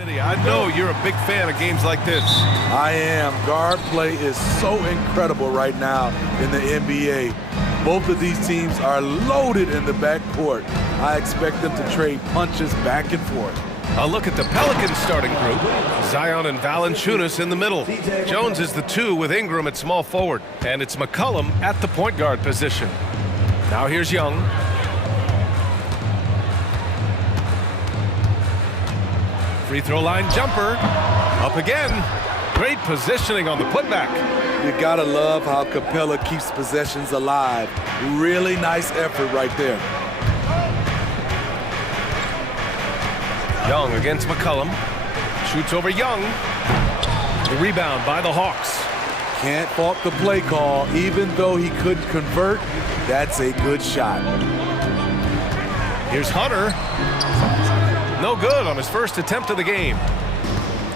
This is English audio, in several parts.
I know you're a big fan of games like this. I am. Guard play is so incredible right now in the NBA. Both of these teams are loaded in the backcourt. I expect them to trade punches back and forth. A look at the Pelicans starting group. Zion and Valanciunas in the middle. Jones is the 2 with Ingram at small forward. And it's McCollum at the point guard position. Now here's Young. Free throw line jumper. Up again. Great positioning on the putback. You gotta love how Capella keeps possessions alive. Really nice effort right there. Young against McCollum. Shoots over Young. The rebound by the Hawks. Can't fault the play call. Even though he couldn't convert, that's a good shot. Here's Hunter. No good on his first attempt of the game.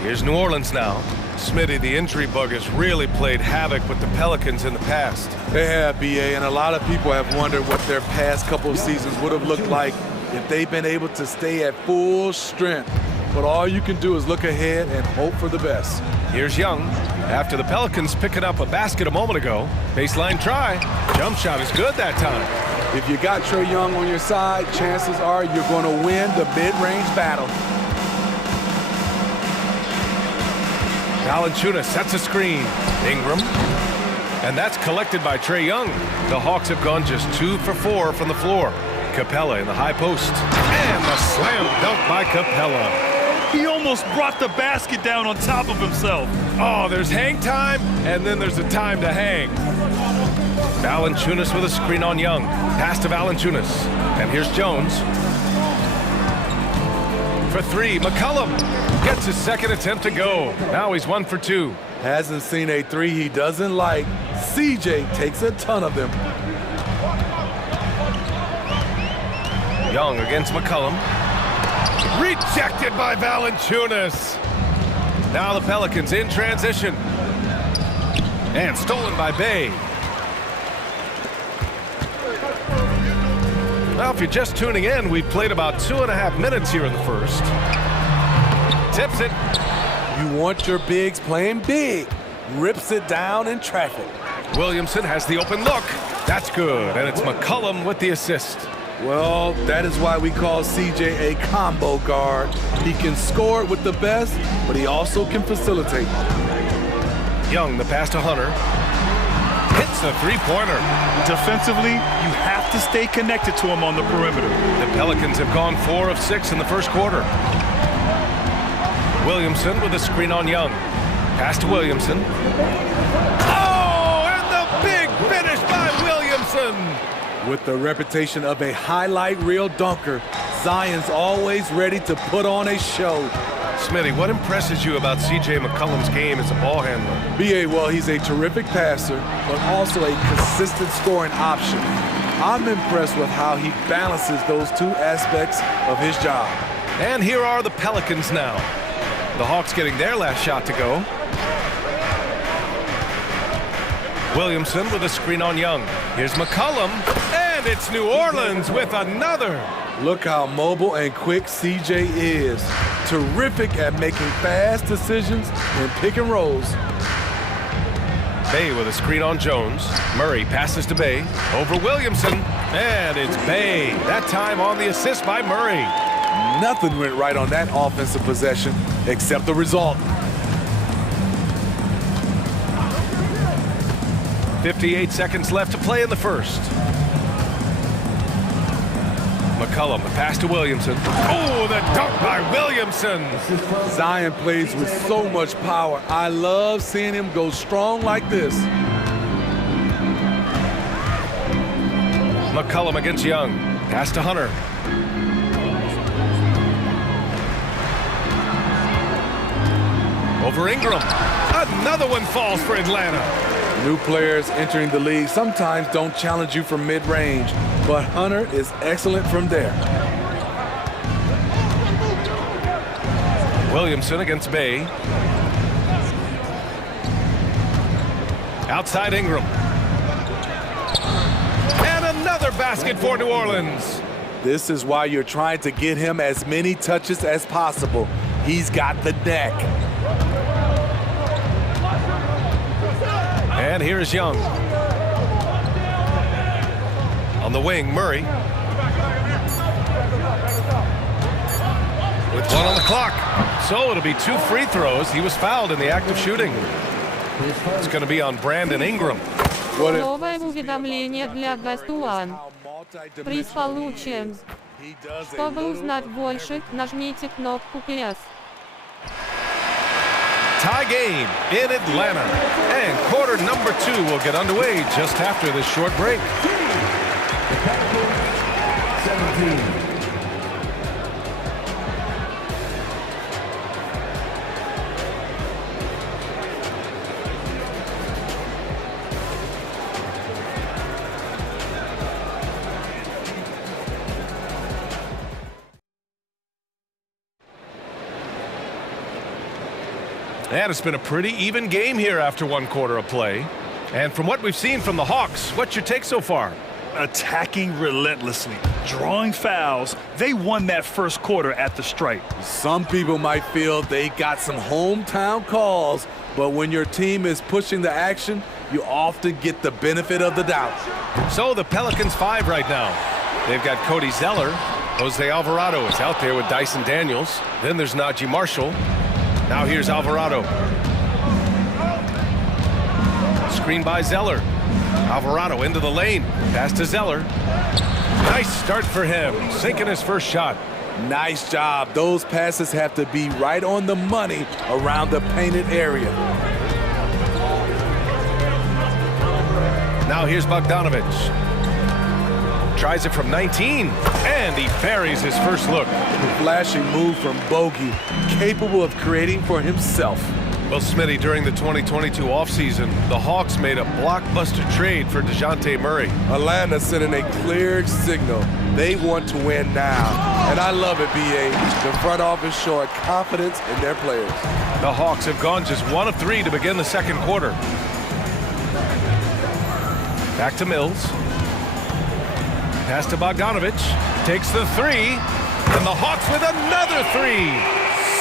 Here's New Orleans now. Smitty, the injury bug has really played havoc with the Pelicans in the past. They have, BA, and a lot of people have wondered what their past couple of seasons would have looked like if they've been able to stay at full strength. But all you can do is look ahead and hope for the best. Here's Young. After the Pelicans picking up a basket a moment ago. Baseline try. Jump shot is good that time. If you got Trae Young on your side, chances are you're going to win the mid-range battle. Valanciunas sets a screen. Ingram. And that's collected by Trae Young. The Hawks have gone just 2 for 4 from the floor. Capella in the high post. And the slam dunk by Capella. He almost brought the basket down on top of himself. Oh, there's hang time, and then there's a time to hang. Valanciunas with a screen on Young. Pass to Valanciunas. And here's Jones. For 3, McCollum gets his second attempt to go. Now he's 1 for 2. Hasn't seen a 3 he doesn't like. CJ takes a ton of them. Young against McCollum. Rejected by Valanciunas. Now the Pelicans in transition. And stolen by Bay. Well, if you're just tuning in, we've played about 2.5 minutes here in the first. Tips it. You want your bigs playing big. Rips it down in traffic. Williamson has the open look. That's good. And it's McCollum with the assist. Well, that is why we call CJ a combo guard. He can score with the best, but he also can facilitate. Young, the pass to Hunter. Hits the three-pointer. Defensively, you have to stay connected to him on the perimeter. The Pelicans have gone 4 of 6 in the first quarter. Williamson with a screen on Young. Pass to Williamson. Oh, and the big finish by Williamson. With the reputation of a highlight reel dunker, Zion's always ready to put on a show. Smitty, what impresses you about C.J. McCollum's game as a ball handler? B.A., well, he's a terrific passer, but also a consistent scoring option. I'm impressed with how he balances those 2 aspects of his job. And here are the Pelicans now. The Hawks getting their last shot to go. Williamson with a screen on Young. Here's McCollum, and it's New Orleans with another. Look how mobile and quick CJ is. Terrific at making fast decisions and pick and rolls. Bay with a screen on Jones. Murray passes to Bay. Over Williamson, and it's Bay. That time on the assist by Murray. Nothing went right on that offensive possession except the result. 58 seconds left to play in the first. McCollum, the pass to Williamson. Oh, the dunk by Williamson. Zion plays with so much power. I love seeing him go strong like this. McCollum against Young. Pass to Hunter. Over Ingram. Another one falls for Atlanta. New players entering the league sometimes don't challenge you from mid-range, but Hunter is excellent from there. Williamson against Bay. Outside Ingram. And another basket for New Orleans. This is why you're trying to get him as many touches as possible. He's got the neck. And here's Young. On the wing, Murray. With one on the clock. So it'll be 2 free throws. He was fouled in the act of shooting. It's going to be on Brandon Ingram. Новое уведомление для Гастуан. При случае. Чтобы узнать больше, нажмите кнопку PS. Tie game in Atlanta. And quarter number 2 will get underway just after this short break. 17. And it's been a pretty even game here after 1 quarter of play. And from what we've seen from the Hawks, what's your take so far? Attacking relentlessly, drawing fouls. They won that first quarter at the stripe. Some people might feel they got some hometown calls, but when your team is pushing the action, you often get the benefit of the doubt. So the Pelicans 5 right now. They've got Cody Zeller. Jose Alvarado is out there with Dyson Daniels. Then there's Najee Marshall. Now here's Alvarado. Screen by Zeller. Alvarado into the lane. Pass to Zeller. Nice start for him. Sinking his first shot. Nice job. Those passes have to be right on the money around the painted area. Now here's Bogdanovich. Tries it from 19, and he buries his first look. Flashing move from Bogey, capable of creating for himself. Well, Smitty, during the 2022 offseason, the Hawks made a blockbuster trade for DeJounte Murray. Atlanta sending a clear signal. They want to win now. And I love it, B.A. The front office showing confidence in their players. The Hawks have gone just 1 of 3 to begin the second quarter. Back to Mills. Pass to Bogdanovich. Takes the 3. And the Hawks with another 3.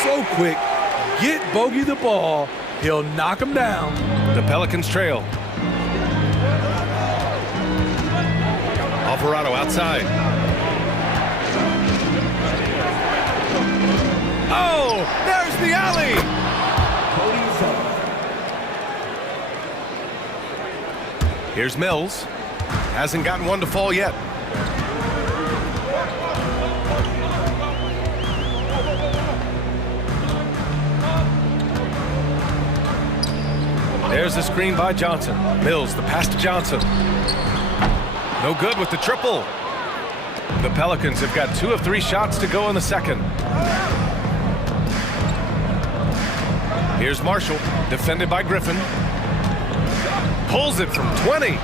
So quick. Get Bogey the ball. He'll knock him down. The Pelicans trail. Alvarado outside. Oh, there's the alley. Here's Mills. Hasn't gotten one to fall yet. There's the screen by Johnson. Mills, the pass to Johnson. No good with the triple. The Pelicans have got 2 of 3 shots to go in the second. Here's Marshall, defended by Griffin. Pulls it from 20.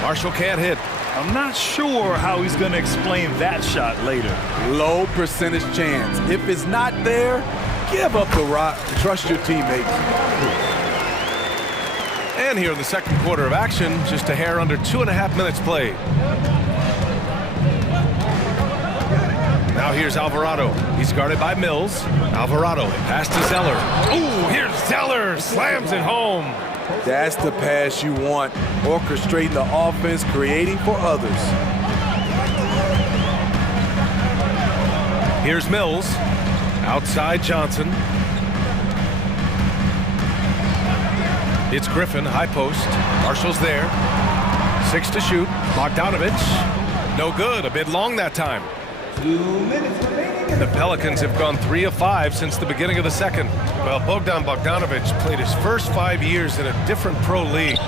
Marshall can't hit. I'm not sure how he's going to explain that shot later. Low percentage chance. If it's not there, give up the rock. Trust your teammates. And here in the second quarter of action, just a hair under 2.5 minutes played. Now here's Alvarado. He's guarded by Mills. Alvarado, pass to Zeller. Ooh, here's Zeller, slams it home. That's the pass you want. Orchestrating the offense, creating for others. Here's Mills. Outside Johnson. It's Griffin, high post. Marshall's there. 6 to shoot. Bogdanovich. No good, a bit long that time. 2 minutes remaining. The Pelicans have gone 3 of 5 since the beginning of the second. Well, Bogdanovich played his first 5 years in a different pro league,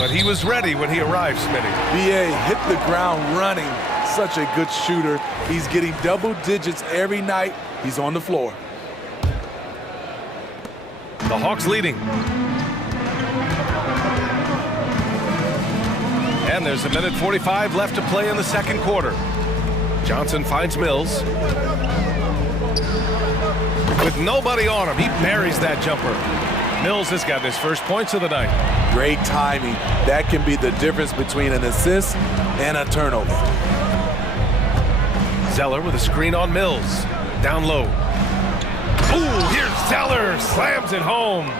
but he was ready when he arrived, Smitty. B.A. hit the ground running. Such a good shooter. He's getting double digits every night. He's on the floor. The Hawks leading. And there's 1:45 left to play in the second quarter. Johnson finds Mills. With nobody on him, he buries that jumper. Mills has got his first points of the night. Great timing. That can be the difference between an assist and a turnover. Zeller with a screen on Mills. Down low. Ooh, here's Zeller, slams it home.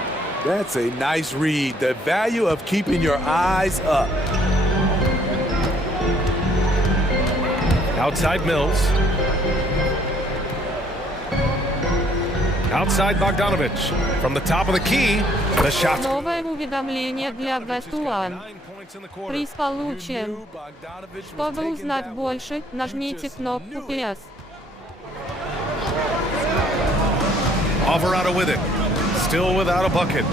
That's a nice read. The value of keeping your eyes up. Outside Mills. Outside Bogdanovich. From the top of the key, the shot's Новое уведомление для Best One. 9 points in the quarter. Приз получен. Чтобы узнать больше, нажмите кнопку PS. Alvarado with it. Still without a bucket.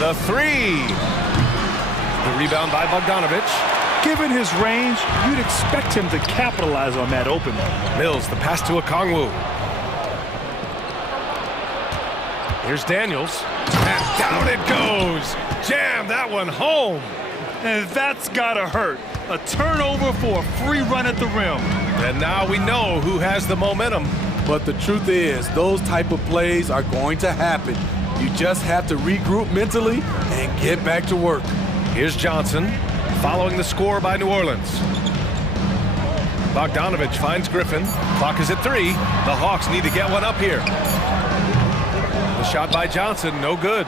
The three. The rebound by Bogdanovich. Given his range, you'd expect him to capitalize on that opening. Mills, the pass to Okongwu. Here's Daniels. And down it goes. Jam that one home. And that's gotta hurt. A turnover for a free run at the rim. And now we know who has the momentum. But the truth is, those type of plays are going to happen. You just have to regroup mentally and get back to work. Here's Johnson, following the score by New Orleans. Bogdanovich finds Griffin. Clock is at 3. The Hawks need to get one up here. The shot by Johnson, no good.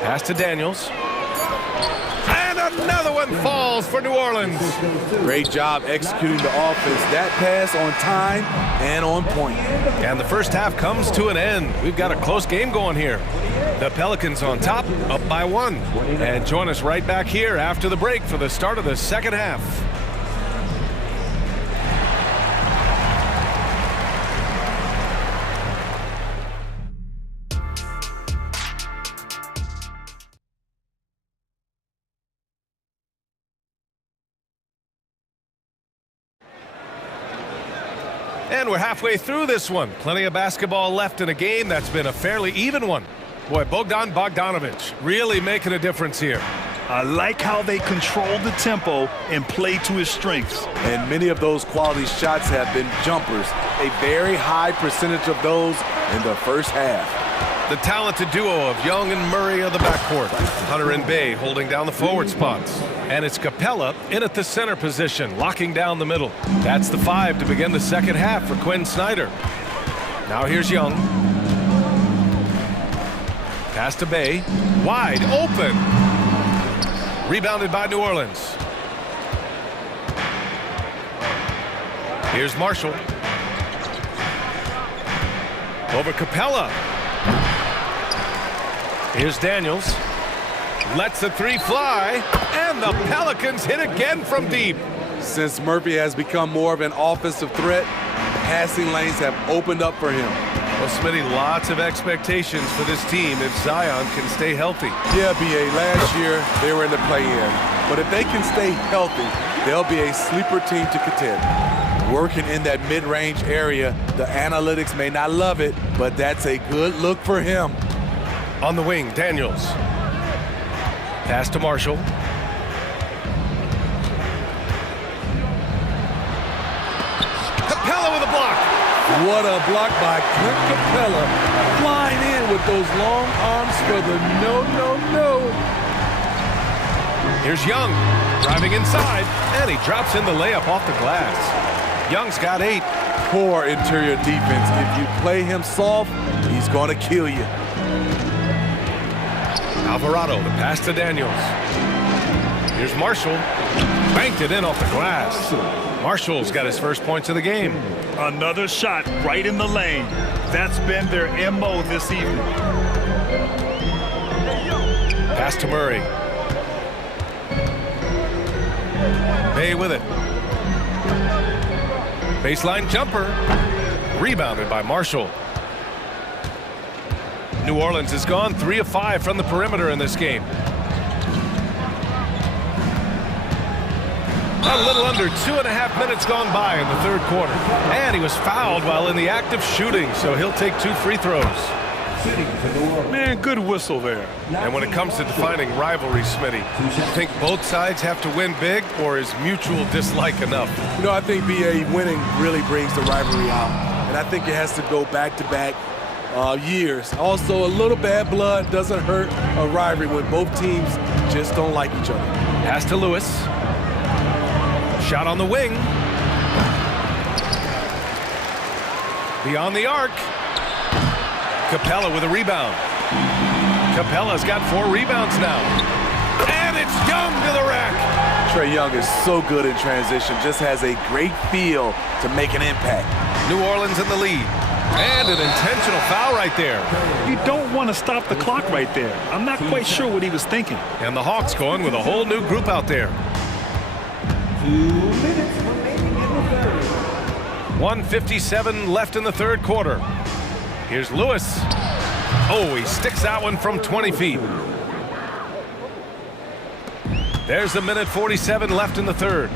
Pass to Daniels. And another one falls for New Orleans. Great job executing the offense. That pass on time and on point. And the first half comes to an end. We've got a close game going here. The Pelicans on top, up by 1. And join us right back here after the break for the start of the second half. And we're halfway through this one. Plenty of basketball left in a game that's been a fairly even one. Boy, Bogdan Bogdanovich really making a difference here. I like how they control the tempo and play to his strengths. And many of those quality shots have been jumpers. A very high percentage of those in the first half. The talented duo of Young and Murray of the backcourt. Hunter and Bay holding down the forward spots. And it's Capella in at the center position, locking down the middle. That's the 5 to begin the second half for Quinn Snyder. Now here's Young. Pass to Bay. Wide open. Rebounded by New Orleans. Here's Marshall. Over Capella. Here's Daniels. Lets the 3 fly. And the Pelicans hit again from deep. Since Murphy has become more of an offensive threat, passing lanes have opened up for him. Well, Smitty, lots of expectations for this team if Zion can stay healthy. Yeah, B.A., last year they were in the play-in. But if they can stay healthy, they'll be a sleeper team to contend. Working in that mid-range area, the analytics may not love it, but that's a good look for him. On the wing, Daniels. Pass to Marshall. Capella with a block. What a block by Clint Capella, flying in with those long arms for the no. Here's Young, driving inside, and he drops in the layup off the glass. Young's got 8. Poor interior defense. If you play him soft, he's going to kill you. Alvarado, the pass to Daniels. Here's Marshall. Banked it in off the glass. Marshall's got his first points of the game. Another shot right in the lane. That's been their MO this evening. Pass to Murray. Bay with it. Baseline jumper. Rebounded by Marshall. New Orleans has gone 3 of 5 from the perimeter in this game. A little under 2.5 minutes gone by in the third quarter. And he was fouled while in the act of shooting, so he'll take 2 free throws. Man, good whistle there. And when it comes to defining rivalry, Smitty, you think both sides have to win big, or is mutual dislike enough? You know, I think B.A. winning really brings the rivalry out. And I think it has to go back-to-back years. Also, a little bad blood doesn't hurt a rivalry when both teams just don't like each other. Pass to Lewis. Shot on the wing. Beyond the arc. Capella with a rebound. Capella's got 4 rebounds now. And it's Young to the rack. Trae Young is so good in transition, just has a great feel to make an impact. New Orleans in the lead. And an intentional foul right there. You don't want to stop the clock right there. I'm not quite sure what he was thinking. And the Hawks going with a whole new group out there. 2 minutes remaining in the third. 1:57 left in the third quarter. Here's Lewis. Oh, he sticks that one from 20 feet. There's 1:47 left in the third.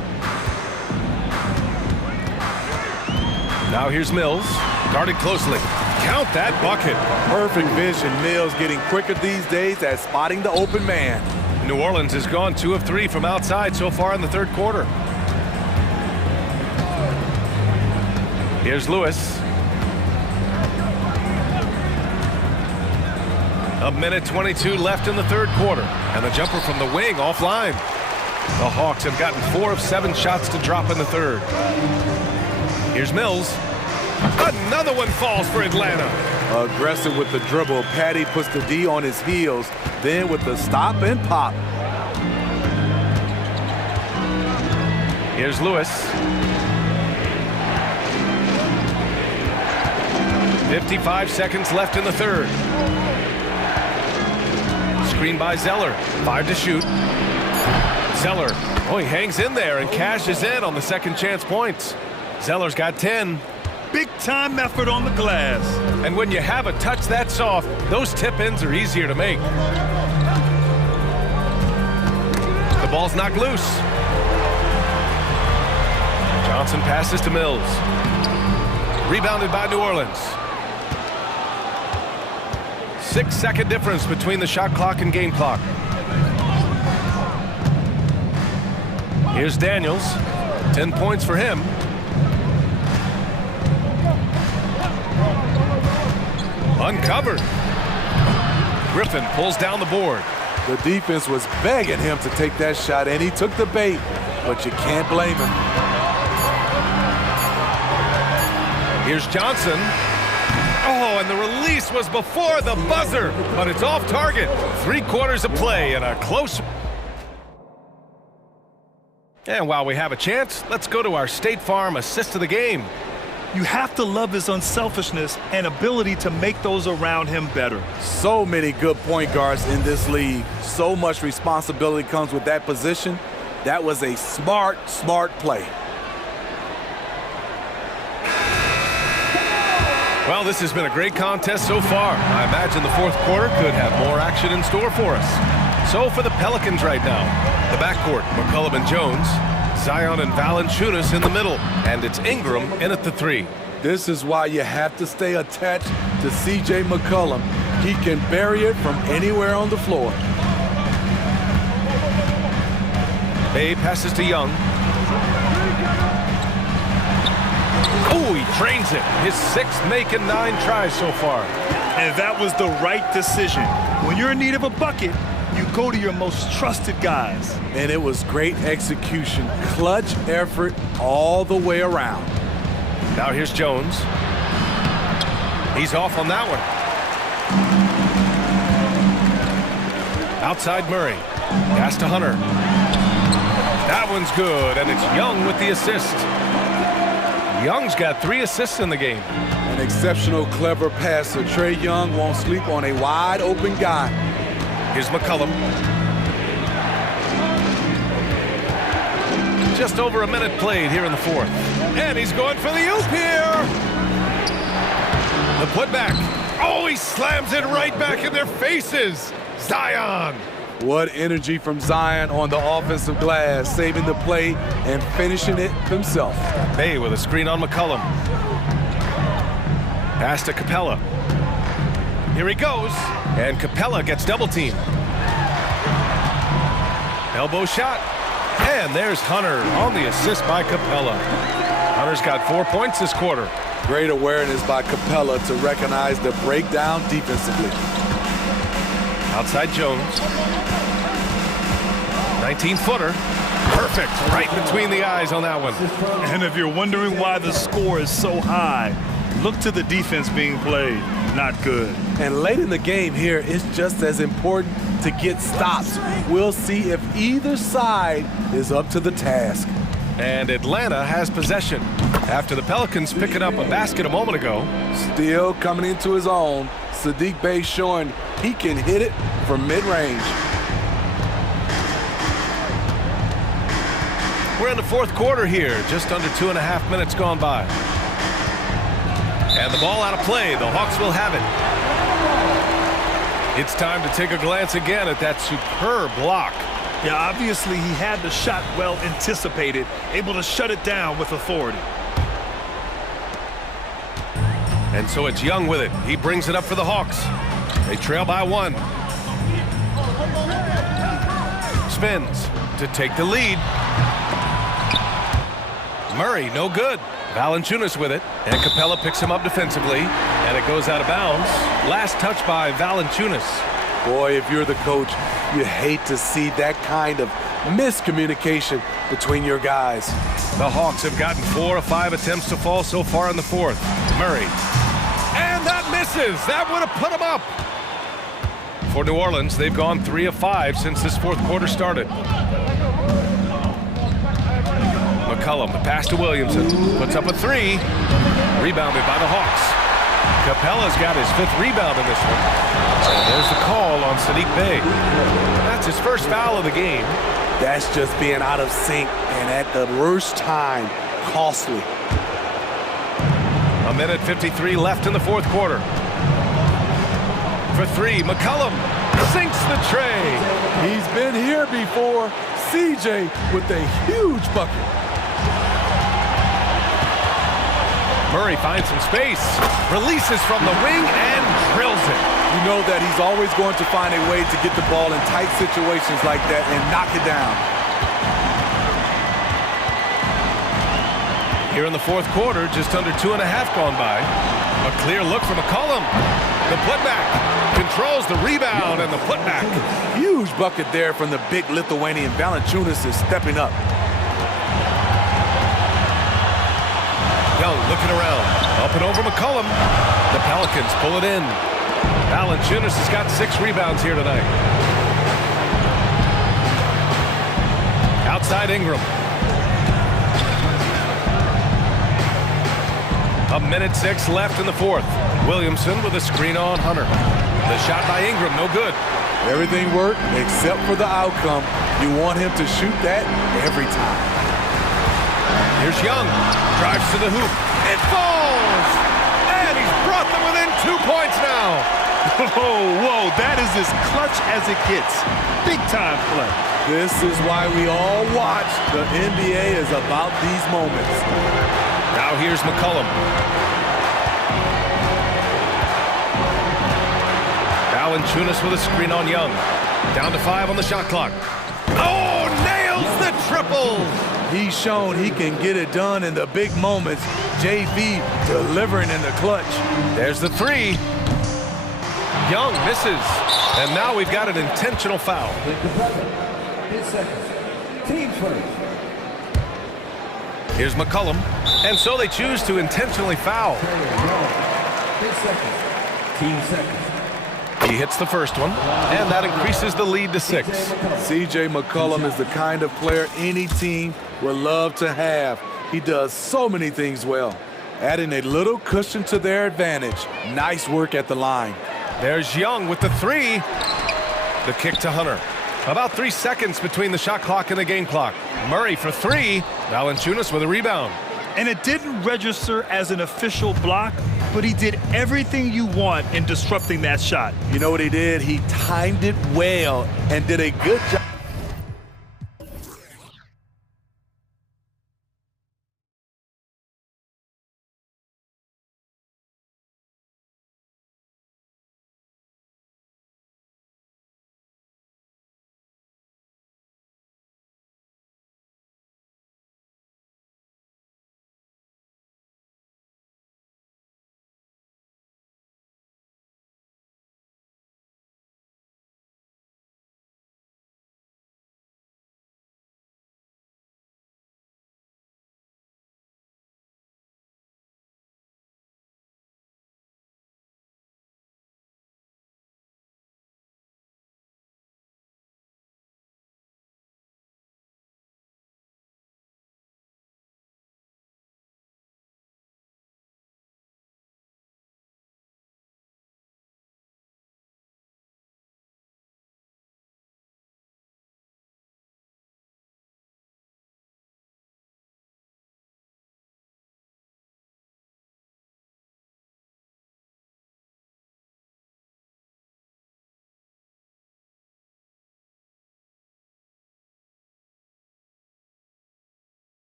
Now here's Mills, guarded closely. Count that bucket. Perfect vision. Mills getting quicker these days at spotting the open man. New Orleans has gone 2 of 3 from outside so far in the third quarter. Here's Lewis. 1:22 left in the third quarter. And the jumper from the wing offline. The Hawks have gotten 4 of 7 shots to drop in the third. Here's Mills. Another one falls for Atlanta. Aggressive with the dribble. Patty puts the D on his heels. Then with the stop and pop. Here's Lewis. 55 seconds left in the third. Screen by Zeller. 5 to shoot. Zeller, oh, he hangs in there and cashes in on the second chance points. Zeller's got 10. Big time effort on the glass. And when you have a touch that soft, those tip-ins are easier to make. The ball's knocked loose. Johnson passes to Mills. Rebounded by New Orleans. 6-second difference between the shot clock and game clock. Here's Daniels. 10 points for him. Uncovered. Griffin pulls down the board. The defense was begging him to take that shot, and he took the bait, but you can't blame him. Here's Johnson. Oh, and the release was before the buzzer, but it's off target. 3 quarters of play and a close. And while we have a chance, let's go to our State Farm assist of the game. You have to love his unselfishness and ability to make those around him better. So many good point guards in this league. So much responsibility comes with that position. That was a smart play. Well, this has been a great contest so far. I imagine the fourth quarter could have more action in store for us. So for the Pelicans right now, the backcourt, McCollum and Jones, Zion and Valanciunas in the middle, and it's Ingram in at the 3. This is why you have to stay attached to C.J. McCollum. He can bury it from anywhere on the floor. Bay passes to Young. Oh, he drains it. His 6th make and 9 tries so far. And that was the right decision. When you're in need of a bucket, you go to your most trusted guys. And it was great execution. Clutch effort all the way around. Now here's Jones. He's off on that one. Outside Murray. Pass to Hunter. That one's good, and it's Young with the assist. Young's got 3 assists in the game. An exceptional, clever passer. Trae Young won't sleep on a wide open guy. Here's McCollum. Just over a minute played here in the fourth. And he's going for the oop here. The putback. Oh, he slams it right back in their faces. Zion. What energy from Zion on the offensive glass, saving the play and finishing it himself. Bay with a screen on McCollum. Pass to Capella. Here he goes. And Capella gets double teamed. Elbow shot. And there's Hunter on the assist by Capella. Hunter's got 4 points this quarter. Great awareness by Capella to recognize the breakdown defensively. Outside Jones. 19-footer. Perfect. Right between the eyes on that one. And if you're wondering why the score is so high, Look to the defense being played. Not good. And late in the game here, it's just as important to get stops. We'll see if either side is up to the task. And Atlanta has possession after the Pelicans picking up a basket a moment ago. Still coming into his own. Sadiq Bey showing he can hit it from mid-range. We're in the fourth quarter here, just under 2.5 minutes gone by. And the ball out of play. The Hawks will have it. It's time to take a glance again at that superb block. Yeah, obviously he had the shot well anticipated, able to shut it down with authority. And so it's Young with it. He brings it up for the Hawks. They trail by 1. Spins to take the lead. Murray, no good. Valanciunas with it, and Capella picks him up defensively, and it goes out of bounds. Last touch by Valanciunas. Boy, if you're the coach, you hate to see that kind of miscommunication between your guys. The Hawks have gotten 4 of 5 attempts to fall so far in the fourth. Murray. And that misses. That would have put him up. For New Orleans, they've gone 3 of 5 since this fourth quarter started. McCollum, the pass to Williamson, puts up a 3, rebounded by the Hawks. Capella's got his 5th rebound in this one. And there's the call on Sadiq Bey. That's his first foul of the game. That's just being out of sync and at the worst time, costly. A minute 53 left in the fourth quarter. For 3, McCollum sinks the tray. He's been here before. CJ with a huge bucket. Murray finds some space, releases from the wing, and drills it. You know that he's always going to find a way to get the ball in tight situations like that and knock it down. Here in the fourth quarter, just under 2.5 gone by. A clear look from McCollum. The putback controls the rebound and the putback. Huge bucket there from the big Lithuanian. Valanciunas is stepping up. Young looking around, up and over McCollum. The Pelicans pull it in. Valanciunas has got 6 rebounds here tonight. Outside Ingram. A minute 6 left in the fourth. Williamson with a screen on Hunter. The shot by Ingram, no good. Everything worked except for the outcome. You want him to shoot that every time. Here's Young. Drives to the hoop. It falls! And he's brought them within 2 points now. Whoa, that is as clutch as it gets. Big time play. This is why we all watch. The NBA is about these moments. Now here's McCollum. Valanciunas with a screen on Young. Down to 5 on the shot clock. Oh, nails the triple! He's shown he can get it done in the big moments. JV delivering in the clutch. There's the 3. Young misses. And now we've got an intentional foul. 10 seconds. Team first. Here's McCollum. And so they choose to intentionally foul. 10 seconds. Team seconds. He hits the first one, and that increases the lead to 6. CJ McCollum is the kind of player any team would love to have. He does so many things well, adding a little cushion to their advantage. Nice work at the line. There's Young with the 3. The kick to Hunter. About 3 seconds between the shot clock and the game clock. Murray for 3. Valanciunas with a rebound. And it didn't register as an official block, but he did everything you want in disrupting that shot. You know what he did? He timed it well and did a good job.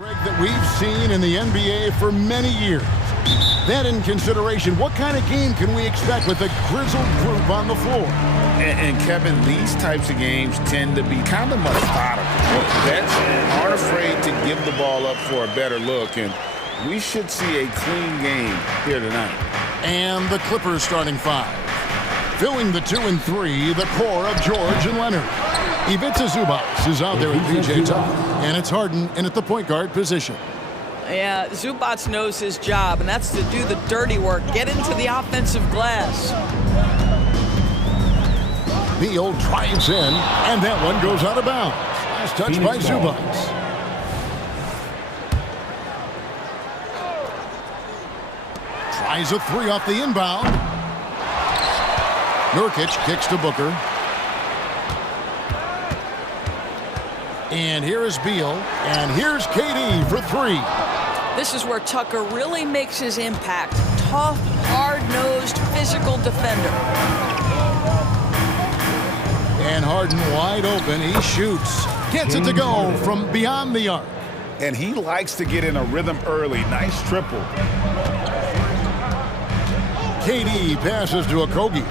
That we've seen in the NBA for many years. That in consideration, what kind of game can we expect with a grizzled group on the floor? And Kevin, these types of games tend to be kind of methodical. Vets aren't afraid to give the ball up for a better look, and we should see a clean game here tonight. And the Clippers starting five. Filling the 2 and 3, the core of George and Leonard. Ivica Zubac is out there at PJ Tucker, and it's Harden in at the point guard position. Yeah, Zubac knows his job, and that's to do the dirty work, get into the offensive glass. Beal drives in, and that one goes out of bounds. Last touch by Zubac. Tries a three off the inbound. Nurkic kicks to Booker. And here is Beal, and here's KD for three. This is where Tucker really makes his impact. Tough, hard-nosed, physical defender. And Harden wide open, he shoots. Gets it to go from beyond the arc. And he likes to get in a rhythm early. Nice triple. KD passes to Okogie.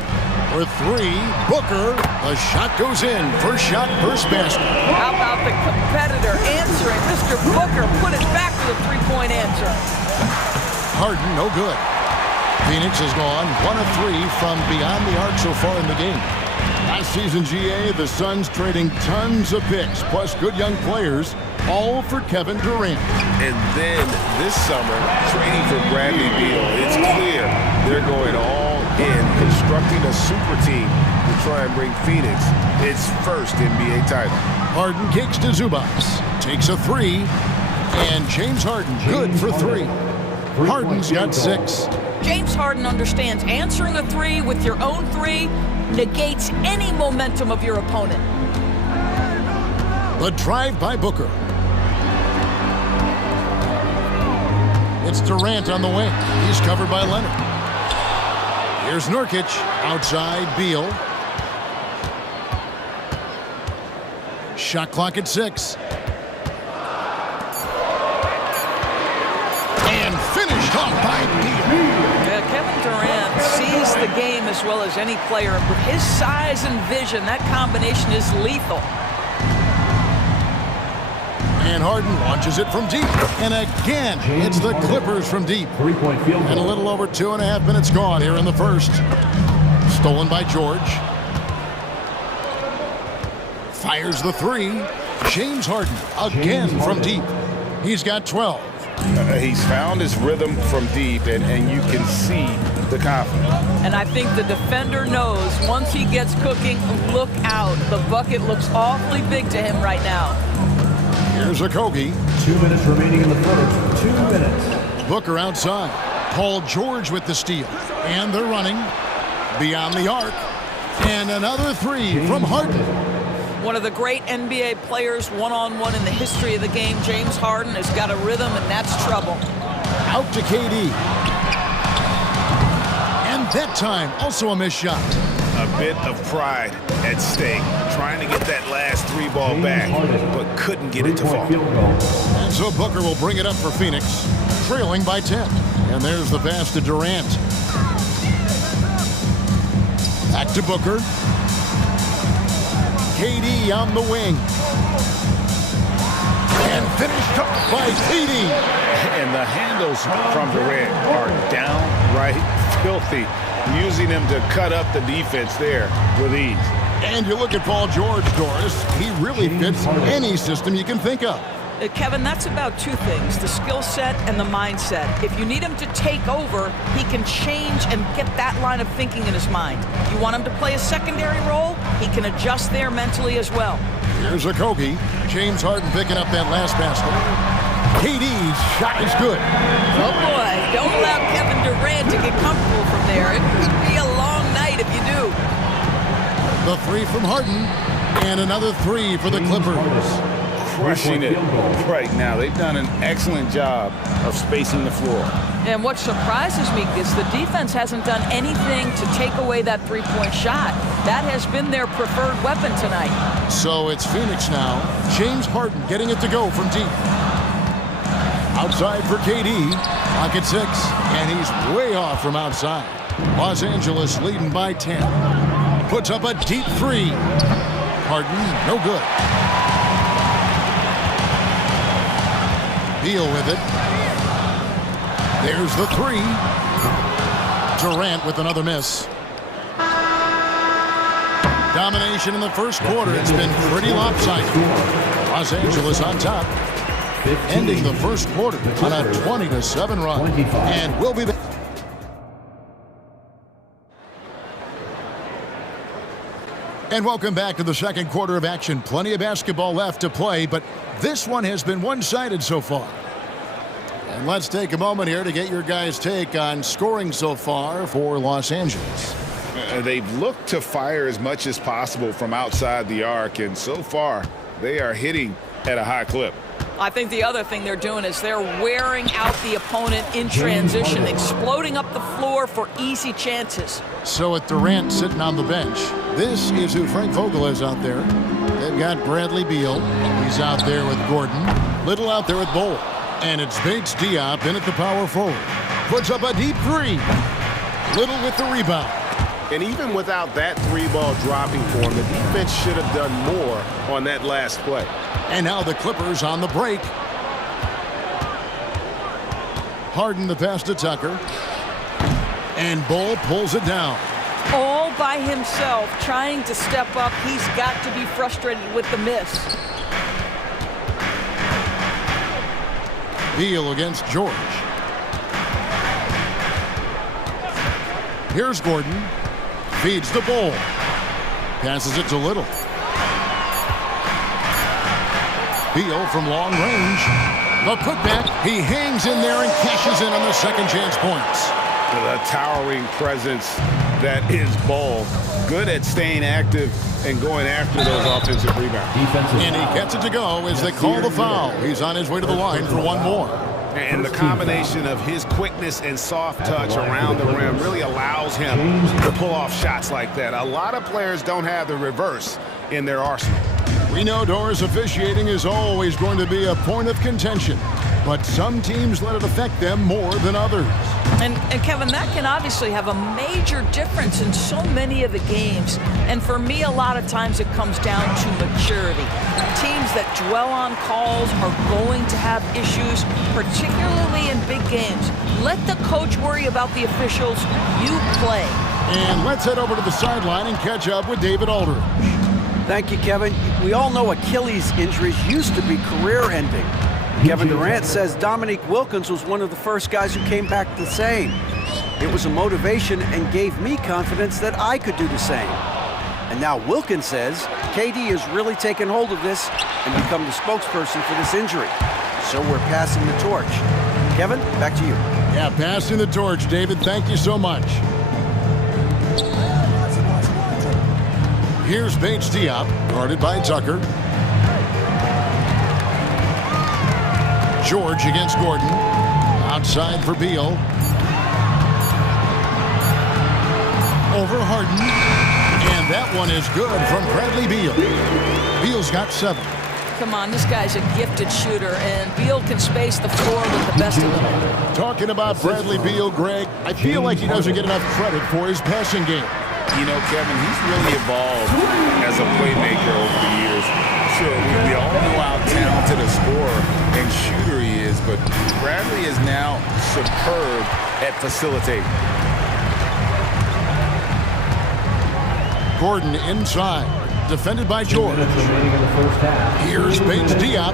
For three, Booker, the shot goes in. First shot, first basket. How about the competitor answering? Mr. Booker put it back with a three-point answer. Harden, no good. Phoenix has gone 1 of 3 from beyond the arc so far in the game. Last season, GA, the Suns trading tons of picks, plus good young players, all for Kevin Durant. And then this summer, trading for Bradley Beal. It's clear they're going all in, constructing a super team to try and bring Phoenix its first NBA title. Harden kicks to Zubac, takes a three, and James Harden good for three. Harden's got 6. James Harden understands answering a three with your own three negates any momentum of your opponent. The drive by Booker. It's Durant on the wing. He's covered by Leonard. Here's Nurkic, outside Beal. Shot clock at 6. And finished off by Beal. Yeah, Kevin Durant sees the game as well as any player. With his size and vision, that combination is lethal. And Harden launches it from deep. And again, it's the Clippers from deep. Three-point field goal. And a little over 2.5 minutes gone here in the first. Stolen by George. Fires the three. James Harden again from deep. He's got 12. He's found his rhythm from deep, and you can see the confidence. And I think the defender knows once he gets cooking, look out. The bucket looks awfully big to him right now. Here's Okogie. 2 minutes remaining in the first. 2 minutes. Booker outside. Paul George with the steal. And they're running beyond the arc. And another three from Harden. One of the great NBA players one-on-one in the history of the game, James Harden, has got a rhythm, and that's trouble. Out to KD. And that time, also a missed shot. A bit of pride at stake, trying to get that last three ball back, but couldn't get it to fall. And so Booker will bring it up for Phoenix, trailing by 10. And there's the pass to Durant. Back to Booker. KD on the wing. And finished off by KD. And the handles from Durant are downright filthy, using him to cut up the defense there with ease. And you look at Paul George, Doris, he really fits any system you can think of. Kevin, that's about two things, the skill set and the mindset. If you need him to take over, he can change and get that line of thinking in his mind. You want him to play a secondary role, he can adjust there mentally as well. Here's Okogie. James Harden picking up that last basket. KD's shot is good. Oh boy, don't allow Kevin Durant to get comfortable from there. It could be a long night if you do. The three from Harden, and another three for the Clippers. Crushing it right now. They've done an excellent job of spacing the floor. And what surprises me is the defense hasn't done anything to take away that three-point shot. That has been their preferred weapon tonight. So it's Phoenix now. James Harden getting it to go from deep. Outside for KD. Pocket 6, and he's way off from outside. Los Angeles leading by 10. Puts up a deep three. Harden, no good. Beal with it. There's the three. Durant with another miss. Domination in the first quarter. It's been pretty lopsided. Los Angeles on top. Ending the first quarter on a 20-7 run. And we'll be back. And welcome back to the second quarter of action. Plenty of basketball left to play, but this one has been one-sided so far. And let's take a moment here to get your guys' take on scoring so far for Los Angeles. They've looked to fire as much as possible from outside the arc, and so far they are hitting at a high clip. I think the other thing they're doing is they're wearing out the opponent in transition, exploding up the floor for easy chances. So with Durant sitting on the bench, this is who Frank Vogel is out there. They've got Bradley Beal. He's out there with Gordon. Little out there with Bowl. And it's Bates Diop in at the power forward. Puts up a deep three. Little with the rebound. And even without that three ball dropping for him, the defense should have done more on that last play. And now the Clippers on the break. Harden the pass to Tucker. And Bull pulls it down. All by himself, trying to step up. He's got to be frustrated with the miss. Beal against George. Here's Gordon. Feeds the Bull. Passes it to Little. Beal from long range. The putback. He hangs in there and cashes in on the second chance points. The towering presence that is Bull. Good at staying active and going after those offensive rebounds. And he gets it to go as they call the foul. He's on his way to the line for one more. And the combination of his quickness and soft touch around the rim really allows him to pull off shots like that. A lot of players don't have the reverse in their arsenal. We know Doors officiating is always going to be a point of contention, but some teams let it affect them more than others. And Kevin, that can obviously have a major difference in so many of the games. And for me, a lot of times it comes down to maturity. Teams that dwell on calls are going to have issues, particularly in big games. Let the coach worry about the officials. You play. And let's head over to the sideline and catch up with David Aldridge. Thank you, Kevin. We all know Achilles injuries used to be career-ending. Kevin Durant says Dominique Wilkins was one of the first guys who came back the same. It was a motivation and gave me confidence that I could do the same. And now Wilkins says KD has really taken hold of this and become the spokesperson for this injury. So we're passing the torch. Kevin, back to you. Yeah, passing the torch, David. Thank you so much. Here's Bates Diop, guarded by Tucker. George against Gordon. Outside for Beal. Over Harden. And that one is good from Bradley Beal. Beal's got 7. Come on, this guy's a gifted shooter, and Beal can space the floor with the best of them. Talking about Bradley Beal, Greg, I feel like he doesn't get enough credit for his passing game. You know, Kevin, he's really evolved as a playmaker over the years. Sure, we all know how talented a scorer and shooter he is, but Bradley is now superb at facilitating. Gordon inside, defended by George. Here's Bates Diop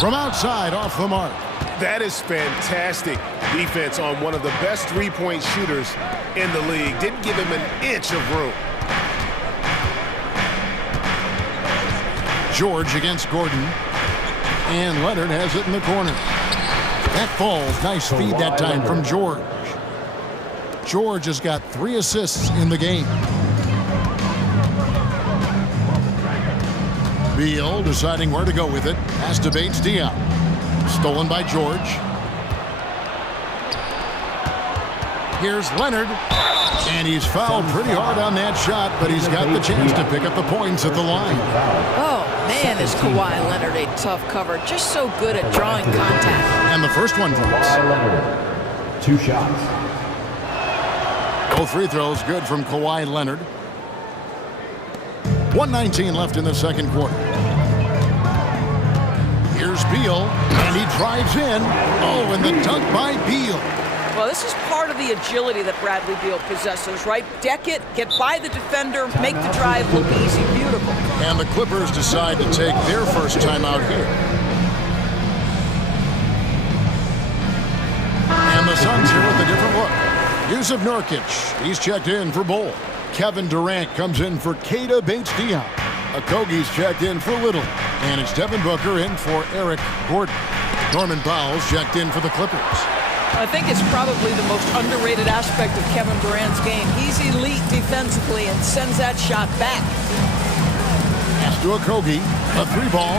from outside off the mark. That is fantastic defense on one of the best three-point shooters in the league. Didn't give him an inch of room. George against Gordon. And Leonard has it in the corner. That falls. Nice feed that time from George. George has got 3 assists in the game. Beal deciding where to go with it. Pass to Bates Diop. Stolen by George. Here's Leonard. And he's fouled pretty hard on that shot, but he's got the chance to pick up the points at the line. Oh, Man, is Kawhi Leonard a tough cover. Just so good at drawing contact. And the first one drops. Kawhi Leonard, 2 shots. Both free throws good from Kawhi Leonard. 1:19 left in the second quarter. Here's Beal, and he drives in. Oh, and the dunk by Beal. Well, this is part of the agility that Bradley Beal possesses, right? Deck it, get by the defender, make the drive look easy, beautiful. And the Clippers decide to take their first time out here. And the Suns here with a different look. Yusuf Nurkic, he's checked in for Bol. Kevin Durant comes in for Keita Bates-Diop. Okogie's checked in for Little. And it's Devin Booker in for Eric Gordon. Norman Powell's checked in for the Clippers. I think it's probably the most underrated aspect of Kevin Durant's game. He's elite defensively and sends that shot back. Pass to Okogie, a 3-ball.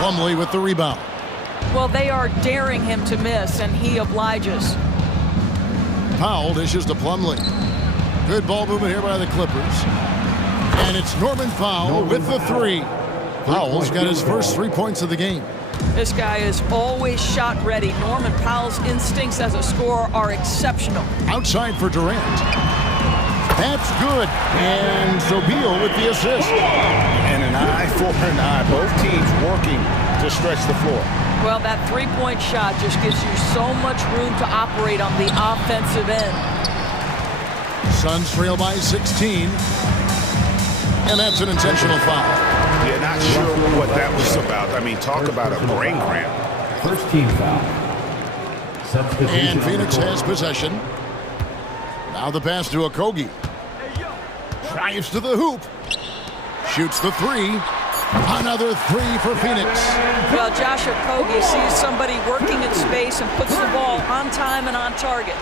Plumlee with the rebound. Well, they are daring him to miss, and he obliges. Powell dishes to Plumlee. Good ball movement here by the Clippers. And it's Norman Powell with the 3. Powell's got his first 3 points of the game. This guy is always shot ready. Norman Powell's instincts as a scorer are exceptional. Outside for Durant. That's good. And so Beal with the assist. And an eye for an eye. Both teams working to stretch the floor. Well, that 3-point shot just gives you so much room to operate on the offensive end. Suns trail by 16. And that's an intentional foul. Yeah, not sure what that was about. I mean, talk about a brain cramp. First team foul. And Phoenix has possession. Now the pass to Okogie. Drives to the hoop. Shoots the 3. Another 3 for Phoenix. Well, Josh Okogie sees somebody working in space and puts the ball on time and on target.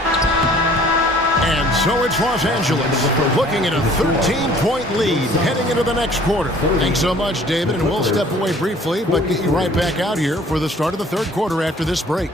And so it's Los Angeles looking at a 13-point lead heading into the next quarter. Thanks so much, David, and we'll step away briefly, but get you right back out here for the start of the third quarter after this break.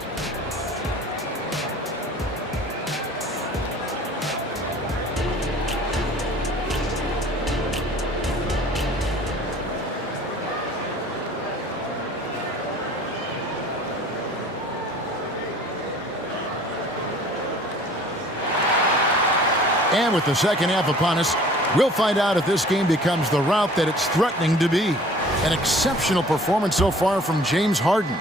And with the second half upon us, we'll find out if this game becomes the route that it's threatening to be. An exceptional performance so far from James Harden.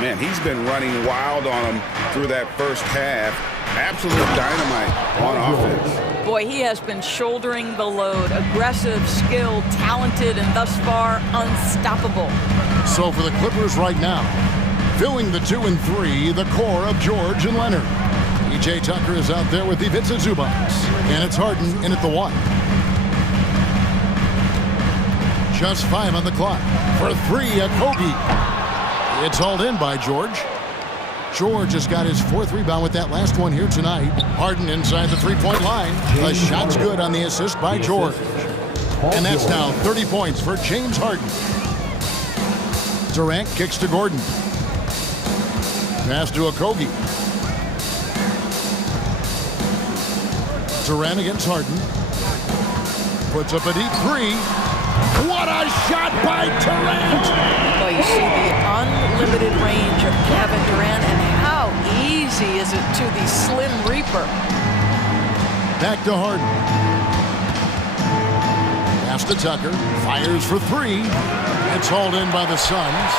Man, he's been running wild on him through that first half. Absolute dynamite on offense. Boy, he has been shouldering the load. Aggressive, skilled, talented, and thus far unstoppable. So for the Clippers right now, filling the 2 and 3, the core of George and Leonard. P.J. Tucker is out there with the Ivica Zubac. And it's Harden in at the 1. Just 5 on the clock. For 3, Okogie. It's hauled in by George. George has got his 4th rebound with that last one here tonight. Harden inside the 3-point line. The shot's good on the assist by George. And that's now 30 points for James Harden. Durant kicks to Gordon. Pass to Okogie. Durant against Harden. Puts up a deep 3. What a shot by Durant! Well, you see the unlimited range of Kevin Durant, and how easy is it to the Slim Reaper? Back to Harden. Pass to Tucker. Fires for 3. It's hauled in by the Suns.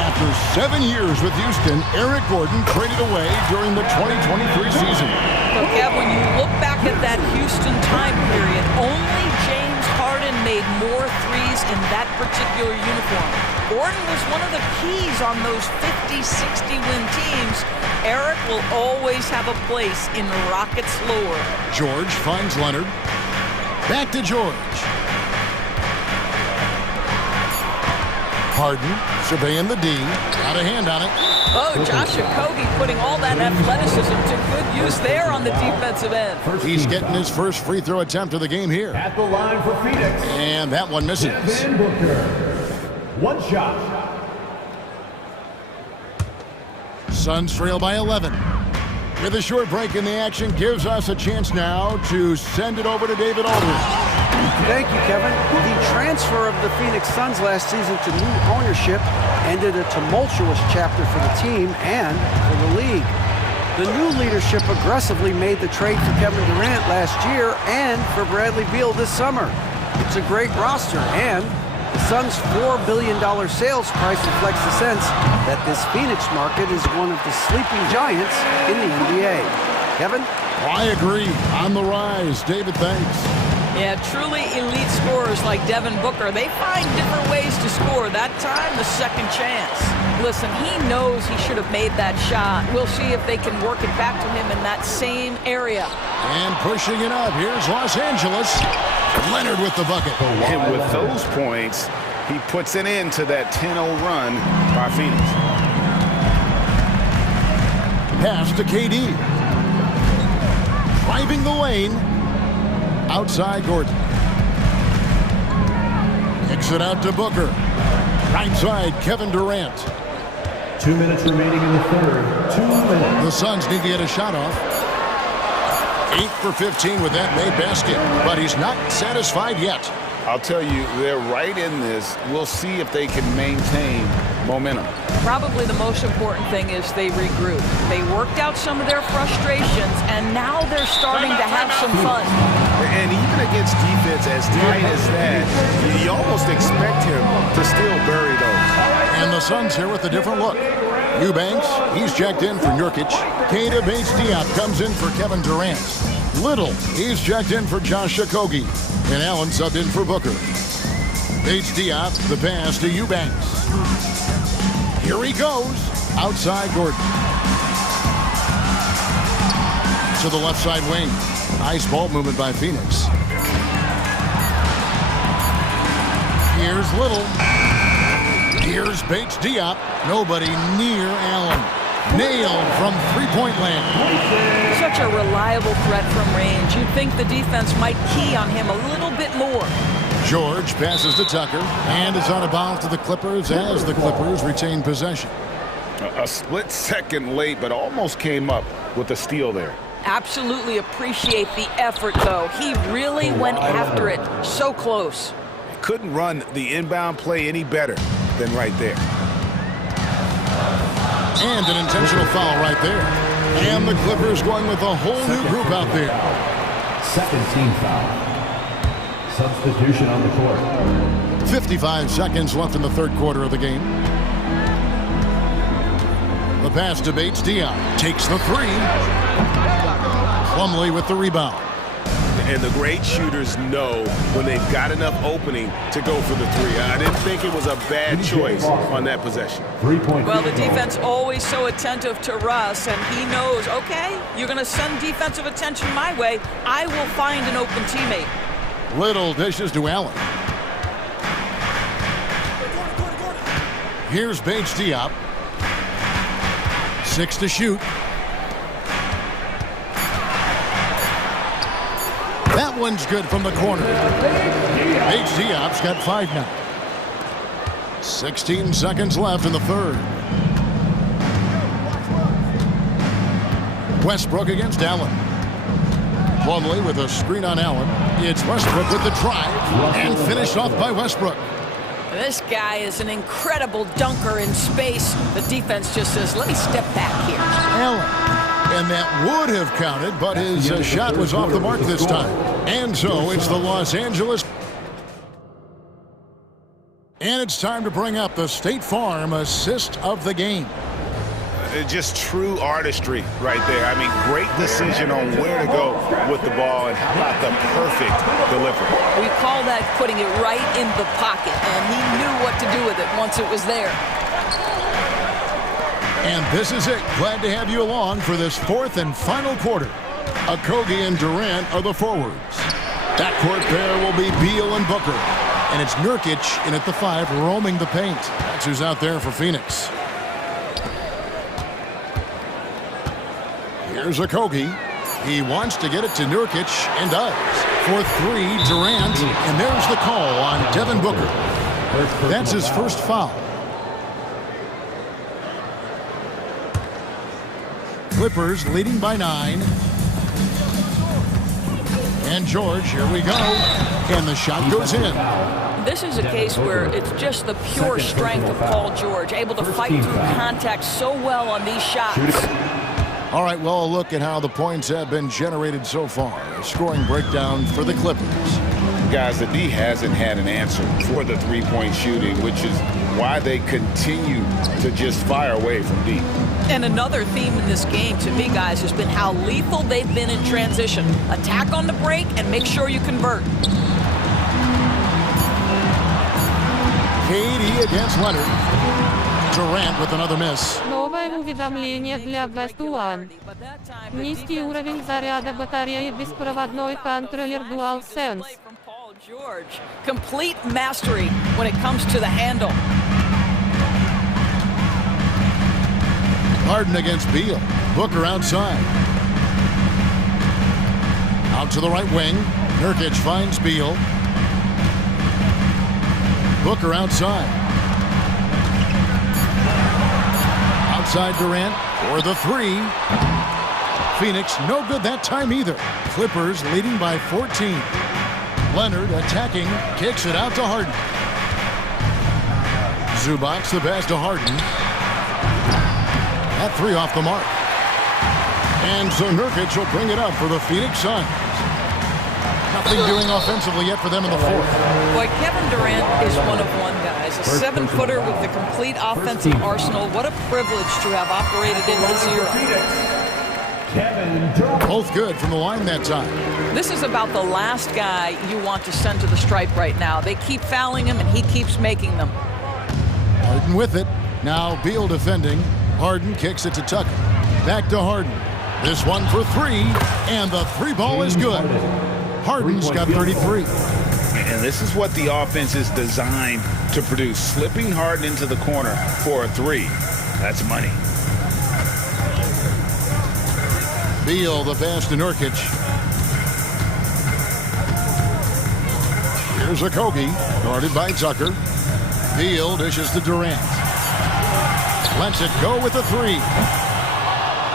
After 7 years with Houston, Eric Gordon traded away during the 2023 season. Look, Kev, when you look back at that Houston time period, only James Harden made more threes in that particular uniform. Gordon was one of the keys on those 50-60 win teams. Eric will always have a place in the Rockets' lore. George finds Leonard. Back to George. Harden surveying the D. Got a hand on it. Oh, Josh Okogie putting all that athleticism to good use there on the defensive end. He's getting his first free throw attempt of the game here. At the line for Phoenix. And that one misses. Devin Booker. 1 shot. Suns trail by 11. With a short break in the action, gives us a chance now to send it over to David Aldridge. Thank you, Kevin. The transfer of the Phoenix Suns last season to new ownership ended a tumultuous chapter for the team and for the league. The new leadership aggressively made the trade for Kevin Durant last year and for Bradley Beal this summer. It's a great roster, and the Suns' $4 billion sales price reflects the sense that this Phoenix market is one of the sleeping giants in the NBA. Kevin? I agree. On the rise. David, thanks. Yeah, truly elite scorers like Devin Booker, they find different ways to score. That time, the second chance. Listen, he knows he should have made that shot. We'll see if they can work it back to him in that same area. And pushing it up, here's Los Angeles. Leonard with the bucket. And with those points, he puts an end to that 10-0 run by Phoenix. Pass to KD. Driving the lane. Outside Gordon. Kicks it out to Booker. Right side, Kevin Durant. 2 minutes remaining in the third. 2 minutes. The Suns need to get a shot off. 8 for 15 with that made basket, but he's not satisfied yet. I'll tell you, they're right in this. We'll see if they can maintain momentum. Probably the most important thing is they regroup. They worked out some of their frustrations, and now they're starting to have some fun. And even against defense as tight as that, you almost expect him to still bury those. And the Suns here with a different look. Eubanks, he's checked in for Nurkic. Keita Bates-Diop comes in for Kevin Durant. Little, he's checked in for Josh Okogie. And Allen subbed in for Booker. Bates-Diop, the pass to Eubanks. Here he goes. Outside Gordon. To the left side wing. Nice ball movement by Phoenix. Here's Little. Here's Bates-Diop. Nobody near Allen. Nailed from three-point land. Such a reliable threat from range. You'd think the defense might key on him a little bit more. George passes to Tucker, and it's on a bounce to the Clippers as the Clippers retain possession. A split second late, but almost came up with a steal there. Absolutely appreciate the effort, though. He really went after it. So close. Couldn't run the inbound play any better than right there. And an intentional foul right there. And the Clippers going with a whole new group out there. Second team foul. Substitution on the court. 55 seconds left in the third quarter of the game. The pass to Bates-Diop. Takes the three. Plumlee with the rebound. And the great shooters know when they've got enough opening to go for the three. I didn't think it was a bad choice on that possession. Well, the defense always so attentive to Russ, and he knows, okay, you're going to send defensive attention my way. I will find an open teammate. Little dishes to Allen. Here's Bates-Diop. 6 to shoot. That one's good from the corner. Bates-Diop's got 5 now. 16 seconds left in the third. Westbrook against Allen. Plumlee with a screen on Allen. It's Westbrook with the drive and finished off by Westbrook. This guy is an incredible dunker in space. The defense just says, let me step back here. Allen. And that would have counted, but his shot was off the mark this time. And so it's the Los Angeles. And it's time to bring up the State Farm assist of the game. Just true artistry right there. I mean, great decision on where to go with the ball, and how about the perfect delivery. We call that putting it right in the pocket, and he knew what to do with it once it was there. And this is it. Glad to have you along for this fourth and final quarter. Okogie and Durant are the forwards. Backcourt pair will be Beal and Booker. And it's Nurkic in at the 5 roaming the paint. That's who's out there for Phoenix. Here's Okogie. He wants to get it to Nurkic and does. For 3, Durant. And there's the call on Devin Booker. That's his first foul. Clippers leading by 9. And George, here we go. And the shot goes in. This is a case where it's just the pure strength of Paul George, able to fight through contact so well on these shots. All right, well, a look at how the points have been generated so far. A scoring breakdown for the Clippers. Guys, the D hasn't had an answer for the three-point shooting, which is why they continue to just fire away from deep. And another theme in this game, to me, guys, has been how lethal they've been in transition. Attack on the break and make sure you convert. KD against Leonard. Durant with another miss. Новое уведомление для Best One. Низкий уровень заряда батареи беспроводной контроллер DualSense. George, complete mastery when it comes to the handle. Harden against Beal. Booker outside. Out to the right wing. Nurkic finds Beal. Booker outside. Outside Durant for the three. Phoenix no good that time either. Clippers leading by 14. Leonard attacking, kicks it out to Harden. Zubac the pass to Harden. That three off the mark. And so Nurkic will bring it up for the Phoenix Suns. Nothing doing offensively yet for them in the fourth. Boy, Kevin Durant is one of one, guys. A seven-footer with the complete offensive arsenal. What a privilege to have operated in his era. Both good from the line that time. This is about the last guy you want to send to the stripe right now. They keep fouling him, and he keeps making them. Harden with it. Now Beal defending. Harden kicks it to Tucker. Back to Harden. This one for three, and the three ball is good. Harden's got 33. And this is what the offense is designed to produce. Slipping Harden into the corner for a three. That's money. Beal the pass to Nurkic. Here's a Kobe, guarded by Tucker. Beal dishes to Durant. Lets it go with a three.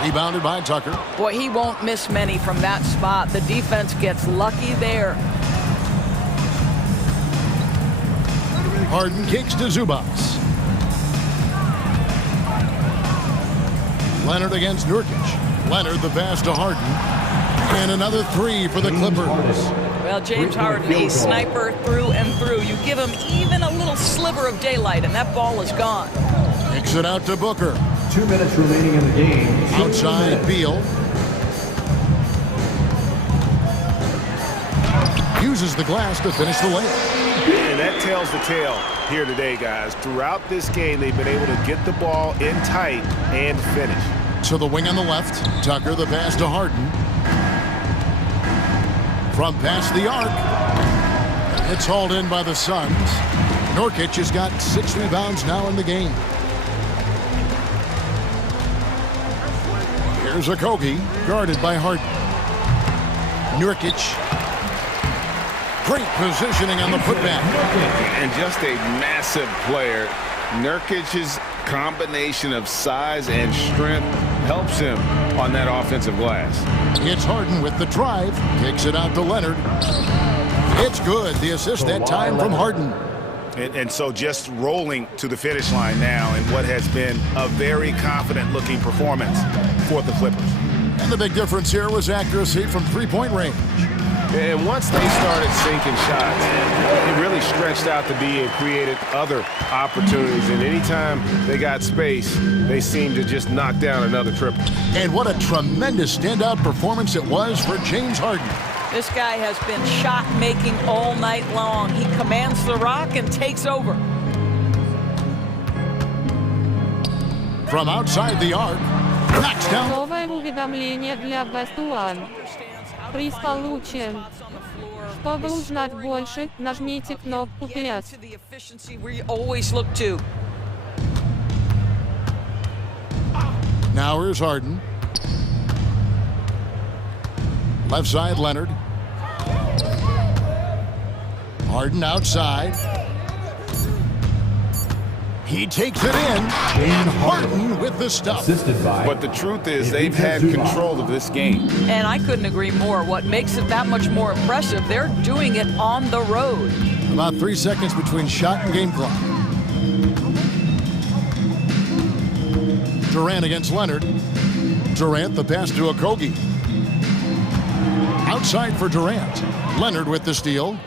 Rebounded by Tucker. Boy, he won't miss many from that spot. The defense gets lucky there. Harden kicks to Zubac. Leonard against Nurkic. Leonard the pass to Harden. And another three for the Clippers. Well, James Harden, a sniper through and through. You give him even a little sliver of daylight, and that ball is gone. Kicks it out to Booker. 2 minutes remaining in the game. Outside Beal. Uses the glass to finish the layup. And that tells the tale here today, guys. Throughout this game, they've been able to get the ball in tight and finish. To the wing on the left. Tucker the pass to Harden. From past the arc. It's hauled in by the Suns. Nurkic has got 6 rebounds now in the game. Here's a Kobe, guarded by Harden. Nurkic. Great positioning on the putback. And just a massive player. Nurkic's combination of size and strength helps him on that offensive glass. It's Harden with the drive. Kicks it out to Leonard. It's good. The assist that time from Harden. And so just rolling to the finish line now in what has been a very confident-looking performance for the Clippers. And the big difference here was accuracy from three-point range. And once they started sinking shots, it really stretched out the D and created other opportunities. And anytime they got space, they seemed to just knock down another triple. And what a tremendous standout performance it was for James Harden. This guy has been shot-making all night long. He commands the rock and takes over. From outside the arc, knocks down. Новое уведомление для Best One. Приз получен. Чтобы узнать больше, нажмите кнопку 5. Now here's Harden. Left side, Leonard. Harden outside. He takes it in. And Harden with the stuff. Assisted by. But the truth is they've had control of this game. And I couldn't agree more. What makes it that much more impressive, they're doing it on the road. About 3 seconds between shot and game clock. Durant against Leonard. Durant the pass to Okogie. Outside for Durant. Leonard with the steal.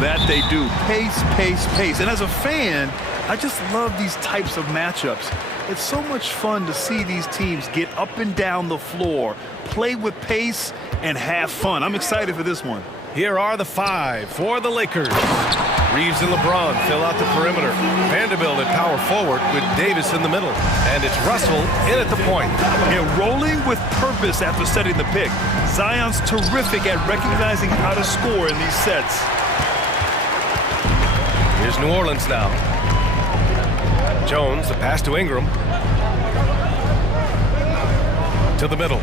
that they do. Pace, pace, pace. And as a fan, I just love these types of matchups. It's so much fun to see these teams get up and down the floor, play with pace, and have fun. I'm excited for this one. Here are the 5 for the Lakers. Reeves and LeBron fill out the perimeter. Vanderbilt at power forward with Davis in the middle. And it's Russell in at the point. And rolling with purpose after setting the pick. Zion's terrific at recognizing how to score in these sets. Here's New Orleans now. Jones, the pass to Ingram. To the middle.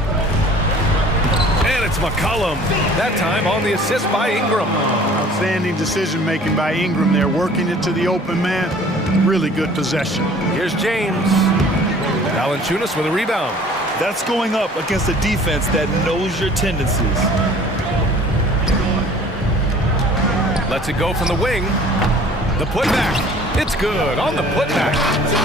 And it's McCollum. That time on the assist by Ingram. Outstanding decision-making by Ingram there, working it to the open man. Really good possession. Here's James. Valanciunas with a rebound. That's going up against a defense that knows your tendencies. Lets it go from the wing. The putback. It's good on the putback.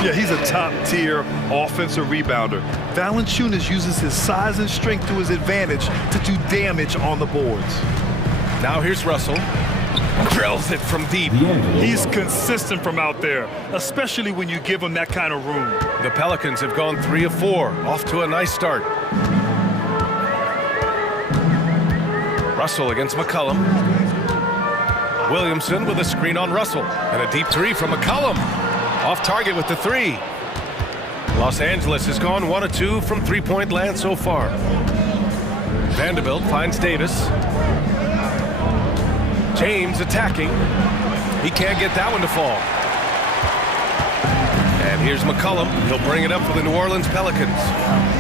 Yeah, he's a top-tier offensive rebounder. Valanciunas uses his size and strength to his advantage to do damage on the boards. Now here's Russell. Drills it from deep. He's consistent from out there, especially when you give him that kind of room. The Pelicans have gone 3 of 4, off to a nice start. Russell against McCollum. Williamson with a screen on Russell. And a deep 3 from McCollum. Off target with the 3. Los Angeles has gone 1 of 2 from three-point land so far. Vanderbilt finds Davis. James attacking. He can't get that one to fall. And here's McCollum. He'll bring it up for the New Orleans Pelicans.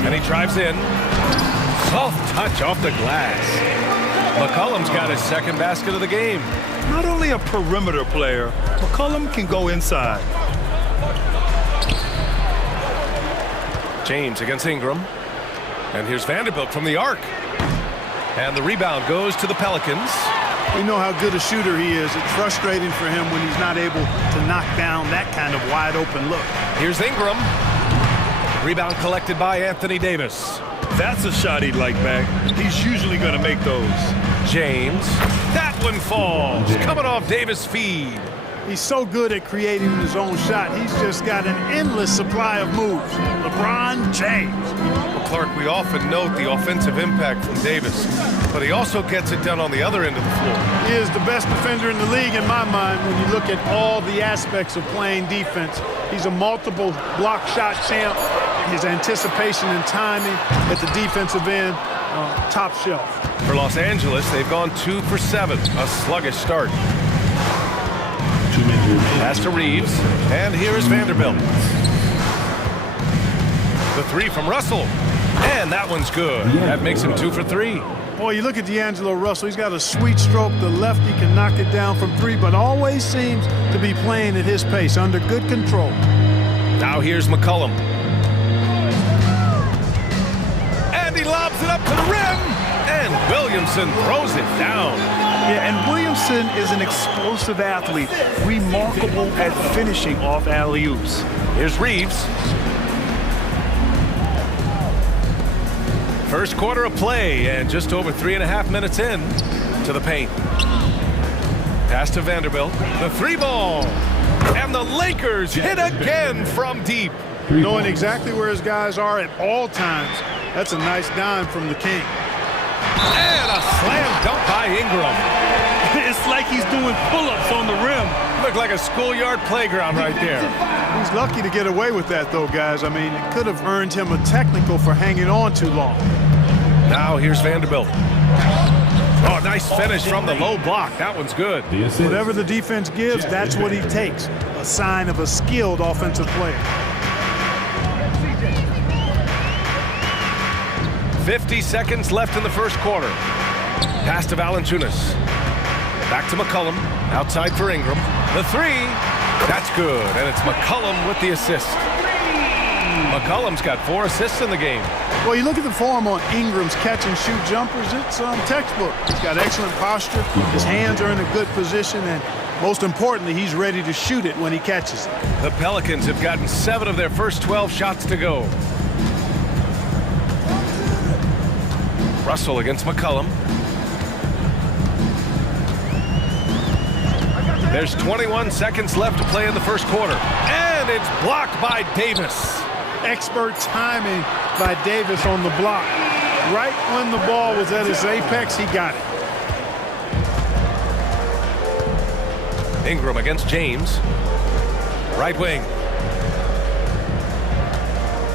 And he drives in. Soft touch off the glass. McCollum's got his second basket of the game. Not only a perimeter player, McCollum can go inside. James against Ingram. And here's Vanderbilt from the arc. And the rebound goes to the Pelicans. We know how good a shooter he is. It's frustrating for him when he's not able to knock down that kind of wide open look. Here's Ingram. Rebound collected by Anthony Davis. That's a shot he'd like back. He's usually going to make those. James. That one falls. Coming off Davis' feed. He's so good at creating his own shot. He's just got an endless supply of moves. LeBron James. Well, Clark, we often note the offensive impact from Davis, but he also gets it done on the other end of the floor. He is the best defender in the league in my mind when you look at all the aspects of playing defense. He's a multiple block shot champ. His anticipation and timing at the defensive end, top shelf. For Los Angeles, they've gone 2 for 7, a sluggish start. Pass to Reeves, and here is Vanderbilt. The 3 from Russell, and that one's good. That makes him 2 for 3. Boy, you look at D'Angelo Russell, he's got a sweet stroke. The lefty can knock it down from 3, but always seems to be playing at his pace, under good control. Now here's McCollum. And he lobs it up to the rim, and Williamson throws it down. Yeah, and Williamson is an explosive athlete, remarkable at finishing off alley-oops. Here's Reeves. First quarter of play, and just over 3.5 minutes in to the paint. Pass to Vanderbilt. The 3 ball. And the Lakers hit again from deep. Knowing exactly where his guys are at all times. That's a nice dime from the King. And a slam dunk by Ingram. It's like he's doing pull-ups on the rim. Looked like a schoolyard playground right there. He's lucky to get away with that, though, guys. I mean, it could have earned him a technical for hanging on too long. Now here's Vanderbilt. Oh, nice finish from the low block. That one's good. Whatever the defense gives, that's what he takes. A sign of a skilled offensive player. 50 seconds left in the first quarter. Pass to Valanciunas. Back to McCollum. Outside for Ingram. The 3. That's good. And it's McCollum with the assist. McCollum's got 4 assists in the game. Well, you look at the form on Ingram's catch-and-shoot jumpers, it's textbook. He's got excellent posture. His hands are in a good position, and most importantly, he's ready to shoot it when he catches it. The Pelicans have gotten 7 of their first 12 shots to go. Russell against McCollum. There's 21 seconds left to play in the first quarter. And it's blocked by Davis. Expert timing by Davis on the block. Right when the ball was at its apex, he got it. Ingram against James. Right wing.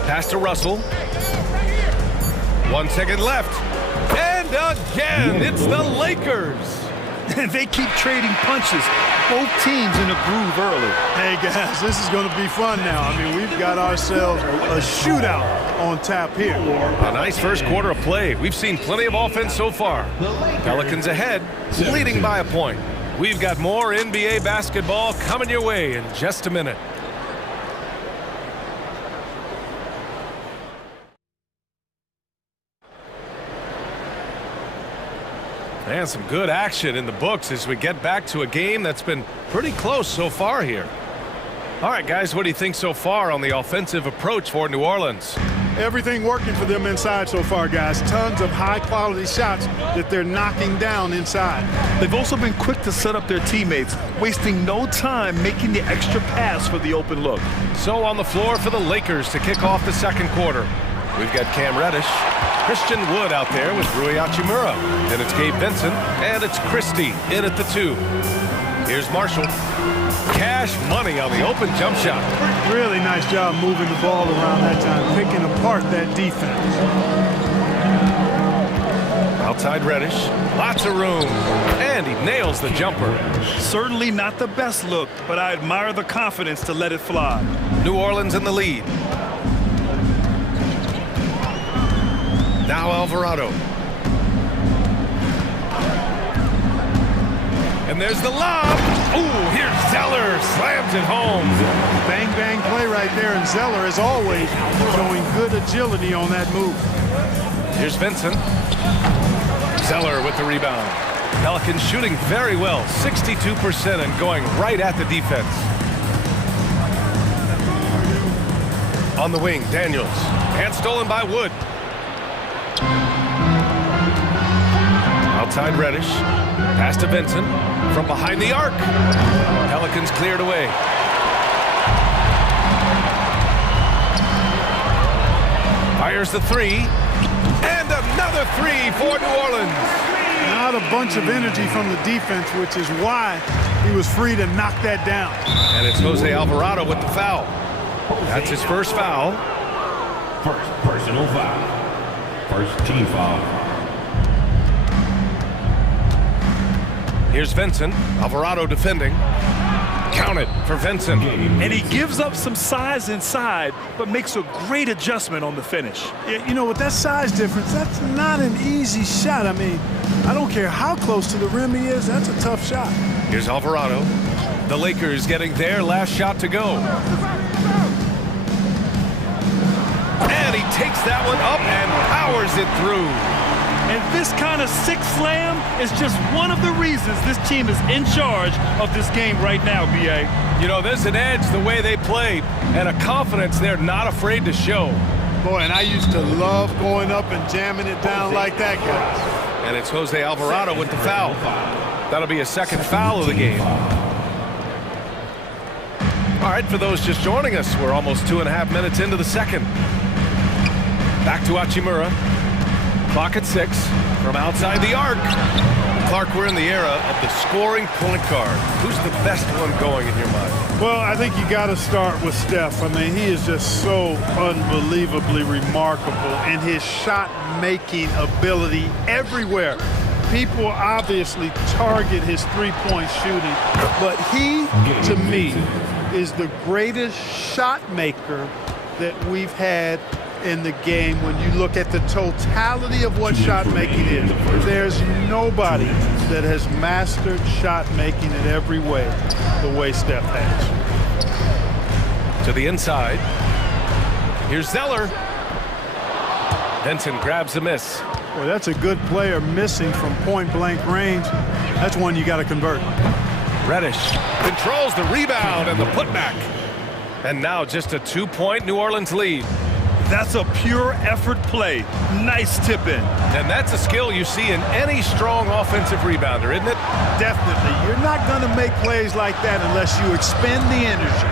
Pass to Russell. 1 second left. And again, it's the Lakers. They keep trading punches. Both teams in a groove early. Hey, guys, this is going to be fun now. I mean, we've got ourselves a shootout on tap here. A nice first quarter of play. We've seen plenty of offense so far. Pelicans ahead, leading by a point. We've got more NBA basketball coming your way in just a minute. And some good action in the books as we get back to a game that's been pretty close so far here. All right, guys, what do you think so far on the offensive approach for New Orleans? Everything working for them inside so far, guys. Tons of high-quality shots that they're knocking down inside. They've also been quick to set up their teammates, wasting no time making the extra pass for the open look. So on the floor for the Lakers to kick off the second quarter. We've got Cam Reddish, Christian Wood out there with Rui Hachimura. Then it's Gabe Vincent, and it's Christie in at the 2. Here's Marshall. Cash money on the open jump shot. Really nice job moving the ball around that time, picking apart that defense. Outside Reddish, lots of room, and he nails the jumper. Certainly not the best look, but I admire the confidence to let it fly. New Orleans in the lead. Now Alvarado. And there's the lob. Ooh, here's Zeller. Slams it home. Bang, bang play right there. And Zeller, as always, showing good agility on that move. Here's Vincent. Zeller with the rebound. Pelicans shooting very well. 62% and going right at the defense. On the wing, Daniels. And stolen by Wood. Outside Reddish. Pass to Vincent. From behind the arc. Pelicans cleared away. Fires the 3. And another 3 for New Orleans. Not a bunch of energy from the defense, which is why he was free to knock that down. And it's Jose Alvarado with the foul. That's his first foul. First personal foul. First team foul. Here's Vincent. Alvarado defending. Counted for Vincent. And he gives up some size inside, but makes a great adjustment on the finish. Yeah, you know, with that size difference, that's not an easy shot. I mean, I don't care how close to the rim he is, that's a tough shot. Here's Alvarado. The Lakers getting their last shot to go. And he takes that one up and powers it through. And this kind of sick slam is just one of the reasons this team is in charge of this game right now, B.A. You know, there's an edge the way they play and a confidence they're not afraid to show. Boy, and I used to love going up and jamming it down like that, guys. And it's Jose Alvarado with the foul. That'll be a second foul of the game. All right, for those just joining us, we're almost 2.5 minutes into the second. Back to Hachimura. Clock at 6 from outside the arc. Clark, we're in the era of the scoring point guard. Who's the best one going in your mind? Well, I think you got to start with Steph. I mean, he is just so unbelievably remarkable in his shot-making ability everywhere. People obviously target his three-point shooting, but he, to me, is the greatest shot maker that we've had in the game. When you look at the totality of what shot making is, there's nobody that has mastered shot making in every way the way Steph has. To the inside. Here's Zeller. Vincent grabs a miss. Well, that's a good player missing from point-blank range. That's one you got to convert. Reddish controls the rebound and the putback. And now just a 2-point New Orleans lead. That's a pure effort play. Nice tip in. And that's a skill you see in any strong offensive rebounder, isn't it? definitely. You're not going to make plays like that unless you expend the energy.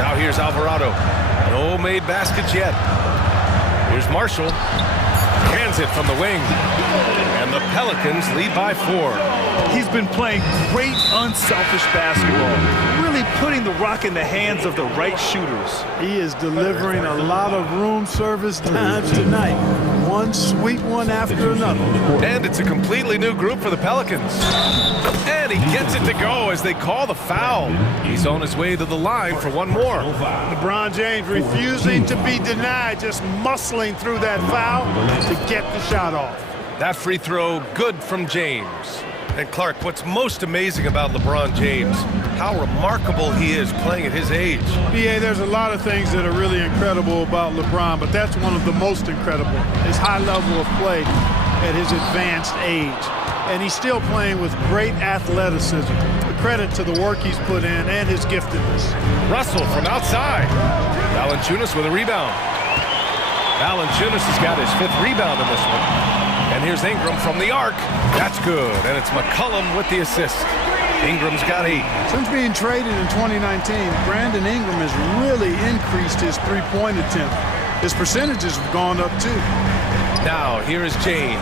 Now here's Alvarado. No made baskets yet. Here's Marshall. Hands it from the wing. And the Pelicans lead by 4. He's been playing great, unselfish basketball, really putting the rock in the hands of the right shooters. He is delivering a lot of room service times tonight. One sweet one after another. And it's a completely new group for the Pelicans. And he gets it to go as they call the foul. He's on his way to the line for one more. LeBron James refusing to be denied, just muscling through that foul to get the shot off. That free throw, good from James. And Clark, what's most amazing about LeBron James, how remarkable he is playing at his age. Yeah, there's a lot of things that are really incredible about LeBron, but that's one of the most incredible, his high level of play at his advanced age. And he's still playing with great athleticism. The credit to the work he's put in and his giftedness. Russell from outside. Valanciunas with a rebound. Valanciunas has got his 5th rebound in this one. And here's Ingram from the arc. That's good. And it's McCollum with the assist. Ingram's got 8. Since being traded in 2019, Brandon Ingram has really increased his three-point attempt. His percentages have gone up too. Now here is James.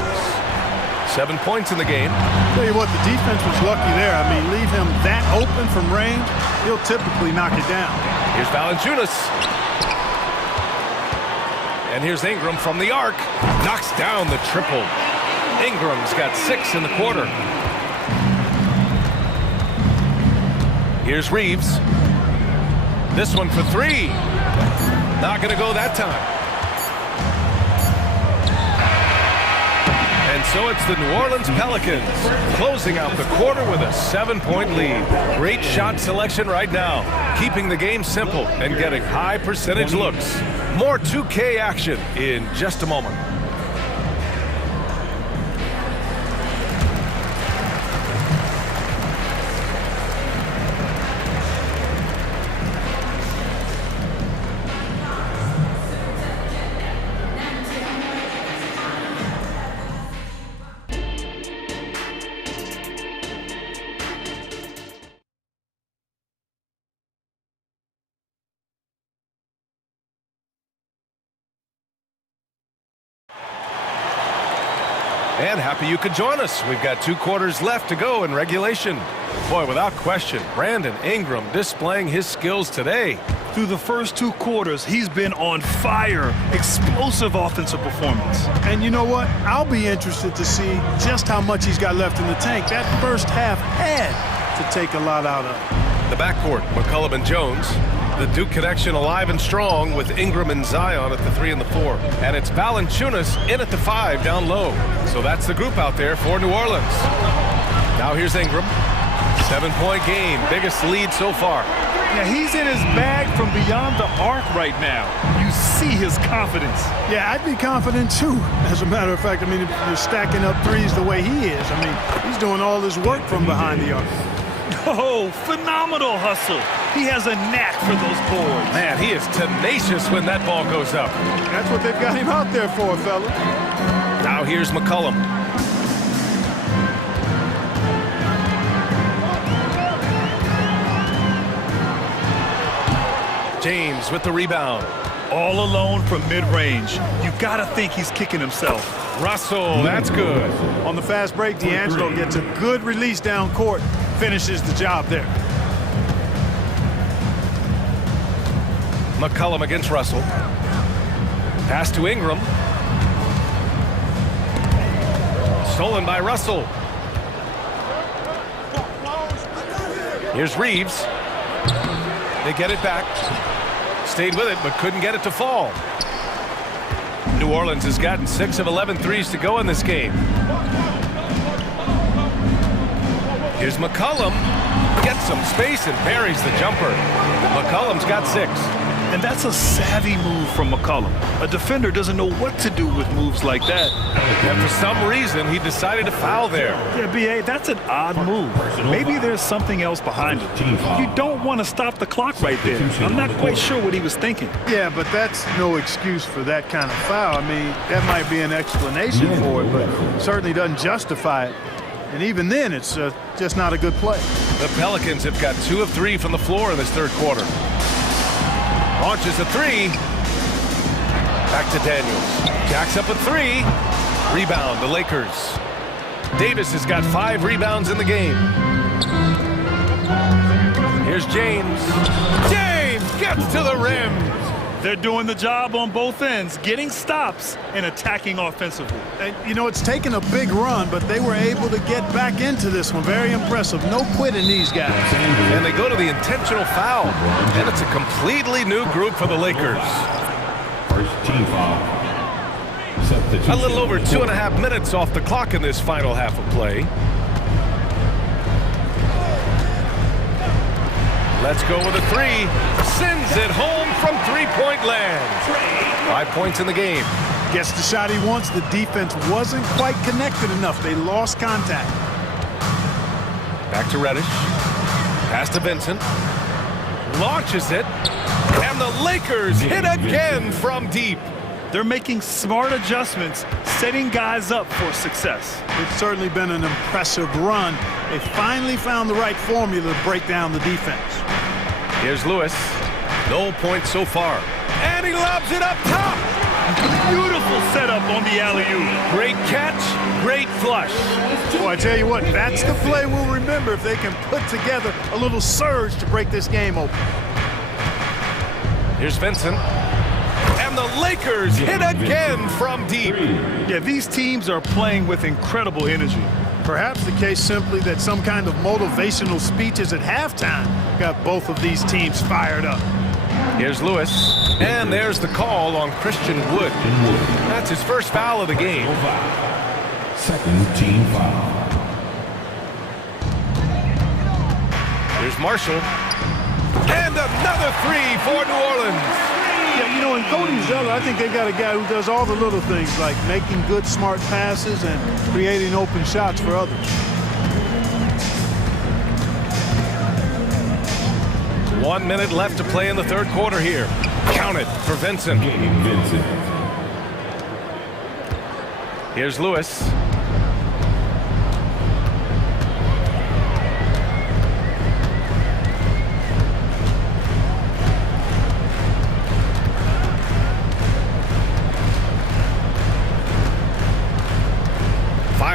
7 points in the game. Tell you what, the defense was lucky there. I mean, leave him that open from range, he'll typically knock it down. Here's Valanciunas. And here's Ingram from the arc. Knocks down the triple. Ingram's got 6 in the quarter. Here's Reeves. This one for 3. Not going to go that time. And so it's the New Orleans Pelicans closing out the quarter with a 7-point lead. Great shot selection right now, keeping the game simple and getting high percentage looks. More 2K action in just a moment. And happy you could join us. We've got 2 quarters left to go in regulation. Boy, without question, Brandon Ingram displaying his skills today. Through the first 2 quarters, he's been on fire. Explosive offensive performance. And you know what? I'll be interested to see just how much he's got left in the tank. That first half had to take a lot out of it. The backcourt, McCollum and Jones. The Duke connection alive and strong with Ingram and Zion at the 3 and the 4. And it's Valanciunas in at the 5 down low. So that's the group out there for New Orleans. Now here's Ingram. 7-point game, biggest lead so far. Yeah, he's in his bag from beyond the arc right now. You see his confidence. Yeah, I'd be confident too. As a matter of fact, I mean, if you're stacking up threes the way he is, I mean, he's doing all his work from behind the arc. Oh, phenomenal hustle. He has a knack for those boards. Man, he is tenacious when that ball goes up. That's what they've got him out there for, fella. Now here's McCollum. James with the rebound. All alone from mid-range. You gotta think he's kicking himself. Russell, that's good. On the fast break, D'Angelo gets a good release down court. Finishes the job there. McCollum against Russell. Pass to Ingram. Stolen by Russell. Here's Reeves. They get it back. Stayed with it, but couldn't get it to fall. New Orleans has gotten 6 of 11 threes to go in this game. Here's McCollum. Gets some space and buries the jumper. McCollum's got 6. And that's a savvy move from McCollum. A defender doesn't know what to do with moves like that. And for some reason, he decided to foul there. Yeah, B.A., that's an odd move. Maybe there's something else behind it. You don't want to stop the clock right there. I'm not quite sure what he was thinking. Yeah, but that's no excuse for that kind of foul. I mean, that might be an explanation for it, but certainly doesn't justify it. And even then, it's just not a good play. The Pelicans have got 2 of 3 from the floor in this third quarter. Launches a 3. Back to Daniels. Jacks up a 3. Rebound, the Lakers. Davis has got 5 rebounds in the game. Here's James. James gets to the rim. They're doing the job on both ends, getting stops and attacking offensively. And, you know, it's taken a big run, but they were able to get back into this one. Very impressive. No quitting these guys. And they go to the intentional foul. And it's a completely new group for the Lakers. First team foul. A little over 2.5 minutes off the clock in this final half of play. Let's go with a 3. Sends it home from three-point land. 5 points in the game. Gets the shot he wants. The defense wasn't quite connected enough. They lost contact. Back to Reddish. Pass to Vincent. Launches it. And the Lakers hit again from deep. They're making smart adjustments, setting guys up for success. It's certainly been an impressive run. They finally found the right formula to break down the defense. Here's Lewis. No points so far. And he lobs it up top. Beautiful setup on the alley-oop. Great catch, great flush. Well, I tell you what, that's the play we'll remember if they can put together a little surge to break this game open. Here's Vincent. And the Lakers hit again from deep. Yeah, these teams are playing with incredible energy. Perhaps the case simply that some kind of motivational speeches at halftime got both of these teams fired up. Here's Lewis. And there's the call on Christian Wood. That's his first foul of the game. Second team foul. Here's Marshall. And another 3 for New Orleans. Yeah, you know, in Cody Zeller, I think they got a guy who does all the little things like making good, smart passes and creating open shots for others. 1 minute left to play in the third quarter here. Count it for Vincent. Here's Lewis.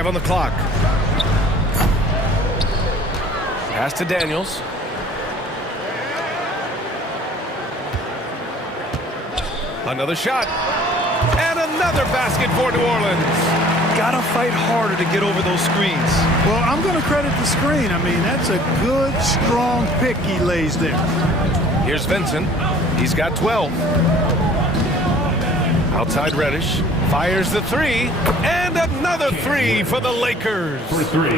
On the clock. Pass to Daniels. Another shot. And another basket for New Orleans. Gotta fight harder to get over those screens. Well, I'm going to credit the screen. I mean, that's a good, strong pick he lays there. Here's Vincent. He's got 12. Outside Reddish. Fires the 3. And another 3 for the Lakers. For 3.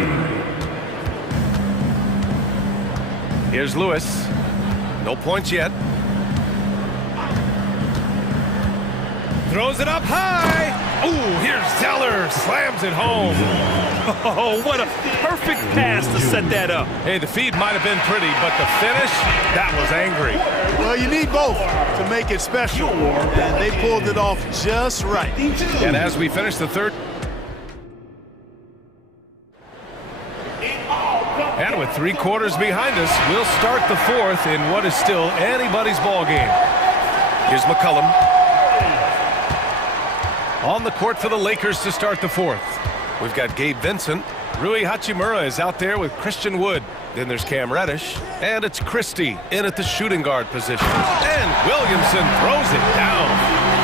Here's Lewis. No points yet. Throws it up high. Ooh, here's Zeller. Slams it home. Oh, what a perfect pass to set that up. Hey, the feed might have been pretty, but the finish, that was angry. Well, you need both to make it special, and they pulled it off just right. And as we finish the third, and with 3 quarters behind us, we'll start the fourth in what is still anybody's ball game. Here's McCollum. On the court for the Lakers to start the fourth. We've got Gabe Vincent. Rui Hachimura is out there with Christian Wood. Then there's Cam Reddish. And it's Christie in at the shooting guard position. And Williamson throws it down.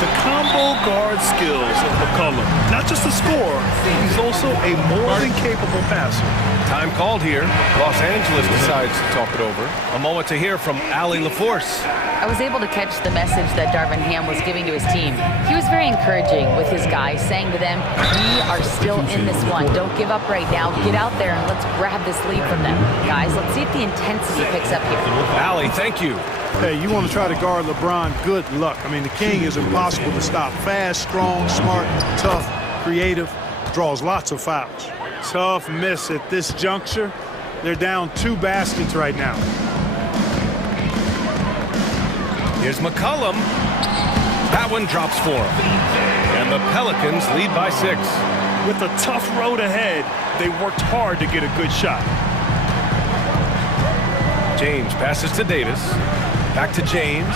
The combo guard skills of McCollum. Not just a scorer, he's also a more than capable passer. Time called here. Los Angeles decides to talk it over. A moment to hear from Allie LaForce. I was able to catch the message that Darvin Ham was giving to his team. He was very encouraging with his guys, saying to them, we are still in this one. Don't give up right now. Get out there and let's grab this lead from them. Guys, let's see if the intensity picks up here. Allie, thank you. Hey, you want to try to guard LeBron, good luck. I mean, the King is impossible to stop. Fast, strong, smart, tough, creative, draws lots of fouls. Tough miss at this juncture. They're down 2 baskets right now. Here's McCollum. That one drops for him. And the Pelicans lead by 6. With a tough road ahead, they worked hard to get a good shot. James passes to Davis. Back to James.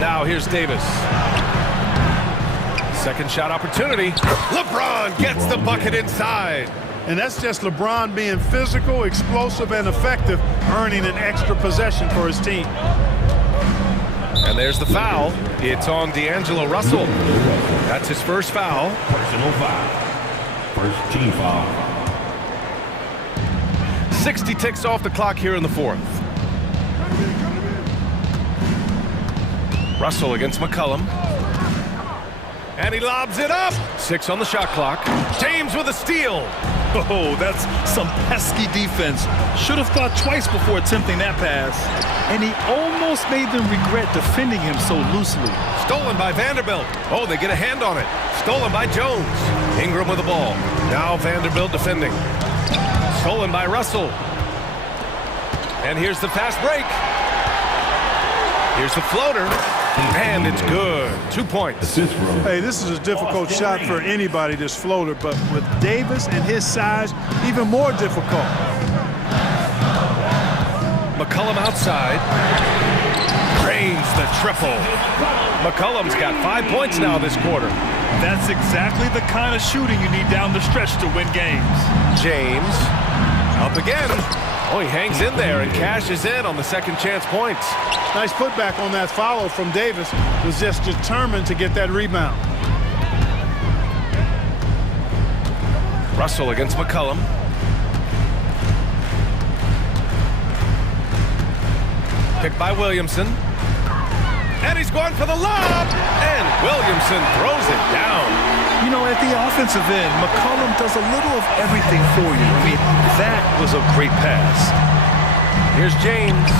Now here's Davis. Second shot opportunity. LeBron gets the bucket inside. And that's just LeBron being physical, explosive, and effective, earning an extra possession for his team. And there's the foul. It's on D'Angelo Russell. That's his first foul. Personal foul. First team foul. 60 ticks off the clock here in the fourth. Russell against McCollum. And he lobs it up. 6 on the shot clock. James with a steal. Oh, that's some pesky defense. Should have thought twice before attempting that pass. And he almost made them regret defending him so loosely. Stolen by Vanderbilt. Oh, they get a hand on it. Stolen by Jones. Ingram with the ball. Now Vanderbilt defending. Stolen by Russell. And here's the fast break. Here's the floater. And it's good. 2 points. Hey, this is a difficult shot for anybody, this floater, but with Davis and his size, even more difficult. McCollum outside. Drains the triple. McCollum's got 5 points now this quarter. That's exactly the kind of shooting you need down the stretch to win games. James up again. Oh, he hangs in there and cashes in on the second chance points. Nice putback on that follow from Davis. Was just determined to get that rebound. Russell against McCollum. Picked by Williamson. And he's going for the lob. And Williamson throws it down. You know, at the offensive end, McCollum does a little of everything for you. I mean, that was a great pass. Here's James.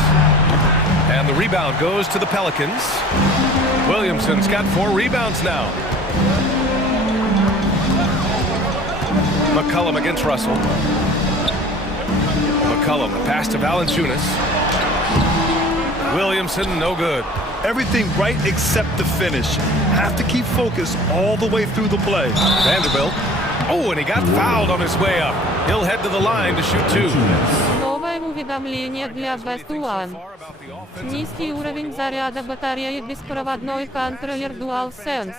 And the rebound goes to the Pelicans. Williamson's got 4 rebounds now. McCollum against Russell. McCollum, the pass to Valanciunas. Williamson, no good. Everything right except the finish. Have to keep focused all the way through the play. Vanderbilt. Oh, and he got fouled on his way up. He'll head to the line to shoot 2. Новое уведомление для Best One. Низкий уровень заряда батареи беспроводной контроллер DualSense.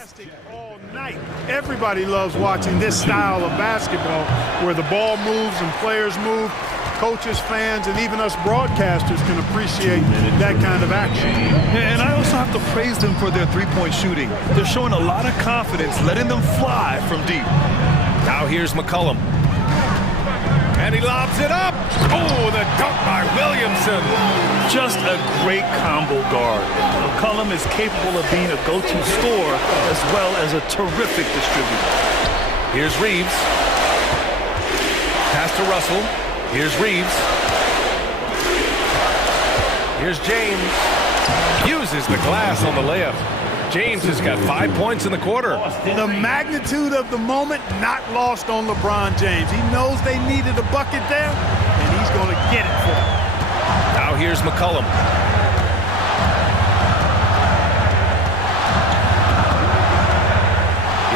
Everybody loves watching this style of basketball where the ball moves and players move. Coaches, fans, and even us broadcasters can appreciate that kind of action. And I also have to praise them for their three-point shooting. They're showing a lot of confidence, letting them fly from deep. Now here's McCollum. And he lobs it up. Oh, the dunk by Williamson. Just a great combo guard. McCollum is capable of being a go-to scorer as well as a terrific distributor. Here's Reeves. Pass to Russell. Here's Reeves. Here's James. Uses the glass on the layup. James has got 5 points in the quarter. The magnitude of the moment not lost on LeBron James. He knows they needed a bucket there, and he's going to get it for them. Now here's McCollum.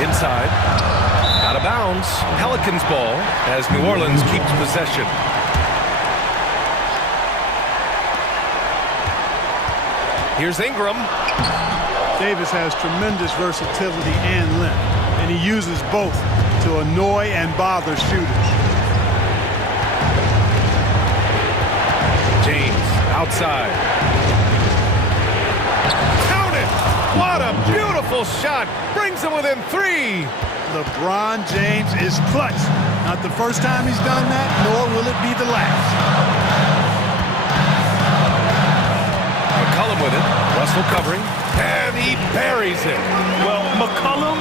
Inside. Out of bounds. Pelicans ball as New Orleans keeps possession. Here's Ingram. Davis has tremendous versatility and length, and he uses both to annoy and bother shooters. James outside. Count it! What a beautiful shot! Brings him within 3. LeBron James is clutch. Not the first time he's done that, nor will it be the last. McCollum with it. Russell covering. And he buries it. Well, McCollum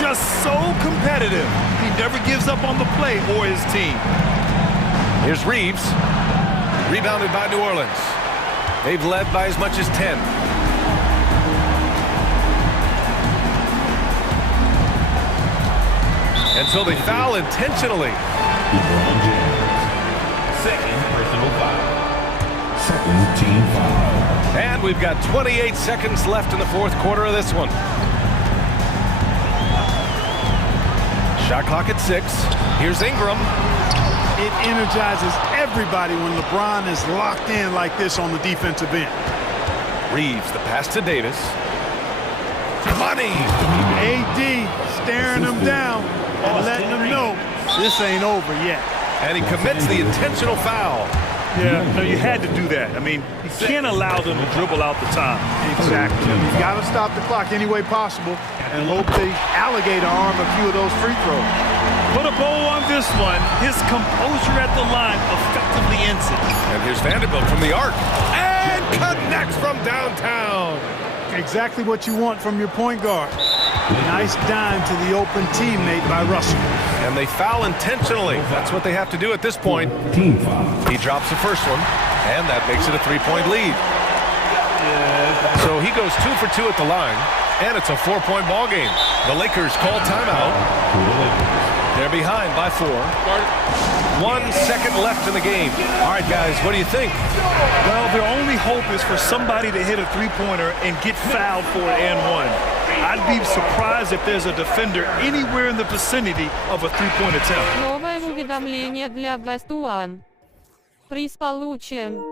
just so competitive. He never gives up on the play or his team. Here's Reeves. Rebounded by New Orleans. They've led by as much as 10. And so they foul intentionally. LeBron James. Second personal foul. Second team foul. And we've got 28 seconds left in the fourth quarter of this one. Shot clock at 6. Here's Ingram. It energizes everybody when LeBron is locked in like this on the defensive end. Reeves, the pass to Davis. Money! AD staring him down and letting him know this ain't over yet. And he commits the intentional foul. Yeah, no, you had to do that. I mean, you can't allow them to dribble out the time. Exactly. You got to stop the clock any way possible and hope the alligator arm a few of those free throws. Put a bow on this one. His composure at the line effectively ends it. And here's Vanderbilt from the arc. And connects from downtown. Exactly what you want from your point guard. Nice dime to the open teammate by Russell. And they foul intentionally. That's what they have to do at this point. He drops the first one, and that makes it a 3-point lead. So he goes 2 for 2 at the line, and it's a 4-point ball game. The Lakers call timeout. They're behind by 4. 1 second left in the game. All right, guys, what do you think? Well, their only hope is for somebody to hit a three-pointer and get fouled for it and one. I'd be surprised if there's a defender anywhere in the vicinity of a three-point attempt. Новое уведомление для Best One. Приз получен.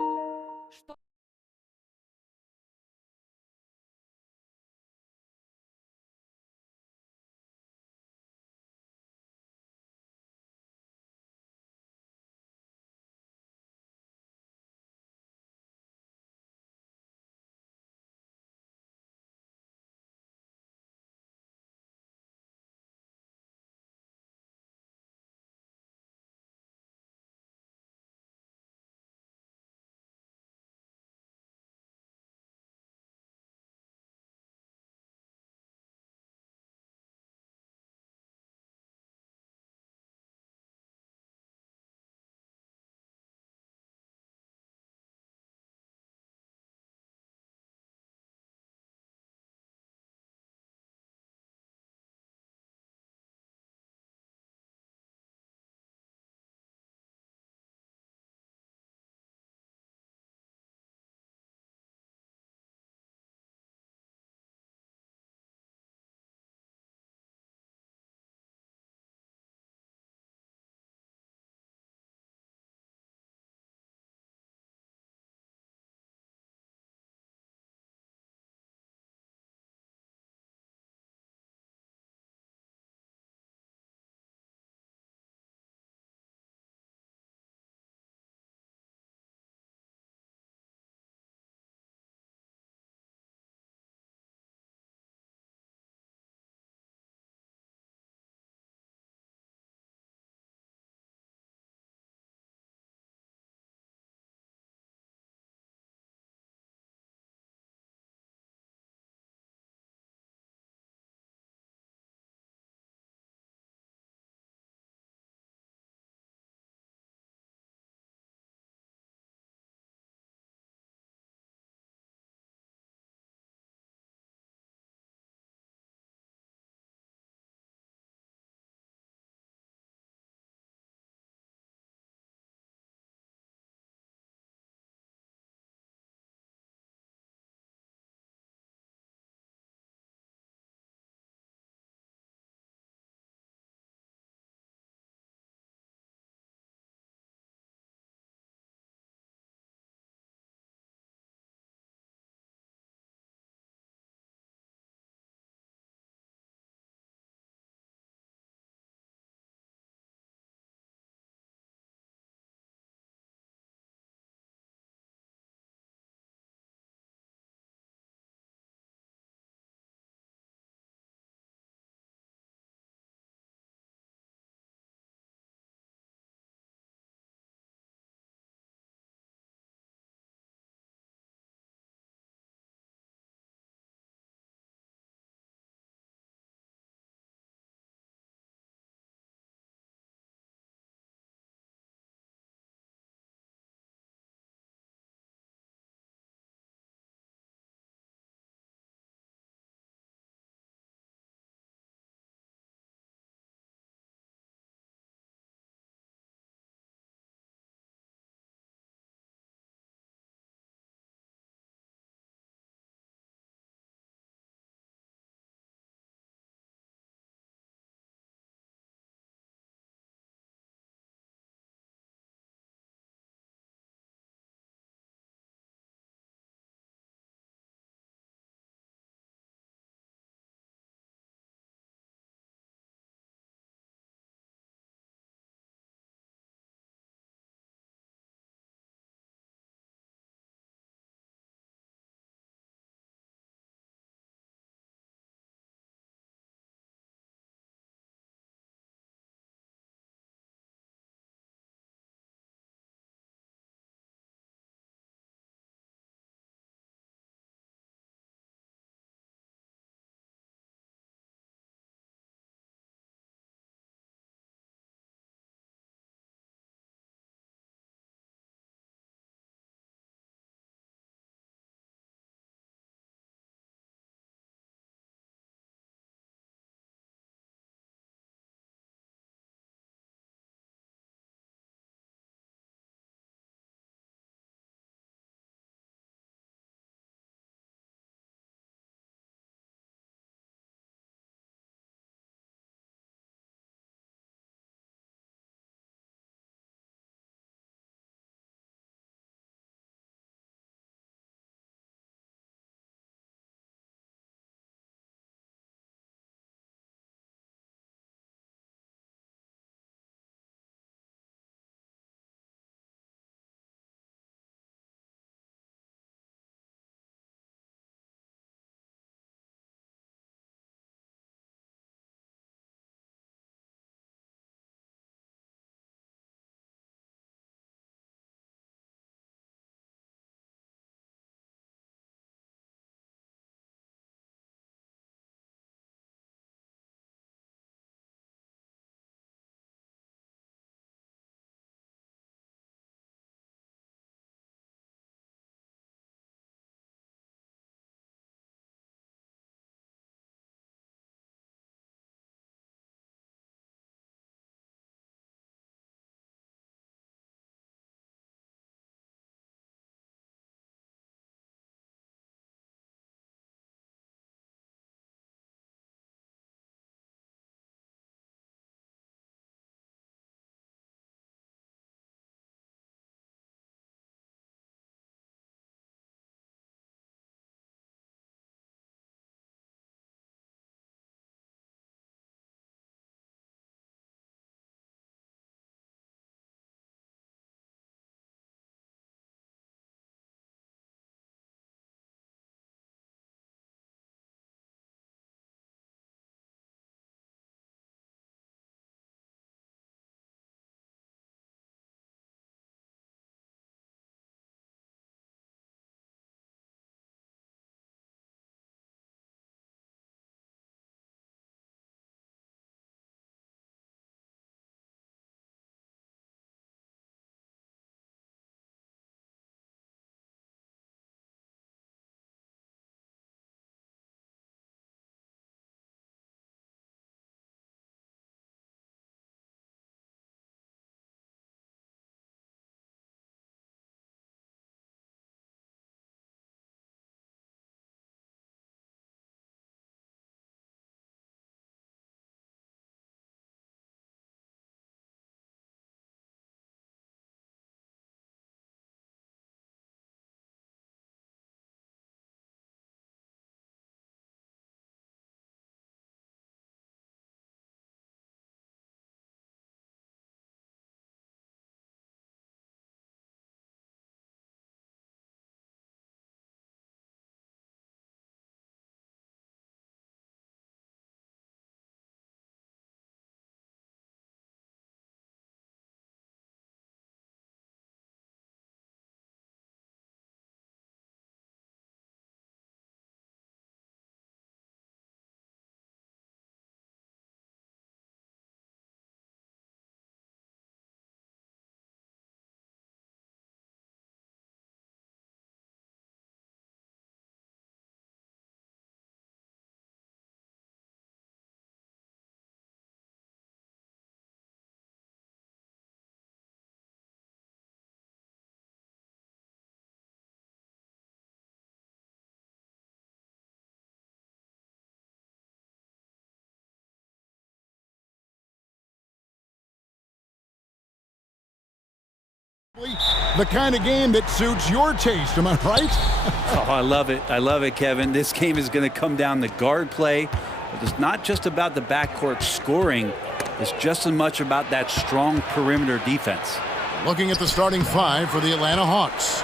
The kind of game that suits your taste, am I right? Oh, I love it. I love it, Kevin. This game is going to come down to guard play. But it's not just about the backcourt scoring. It's just as much about that strong perimeter defense. Looking at the starting five for the Atlanta Hawks.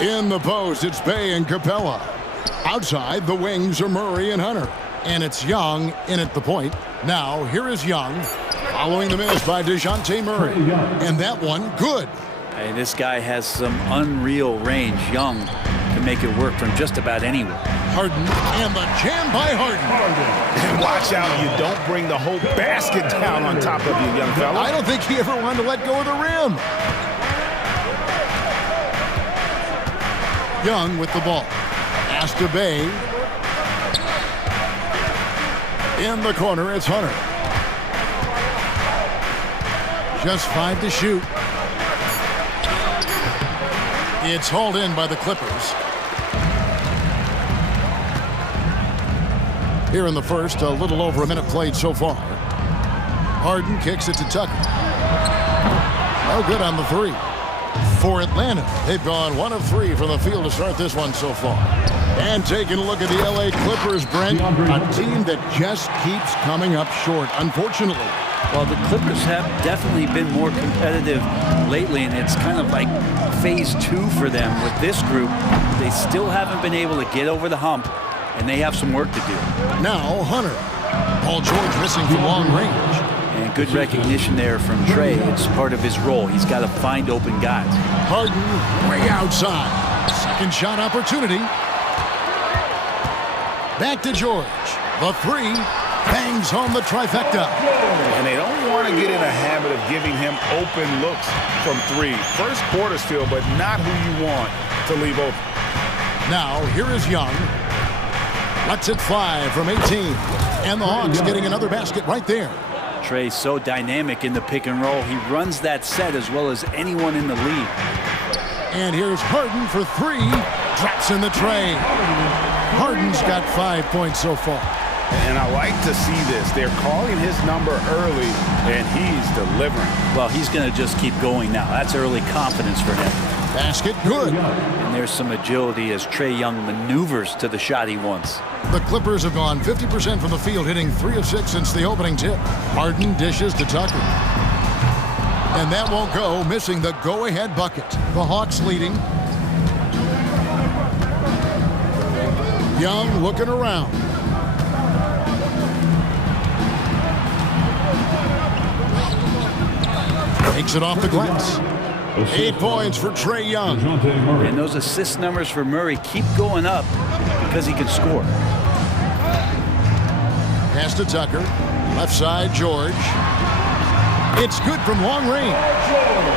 In the post, it's Bay and Capella. Outside, the wings are Murray and Hunter. And it's Young in at the point. Now, here is Young, following the miss by DeJounte Murray. And that one, good. Hey, this guy has some unreal range. Young can make it work from just about anywhere. Harden, and the jam by Harden. And watch out, you don't bring the whole basket down on top of you, young fella. I don't think he ever wanted to let go of the rim. Young with the ball. Pass to Bay. In the corner, it's Hunter. Just 5 to shoot. It's hauled in by the Clippers. Here in the first, a little over a minute played so far. Harden kicks it to Tucker. No good on the three. For Atlanta, they've gone 1 of 3 from the field to start this one so far. And taking a look at the LA Clippers, Brent, a team that just keeps coming up short, unfortunately. Well, the Clippers have definitely been more competitive lately, and it's kind of like phase 2 for them with this group. They still haven't been able to get over the hump, and they have some work to do. Now Hunter. Paul George missing from long range. And good recognition there from Trey. It's part of his role. He's got to find open guys. Harden way outside. Second shot opportunity. Back to George. The three. Bangs home the trifecta. And they don't want to get in a habit of giving him open looks from 3. First quarter still, but not who you want to leave open. Now, here is Young. Lets it fly from 18. And the Hawks getting another basket right there. Trey's so dynamic in the pick and roll. He runs that set as well as anyone in the league. And here's Harden for 3. Drops in the tray. Harden's got 5 points so far. And I like to see this. They're calling his number early, and he's delivering. Well, he's going to just keep going now. That's early confidence for him. Basket good. And there's some agility as Trae Young maneuvers to the shot he wants. The Clippers have gone 50% from the field, hitting 3 of 6 since the opening tip. Harden dishes to Tucker. And that won't go, missing the go-ahead bucket. The Hawks leading. Young looking around. Takes it off the glass. 8 points for Trae Young. And those assist numbers for Murray keep going up because he can score. Pass to Tucker. Left side, George. It's good from long range.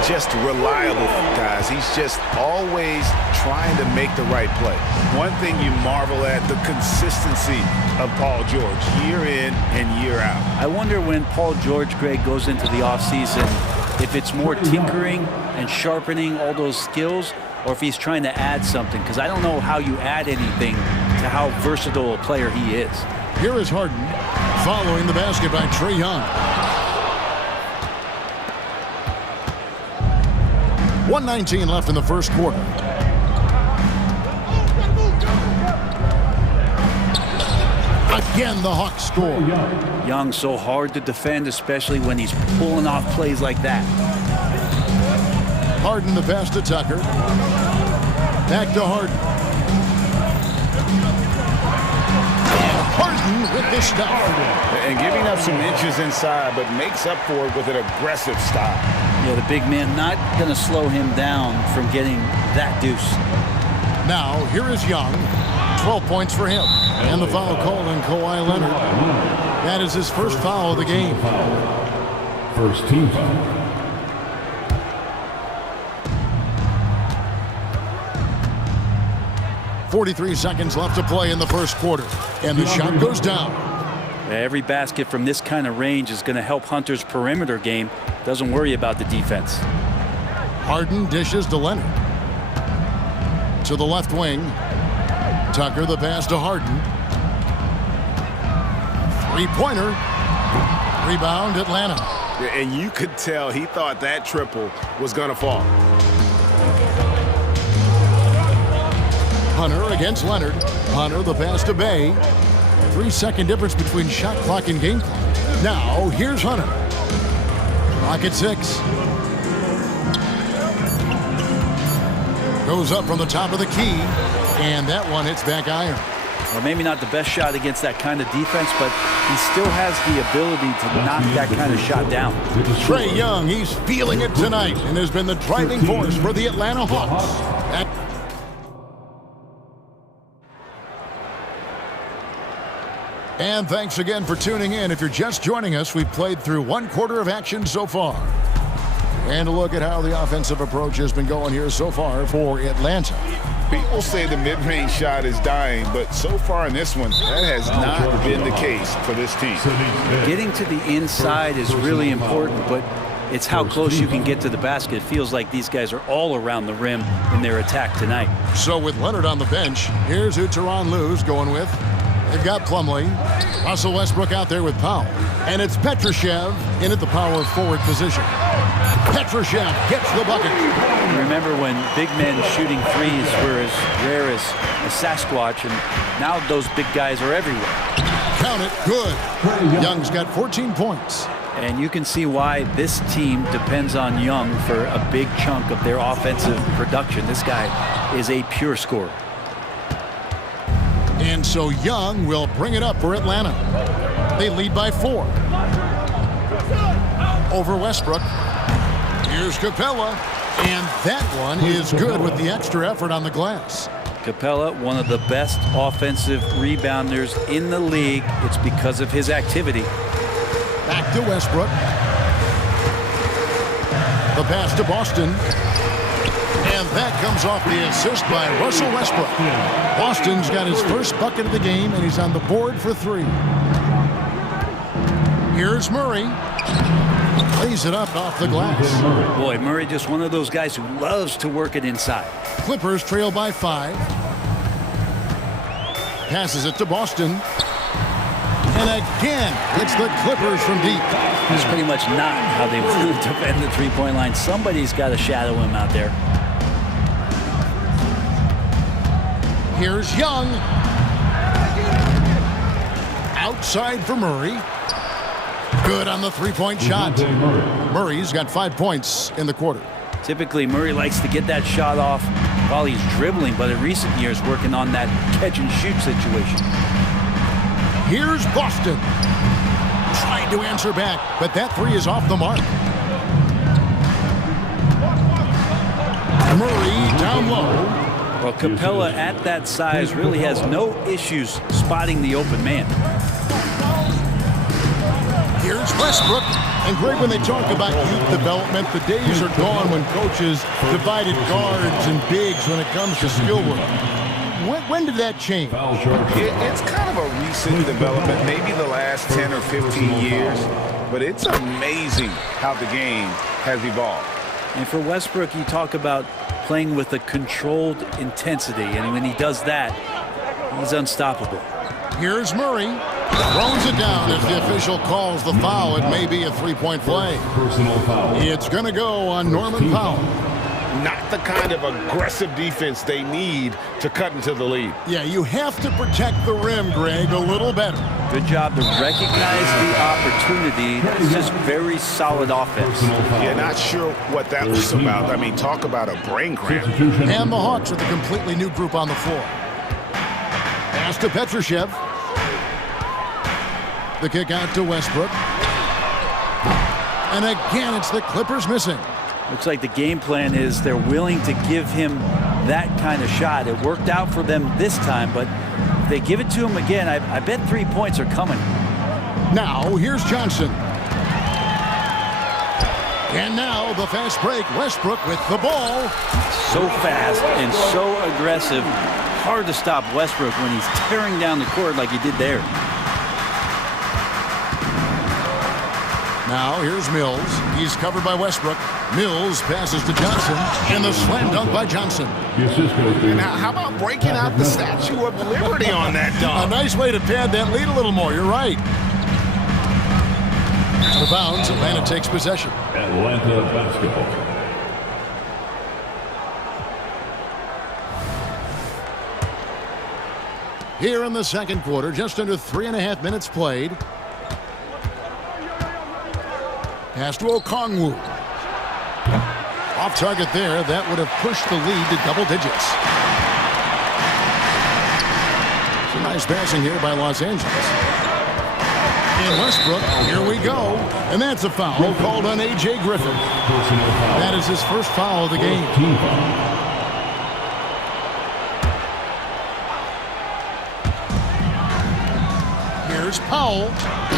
Just reliable, guys. He's just always trying to make the right play. One thing you marvel at, the consistency of Paul George, year in and year out. I wonder when Paul George, Greg, goes into the offseason, if it's more tinkering and sharpening all those skills, or if he's trying to add something, because I don't know how you add anything to how versatile a player he is. Here is Harden, following the basket by Trae Young. 1:19 left in the first quarter. Again, the Hawks score. Young so hard to defend, especially when he's pulling off plays like that. Harden the pass to Tucker. Back to Harden. And Harden with the stop. And giving up some inches inside, but makes up for it with an aggressive stop. Yeah, the big man not going to slow him down from getting that deuce. Now, here is Young. 12 points for him. And the foul called on Kawhi Leonard. That is his first foul of the game. First team foul. .43 seconds left to play in the first quarter. And the shot goes down. Every basket from this kind of range is going to help Hunter's perimeter game. Doesn't worry about the defense. Harden dishes to Leonard. To the left wing. Tucker the pass to Harden. Three-pointer. Rebound Atlanta. And you could tell he thought that triple was going to fall. Hunter against Leonard. Hunter, the pass to Bay. 3-second difference between shot clock and game clock. Now, here's Hunter. Clock at 6. Goes up from the top of the key, and that one hits back iron. Well, maybe not the best shot against that kind of defense, but he still has the ability to knock that kind of shot down. Trae Young, he's feeling it tonight and has been the driving force for the Atlanta Hawks. And thanks again for tuning in. If you're just joining us, we've played through 1 quarter of action so far. And a look at how the offensive approach has been going here so far for Atlanta. People say the mid-range shot is dying, but so far in this one, that has not been the case for this team. Getting to the inside is really important, but it's how close you can get to the basket. It feels like these guys are all around the rim in their attack tonight. So with Leonard on the bench, here's who Tyronn Lue's going with. They've got Plumlee, Russell Westbrook out there with Powell, and it's Petrushev in at the power forward position. Petrushev gets the bucket. Remember when big men shooting threes were as rare as a Sasquatch, and now those big guys are everywhere. Count it, good. Young's got 14 points. And you can see why this team depends on Young for a big chunk of their offensive production. This guy is a pure scorer. And so Young will bring it up for Atlanta. They lead by 4. Over Westbrook. Here's Capella, and that one is good with the extra effort on the glass. Capella, one of the best offensive rebounders in the league. It's because of his activity. Back to Westbrook. The pass to Boston. And that comes off the assist by Russell Westbrook. Boston's got his first bucket of the game, and he's on the board for 3. Here's Murray. Lays it up off the glass. Boy, Murray just one of those guys who loves to work it inside. Clippers trail by 5. Passes it to Boston. And again, it's the Clippers from deep. That's pretty much not how they want to defend the three-point line. Somebody's got to shadow him out there. Here's Young. Outside for Murray. Good on the three-point shot. Murray's got 5 points in the quarter. Typically, Murray likes to get that shot off while he's dribbling, but in recent years, working on that catch-and-shoot situation. Here's Boston. Trying to answer back, but that 3 is off the mark. Murray down low. Well, Capella at that size really has no issues spotting the open man. Here's Westbrook. And Greg, when they talk about youth development, the days are gone when coaches divided guards and bigs when it comes to skill work. When did that change? It's kind of a recent development, maybe the last 10 or 15 years, but it's amazing how the game has evolved. And for Westbrook, you talk about playing with a controlled intensity, and when he does that, he's unstoppable. Here's Murray. Throws it down as the official calls the foul. It may be a three-point play. It's going to go on Norman Powell. Not the kind of aggressive defense they need to cut into the lead. Yeah, you have to protect the rim, Greg, a little better. Good job to recognize the opportunity. It's just very solid offense. Yeah, not sure what that was about. I mean, talk about a brain cramp. And the Hawks with a completely new group on the floor. Pass to Petrushev. The kick out to Westbrook. And again, it's the Clippers missing. Looks like the game plan is they're willing to give him that kind of shot. It worked out for them this time, but if they give it to him again, I bet 3 points are coming. Now, here's Johnson. And now the fast break. Westbrook with the ball. So fast and so aggressive. Hard to stop Westbrook when he's tearing down the court like he did there. Now, here's Mills. He's covered by Westbrook. Mills passes to Johnson, and the slam dunk by Johnson. Now, how about breaking out the Statue of Liberty on that dunk? A nice way to pad that lead a little more. You're right. Out of bounds, Atlanta takes possession. Atlanta basketball. here in the second quarter. Just under 3.5 minutes played. Pass to Okongwu. Off target there. That would have pushed the lead to double digits. Some nice passing here by Los Angeles. And Westbrook, here we go. And that's a foul called on A.J. Griffin. That is his first foul of the game. Here's Powell.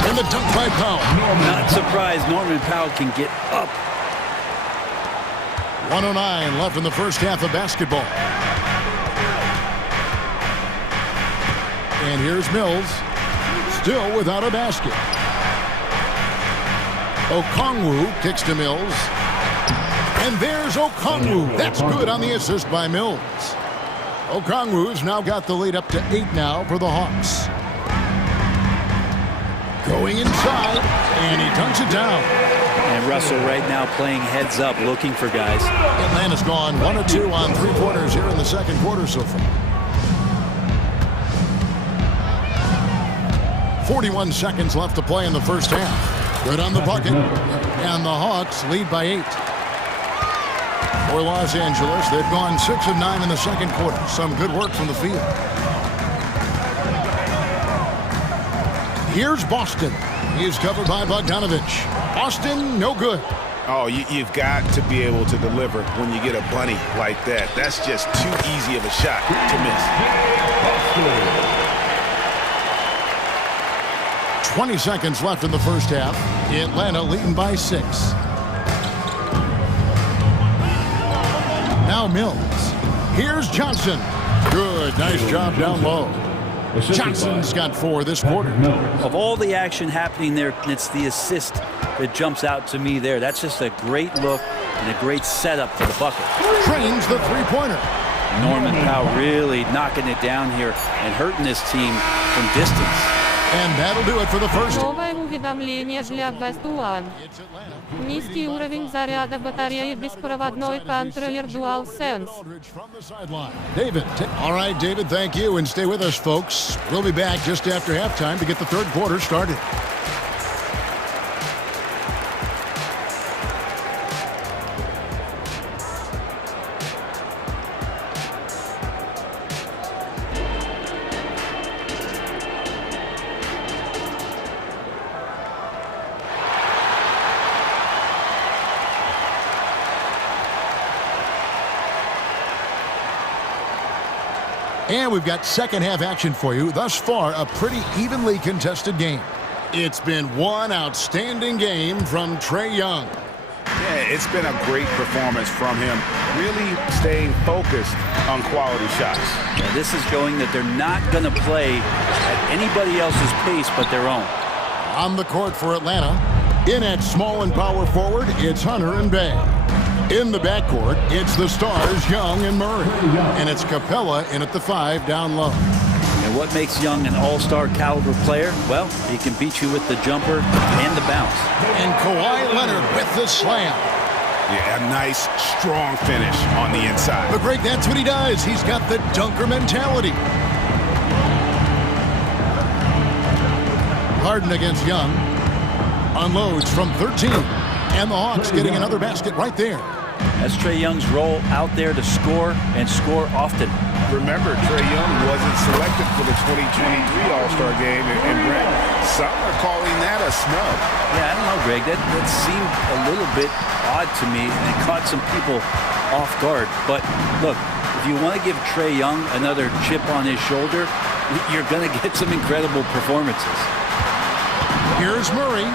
And the dunk by Powell. Not surprised Norman Powell can get up. 1:09 left in the first half of basketball. And here's Mills. Still without a basket. Okongwu kicks to Mills. And there's Okongwu. That's good on the assist by Mills. Okongwu's now got the lead up to 8 now for the Hawks. Going inside, and he dunks it down. And Russell right now playing heads up, looking for guys. Atlanta's gone 1 of 2 on 3 quarters here in the second quarter so far. 41 seconds left to play in the first half. Good on the bucket. And the Hawks lead by 8. For Los Angeles, they've gone 6 of 9 in the second quarter. Some good work from the field. Here's Boston. He's covered by Bogdanovich. Boston, no good. Oh, you've got to be able to deliver when you get a bunny like that. That's just too easy of a shot to miss. 20 seconds left in the first half. Atlanta leading by 6. Now Mills. Here's Johnson. Good. Nice job down low. Johnson's got 4 this quarter. Of all the action happening there, it's the assist that jumps out to me there. That's just a great look and a great setup for the bucket. Trains the three-pointer. Norman Powell really knocking it down here and hurting this team from distance. And that'll do it for the first. Новое уведомление для Best1. Низкий уровень заряда батареи беспроводной контроллер DualSense. David. All right, David, thank you. And stay with us, folks. We'll be back just after halftime to get the third quarter started. And we've got second half action for you. Thus far, a pretty evenly contested game. It's been one outstanding game from Trae Young. Yeah, it's been a great performance from him. Really staying focused on quality shots. Yeah, this is showing that they're not going to play at anybody else's pace but their own. On the court for Atlanta, in at small and power forward, it's Hunter and Bay. In the backcourt, it's the stars, Young and Murray. And it's Capella in at the 5 down low. And what makes Young an all-star caliber player? Well, he can beat you with the jumper and the bounce. And Kawhi Leonard with the slam. Yeah, a nice, strong finish on the inside. But Greg, that's what he does. He's got the dunker mentality. Harden against Young. Unloads from 13. And the Hawks getting another basket right there. That's Trae Young's role out there to score and score often. Remember, Trae Young wasn't selected for the 2023 All-Star game, and Brett, some are calling that a snub. Yeah, I don't know, Greg. That seemed a little bit odd to me, and it caught some people off guard. But look, if you want to give Trae Young another chip on his shoulder, you're going to get some incredible performances. Here's Murray.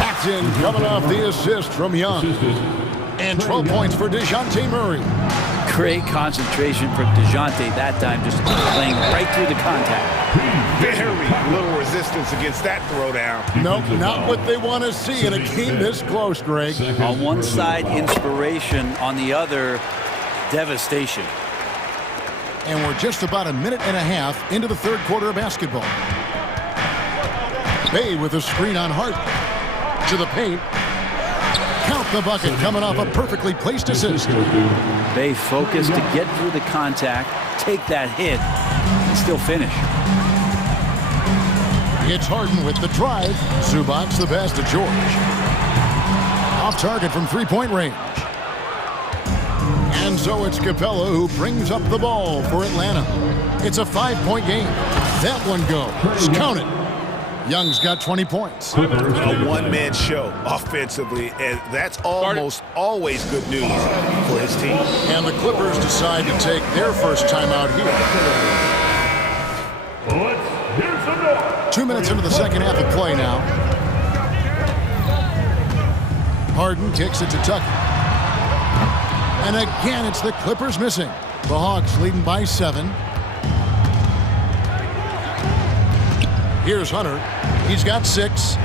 Paxton coming off the assist from Young. And 12 points for DeJounte Murray. Great concentration from DeJounte that time, just playing right through the contact. Very little resistance against that throwdown. Nope, not what they want to see in a game this close, Greg. On one side, inspiration. On the other, devastation. And we're just about a minute and a half into the third quarter of basketball. Bay with a screen on Hart. To the paint. Count the bucket coming off a perfectly placed assist. Bay focused to get through the contact, take that hit, and still finish. It's Harden with the drive. Zubac's the pass to George. Off target from three-point range. And so it's Capella who brings up the ball for Atlanta. It's a 5-point game. That one goes. Count it. Young's got 20 points. A one-man show offensively, and that's almost always good news for his team. And the Clippers decide to take their first timeout here. 2 minutes into the second half of play now. Harden kicks it to Tucker. And again, it's the Clippers missing. The Hawks leading by 7. Here's Hunter. He's got 6.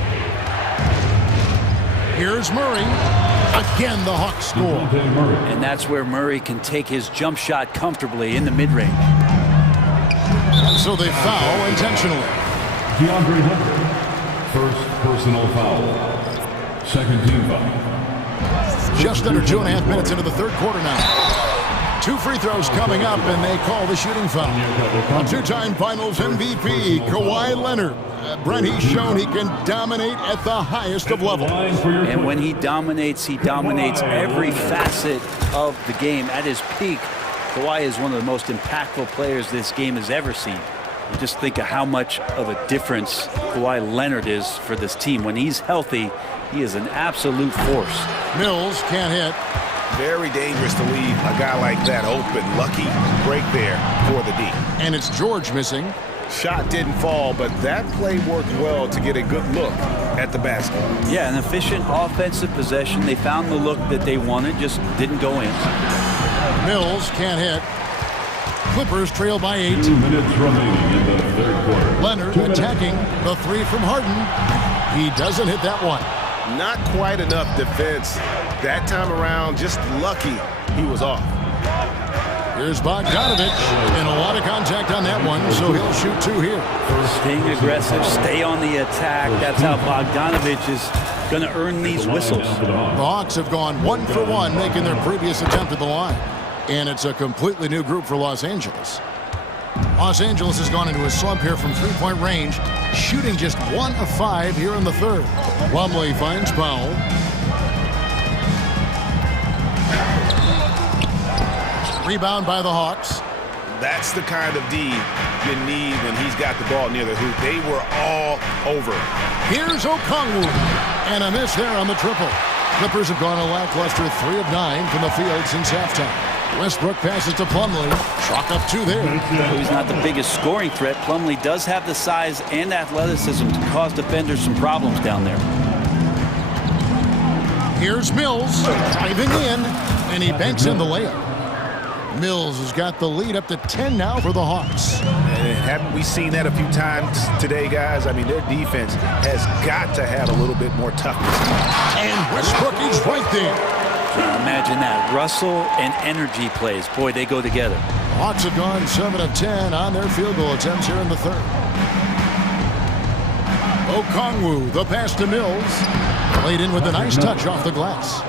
Here's Murray. Again, the Hawks score. And that's where Murray can take his jump shot comfortably in the mid-range. And so they foul intentionally. DeAndre Hunter, first personal foul. Second team foul. Just under 2.5 minutes into the third quarter now. 2 free throws coming up, and they call the shooting foul. A two-time Finals MVP, Kawhi Leonard. Brent, he's shown he can dominate at the highest of levels. And when he dominates every facet of the game. At his peak, Kawhi is one of the most impactful players this game has ever seen. You just think of how much of a difference Kawhi Leonard is for this team. When he's healthy, he is an absolute force. Mills can't hit. Very dangerous to leave a guy like that open. Lucky break there for the D. And it's George missing. Shot didn't fall, but that play worked well to get a good look at the basket. Yeah, an efficient offensive possession. They found the look that they wanted, just didn't go in. Mills can't hit. Clippers trail by 8. 2 minutes remaining in the third quarter. Leonard attacking the 3 from Harden. He doesn't hit that one. Not quite enough defense that time around. Just lucky he was off. Here's Bogdanovich, and a lot of contact on that one, so he'll shoot 2 here. Staying aggressive, stay on the attack. That's how Bogdanovich is going to earn these whistles. The Hawks have gone 1 for 1, making their previous attempt at the line. And it's a completely new group for Los Angeles. Los Angeles has gone into a slump here from three-point range, shooting just 1 of 5 here in the third. Plumlee finds Powell. Rebound by the Hawks. That's the kind of D you need when he's got the ball near the hoop. They were all over. Here's Okongwu. And a miss there on the triple. Clippers have gone a lackluster 3 of 9 from the field since halftime. Westbrook passes to Plumlee. Chalk up 2 there. He's not the biggest scoring threat. Plumlee does have the size and athleticism to cause defenders some problems down there. Here's Mills driving in, and he banks in the layup. Mills has got the lead up to 10 now for the Hawks. And haven't we seen that a few times today, guys? I mean, their defense has got to have a little bit more toughness. And Westbrook is right there. Imagine that. Russell and energy plays. Boy, they go together. Hawks have gone 7 of 10 on their field goal attempts here in the third. Okongwu, the pass to Mills. Played in with a nice touch off the glass.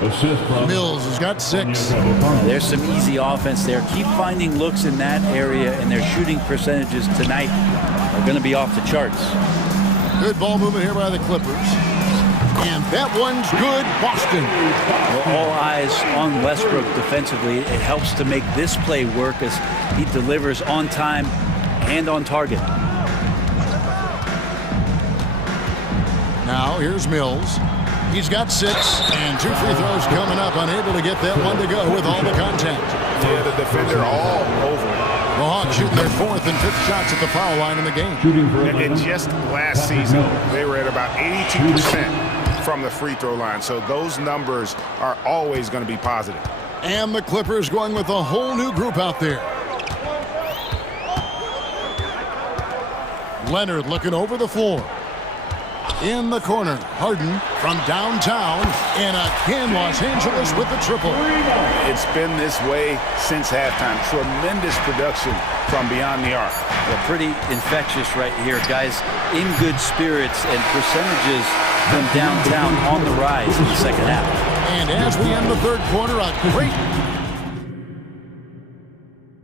Mills has got 6. There's some easy offense there. Keep finding looks in that area, and their shooting percentages tonight are going to be off the charts. Good ball movement here by the Clippers. And that one's good, Boston. Well, all eyes on Westbrook defensively. It helps to make this play work as he delivers on time and on target. Now here's Mills. He's got 6, and 2 free throws coming up. Unable to get that one to go with all the contact. Yeah, the defender all over. The Hawks shooting their 4th and 5th shots at the foul line in the game. And just last season, they were at about 82% from the free throw line. So those numbers are always going to be positive. And the Clippers going with a whole new group out there. Leonard looking over the floor. In the corner, Harden from downtown, and again Los Angeles with the triple. It's been this way since halftime. Tremendous production from beyond the arc. They're pretty infectious right here, guys. In good spirits, and percentages from downtown on the rise in the second half. And as we end the third quarter, a great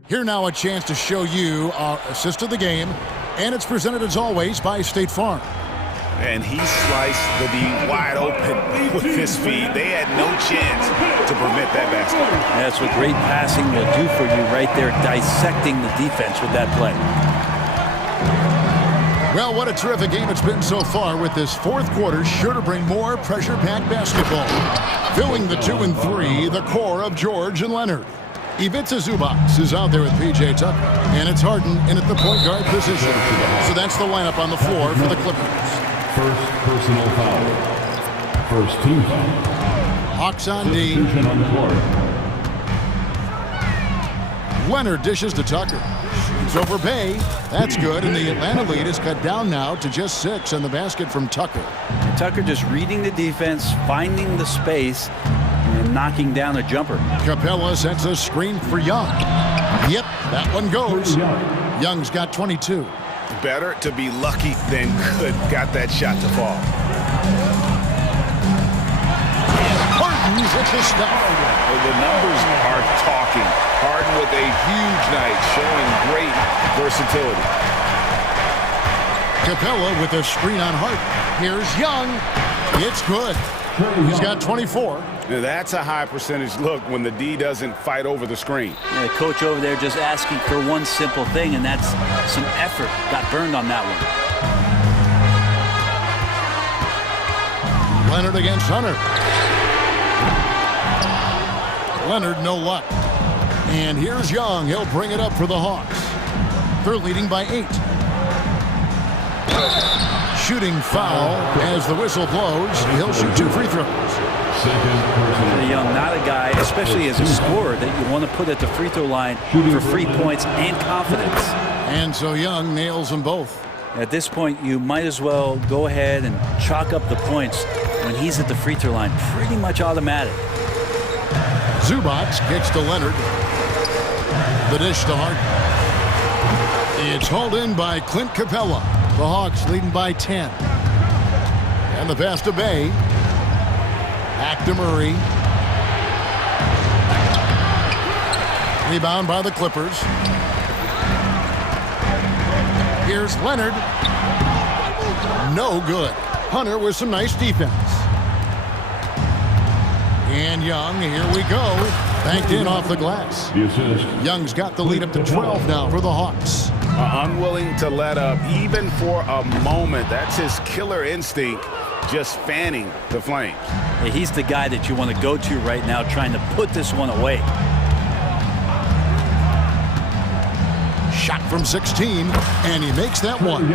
Here now a chance to show you our assist of the game, and it's presented as always by State Farm. And he sliced the D wide open with his feet. They had no chance to prevent that basket. That's what great passing will do for you right there, dissecting the defense with that play. Well, what a terrific game it's been so far, with this fourth quarter sure to bring more pressure-packed basketball. Filling the 2 and 3, the core of George and Leonard. Ivica Zubac is out there with P.J. Tucker, and it's Harden in at the point guard position. So that's the lineup on the floor for the Clippers. First personal foul. First team foul. Hawks on D. Substitution on the court. Leonard dishes to Tucker. Shoots over Bay. That's good, and the Atlanta lead is cut down now to just 6 on the basket from Tucker. And Tucker just reading the defense, finding the space, and knocking down a jumper. Capella sets a screen for Young. Yep, that one goes. Young's got 22. Better to be lucky than good. Got that shot to fall. Harden's at the stop. Well, the numbers are talking. Harden with a huge night, showing great versatility. Capella with a screen on Harden. Here's Young. It's good. He's got 24. Now that's a high percentage look when the D doesn't fight over the screen. Yeah, the coach over there just asking for one simple thing, and that's some effort. Got burned on that one. Leonard against Hunter. Leonard, no luck. And here's Young. He'll bring it up for the Hawks. They're leading by 8. Shooting foul as the whistle blows. He'll shoot 2 free throws. Young, not a guy, especially as a scorer, that you want to put at the free throw line for free points and confidence. And so Young nails them both. At this point, you might as well go ahead and chalk up the points when he's at the free throw line. Pretty much automatic. Zubac kicks to Leonard. The dish to Harden. It's hauled in by Clint Capella. The Hawks leading by 10. And the pass to Bay. Back to Murray. Rebound by the Clippers. Here's Leonard. No good. Hunter with some nice defense. And Young, here we go. Banked in off the glass. Young's got the lead up to 12 now for the Hawks. Unwilling to let up even for a moment. That's his killer instinct, just fanning the flames. Yeah, he's the guy that you want to go to right now, trying to put this one away. Shot from 16, and he makes that one.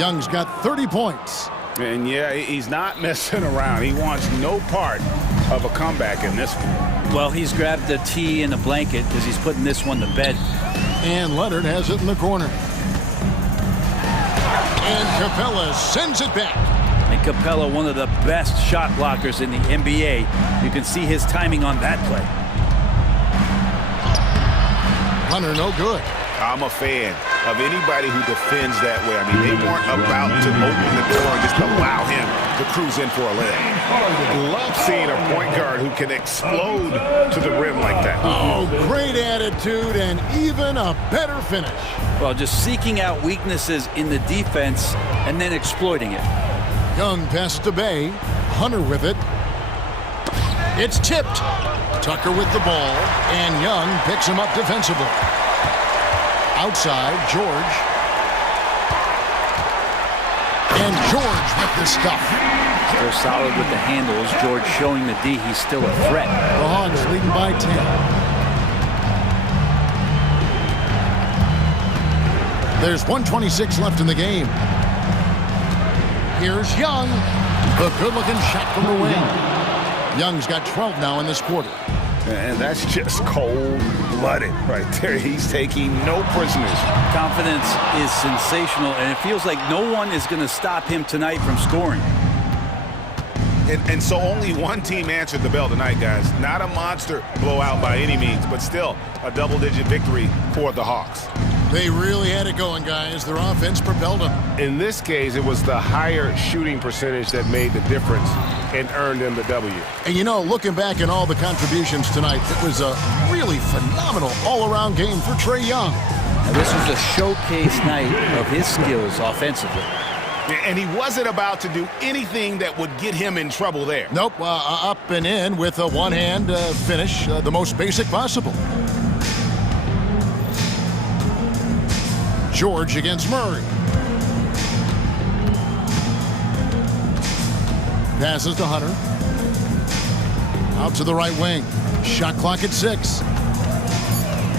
Young's got 30 points. And yeah, he's not messing around. He wants no part of a comeback in this one. Well, he's grabbed the tee and the blanket because he's putting this one to bed. And Leonard has it in the corner. And Capella sends it back. And Capella, one of the best shot blockers in the NBA. You can see his timing on that play. Hunter, no good. I'm a fan of anybody who defends that way. I mean, they weren't about to open the door and just allow him to cruise in for a layup. Love seeing a point guard who can explode to the rim like that. Oh, great attitude and even a better finish. Well, just seeking out weaknesses in the defense and then exploiting it. Young passes to Bay. Hunter with it. It's tipped. Tucker with the ball, and Young picks him up defensively. Outside, George. And George with the stuff. Still solid with the handles. George showing the D he's still a threat. The Hawks leading by 10. There's 1:26 left in the game. Here's Young. The good-looking shot from the wing. Young's got 12 now in this quarter. And that's just cold-blooded right there. He's taking no prisoners. Confidence is sensational, and it feels like no one is going to stop him tonight from scoring. And so only one team answered the bell tonight, guys. Not a monster blowout by any means, but still a double-digit victory for the Hawks. They really had it going, guys. Their offense propelled them. In this case, it was the higher shooting percentage that made the difference and earned them the W. And you know, looking back at all the contributions tonight, it was a really Really phenomenal all-around game for Trae Young. Now, this was a showcase night of his skills offensively. And he wasn't about to do anything that would get him in trouble there. Nope, up and in with a one-hand finish, the most basic possible. George against Murray. Passes to Hunter. Out to the right wing. Shot clock at 6.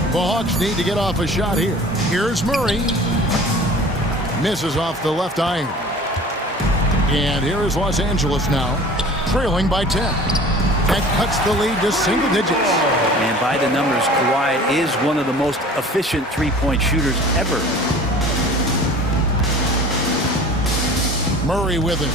The Hawks need to get off a shot here. Here's Murray. Misses off the left iron. And here is Los Angeles now, trailing by 10. That cuts the lead to single digits. And by the numbers, Kawhi is one of the most efficient three-point shooters ever. Murray with it.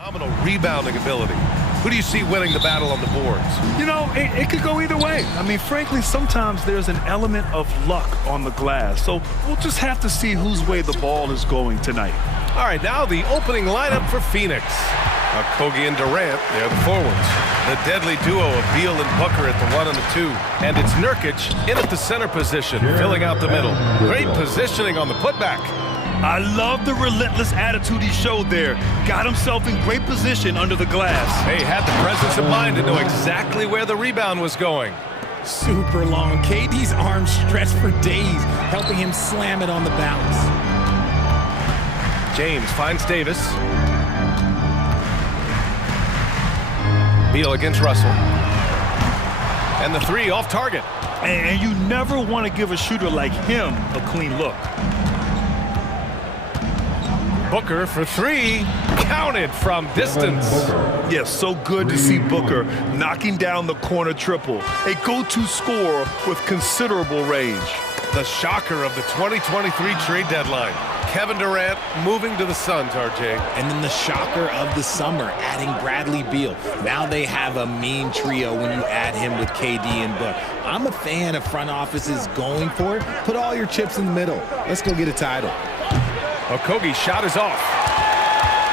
Phenomenal rebounding ability. Who do you see winning the battle on the boards? You know, it could go either way. I mean, frankly, sometimes there's an element of luck on the glass. So we'll just have to see whose way the ball is going tonight. All right, now the opening lineup for Phoenix. Okogie and Durant, they're the forwards. The deadly duo of Beal and Booker at the 1 and the 2. And it's Nurkic in at the center position, filling out the middle. Great positioning on the putback. I love the relentless attitude he showed there. Got himself in great position under the glass. He had the presence of mind to know exactly where the rebound was going. Super long. KD's arms stretched for days, helping him slam it on the bounce. James finds Davis. Beal against Russell. And the 3 off target. And you never want to give a shooter like him a clean look. Booker for 3, counted from distance. Yes, so good to see Booker knocking down the corner triple. A go-to scorer with considerable range. The shocker of the 2023 trade deadline. Kevin Durant moving to the Suns, RJ. And then the shocker of the summer, adding Bradley Beal. Now they have a mean trio when you add him with KD and Book. I'm a fan of front offices going for it. Put all your chips in the middle. Let's go get a title. Okogie's shot is off.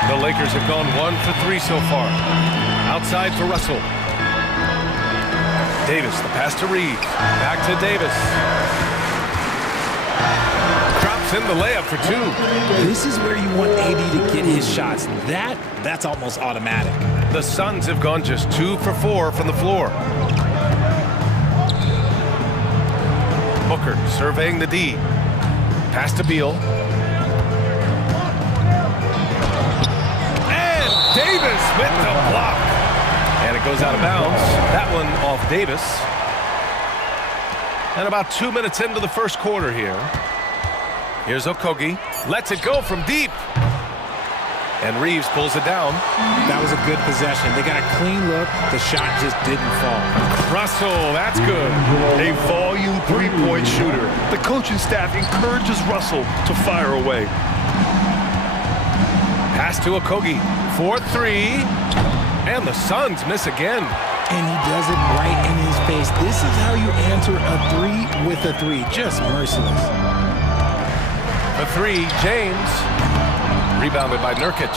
The Lakers have gone 1 for 3 so far. Outside for Russell. Davis, the pass to Reeves. Back to Davis. Drops in the layup for 2. This is where you want AD to get his shots. That's almost automatic. The Suns have gone just 2 for 4 from the floor. Booker surveying the D. Pass to Beal. Davis with the block. And it goes out of bounds. That one off Davis. And about 2 minutes into the first quarter here. Here's Okogie. Lets it go from deep. And Reeves pulls it down. That was a good possession. They got a clean look. The shot just didn't fall. Russell, that's good. A volume 3-point shooter. The coaching staff encourages Russell to fire away. Pass to Okogie. 4-3, and the Suns miss again. And he does it right in his face. This is how you answer a 3 with a 3. Just merciless. The 3, James. Rebounded by Nurkic.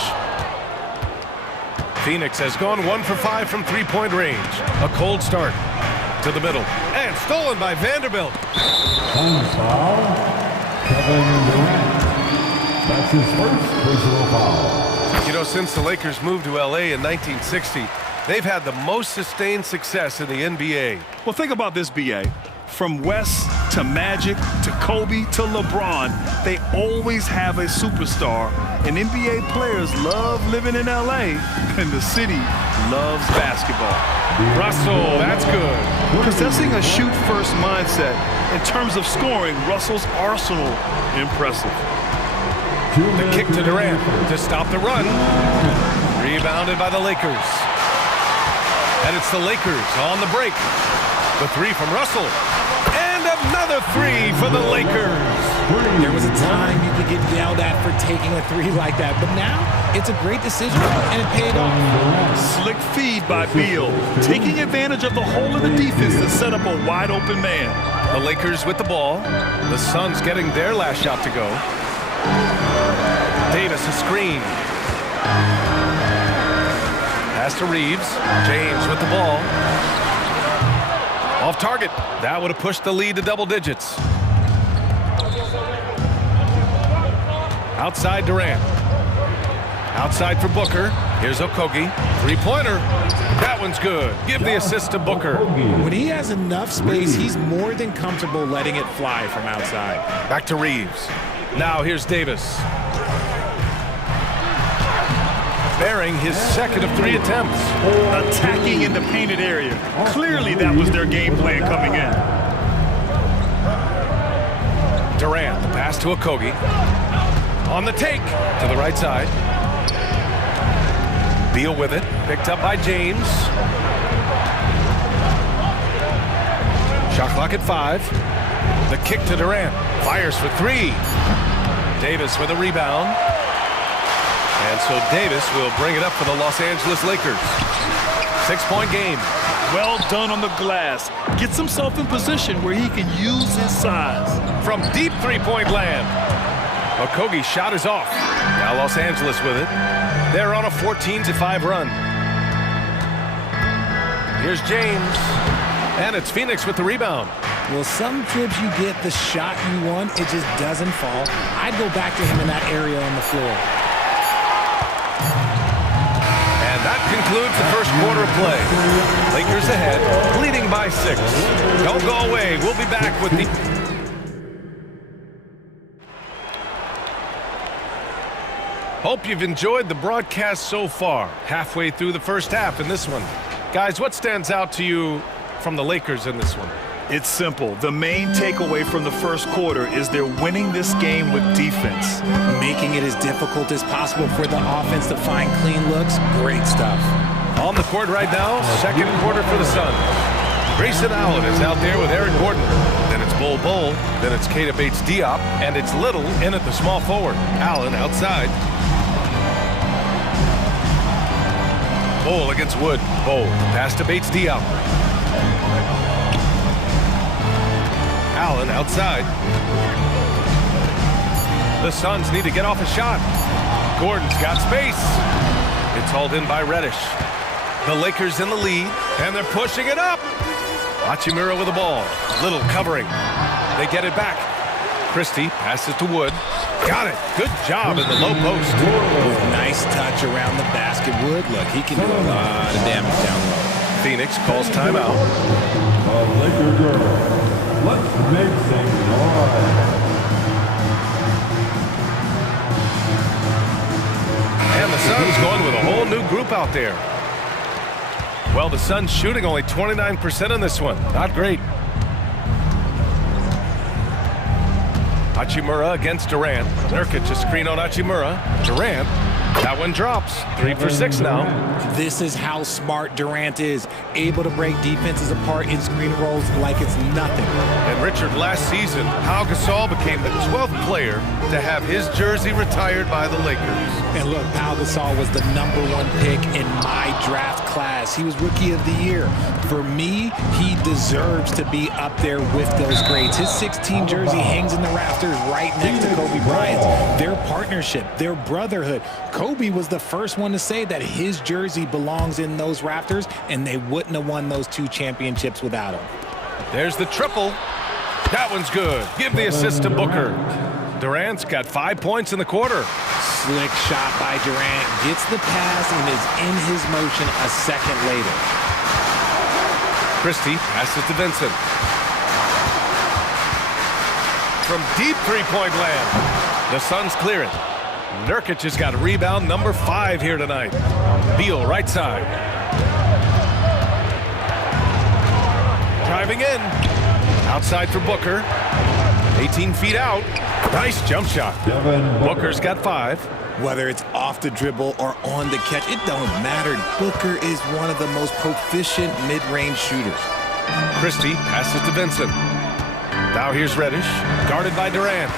Phoenix has gone 1 for 5 from 3-point range. A cold start to the middle. And stolen by Vanderbilt. Foul, Kevin Durant. That's his first personal foul. You know, since the Lakers moved to LA in 1960, they've had the most sustained success in the NBA. Well, think about this, BA. From West to Magic to Kobe to LeBron, they always have a superstar. And NBA players love living in LA, and the city loves basketball. Russell, that's good. Possessing a shoot-first mindset. In terms of scoring, Russell's arsenal, impressive. The kick to Durant to stop the run. Rebounded by the Lakers. And it's the Lakers on the break. The 3 from Russell. And another 3 for the Lakers. There was a time you could get yelled at for taking a 3 like that, but now it's a great decision, and it paid off. Slick feed by Beal, taking advantage of the hole in the defense to set up a wide-open man. The Lakers with the ball. The Suns getting their last shot to go. Davis a screen. Pass to Reeves. James with the ball. Off target. That would have pushed the lead to double digits. Outside Durant. Outside for Booker. Here's Okogie. 3-pointer. That one's good. Give the assist to Booker. When he has enough space, he's more than comfortable letting it fly from outside. Back to Reeves. Now here's Davis. Bearing his second of 3 attempts. Attacking in the painted area. Clearly that was their game plan coming in. Durant, the pass to Okogie. On the take to the right side. Beal with it. Picked up by James. Shot clock at 5. The kick to Durant. Fires for 3. Davis with a rebound. And so Davis will bring it up for the Los Angeles Lakers. 6-point game. Well done on the glass. Gets himself in position where he can use his size. From deep three-point land. Okogie's shot is off. Now Los Angeles with it. They're on a 14-5 run. Here's James. And it's Phoenix with the rebound. Well, some trips you get the shot you want, it just doesn't fall. I'd go back to him in that area on the floor. And that concludes the first quarter of play. Lakers ahead, leading by 6. Don't go away. We'll be back with the... Hope you've enjoyed the broadcast so far. Halfway through the first half in this one. Guys, what stands out to you from the Lakers in this one? It's simple. The main takeaway from the first quarter is they're winning this game with defense. Making it as difficult as possible for the offense to find clean looks. Great stuff. On the court right now, second quarter for the Suns. Grayson Allen is out there with Aaron Gordon. Then it's Bol Bol. Then it's Keita Bates-Diop. And it's Little in at the small forward. Allen outside. Bol against Wood. Bol pass to Bates-Diop. Allen outside. The Suns need to get off a shot. Gordon's got space. It's hauled in by Reddish. The Lakers in the lead, and they're pushing it up. Hachimura with the ball. Little covering. They get it back. Christie passes to Wood. Got it. Good job in the low post. With nice touch around the basket. Wood, look, he can do a lot of damage down low. Phoenix calls timeout. Laker girls. Let's make some noise. And the Suns going with a whole new group out there. Well, the Suns shooting only 29% in this one. Not great. Hachimura against Durant. Nurkic a screen on Hachimura. Durant. That one drops. 3 for 6 now. This is how smart Durant is. Able to break defenses apart in screen rolls like it's nothing. And Richard, last season, Pau Gasol became the 12th player to have his jersey retired by the Lakers. And look, Pau Gasol was the #1 pick in my draft class. He was Rookie of the Year. For me, he deserves to be up there with those grades. His 16 jersey hangs in the rafters right next to Kobe Bryant's. Their partnership, their brotherhood. Kobe was the first one to say that his jersey belongs in those rafters, and they wouldn't have won those 2 championships without him. There's the triple. That one's good. Give the assist to Booker. Durant's got 5 points in the quarter. Slick shot by Durant. Gets the pass and is in his motion a second later. Christie passes to Vincent. From deep three-point land. The Suns clear it. Nurkic has got rebound number 5 here tonight. Beal right side. Driving in. Outside for Booker. 18 feet out. Nice jump shot. Booker's got 5. Whether it's off the dribble or on the catch, it don't matter. Booker is one of the most proficient mid-range shooters. Christie passes to Vincent. Now here's Reddish, guarded by Durant.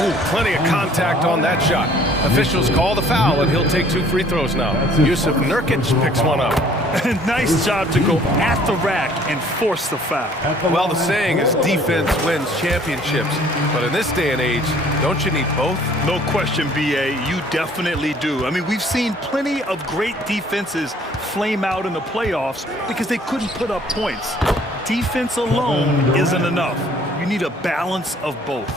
Ooh, plenty of contact on that shot. Officials call the foul, and he'll take 2 free throws now. Yusuf Nurkic picks one up. Nice job to go at the rack and force the foul. Well, the saying is defense wins championships. But in this day and age, don't you need both? No question, B.A. You definitely do. I mean, we've seen plenty of great defenses flame out in the playoffs because they couldn't put up points. Defense alone isn't enough. You need a balance of both.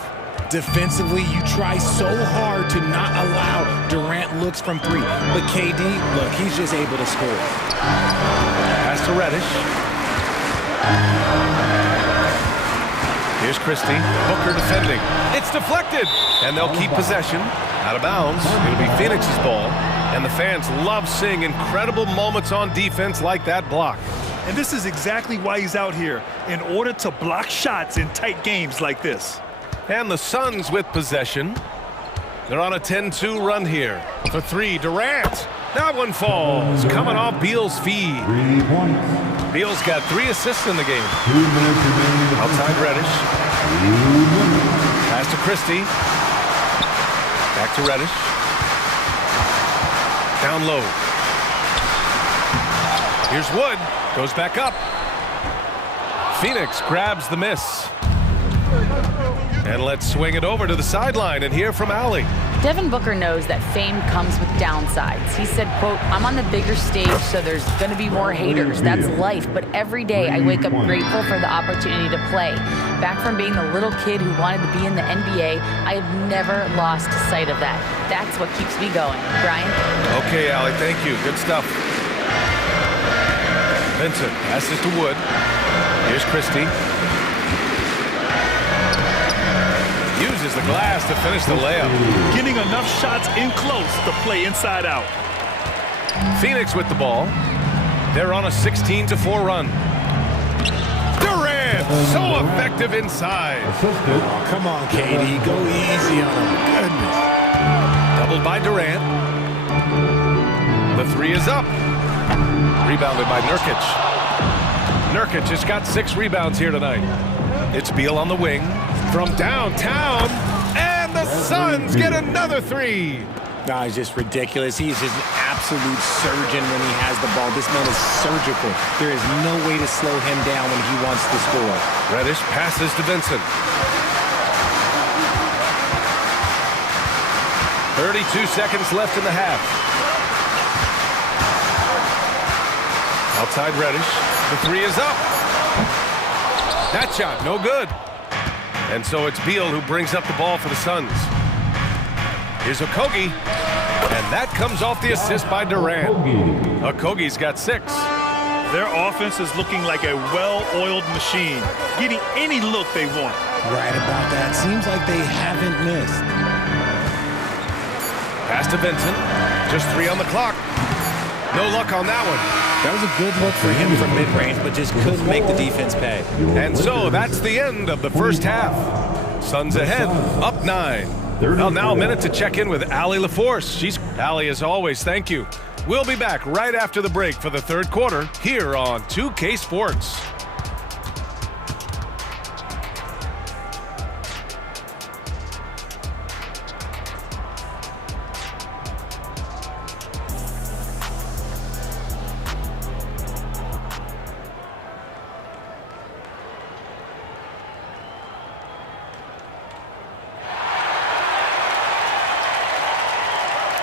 Defensively, you try so hard to not allow Durant looks from 3. But KD, look, he's just able to score. Pass to Reddish. Here's Christie. Booker defending. It's deflected. And they'll keep possession. Out of bounds. It'll be Phoenix's ball. And the fans love seeing incredible moments on defense like that block. And this is exactly why he's out here, in order to block shots in tight games like this. And the Suns with possession. They're on a 10-2 run here. For 3, Durant. That one falls. Coming off Beal's feed. 3 points. Beal's got 3 assists in the game. 2 minutes remaining. Outside Reddish. 2 minutes. Pass to Christie. Back to Reddish. down low. Here's Wood, goes back up. Phoenix grabs the miss. And let's swing it over to the sideline and hear from Allie. Devin Booker knows that fame comes with downsides. He said, quote, "I'm on the bigger stage, so there's going to be more haters. That's life. But every day I wake up grateful for the opportunity to play. Back from being the little kid who wanted to be in the NBA, I have never lost sight of that. That's what keeps me going." Brian? Okay, Allie, thank you. Good stuff. Vincent passes to Wood. Here's Christie. Uses the glass to finish the layup. Getting enough shots in close to play inside out. Phoenix with the ball. They're on a 16-4 run. Durant, so effective inside. Oh, come on, KD, go easy on him. Goodness. Doubled by Durant. The three is up. Rebounded by Nurkic. Nurkic has got 6 rebounds here tonight. It's Beal on the wing. From downtown, and the Suns get another 3. No, he's just ridiculous. He's just an absolute surgeon when he has the ball. This man is surgical. There is no way to slow him down when he wants to score. Reddish passes to Vincent. 32 seconds left in the half. Outside Reddish. The 3 is up. That shot, no good. And so it's Beal who brings up the ball for the Suns. Here's Okogie. And that comes off the assist by Durant. Okogie's got 6. Their offense is looking like a well-oiled machine, getting any look they want. Right about that. Seems like they haven't missed. Pass to Vincent. Just 3 on the clock. No luck on that one. That was a good look for him from mid-range, but just couldn't make the defense pay. And so that's the end of the first half. Suns ahead, up 9. Well, now a minute to check in with Allie LaForce. Allie, as always, thank you. We'll be back right after the break for the third quarter here on 2K Sports.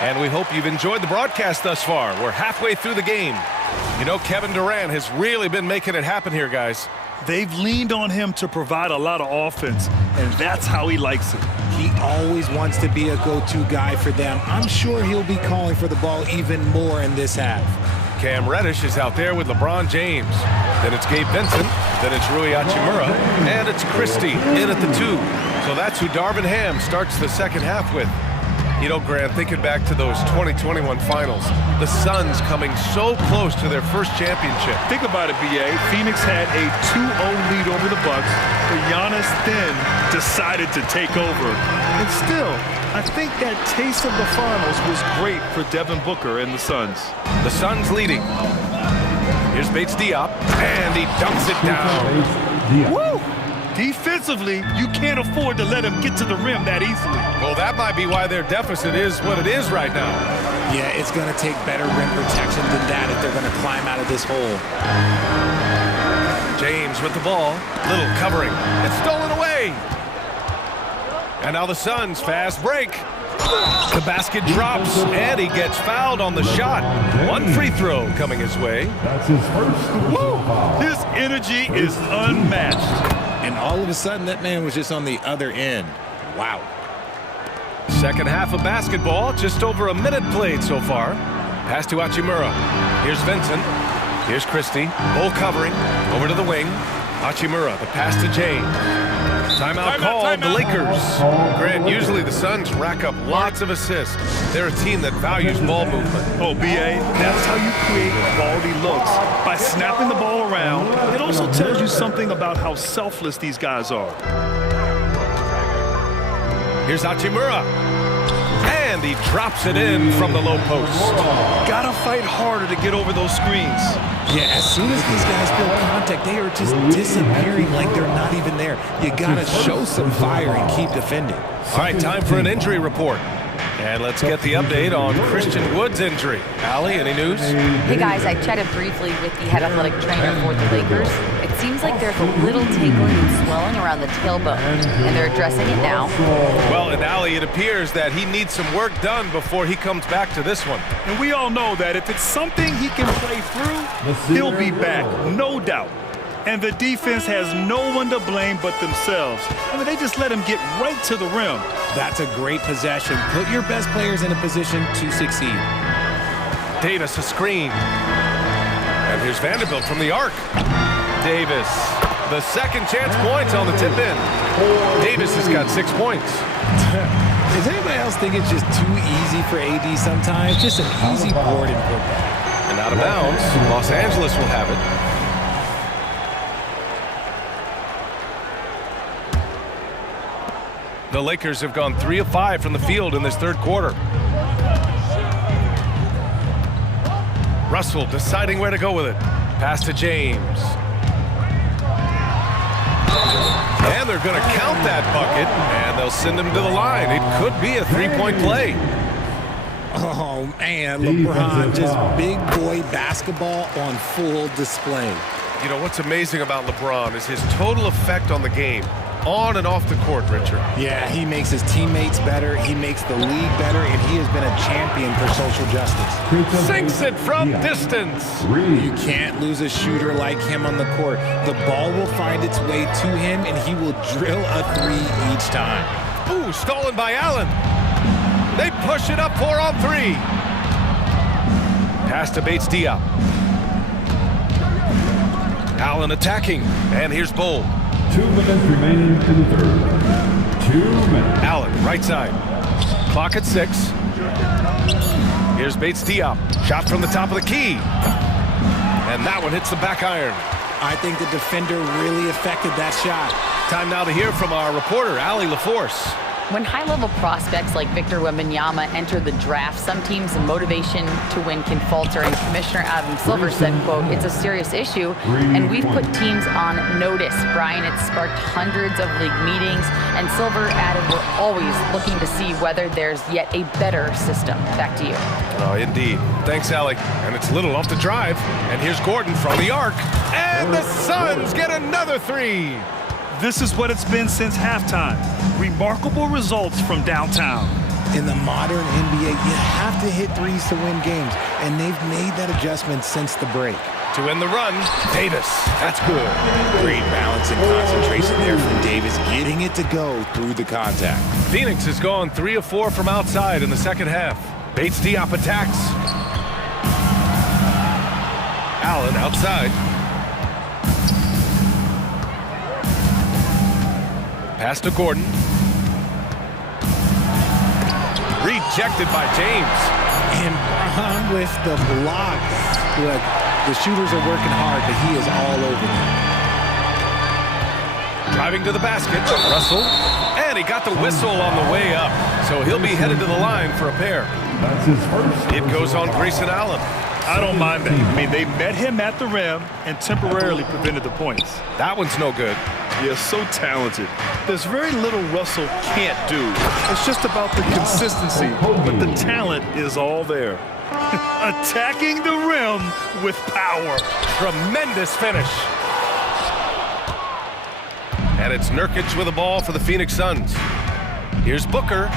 And we hope you've enjoyed the broadcast thus far. We're halfway through the game. You know, Kevin Durant has really been making it happen here, guys. They've leaned on him to provide a lot of offense, and that's how he likes it. He always wants to be a go-to guy for them. I'm sure he'll be calling for the ball even more in this half. Cam Reddish is out there with LeBron James. Then it's Gabe Vincent. Then it's Rui Hachimura. And it's Christie in at the 2. So that's who Darvin Ham starts the second half with. You know, Grant, thinking back to those 2021 finals, the Suns coming so close to their first championship. Think about it, B.A. Phoenix had a 2-0 lead over the Bucks, but Giannis then decided to take over. And still, I think that taste of the finals was great for Devin Booker and the Suns. The Suns leading. Here's Bates Diop, and he dunks it down. Woo! Defensively, you can't afford to let him get to the rim that easily. Well, that might be why their deficit is what it is right now. Yeah, it's going to take better rim protection than that if they're going to climb out of this hole. James with the ball. Little covering. It's stolen away. And now the Suns fast break. The basket drops, and he gets fouled on the shot. 1 free throw coming his way. That's his first. Woo! His energy is unmatched. And all of a sudden, that man was just on the other end. Wow. Second half of basketball, just over a minute played so far. Pass to Hachimura. Here's Vincent. Here's Christie. Bull covering. Over to the wing. Hachimura, the pass to James. Timeout called, the Lakers. Grant, usually the Suns rack up lots of assists. They're a team that values ball movement. Oh, B.A., that's how you create quality looks. By snapping the ball around, it also tells you something about how selfless these guys are. Here's Hachimura. And he drops it in from the low post. Gotta fight harder to get over those screens. Yeah, as soon as these guys feel contact, they are just disappearing like they're not even there. You gotta show some fire and keep defending. All right, time for an injury report. And let's get the update on Christian Wood's injury. Allie, any news? Hey guys, I chatted briefly with the head athletic trainer for the Lakers. It seems like there's a little tingling and swelling around the tailbone, and they're addressing it now. Well, and Allie, it appears that he needs some work done before he comes back to this one. And we all know that if it's something he can play through, he'll be back, no doubt. And the defense has no one to blame but themselves. I mean, they just let him get right to the rim. That's a great possession. Put your best players in a position to succeed. Davis, a screen. And here's Vanderbilt from the arc. Davis, the second chance points on the tip-in. Davis has got 6 points. Does anybody else think it's just too easy for AD sometimes? Just an easy board and put back. And out of bounds, Los Angeles will have it. The Lakers have gone 3 of 5 from the field in this third quarter. Russell deciding where to go with it. Pass to James. And they're going to count that bucket, and they'll send him to the line. It could be a three-point play. Oh, man, LeBron, just big boy basketball on full display. You know, what's amazing about LeBron is his total effect on the game, on and off the court, Richard. Yeah, he makes his teammates better, he makes the league better, and he has been a champion for social justice. Sinks it from distance. You can't lose a shooter like him on the court. The ball will find its way to him, and he will drill a three each time. Ooh, stolen by Allen. They push it up 4 on 3. Pass to Bates Diop. Allen attacking, and here's Bull. 2 minutes remaining in the third. 2 minutes. Allen, right side. Clock at 6. Here's Bates Diop. Shot from the top of the key. And that one hits the back iron. I think the defender really affected that shot. Time now to hear from our reporter, Allie LaForce. When high-level prospects like Victor Wembanyama enter the draft, some teams' motivation to win can falter, and Commissioner Adam Silver said, quote, "It's a serious issue, and we've put teams on notice." Brian, it's sparked hundreds of league meetings, and Silver added, "We're always looking to see whether there's yet a better system." Back to you. Oh, indeed. Thanks, Allie. And it's Little off the drive, and here's Gordon from the arc, and the Suns get another 3. This is what it's been since halftime. Remarkable results from downtown. In the modern NBA, you have to hit threes to win games, and they've made that adjustment since the break. To win the run, Davis. That's good. Great balance and concentration there from Davis, getting it to go through the contact. Phoenix has gone 3 of 4 from outside in the second half. Bates Diop attacks. Allen outside. Pass to Gordon. Rejected by James. And Braun with the block. Look, the shooters are working hard, but he is all over them. Driving to the basket, Russell. And he got the whistle on the way up. So he'll be headed to the line for a pair. That's his first. It goes on Grayson Allen. I don't mind that. I mean, they met him at the rim and temporarily prevented the points. That one's no good. You're so talented. There's very little Russell can't do. It's just about the consistency, but the talent is all there. Attacking the rim with power. Tremendous finish. And it's Nurkic with the ball for the Phoenix Suns. Here's Booker.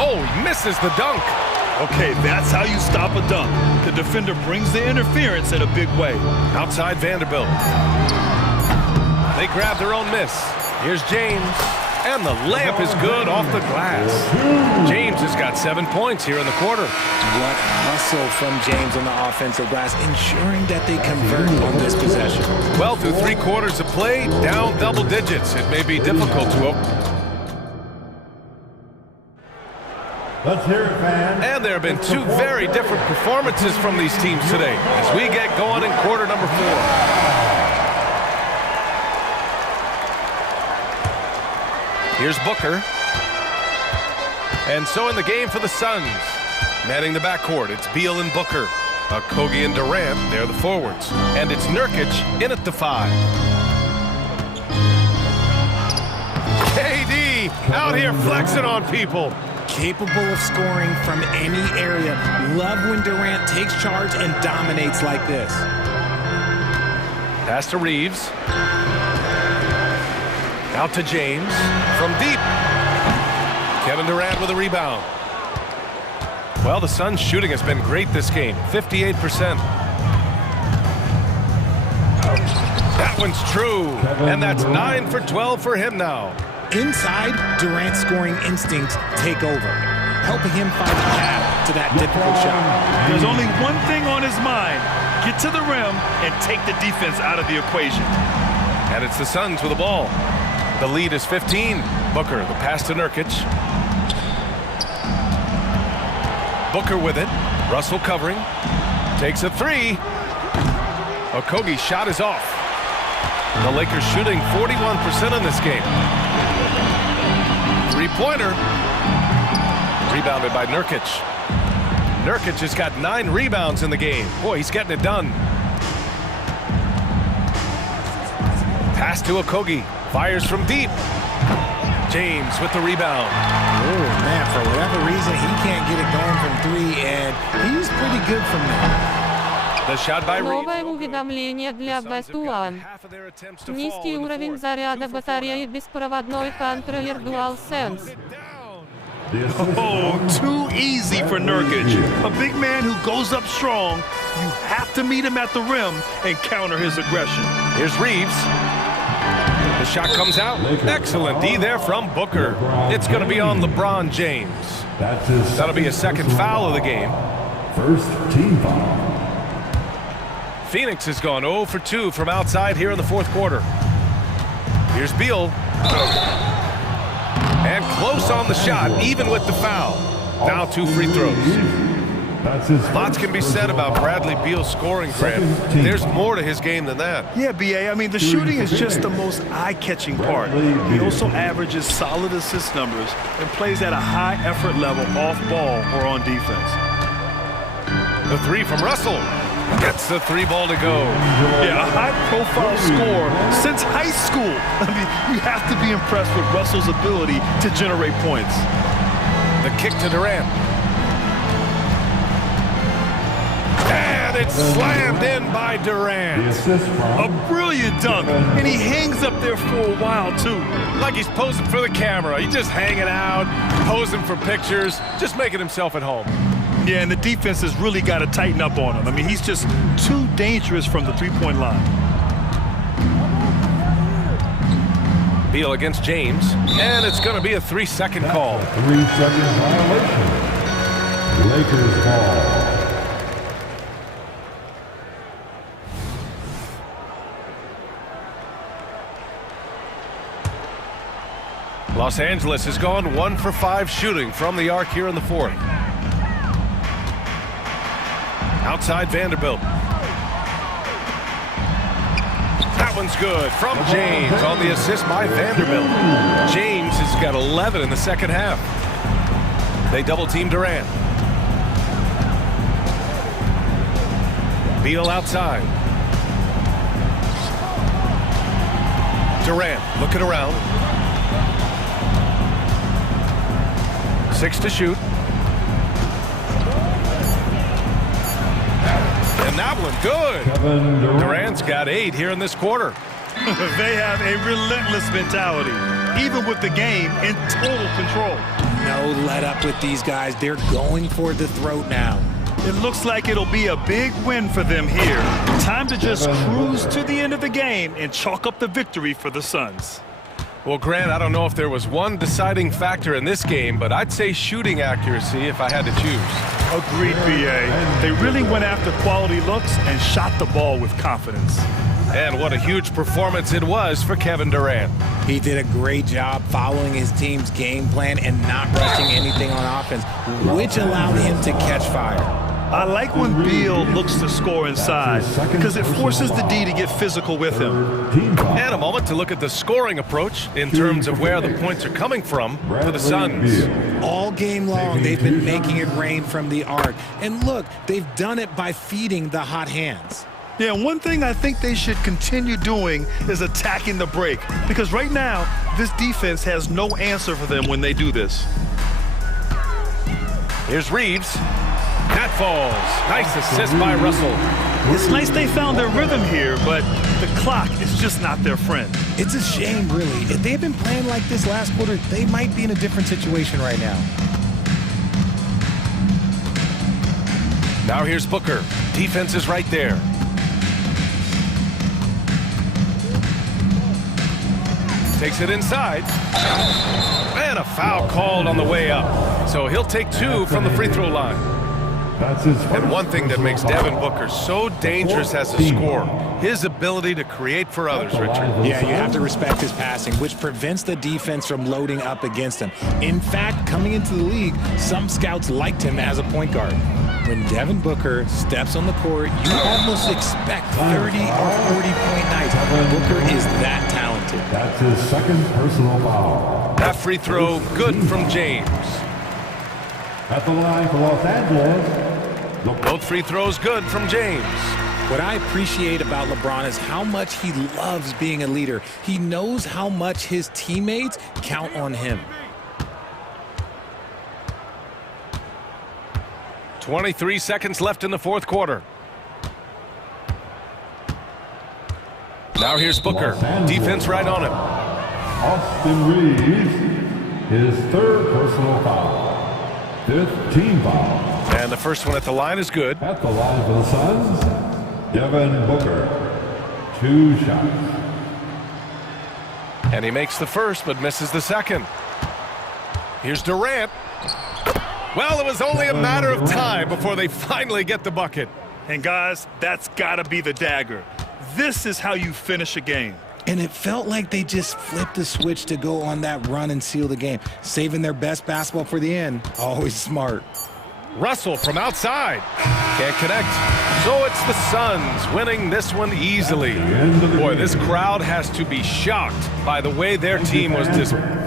Oh, he misses the dunk. Okay, that's how you stop a dunk. The defender brings the interference in a big way. Outside Vanderbilt. They grab their own miss. Here's James. And the layup is good off the glass. James has got 7 points here in the quarter. What hustle from James on the offensive glass, ensuring that they convert on this possession. Well, through 3 quarters of play, down double digits. It may be difficult to open. Let's hear it, fans. And there have been 2 very different performances from these teams today as we get going in quarter number 4. Here's Booker. And so in the game for the Suns. Manning the backcourt, it's Beal and Booker. Kogi and Durant, they're the forwards. And it's Nurkic in at the 5. KD out here flexing on people. capable of scoring from any area. Love when Durant takes charge and dominates like this. Pass to Reeves. Out to James. From deep. Kevin Durant with a rebound. Well, the Suns' shooting has been great this game. 58%. That one's true. And that's 9 for 12 for him now. Inside, Durant's scoring instincts take over, helping him find a path to that difficult shot. There's only one thing on his mind. Get to the rim and take the defense out of the equation. And it's the Suns with the ball. The lead is 15. Booker, the pass to Nurkic. Booker with it. Russell covering. Takes a three. Okogie's shot is off. The Lakers shooting 41% in this game. Three-pointer. Rebounded by Nurkic. Nurkic has got 9 rebounds in the game. Boy, he's getting it done. Pass to Okogie. Fires from deep. James with the rebound. Oh, man, for whatever reason, he can't get it going from 3, and he's pretty good from there. The shot by Reeves. Новое уведомление для Бастуан. Низкий уровень заряда батареи беспроводной контроллер DualSense. Oh, too easy for Nurkic. A big man who goes up strong. You have to meet him at the rim and counter his aggression. Here's Reeves. The shot comes out. Excellent D there from Booker. It's going to be on LeBron James. That'll be a second foul of the game. First team foul. Phoenix has gone 0 for 2 from outside here in the fourth quarter. Here's Beal. And close on the shot, even with the foul. Now 2 free throws. Lots can be said about Bradley Beal's scoring craft. There's more to his game than that. Yeah, B.A., I mean, the shooting is just the most eye-catching part. He also averages solid assist numbers and plays at a high effort level off ball or on defense. The three from Russell. Gets the 3 ball to go. Yeah, a high-profile score since high school. I mean, you have to be impressed with Russell's ability to generate points. The kick to Durant. And it's slammed in by Durant. A brilliant dunk, and he hangs up there for a while, too. Like he's posing for the camera. He's just hanging out, posing for pictures, just making himself at home. Yeah, and the defense has really got to tighten up on him. I mean, he's just too dangerous from the three-point line. Beal against James, and it's going to be a 3-second call. 3-second violation. Lakers ball. Los Angeles has gone 1 for 5 shooting from the arc here in the fourth. Outside Vanderbilt. That one's good from James on the assist by Vanderbilt. James has got 11 in the second half. They double team Durant. Beal outside. Durant looking around. 6 to shoot. And that one good. Durant's got 8 here in this quarter. They have a relentless mentality, even with the game in total control. No let up with these guys. They're going for the throat now. It looks like it'll be a big win for them here. Time to just cruise to the end of the game and chalk up the victory for the Suns. Well, Grant, I don't know if there was one deciding factor in this game, but I'd say shooting accuracy if I had to choose. Agreed, B.A. They really went after quality looks and shot the ball with confidence. And what a huge performance it was for Kevin Durant. He did a great job following his team's game plan and not rushing anything on offense, which allowed him to catch fire. I like when Beal looks to score inside because it forces the D to get physical with him. And a moment to look at the scoring approach in terms of where the points are coming from for the Suns. All game long, they've been making it rain from the arc. And look, they've done it by feeding the hot hands. Yeah, one thing I think they should continue doing is attacking the break, because right now, this defense has no answer for them when they do this. Here's Reeves. That falls. Nice assist by Russell. It's nice they found their rhythm here, but the clock is just not their friend. It's a shame, really. If they had been playing like this last quarter, they might be in a different situation right now. Now here's Booker. Defense is right there. Takes it inside. And a foul called on the way up. So he'll take 2 from the free throw line. And one thing that makes Devin Booker so dangerous as a scorer, his ability to create for others, Richard. Yeah, you have to respect his passing, which prevents the defense from loading up against him. In fact, coming into the league, some scouts liked him as a point guard. When Devin Booker steps on the court, you almost expect 30 or 40-point nights. Booker is that talented. That's his second personal foul. That free throw good from James. At the line for Los Angeles. Both free throws good from James. What I appreciate about LeBron is how much he loves being a leader. He knows how much his teammates count on him. 23 seconds left in the fourth quarter. Now here's Booker. Defense right on him. Austin Reeves, his third personal foul. 5th team foul. And the first one at the line is good. At the line for the Suns, Devin Booker. 2 shots. And he makes the first but misses the second. Here's Durant. Well, it was only a matter of time before they finally get the bucket. And guys, that's got to be the dagger. This is how you finish a game. And it felt like they just flipped the switch to go on that run and seal the game, saving their best basketball for the end. Always smart. Russell from outside. Can't connect. So it's the Suns winning this one easily. Boy, this crowd has to be shocked by the way their team was disappointed.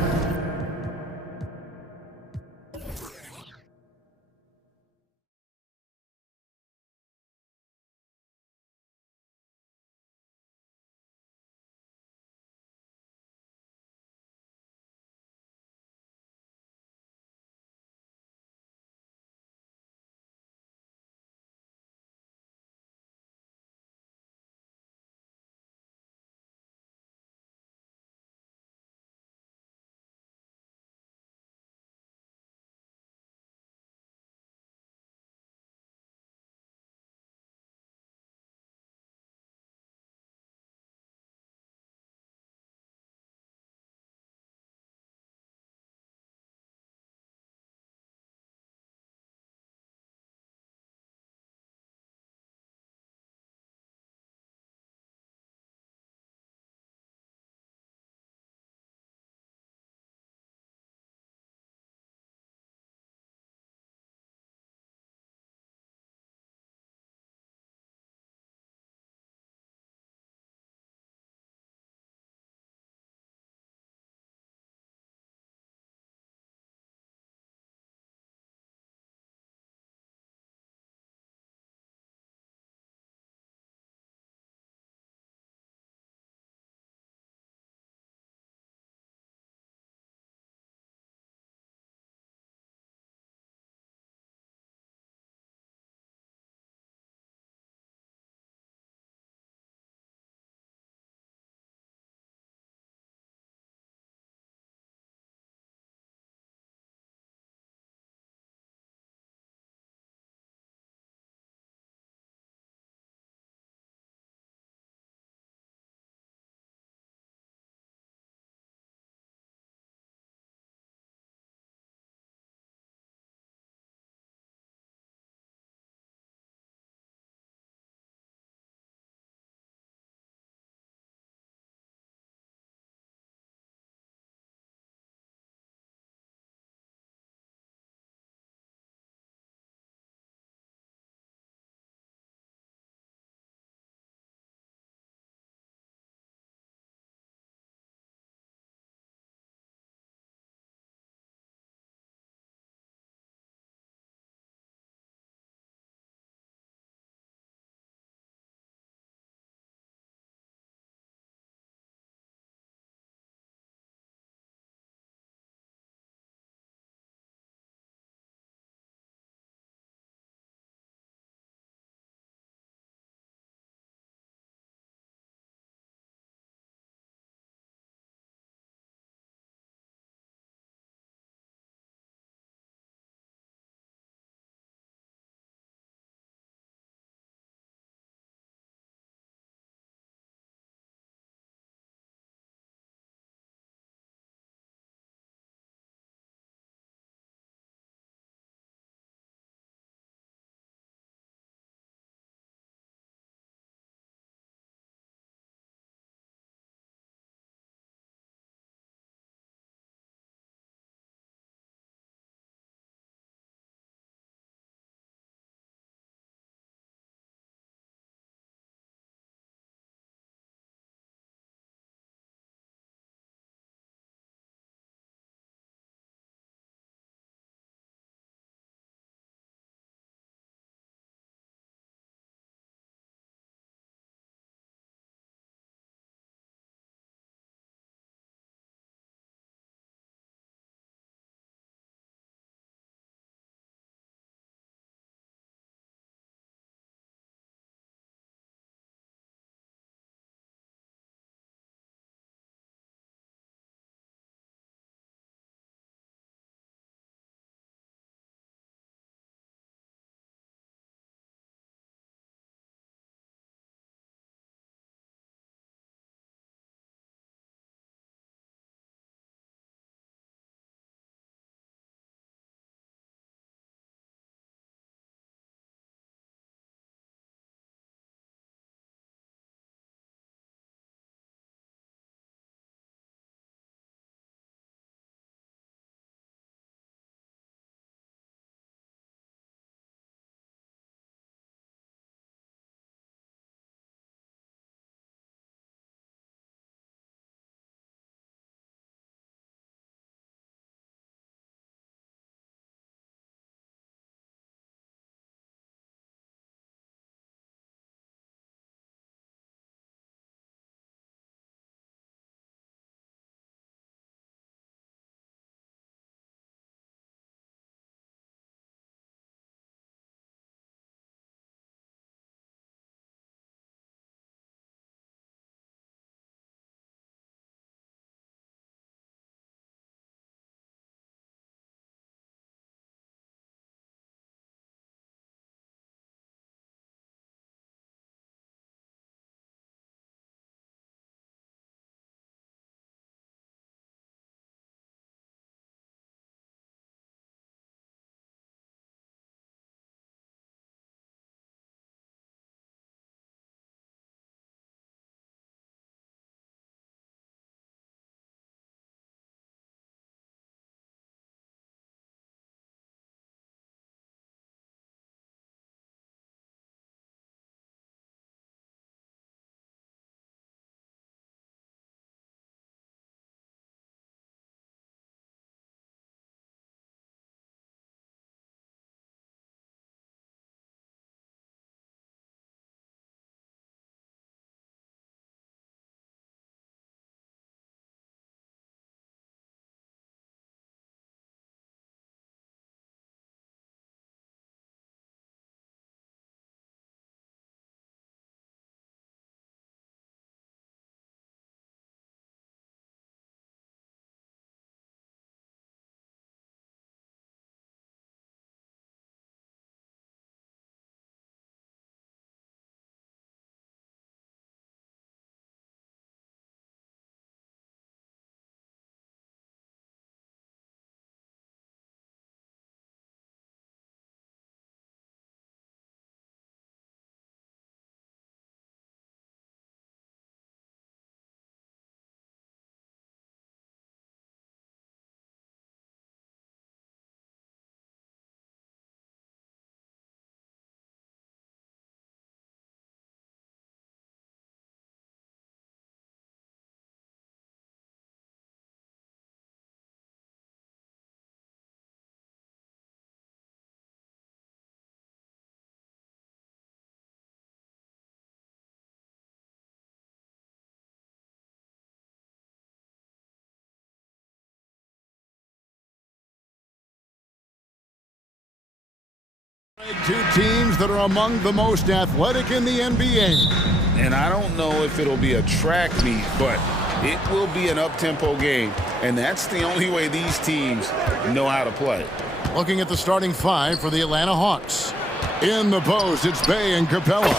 Two teams that are among the most athletic in the NBA. And I don't know if it'll be a track meet, but it will be an up-tempo game. And that's the only way these teams know how to play. Looking at the starting five for the Atlanta Hawks. In the post, it's Bay and Capella.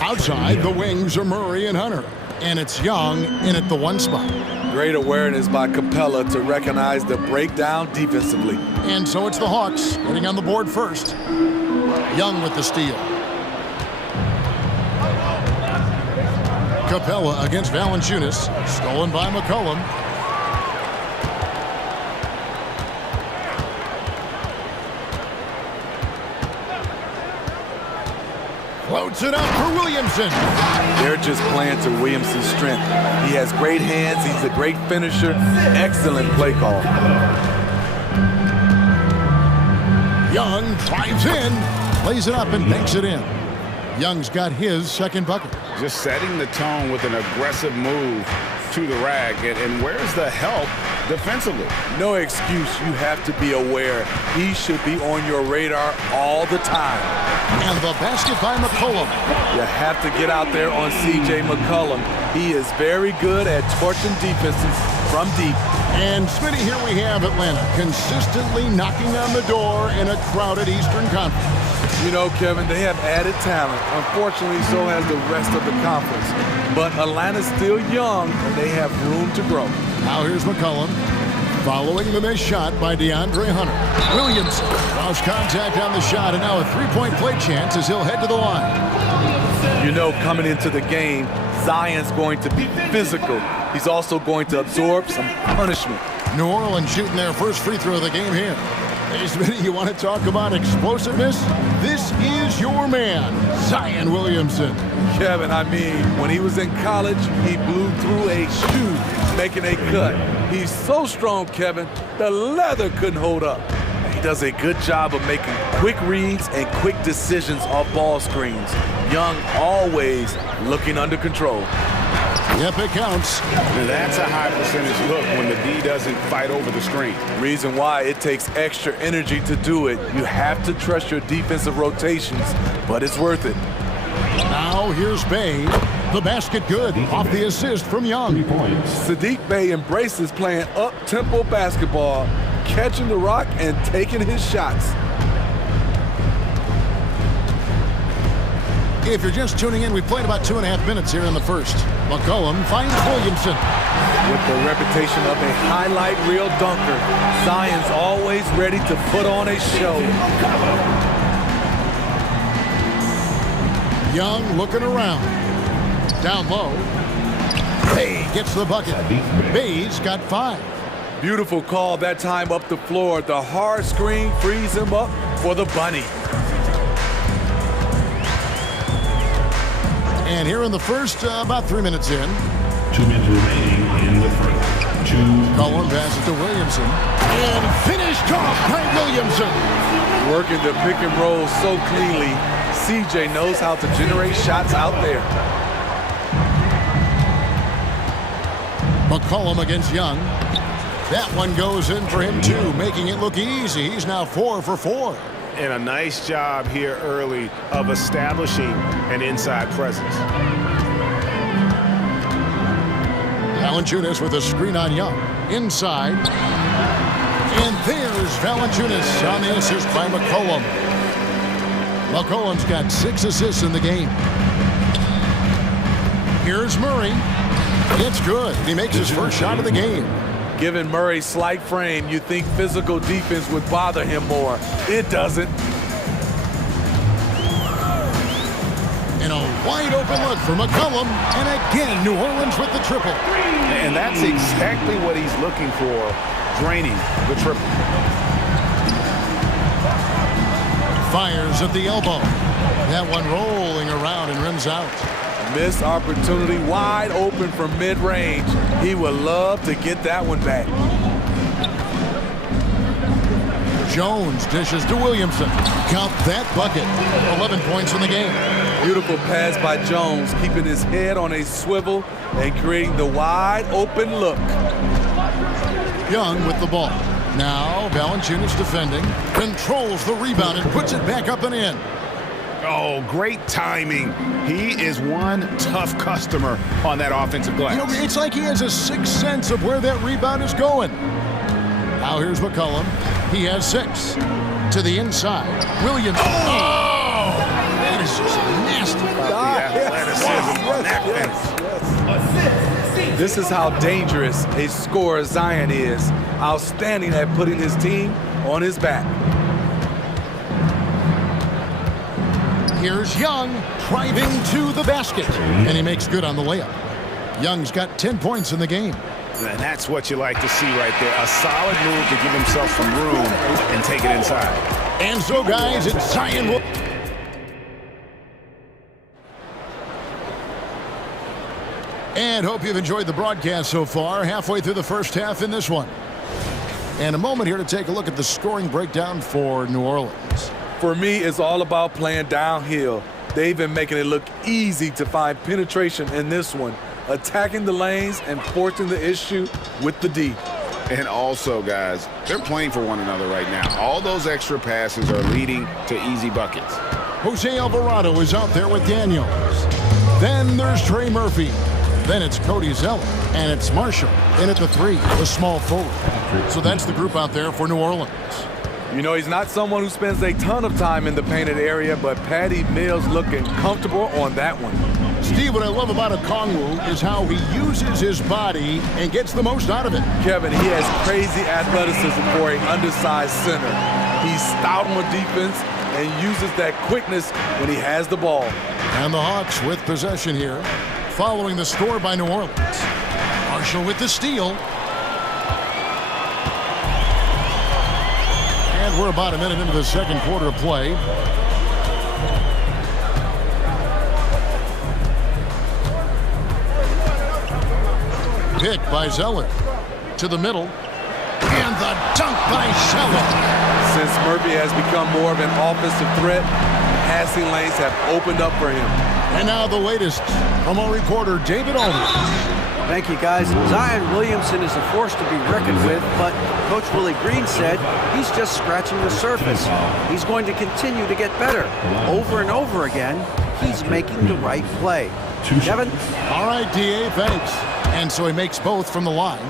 Outside, the wings are Murray and Hunter. And it's Young in at the one spot. Great awareness by Capella to recognize the breakdown defensively. And so it's the Hawks getting on the board first. Young with the steal. Capella against Valanciunas. Stolen by McCollum. Floats it up for Williamson. They're just playing to Williamson's strength. He has great hands. He's a great finisher. Excellent play call. Young drives in, plays it up and banks it in. Young's got his second bucket. Just setting the tone with an aggressive move to the rack. And where's the help defensively? No excuse. You have to be aware. He should be on your radar all the time. And the basket by McCollum. You have to get out there on C.J. McCollum. He is very good at torching defenses from deep. And Smitty, here we have Atlanta consistently knocking on the door in a crowded Eastern Conference. You know, Kevin, they have added talent. Unfortunately, so has the rest of the conference. But Atlanta's still young, and they have room to grow. Now here's McCollum. Following the missed shot by DeAndre Hunter. Williamson lost contact on the shot, and now a three-point play chance as he'll head to the line. You know, coming into the game, Zion's going to be physical. He's also going to absorb some punishment. New Orleans shooting their first free throw of the game here. Hey, Smitty, you want to talk about explosiveness? This is your man, Zion Williamson. Kevin, I mean, when he was in college, he blew through a shoe, making a cut. He's so strong, Kevin, the leather couldn't hold up. He does a good job of making quick reads and quick decisions off ball screens. Young always looking under control. Yep, it counts. That's a high percentage look when the D doesn't fight over the screen. Reason why it takes extra energy to do it. You have to trust your defensive rotations, but it's worth it. Now here's Bay. The basket good off the assist from Young. Sadiq Bey embraces playing up-tempo basketball, catching the rock and taking his shots. If you're just tuning in, we played about 2.5 minutes here in the first. McCollum finds Williamson. With the reputation of a highlight reel dunker, Zion's always ready to put on a show. Young looking around. Down low. Bay gets the bucket. Bay's got 5. Beautiful call that time up the floor. The hard screen frees him up for the bunny. And here in the first, about 3 minutes in. 2 minutes remaining in the first. Cullen passes to Williamson. And finished off by Williamson. Working the pick and roll so cleanly. CJ knows how to generate shots out there. McCollum against Young. That one goes in for him too, making it look easy. He's now 4 for 4. And a nice job here early of establishing an inside presence. Valanciunas with a screen on Young. Inside. And there's Valanciunas on the assist by McCollum. McCollum's got 6 assists in the game. Here's Murray. It's good. He makes his first shot of the game. Given Murray's slight frame, you'd think physical defense would bother him more. It doesn't. And a wide open look for McCollum. And again, New Orleans with the triple. And that's exactly what he's looking for, draining the triple. Fires at the elbow. That one rolling around and rims out. Missed opportunity, wide open from mid-range. He would love to get that one back. Jones dishes to Williamson. Count that bucket. 11 points in the game. Beautiful pass by Jones, keeping his head on a swivel and creating the wide open look. Young with the ball. Now, Valanciunas defending, controls the rebound and puts it back up and in. Oh, great timing. He is one tough customer on that offensive glass. You know, it's like he has a sixth sense of where that rebound is going. Now here's McCollum. He has 6. To the inside. Williams. Oh! That is just nasty. This is how dangerous a scorer Zion is. Outstanding at putting his team on his back. Here's Young driving to the basket. And he makes good on the layup. Young's got 10 points in the game. And that's what you like to see right there. A solid move to give himself some room and take it inside. And so, guys, it's Zion. And hope you've enjoyed the broadcast so far. Halfway through the first half in this one. And a moment here to take a look at the scoring breakdown for New Orleans. For me, it's all about playing downhill. They've been making it look easy to find penetration in this one, attacking the lanes and forcing the issue with the D. And also, guys, they're playing for one another right now. All those extra passes are leading to easy buckets. Jose Alvarado is out there with Daniels. Then there's Trey Murphy. Then it's Cody Zeller. And it's Marshall in at the 3, the small forward. So that's the group out there for New Orleans. You know, he's not someone who spends a ton of time in the painted area, but Patty Mills looking comfortable on that one. Steve, what I love about Okongwu is how he uses his body and gets the most out of it. Kevin, he has crazy athleticism for an undersized center. He's stout on defense and uses that quickness when he has the ball. And the Hawks with possession here, following the score by New Orleans. Marshall with the steal. And we're about a minute into the second quarter of play. Pick by Zeller to the middle. And the dunk by Zeller. Since Murphy has become more of an offensive threat, passing lanes have opened up for him. And now the latest from our reporter, David Aldridge. Thank you, guys. Zion Williamson is a force to be reckoned with, but Coach Willie Green said he's just scratching the surface. He's going to continue to get better. Over and over again, he's making the right play. Kevin? All right, D.A., thanks. And so he makes both from the line.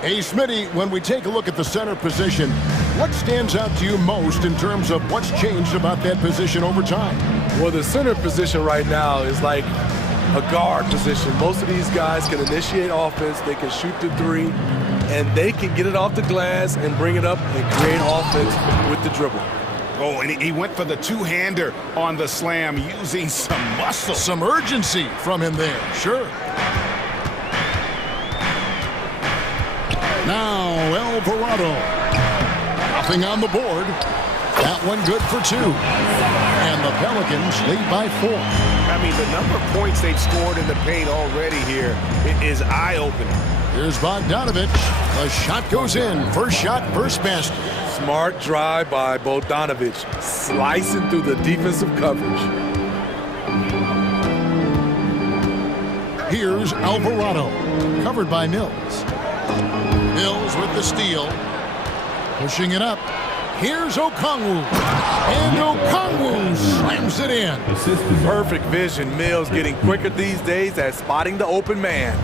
Hey, Smitty, when we take a look at the center position, what stands out to you most in terms of what's changed about that position over time? Well, the center position right now is like a guard position. Most of these guys can initiate offense, they can shoot the 3, and they can get it off the glass and bring it up and create offense with the dribble. Oh, and he went for the two-hander on the slam using some muscle. Some urgency from him there, sure. Now, Alvarado. Nothing on the board. That one good for 2. And the Pelicans lead by 4. I mean, the number of points they've scored in the paint already here is eye-opening. Here's Bogdanovich. The shot goes in. First shot, first basket. Smart drive by Bogdanovich, slicing through the defensive coverage. Here's Alvarado, covered by Mills. Mills with the steal, pushing it up. Here's Okongwu, and Okongwu slams it in. Perfect vision. Mills getting quicker these days at spotting the open man.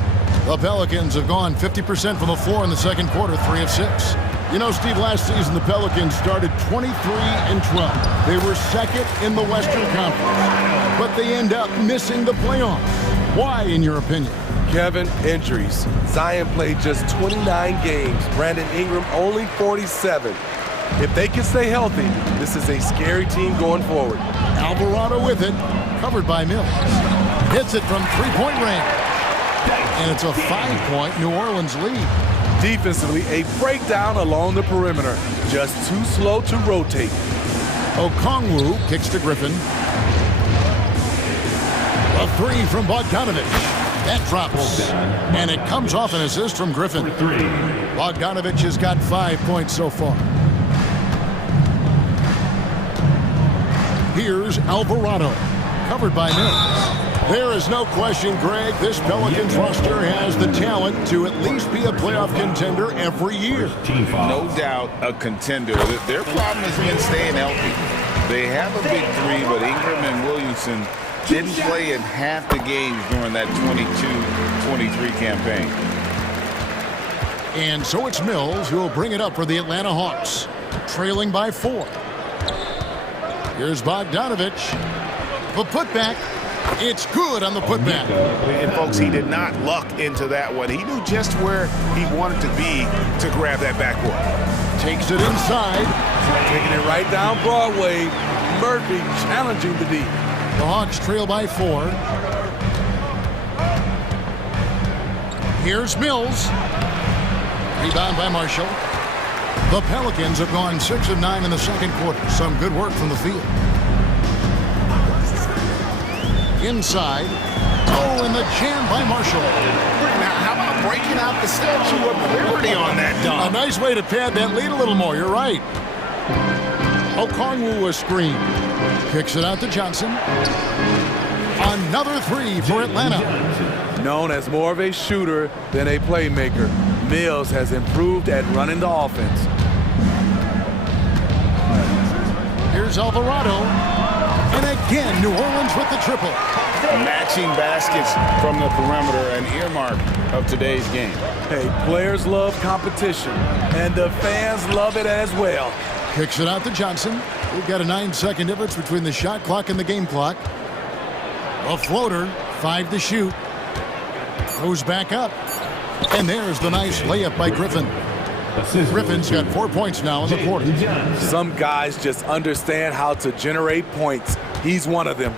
The Pelicans have gone 50% from the floor in the second quarter, 3 of 6. You know, Steve, last season the Pelicans started 23-12. They were second in the Western Conference, but they end up missing the playoffs. Why, in your opinion? Kevin, injuries. Zion played just 29 games. Brandon Ingram only 47. If they can stay healthy, this is a scary team going forward. Alvarado with it, covered by Mills. Hits it from three-point range. And it's a 5-point New Orleans lead. Defensively, a breakdown along the perimeter. Just too slow to rotate. Okongwu kicks to Griffin. A 3 from Bogdanovich. That drops. And it comes off an assist from Griffin. Bogdanovich has got 5 points so far. Here's Alvarado, covered by Mills. There is no question, Greg, this Pelicans roster has the talent to at least be a playoff contender every year. No doubt a contender. Their problem has been staying healthy. They have a big three, but Ingram and Williamson didn't play in half the games during that 22-23 campaign. And so it's Mills who will bring it up for the Atlanta Hawks, trailing by 4. Here's Bogdanovich. The putback. It's good on the putback. And folks, he did not luck into that one. He knew just where he wanted to be to grab that backboard. Takes it inside. Taking it right down Broadway. Murphy challenging the D. The Hawks trail by 4. Here's Mills. Rebound by Marshall. The Pelicans have gone 6 of 9 in the second quarter. Some good work from the field. Inside. Oh, and the jam by Marshall. Now, how about breaking out the Statue of Liberty on that dunk? A nice way to pad that lead a little more. You're right. Okongwu a screen. Kicks it out to Johnson. Another 3 for Atlanta. Known as more of a shooter than a playmaker, Mills has improved at running the offense. Here's Alvarado. And again, New Orleans with the triple. Matching baskets from the perimeter, an earmark of today's game. Hey, players love competition, and the fans love it as well. Kicks it out to Johnson. We've got a 9-second difference between the shot clock and the game clock. A floater, 5 to shoot. Goes back up. And there's the nice layup by Griffin. Griffin's got 4 points now in the quarter. Some guys just understand how to generate points. He's one of them.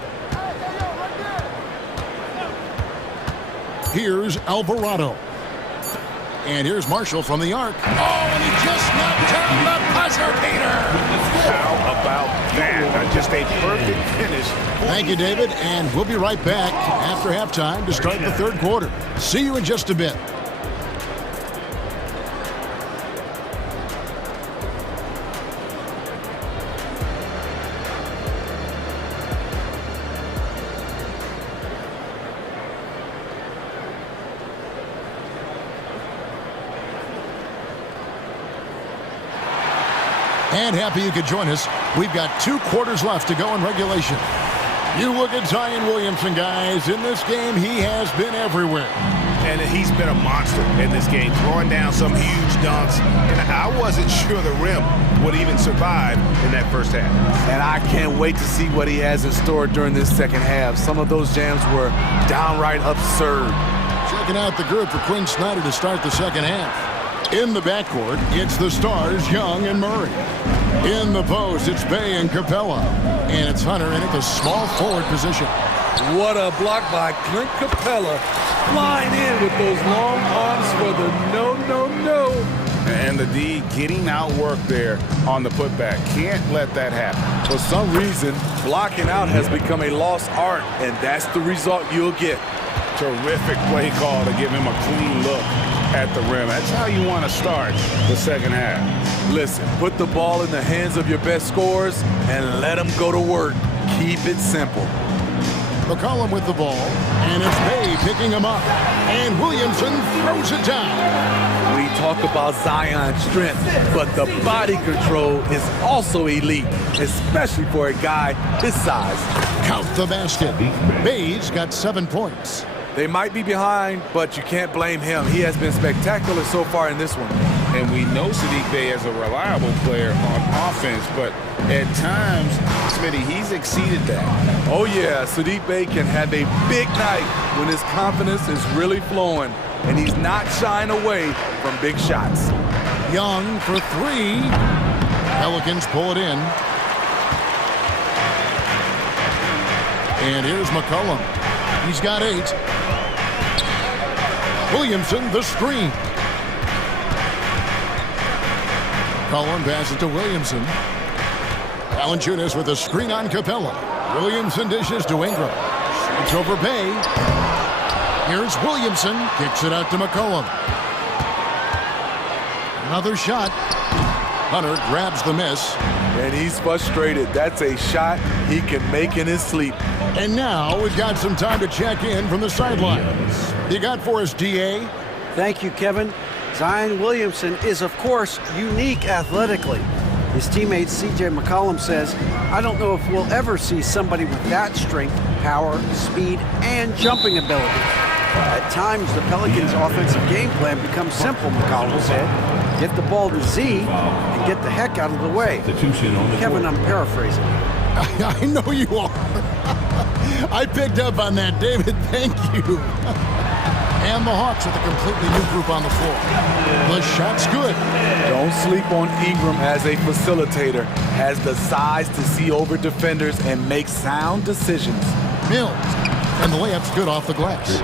Here's Alvarado. And here's Marshall from the arc. Oh, and he just knocked down the buzzer beater. How about that? Just a perfect finish. Thank you, David. And we'll be right back after halftime to start the third quarter. See you in just a bit. And happy you could join us. We've got 2 quarters left to go in regulation. You look at Zion Williamson, guys. In this game, he has been everywhere. And he's been a monster in this game, throwing down some huge dunks. And I wasn't sure the rim would even survive in that first half. And I can't wait to see what he has in store during this second half. Some of those jams were downright absurd. Checking out the group for Quinn Snyder to start the second half. In the backcourt, it's the stars, Young and Murray. In the post, it's Bay and Capella. And it's Hunter in at the small forward position. What a block by Clint Capella. Flying in with those long arms for the no. And the D getting outworked there on the putback. Can't let that happen. For some reason, blocking out has become a lost art, and that's the result you'll get. Terrific play call to give him a clean look at the rim. That's how you want to start the second half. Listen, put the ball in the hands of your best scorers and let them go to work. Keep it simple. McCollum with the ball, and it's Bay picking him up. And Williamson throws it down. We talk about Zion's strength, but the body control is also elite, especially for a guy his size. Count the basket. Bay's got 7 points. They might be behind, but you can't blame him. He has been spectacular so far in this one. And we know Saddiq Bey is a reliable player on offense, but at times, Smitty, he's exceeded that. Oh, yeah, Saddiq Bey can have a big night when his confidence is really flowing, and he's not shying away from big shots. Young for 3. Pelicans pull it in. And here's McCollum. He's got 8. Williamson, the screen. Collin passes to Williamson. Valanciunas with a screen on Capella. Williamson dishes to Ingram. Shoots over Bay. Here's Williamson. Kicks it out to McCollum. Another shot. Hunter grabs the miss. And he's frustrated. That's a shot he can make in his sleep. And now we've got some time to check in from the sidelines. You got for us, DA? Thank you, Kevin. Zion Williamson is, of course, unique athletically. His teammate C.J. McCollum says, I don't know if we'll ever see somebody with that strength, power, speed, and jumping ability. At times, the Pelicans' offensive game plan becomes simple, McCollum said. Get the ball to Z and get the heck out of the way. Kevin, I'm paraphrasing. I know you are. I picked up on that, David. Thank you. And the Hawks with a completely new group on the floor. The shot's good. Don't sleep on Ingram as a facilitator. Has the size to see over defenders and make sound decisions. Mills. And the layup's good off the glass.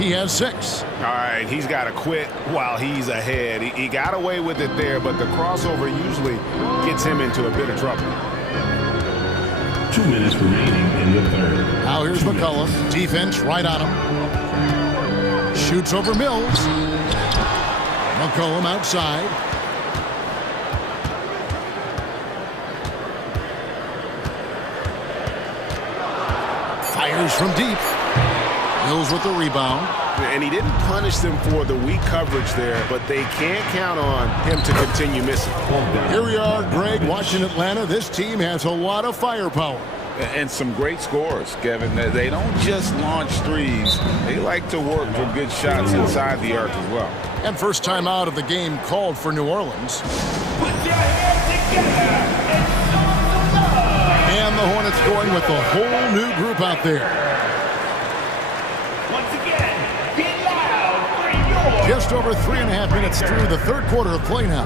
He has 6. All right, he's got to quit while he's ahead. He got away with it there, but the crossover usually gets him into a bit of trouble. 2 minutes remaining in the third. Now here's McCollum. Defense right on him. Shoots over Mills. McCollum outside. Fires from deep. Mills with the rebound. And he didn't punish them for the weak coverage there, but they can't count on him to continue missing. Here we are, Greg, watching Atlanta. This team has a lot of firepower. And some great scores, Kevin. They don't just launch threes. They like to work for good shots inside the arc as well. And first time out of the game called for New Orleans. And the Hornets going with the whole new group out there. Just over 3.5 minutes through the third quarter of play now.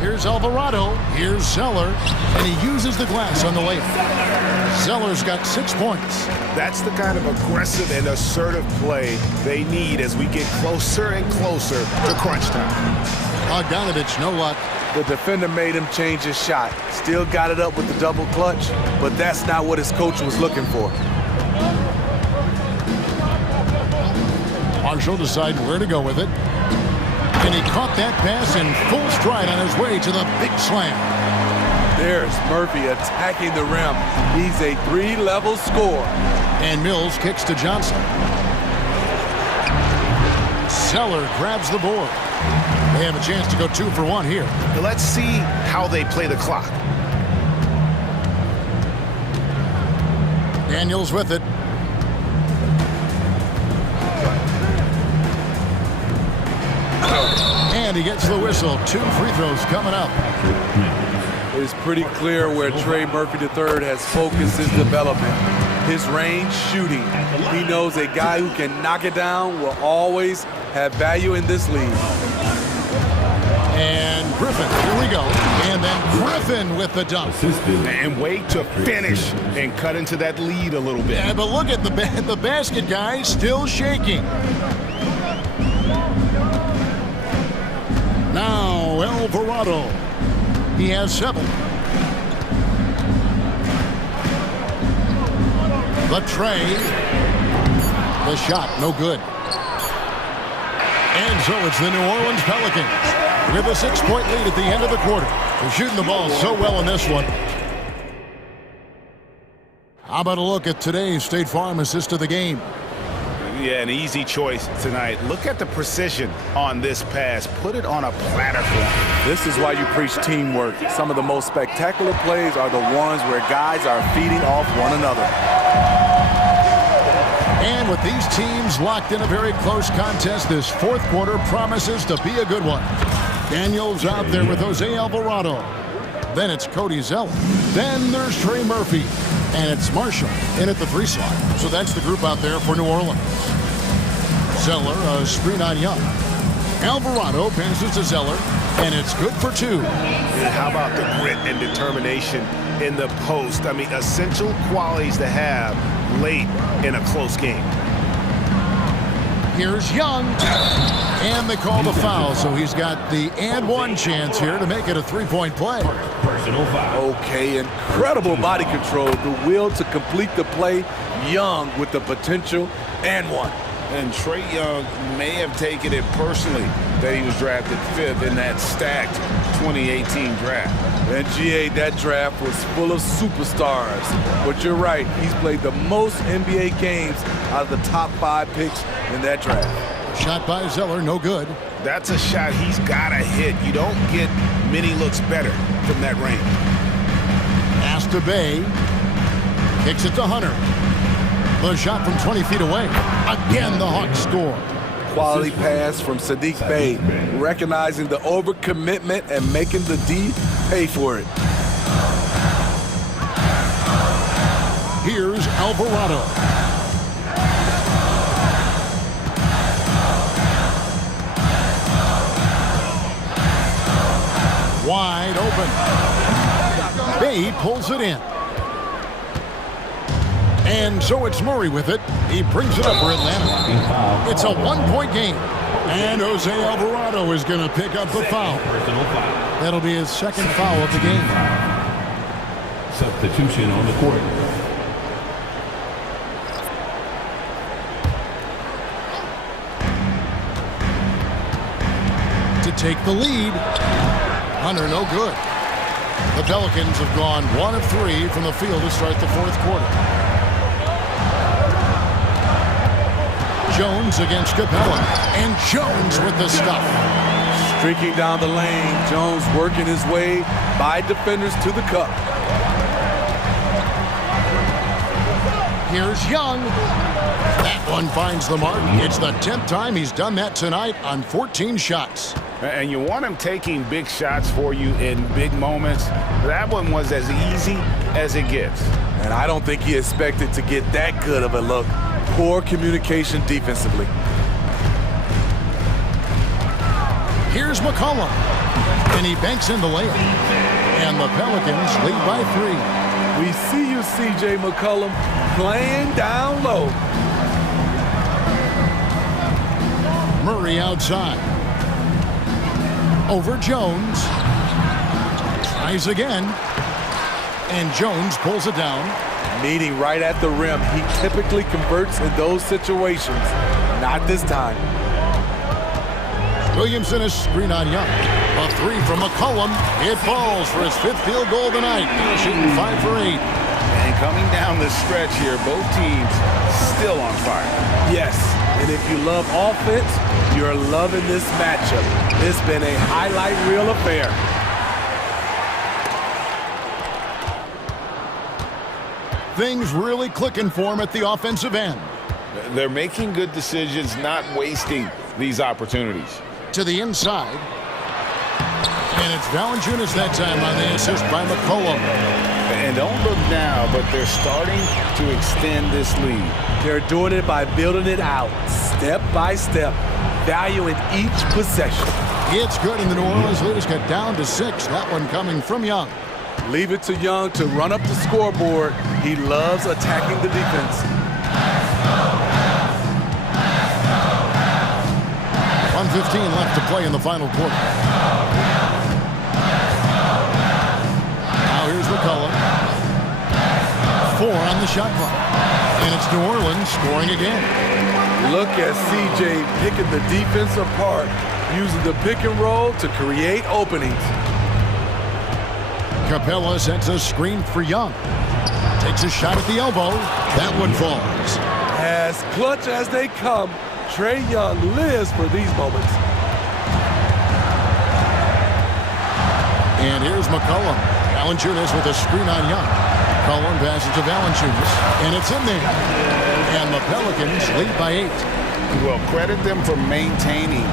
Here's Alvarado. Here's Zeller. And he uses the glass on the layup. Zeller's got 6 points. That's the kind of aggressive and assertive play they need as we get closer and closer to crunch time. Bogdanovich, no luck. The defender made him change his shot. Still got it up with the double clutch, but that's not what his coach was looking for. Marshall decided where to go with it. And he caught that pass in full stride on his way to the big slam. There's Murphy attacking the rim. He's a 3-level scorer. And Mills kicks to Johnson. Zeller grabs the board. They have a chance to go 2 for 1 here. Let's see how they play the clock. Daniels with it. And he gets the whistle. 2 free throws coming up. It's pretty clear where Trey Murphy III has focused his development. His range shooting. He knows a guy who can knock it down will always have value in this league. And Griffin, here we go. And then Griffin with the dunk. And wait to finish and cut into that lead a little bit. Yeah, but look at the basket guy still shaking. Now Alvarado. He has 7. The tray. The shot, no good. And so it's the New Orleans Pelicans with a 6-point lead at the end of the quarter. They're shooting the ball so well in this one. How about a look at today's State Farm assist of the game? Yeah, an easy choice tonight. Look at the precision on this pass. Put it on a platter for him. This is why you preach teamwork. Some of the most spectacular plays are the ones where guys are feeding off one another. And with these teams locked in a very close contest, this fourth quarter promises to be a good one. Daniels out there with Jose Alvarado. Then it's Cody Zeller. Then there's Trey Murphy. And it's Marshall in at the 3 slot. So that's the group out there for New Orleans. Zeller, a screen on Young. Alvarado passes to Zeller, and it's good for 2. How about the grit and determination in the post? I mean, essential qualities to have late in a close game. Here's Young. And they call the foul, so he's got the and 1 chance here to make it a 3-point play. Okay, incredible body control. The will to complete the play. Young with the potential and 1. And Trae Young may have taken it personally that he was drafted 5th in that stacked 2018 draft. And GA, that draft was full of superstars. But you're right, he's played the most NBA games out of the top 5 picks in that draft. Shot by Zeller, no good. That's a shot he's got to hit. You don't get many looks better from that range. Pass to Bay. Kicks it to Hunter. The shot from 20 feet away. Again, the Hawks score. Quality pass from Saddiq Bey, recognizing the overcommitment and making the D pay for it. Here's Alvarado. Wide open. Bey pulls it in. And so it's Murray with it. He brings it up for Atlanta. It's a 1-point game. And Jose Alvarado is going to pick up the foul. That'll be his second foul of the game. Substitution on the court. To take the lead. Hunter, no good. The Pelicans have gone 1 of 3 from the field to start the fourth quarter. Jones against Capella. And Jones with the stuff. Streaking down the lane, Jones working his way by defenders to the cup. Here's Young. That one finds the mark. It's the 10th time he's done that tonight on 14 shots. And you want him taking big shots for you in big moments. That one was as easy as it gets. And I don't think he expected to get that good of a look. Poor communication defensively. Here's McCollum. And he banks in the layup. And the Pelicans lead by 3. We see you, CJ McCollum, playing down low. Murray outside. Over Jones. Tries again. And Jones pulls it down. Meeting right at the rim. He typically converts in those situations. Not this time. Williamson is screen on Young. A 3 from McCollum. It falls for his 5th field goal tonight. He's shooting 5 for 8. And coming down the stretch here, both teams still on fire. Yes, and if you love offense, you're loving this matchup. It's been a highlight reel affair. Things really clicking for him at the offensive end. They're making good decisions, not wasting these opportunities. To the inside. And it's Valanciunas that time on the assist by McCollum. And don't look now, but they're starting to extend this lead. They're doing it by building it out, step by step, valuing each possession. It's good, and the New Orleans leaders got down to 6. That one coming from Young. Leave it to Young to run up the scoreboard. He loves attacking the defense. 1:15 left to play in the final quarter. Now here's McCollum. 4 on the shot clock. And it's New Orleans scoring again. Look at CJ picking the defense apart, using the pick and roll to create openings. Capella sets a screen for Young. Takes a shot at the elbow. That one falls. As clutch as they come, Trae Young lives for these moments. And here's McCollum. Valanciunas with a screen on Young. McCollum passes to Valanciunas. And it's in there. And the Pelicans lead by 8. Well, credit them for maintaining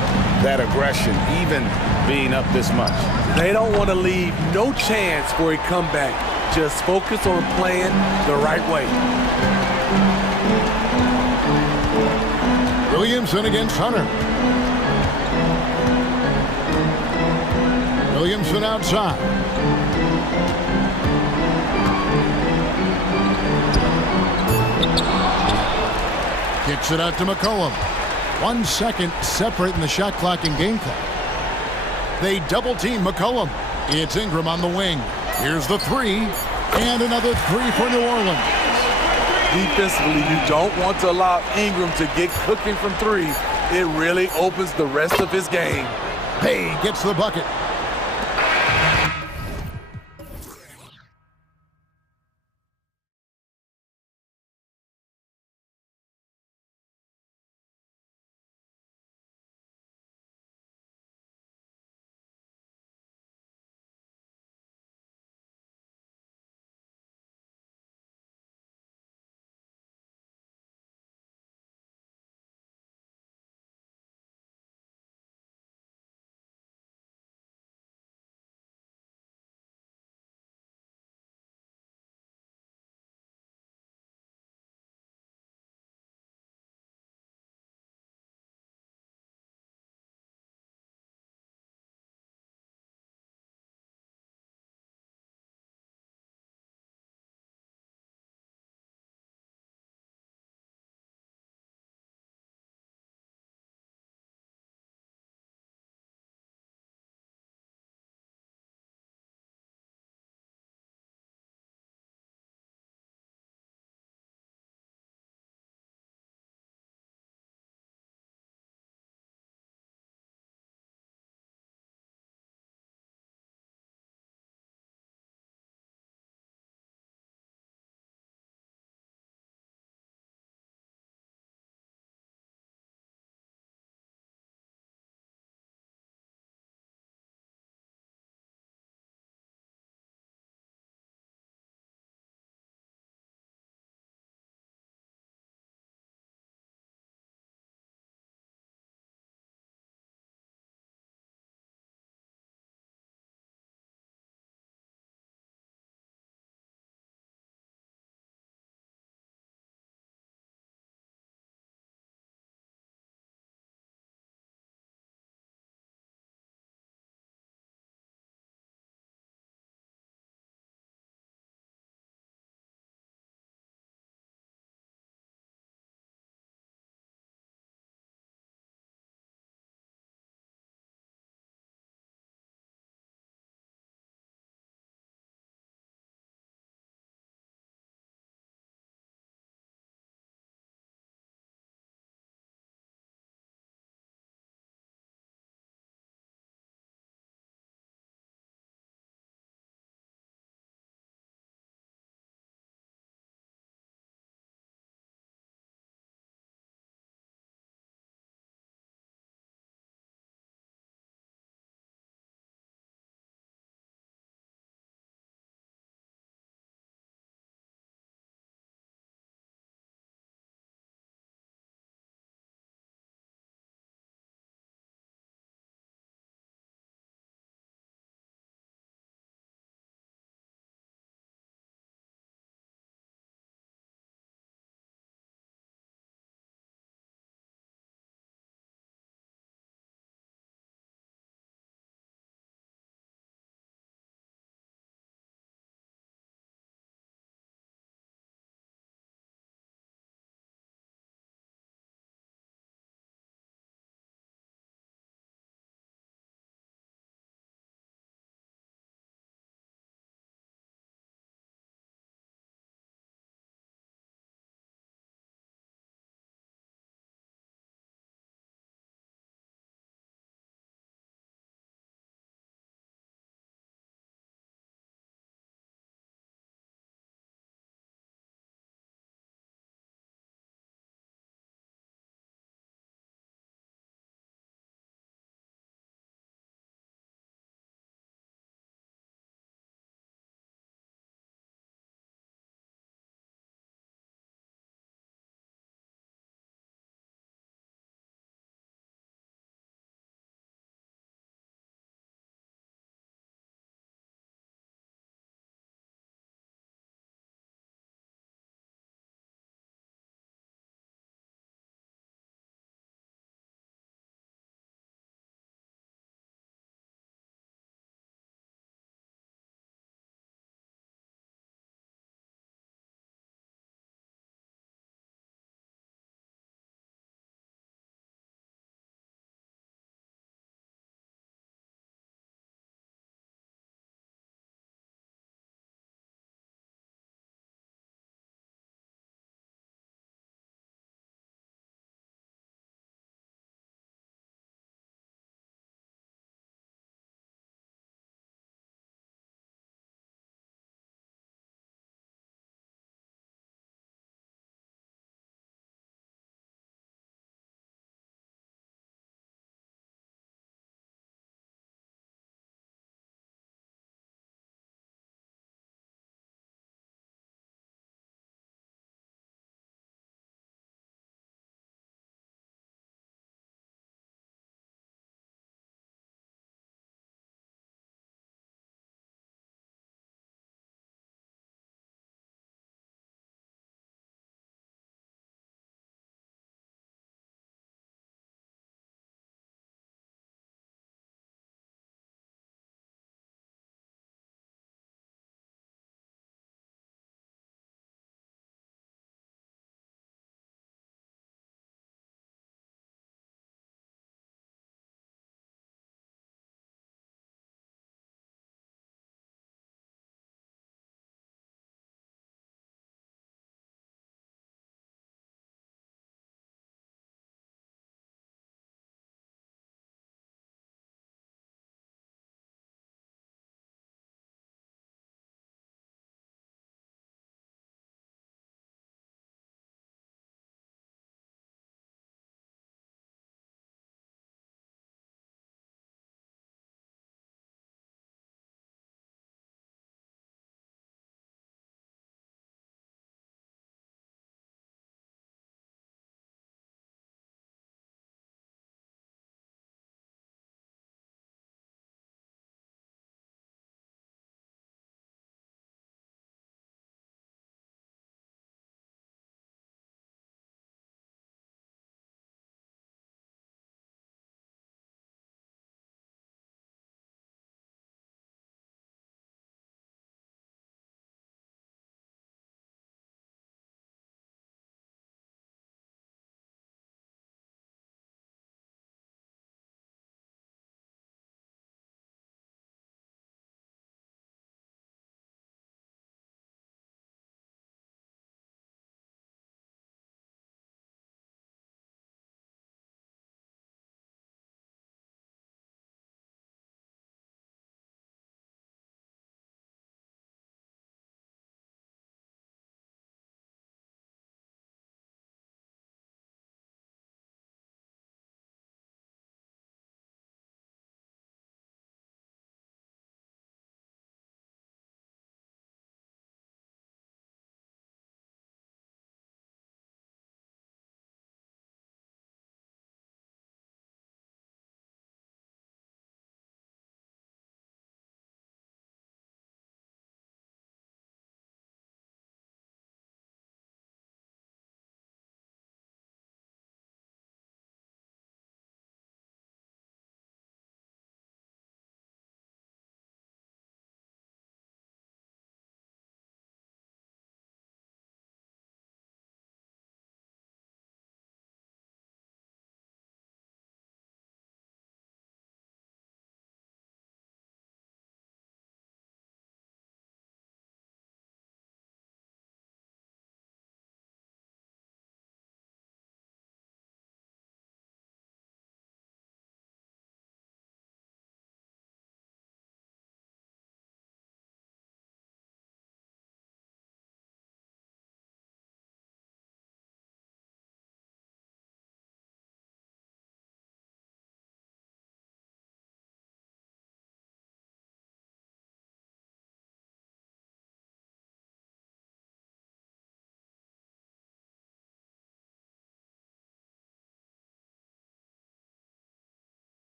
that aggression, even being up this much. They don't want to leave no chance for a comeback. Just focus on playing the right way. Williamson against Hunter. Williamson outside. Kicks it out to McCollum. 1 second separating the shot clock and game clock. They double team McCollum. It's Ingram on the wing. Here's the 3. And another 3 for New Orleans. Defensively, you don't want to allow Ingram to get cooking from three. It really opens the rest of his game. Pay gets the bucket.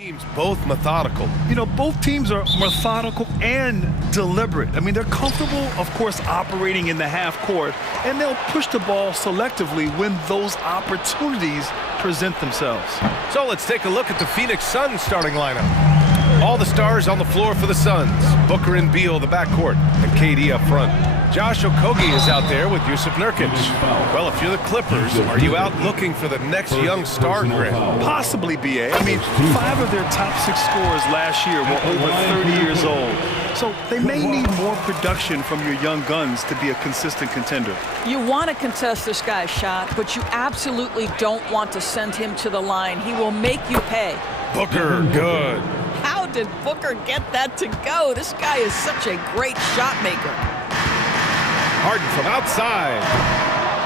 Teams both methodical. You know, both teams are methodical and deliberate. I mean, they're comfortable, of course, operating in the half court, and they'll push the ball selectively when those opportunities present themselves. So let's take a look at the Phoenix Suns starting lineup. All the stars on the floor for the Suns. Booker and Beal, the backcourt, and KD up front. Josh Okogie is out there with Yusuf Nurkic. Well, if you're the Clippers, are you out looking for the next young star, Grant? Possibly, BA. I mean, 5 of their top 6 scorers last year were over 30 years old. So they may need more production from your young guns to be a consistent contender. You want to contest this guy's shot, but you absolutely don't want to send him to the line. He will make you pay. Booker, good. How did Booker get that to go? This guy is such a great shot maker. Harden from outside.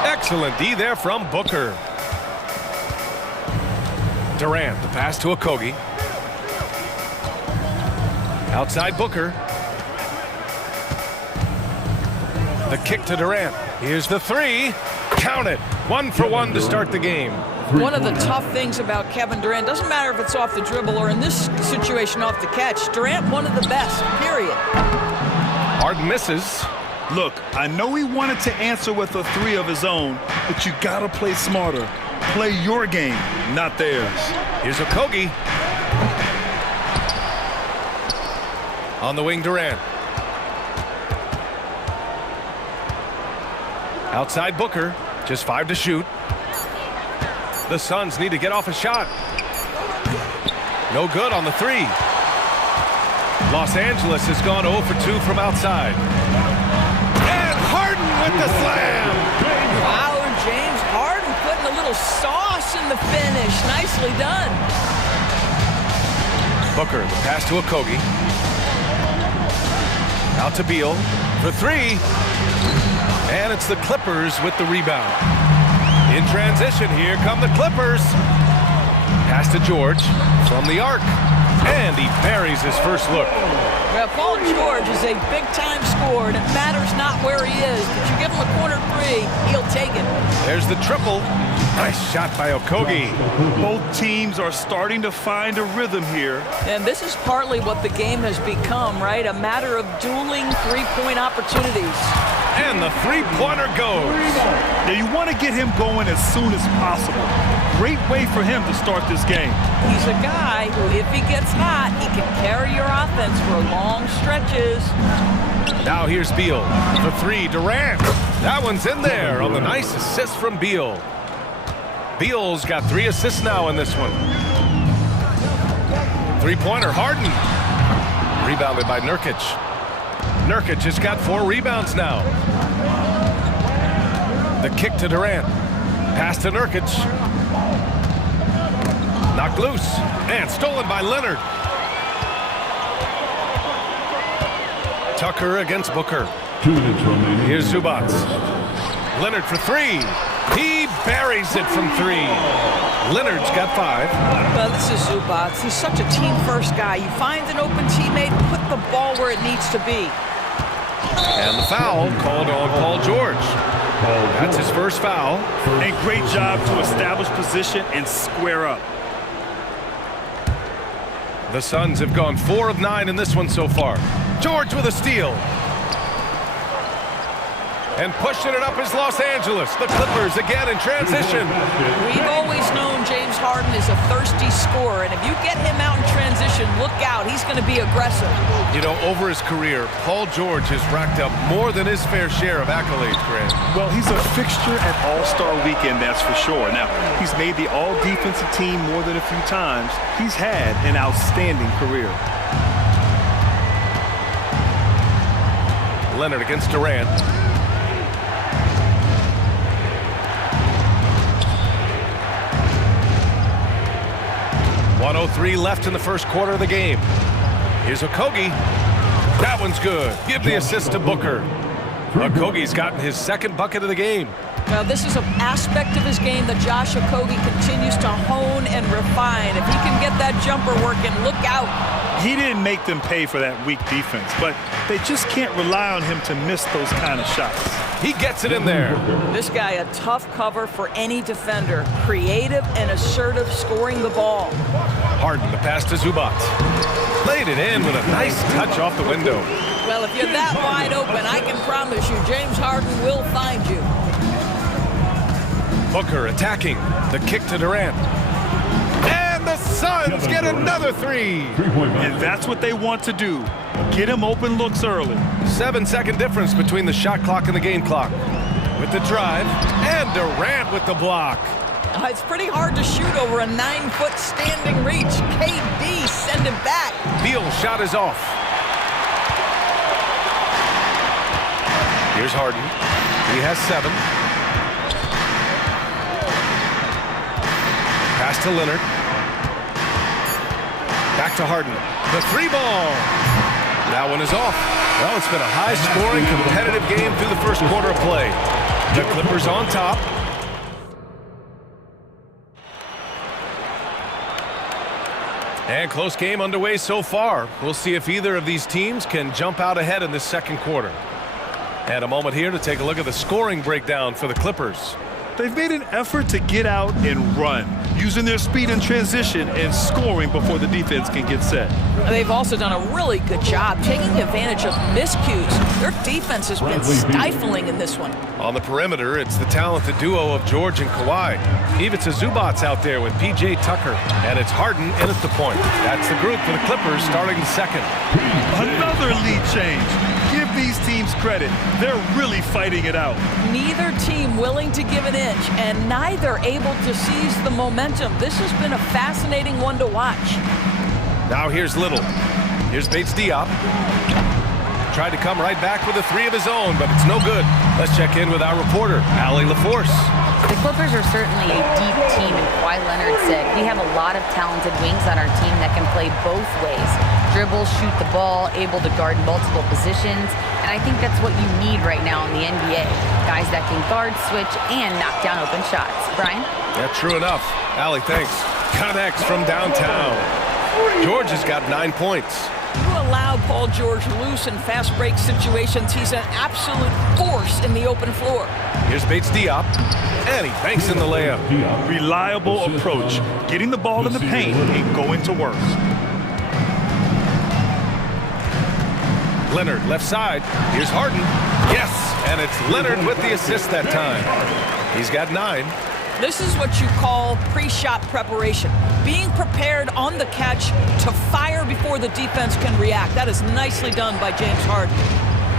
Excellent D there from Booker. Durant, the pass to Okogie. Outside Booker. The kick to Durant. Here's the 3. Count it. 1 for 1 to start the game. One of the tough things about Kevin Durant, doesn't matter if it's off the dribble or in this situation off the catch, Durant one of the best, period. Harden misses. Look, I know he wanted to answer with a 3 of his own, but you gotta play smarter. Play your game, not theirs. Here's Okogie. On the wing, Durant. Outside Booker, just 5 to shoot. The Suns need to get off a shot. No good on the 3. Los Angeles has gone 0 for 2 from outside. And Harden with the slam. Wow, James Harden putting a little sauce in the finish. Nicely done. Booker, the pass to Okogie. Out to Beal for 3. And it's the Clippers with the rebound. In transition, here come the Clippers. Pass to George from the arc. And he buries his first look. Well, Paul George is a big-time scorer, and it matters not where he is. But you give him a corner 3, he'll take it. There's the triple. Nice shot by Okogie. Both teams are starting to find a rhythm here. And this is partly what the game has become, right? A matter of dueling three-point opportunities. And the three-pointer goes. Now you want to get him going as soon as possible. Great way for him to start this game. He's a guy who, if he gets hot, he can carry your offense for long stretches. Now here's Beal. The 3, Durant. That one's in there on the nice assist from Beal. Beal's got 3 assists now in this one. Three-pointer, Harden. Rebounded by Nurkic. Nurkic has got 4 rebounds now. The kick to Durant. Pass to Nurkic. Knocked loose. And stolen by Leonard. Tucker against Booker. Here's Zubac. Leonard for 3. He buries it from 3. Leonard's got 5. Well, this is Zubac. He's such a team-first guy. You find an open teammate, put the ball where it needs to be. And the foul called on Paul George. That's his first foul. And great job to establish position and square up. The Suns have gone 4 of 9 in this one so far. George with a steal. And pushing it up is Los Angeles. The Clippers again in transition. We've always known James Harden is a thirsty scorer, and if you get him out in transition, look out. He's going to be aggressive. You know, over his career, Paul George has racked up more than his fair share of accolades, Grant. Well, he's a fixture at All-Star Weekend, that's for sure. Now, he's made the All-Defensive Team more than a few times. He's had an outstanding career. Leonard against Durant. 1:03 left in the first quarter of the game. Here's Okogie. That one's good. Give the assist to Booker. Okogie's gotten his second bucket of the game. Now, this is an aspect of his game that Josh Okogie continues to hone and refine. If he can get that jumper working, look out. He didn't make them pay for that weak defense, but they just can't rely on him to miss those kind of shots. He gets it in there. This guy, a tough cover for any defender. Creative and assertive scoring the ball. Harden, the pass to Zubac. Laid it in with a nice touch off the window. Well, if you're that wide open, I can promise you James Harden will find you. Booker attacking. The kick to Durant. And the Suns get another three. And that's what they want to do. Get him open looks early. 7-second difference between the shot clock and the game clock. With the drive, and Durant with the block. It's pretty hard to shoot over a 9-foot standing reach. KD send it back. Beal's shot is off. Here's Harden. He has 7. Pass to Leonard. Back to Harden. The 3-ball. That one is off. Well, it's been a high-scoring, competitive game through the first quarter of play. The Clippers on top. And close game underway so far. We'll see if either of these teams can jump out ahead in this second quarter. And a moment here to take a look at the scoring breakdown for the Clippers. They've made an effort to get out and run, using their speed in transition and scoring before the defense can get set. They've also done a really good job taking advantage of miscues. Their defense has been stifling in this one. On the perimeter, it's the talented duo of George and Kawhi. Ivica Zubac's out there with P.J. Tucker, and it's Harden in at the point. That's the group for the Clippers starting the second. Another lead change. Give these teams credit. They're really fighting it out. Neither team willing to give an inch, and neither able to seize the momentum. This has been a fascinating one to watch. Now here's Little. Here's Bates Diop. Tried to come right back with a 3 of his own, but it's no good. Let's check in with our reporter, Allie LaForce. The Clippers are certainly a deep team, and Kawhi Leonard said, we have a lot of talented wings on our team that can play both ways. Dribble, shoot the ball, able to guard multiple positions, and I think that's what you need right now in the NBA. Guys that can guard, switch, and knock down open shots. Brian? Yeah, true enough. Allie, thanks. Connects from downtown. George has got 9 points. You allow Paul George loose in fast break situations. He's an absolute force in the open floor. Here's Bates Diop, and he banks in the layup. Reliable approach, getting the ball in the paint and going to work. Leonard, left side. Here's Harden. Yes, and it's Leonard with the assist that time. He's got 9. This is what you call pre-shot preparation. Being prepared on the catch to fire before the defense can react. That is nicely done by James Harden.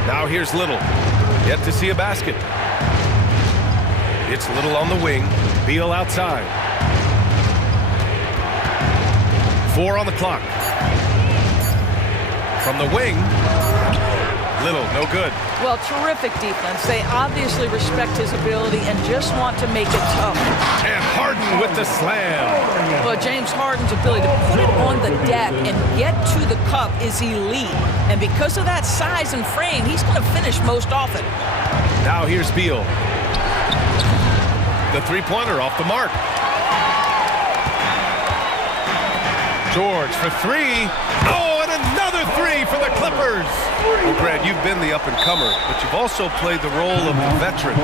Now here's Little. Yet to see a basket. It's Little on the wing. Beal outside. 4 on the clock. From the wing. Little, no good. Well, terrific defense. They obviously respect his ability and just want to make it tough. And Harden with the slam. Well, James Harden's ability to put it on the deck and get to the cup is elite. And because of that size and frame, he's going to finish most often. Now here's Beal. The three-pointer off the mark. George for 3. Oh, and another 3 for the Clippers. Well, Brad, you've been the up-and-comer, but you've also played the role of the veteran.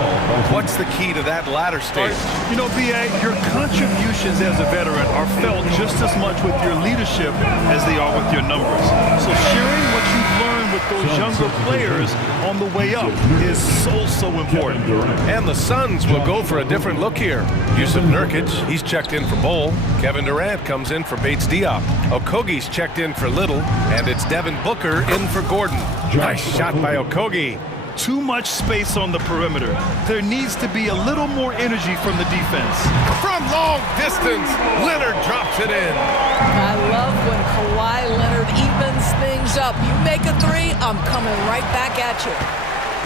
What's the key to that latter stage? You know, B.A., your contributions as a veteran are felt just as much with your leadership as they are with your numbers. So sharing what you've learned with those younger players on the way up is so important. And the Suns will go for a different look here. Yusuf Nurkic, he's checked in for Bol. Kevin Durant comes in for Bates Diop. Okogie's checked in for Little, and it's Devin Booker in for Gordon. Nice shot by Okogie. Too much space on the perimeter. There needs to be a little more energy from the defense. From long distance, Leonard drops it in. I love when Kawhi Leonard evens things up. You make a 3, I'm coming right back at you.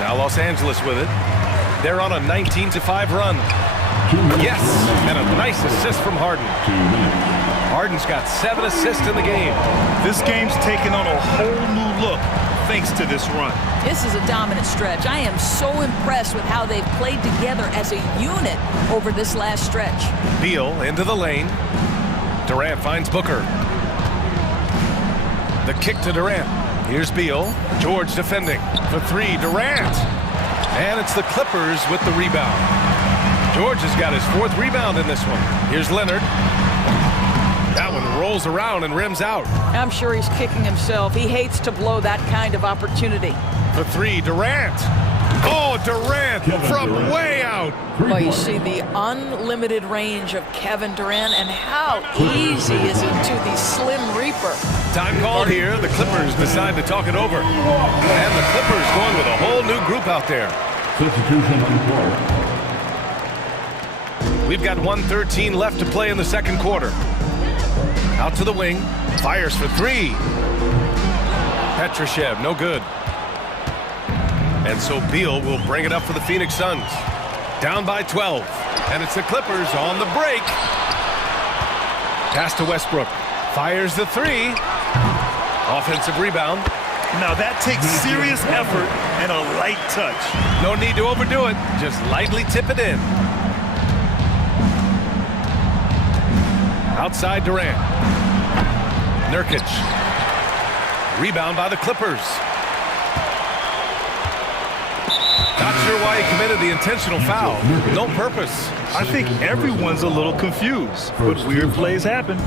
Now Los Angeles with it. They're on a 19-5 run. Yes, and a nice assist from Harden. Harden's got 7 assists in the game. This game's taken on a whole new look thanks to this run. This is a dominant stretch. I am so impressed with how they've played together as a unit over this last stretch. Beal into the lane. Durant finds Booker. The kick to Durant. Here's Beal. George defending. For 3, Durant. And it's the Clippers with the rebound. George has got his 4th rebound in this one. Here's Leonard. That one rolls around and rims out. I'm sure he's kicking himself. He hates to blow that kind of opportunity. For three, Durant. Oh, Durant from way out. Well, you see the unlimited range of Kevin Durant, and how easy is it to the Slim Reaper? Time called here. The Clippers decide to talk it over. And the Clippers going with a whole new group out there. Substitution on the floor. We've got 1:13 left to play in the second quarter. Out to the wing. Fires for three. Petrushev, no good. And so Beal will bring it up for the Phoenix Suns. Down by 12. And it's the Clippers on the break. Pass to Westbrook. Fires the three. Offensive rebound. Now that takes serious effort and a light touch. No need to overdo it. Just lightly tip it in. Outside Durant. Nurkic. Rebound by the Clippers. Not sure why he committed the intentional foul. No purpose. I think everyone's a little confused, but weird plays happen.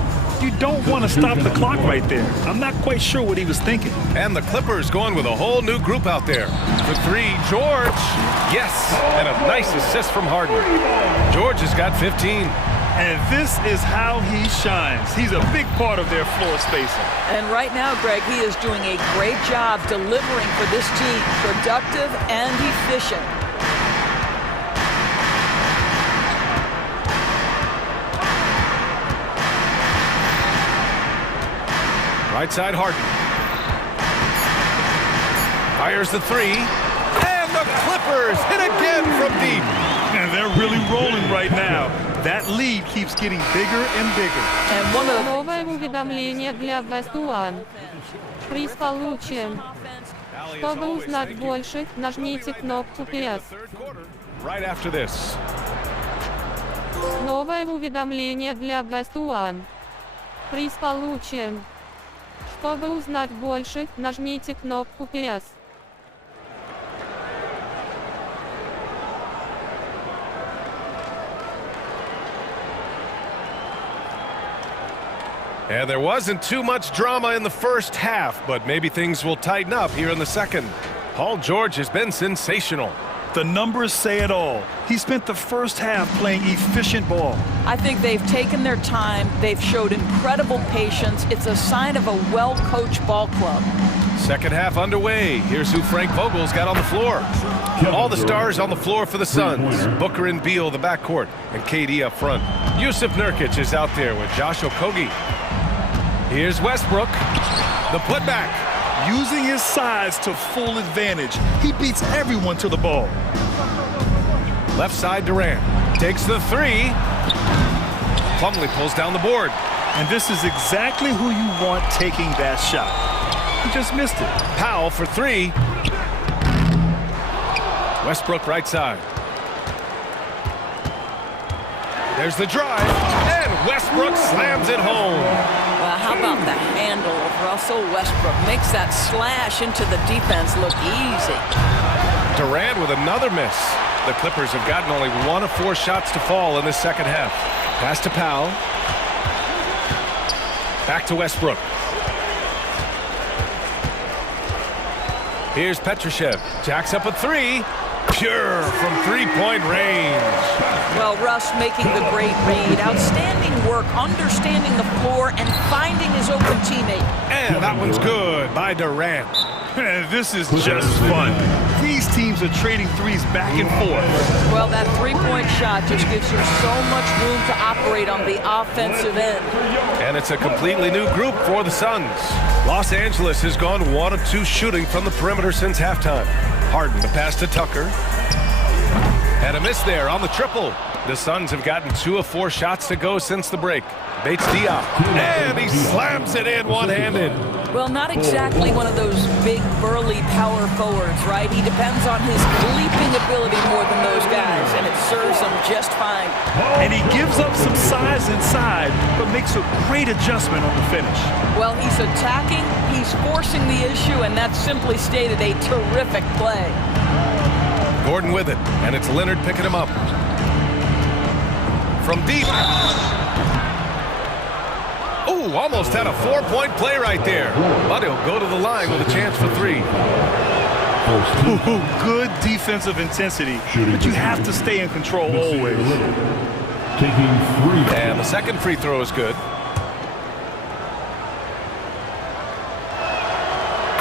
You don't want to stop the clock right there. I'm not quite sure what he was thinking. And the Clippers going with a whole new group out there. For three, George. Yes, and a nice assist from Harden. George has got 15. And this is how he shines. He's a big part of their floor spacing. And right now, Greg, he is doing a great job delivering for this team. Productive and efficient. Right side, Harden. Fires the three. And the Clippers hit again from deep. And they're really rolling right now. That lead keeps getting bigger and bigger. And one of the... Новое уведомление для Best One. Приз получен. Чтобы узнать больше, нажмите кнопку PS. Right after this. Новое уведомление для Best One. Приз получен. Чтобы узнать больше, нажмите кнопку PS. And there wasn't too much drama in the first half, but maybe things will tighten up here in the second. Paul George has been sensational. The numbers say it all. He spent the first half playing efficient ball. I think they've taken their time. They've showed incredible patience. It's a sign of a well-coached ball club. Second half underway. Here's who Frank Vogel's got on the floor. All the stars on the floor for the Suns. Booker and Beal, the backcourt, and KD up front. Yusuf Nurkic is out there with Josh Okogie. Here's Westbrook. The putback. Using his size to full advantage. He beats everyone to the ball. Left side Durant. Takes the three. Plumlee pulls down the board. And this is exactly who you want taking that shot. He just missed it. Powell for three. Westbrook right side. There's the drive. And Westbrook slams it home. How about the handle of Russell Westbrook? Makes that slash into the defense look easy. Durant with another miss. The Clippers have gotten only 1 of 4 shots to fall in this second half. Pass to Powell. Back to Westbrook. Here's Petrushev. Jacks up a three. Pure from three-point range. Well, Russ making the great read. Outstanding work, understanding the floor, and finding his open teammate. And that one's good by Durant. This is just fun. These teams are trading threes back and forth. Well, that three-point shot just gives you so much room to operate on the offensive end. And it's a completely new group for the Suns. Los Angeles has gone 1 of 2 shooting from the perimeter since halftime. Harden, the pass to Tucker. And a miss there on the triple. The Suns have gotten 2 of 4 shots to go since the break. Bates Diop. And he slams it in one-handed. Well, not exactly one of those big, burly power forwards, right? He depends on his leaping ability more than those guys, and it serves him just fine. And he gives up some size inside, but makes a great adjustment on the finish. Well, he's attacking, he's forcing the issue, and that's simply stated a terrific play. Gordon with it, and it's Leonard picking him up. From deep. Ooh, almost had a 4-point play right there. But he'll go to the line with a chance for 3. Good defensive intensity, but you have to stay in control always. And the second free throw is good.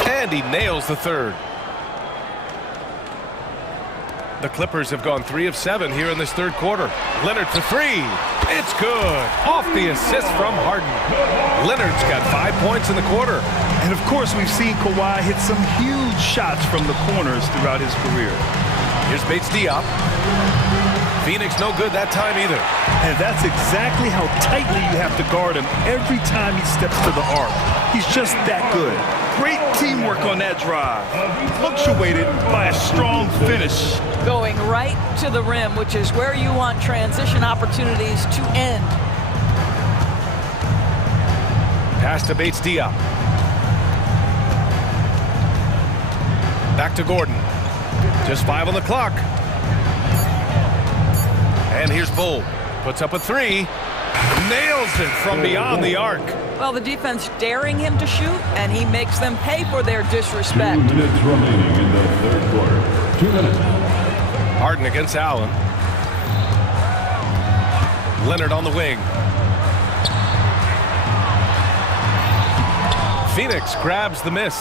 And he nails the third. The Clippers have gone 3 of 7 here in this third quarter. Leonard for 3. It's good. Off the assist from Harden. Leonard's got 5 points in the quarter. And of course, we've seen Kawhi hit some huge shots from the corners throughout his career. Here's Bates Diop. Phoenix no good that time either. And that's exactly how tightly you have to guard him every time he steps to the arc. He's just that good. Great teamwork on that drive. Punctuated by a strong finish. Going right to the rim, which is where you want transition opportunities to end. Pass to Bates Diop. Back to Gordon. Just 5 on the clock. And here's Bull. Puts up a 3. Nails it from beyond the arc. Well, the defense daring him to shoot, and he makes them pay for their disrespect. 2 minutes remaining in the third quarter. 2 minutes. Harden against Allen. Leonard on the wing. Phoenix grabs the miss.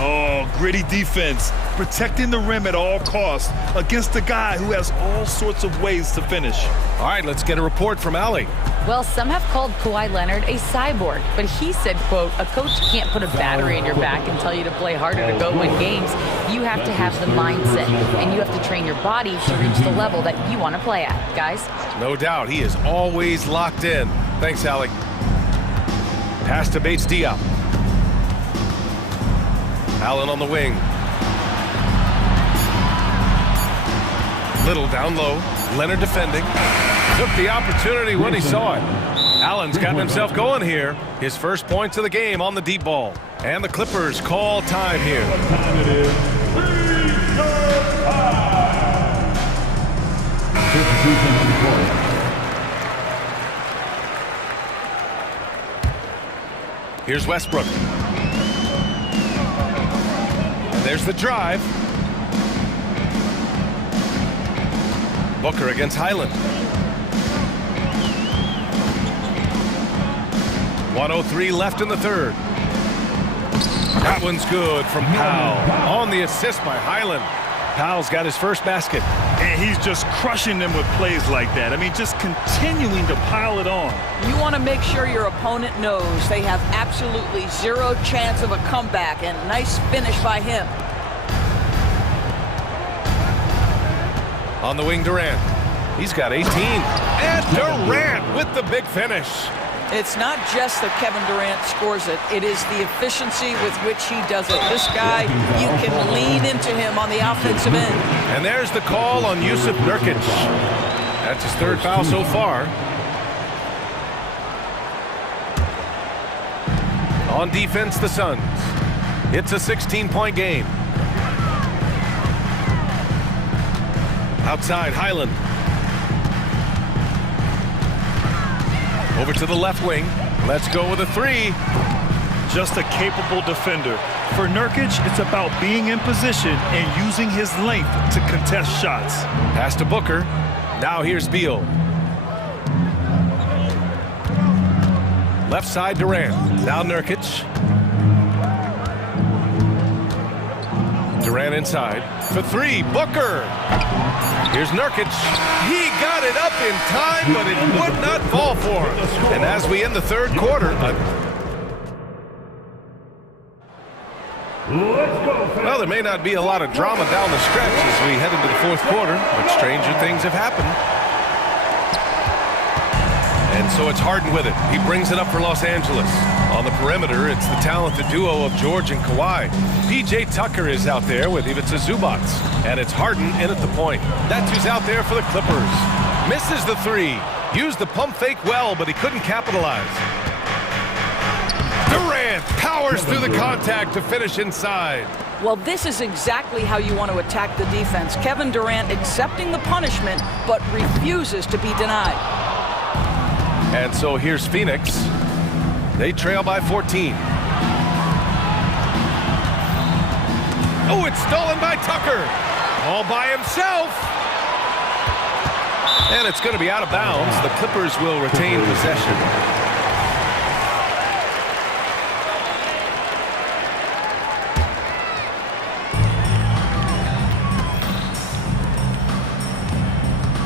Oh, gritty defense. Protecting the rim at all costs against a guy who has all sorts of ways to finish. All right, let's get a report from Allie. Well, some have called Kawhi Leonard a cyborg, but he said, quote, a coach can't put a battery in your back and tell you to play harder to go win games. You have to have the mindset, and you have to train your body to reach the level that you want to play at, guys. No doubt, he is always locked in. Thanks, Allie. Pass to Bates Diop. Allen on the wing. Little down low. Leonard defending. Took the opportunity when he saw it. Allen's gotten himself going here. His first points of the game on the deep ball. And the Clippers call time here. Here's Westbrook. And there's the drive. Booker against Highland. 1:03 left in the third. That one's good from Powell. On the assist by Highland. Powell's got his first basket. And he's just crushing them with plays like that. I mean, just continuing to pile it on. You want to make sure your opponent knows they have absolutely zero chance of a comeback, and nice finish by him. On the wing, Durant. He's got 18. And Durant with the big finish. It's not just that Kevin Durant scores it. It is the efficiency with which he does it. This guy, you can lean into him on the offensive end. And there's the call on Yusuf Nurkic. That's his third foul so far. On defense, the Suns. It's a 16-point game. Outside, Highland. Over to the left wing. Let's go with a 3. Just a capable defender. For Nurkic, it's about being in position and using his length to contest shots. Pass to Booker. Now here's Beal. Left side, Durant. Now Nurkic. Durant inside. For 3, Booker. Here's Nurkic. He got it up in time, but it would not fall for him. And as we end the third quarter, well, there may not be a lot of drama down the stretch as we head into the fourth quarter, but stranger things have happened. And so it's Harden with it. He brings it up for Los Angeles. On the perimeter, it's the talented duo of George and Kawhi. P.J. Tucker is out there with Ivica Zubac. And it's Harden in at the point. That's who's out there for the Clippers. Misses the 3. Used the pump fake well, but he couldn't capitalize. Durant powers through the contact to finish inside. Well, this is exactly how you want to attack the defense. Kevin Durant accepting the punishment, but refuses to be denied. And so here's Phoenix. They trail by 14. Oh, it's stolen by Tucker. All by himself. And it's going to be out of bounds. The Clippers will retain possession.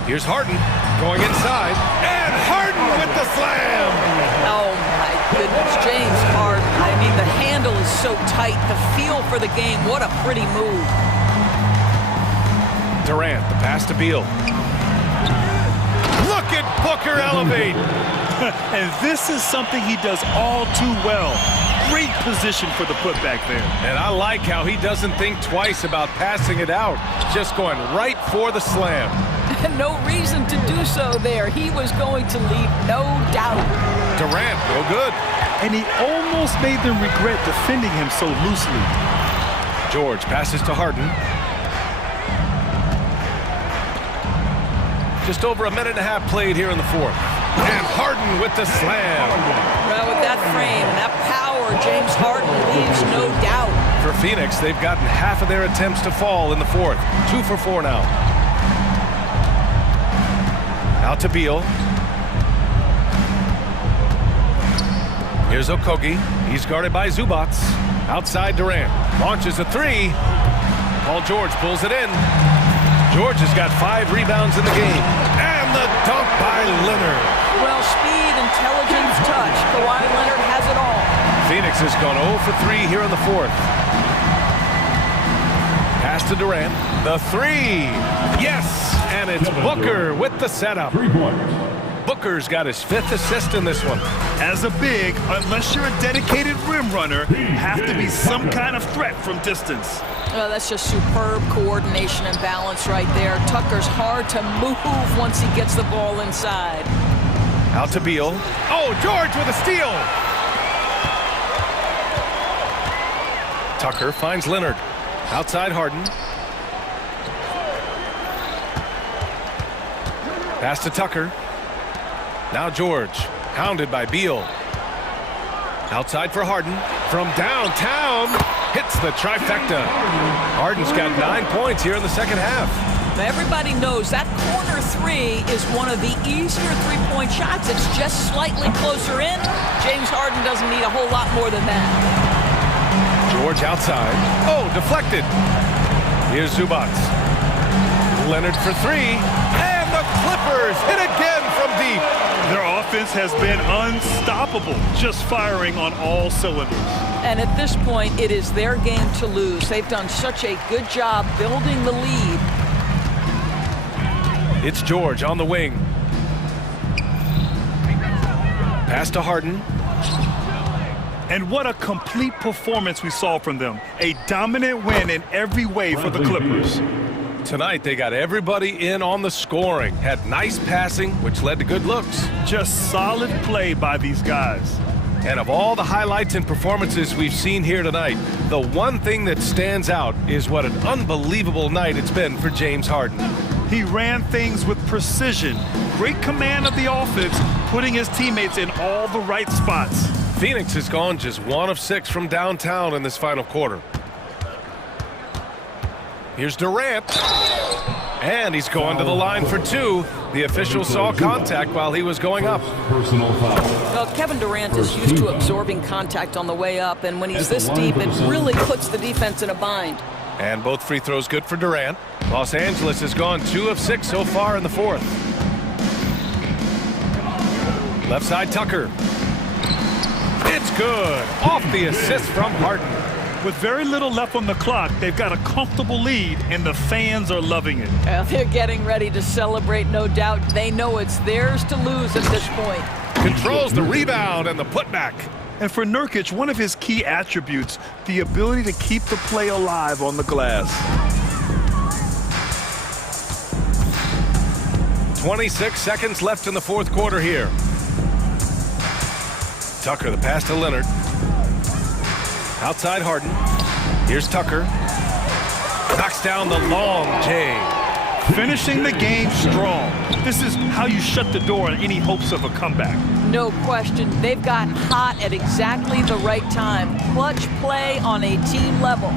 Here's Harden going inside. And Harden with the slam. Oh, my goodness. James Harden. I mean, the handle is so tight. The feel for the game. What a pretty move. Durant, the pass to Beal. Look at Booker elevate. And this is something he does all too well. Great position for the putback there. And I like how he doesn't think twice about passing it out. Just going right for the slam. No reason to do so there. He was going to leave, no doubt. Durant, no good. And he almost made them regret defending him so loosely. George passes to Harden. Just over a minute and a half played here in the fourth. And Harden with the slam. Well, with that frame and that power, James Harden leaves no doubt. For Phoenix, they've gotten half of their attempts to fall in the fourth. 2 for 4 now. Out to Beal. Here's Okogie. He's guarded by Zubats. Outside Durant. Launches a three. Paul George pulls it in. George has got 5 rebounds in the game. And the dunk by Leonard. Well, speed, intelligence, touch. Kawhi Leonard has it all. Phoenix has gone 0 for 3 here in the fourth. Pass to Durant. The three. Yes! And it's Booker with the setup. 3 points. Booker's got his 5th assist in this one. As a big, unless you're a dedicated rim runner, have to be some kind of threat from distance. Oh, that's just superb coordination and balance right there. Tucker's hard to move once he gets the ball inside. Out to Beal. Oh, George with a steal. Tucker finds Leonard. Outside Harden. Pass to Tucker. Now George, hounded by Beal. Outside for Harden. From downtown, hits the trifecta. Harden's got 9 points here in the second half. Now everybody knows that corner three is one of the easier three-point shots. It's just slightly closer in. James Harden doesn't need a whole lot more than that. George outside. Oh, deflected. Here's Zubats. Leonard for three. And the Clippers hit again from deep. Their offense has been unstoppable, just firing on all cylinders. And at this point, it is their game to lose. They've done such a good job building the lead. It's George on the wing. Pass to Harden. And what a complete performance we saw from them. A dominant win in every way for the Clippers. Tonight, they got everybody in on the scoring. Had nice passing, which led to good looks. Just solid play by these guys. And of all the highlights and performances we've seen here tonight, the one thing that stands out is what an unbelievable night it's been for James Harden. He ran things with precision. Great command of the offense, putting his teammates in all the right spots. Phoenix has gone just 1 of 6 from downtown in this final quarter. Here's Durant. And he's going to the line for 2. The official saw contact while he was going up. Personal foul. Well, Kevin Durant is used to absorbing contact on the way up, and when he's this deep, it really puts the defense in a bind. And both free throws good for Durant. Los Angeles has gone 2 of 6 so far in the fourth. Left side Tucker. It's good. Off the assist from Harden. With very little left on the clock, they've got a comfortable lead, and the fans are loving it. Well, they're getting ready to celebrate, no doubt. They know it's theirs to lose at this point. Controls the rebound and the putback. And for Nurkic, one of his key attributes, the ability to keep the play alive on the glass. 26 seconds left in the fourth quarter here. Tucker, the pass to Leonard. Outside Harden. Here's Tucker. Knocks down the long J. Finishing the game strong. This is how you shut the door on any hopes of a comeback. No question, they've gotten hot at exactly the right time. Clutch play on a team level.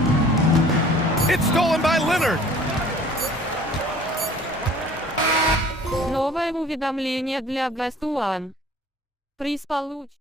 It's stolen by Leonard. Новое уведомление для Best One. Приз получен.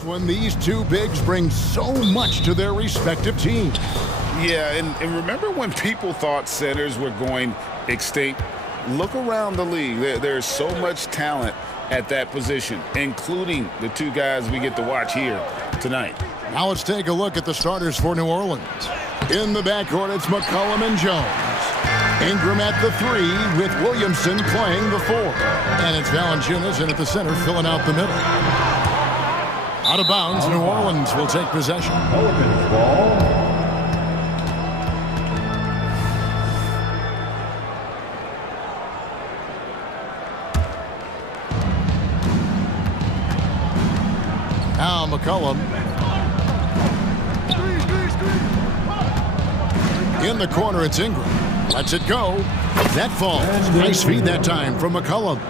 When these two bigs bring so much to their respective teams. Yeah, and remember when people thought centers were going extinct? Look around the league. There's so much talent at that position, including the two guys we get to watch here tonight. Now let's take a look at the starters for New Orleans. In the backcourt, it's McCollum and Jones. Ingram at the 3 with Williamson playing the 4. And it's Valanciunas in at the center filling out the middle. Out of bounds, New Orleans will take possession. Pelicans ball. Now McCollum. In the corner, it's Ingram. Lets it go. That falls. Nice feed that time from McCollum.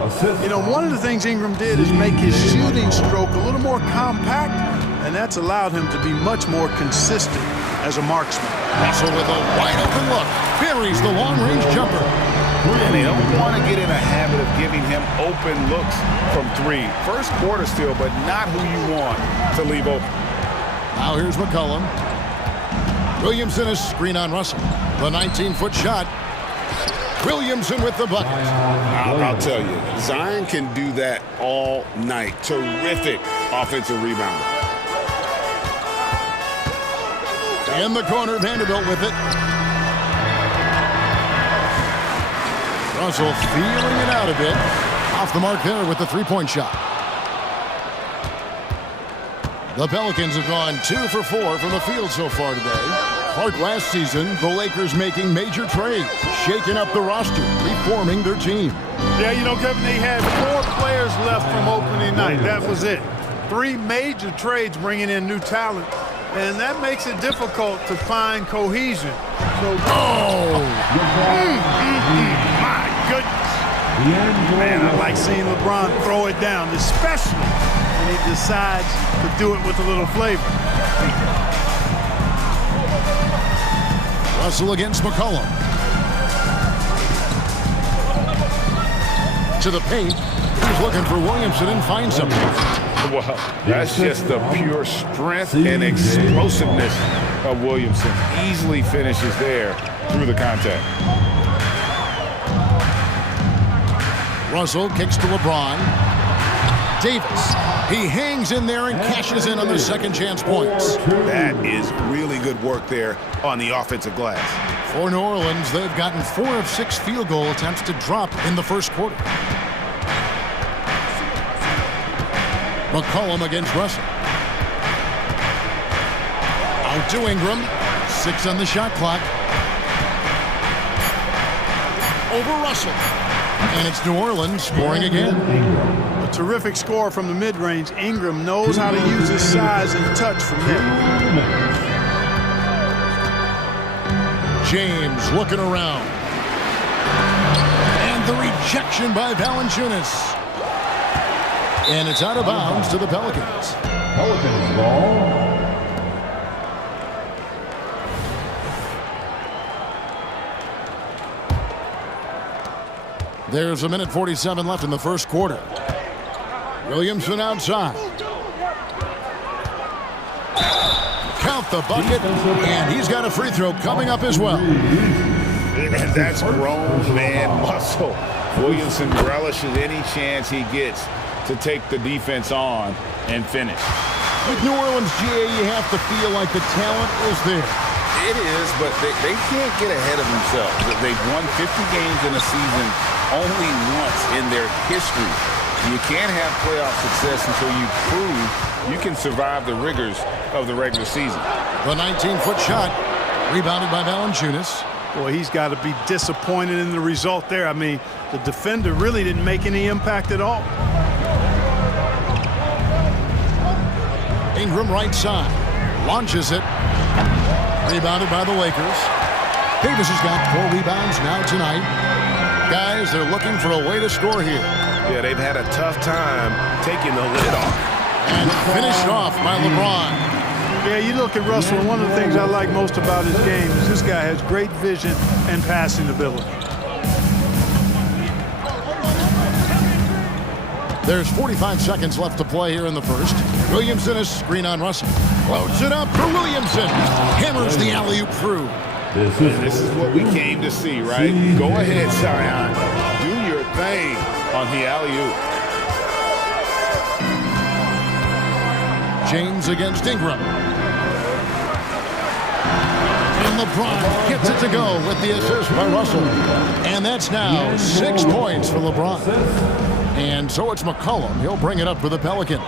You know, one of the things Ingram did is make his shooting stroke a little more compact, and that's allowed him to be much more consistent as a marksman. Russell with a wide open look. Buries the long-range jumper. And they don't want to get in a habit of giving him open looks from 3. First quarter still, but not who you want to leave open. Now here's McCollum. Williamson is screen on Russell. The 19-foot shot. Williamson with the bucket. I'll tell you, Zion can do that all night. Terrific offensive rebounder. In the corner, Vanderbilt with it. Russell feeling it out a bit. Off the mark there with the three-point shot. The Pelicans have gone 2 for 4 from the field so far today. Like last season, the Lakers making major trades, shaking up the roster, reforming their team. Yeah, you know, Kevin, they had 4 players left from opening night. That was it. 3 major trades bringing in new talent, and that makes it difficult to find cohesion. So, my goodness. Man, I like seeing LeBron throw it down, especially when he decides to do it with a little flavor. Russell against McCollum. To the paint. He's looking for Williamson and finds something. Well, that's just the pure strength and explosiveness of Williamson. Easily finishes there through the contact. Russell kicks to LeBron. Davis. He hangs in there and cashes in on the second chance points. That is really good work there on the offensive glass. For New Orleans, they've gotten 4 of 6 field goal attempts to drop in the first quarter. McCollum against Russell. Out to Ingram. 6 on the shot clock. Over Russell. And it's New Orleans scoring again. A terrific score from the mid-range. Ingram knows how to use his size and touch from there. James looking around. And the rejection by Valanciunas. And it's out of bounds to the Pelicans. Pelicans ball. There's 1:47 left in the first quarter. Williamson outside. Count the bucket, and he's got a free throw coming up as well. And that's grown man muscle. Williamson relishes any chance he gets to take the defense on and finish. With New Orleans, GA, you have to feel like the talent is there. It is, but they can't get ahead of themselves. They've won 50 games in a season only once in their history. You can't have playoff success until you prove you can survive the rigors of the regular season. The 19-foot shot, rebounded by Valanciunas. Boy, he's got to be disappointed in the result there. I mean, the defender really didn't make any impact at all. Ingram right side, launches it. Rebounded by the Lakers. Davis has got 4 rebounds now tonight. Guys, they're looking for a way to score here. Yeah, they've had a tough time taking the lid off. And finished off by LeBron. Yeah, you look at Russell, and one of the things I like most about his game is this guy has great vision and passing ability. There's 45 seconds left to play here in the first. Williamson is screen on Russell. Floats it up for Williamson. Hammers the alley-oop through. This is what we came to see, right? Go ahead, Zion. Do your thing on the alley-oop. James against Ingram. And LeBron gets it to go with the assist by Russell. And that's now 6 points for LeBron. And so it's McCollum. He'll bring it up for the Pelicans.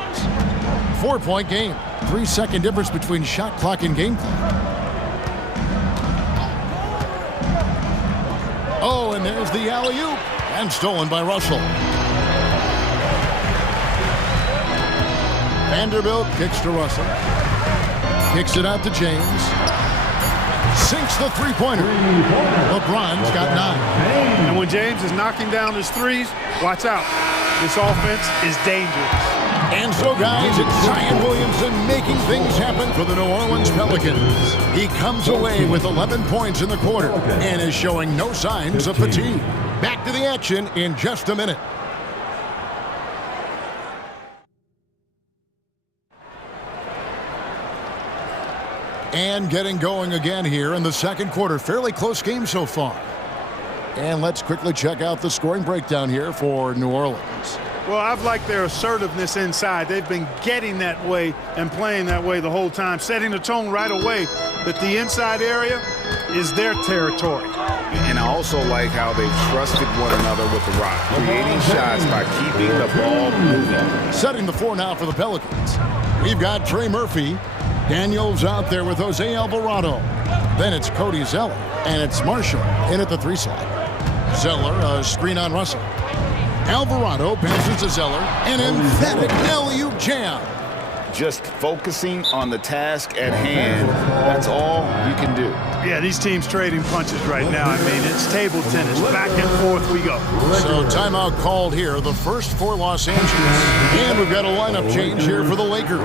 4-point game. 3-second difference between shot clock and game clock. Oh, and there's the alley-oop. And stolen by Russell. Vanderbilt kicks to Russell. Kicks it out to James. Sinks the three-pointer. LeBron's got 9. And when James is knocking down his threes, watch out. This offense is dangerous. And so, guys, it's Zion Williamson making things happen for the New Orleans Pelicans. He comes away with 11 points in the quarter and is showing no signs of fatigue. Back to the action in just a minute. And getting going again here in the second quarter. Fairly close game so far. And let's quickly check out the scoring breakdown here for New Orleans. Well, I've liked their assertiveness inside. They've been getting that way and playing that way the whole time, setting the tone right away that the inside area is their territory. And I also like how they've trusted one another with the rock, creating shots by keeping the ball moving. Setting the floor now for the Pelicans. We've got Trey Murphy. Daniels out there with Jose Alvarado. Then it's Cody Zeller. And it's Marshall in at the 3 slot. Zeller, a screen on Russell. Alvarado passes to Zeller. An emphatic alley-oop jam. Just focusing on the task at hand. That's all you can do. Yeah, these teams trading punches right now. I mean, it's table tennis. Back and forth we go. So timeout called here. The first for Los Angeles. And we've got a lineup change here for the Lakers.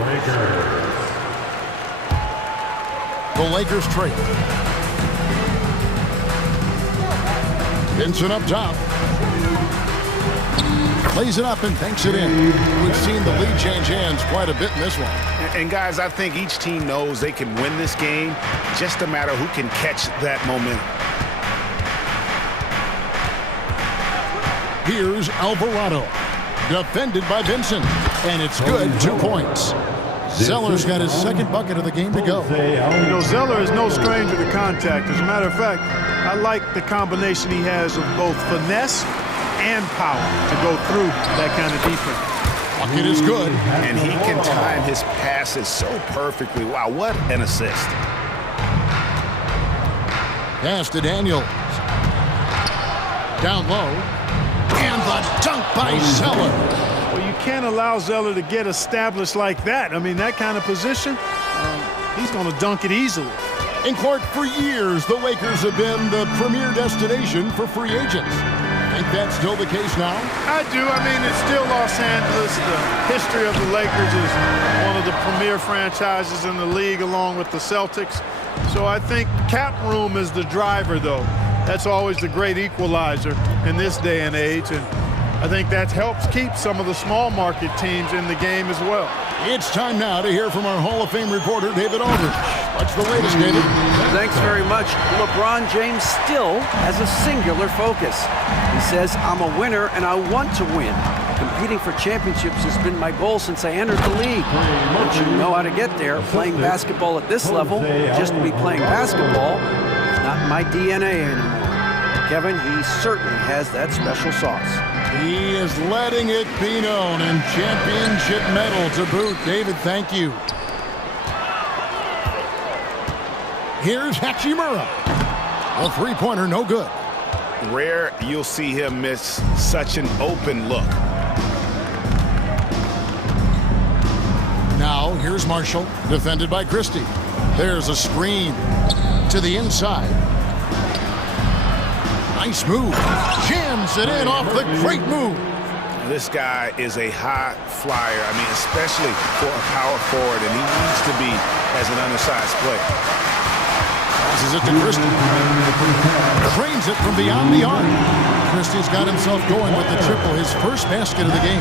The Lakers trade. Vincent up top. Plays it up and banks it in. We've seen the lead change hands quite a bit in this one. And guys, I think each team knows they can win this game. Just a matter who can catch that momentum. Here's Alvarado. Defended by Vincent. And it's good. 2 points. Zeller's got his second bucket of the game to go. You know, Zeller is no stranger to contact. As a matter of fact, I like the combination he has of both finesse and power to go through that kind of defense. Bucket is good. And he can time his passes so perfectly. Wow, what an assist. Pass to Daniels. Down low. And the dunk by Zeller. Well, you can't allow Zeller to get established like that. I mean, that kind of position, he's going to dunk it easily. And Clark, for years, the Lakers have been the premier destination for free agents. Think that's still the case now? I do. I mean, it's still Los Angeles. The history of the Lakers is one of the premier franchises in the league, along with the Celtics. So I think cap room is the driver, though. That's always the great equalizer in this day and age. And I think that helps keep some of the small market teams in the game as well. It's time now to hear from our Hall of Fame reporter, David Aldridge. What's the latest, David? Thanks very much. LeBron James still has a singular focus. He says, I'm a winner and I want to win. Competing for championships has been my goal since I entered the league. Once you know how to get there, playing basketball at this level, just to be playing basketball, is not my DNA anymore. Kevin, he certainly has that special sauce. He is letting it be known, and championship medal to boot. David, thank you. Here's Hachimura. A three-pointer, no good. Rare you'll see him miss such an open look. Now, here's Marshall, defended by Christie. There's a screen to the inside. Nice move. Jams it in off the great move. This guy is a high flyer. I mean, especially for a power forward, and he needs to be as an undersized player. Passes it to Christie. Trains it from beyond the arc. Christie's got himself going with the triple, his first basket of the game.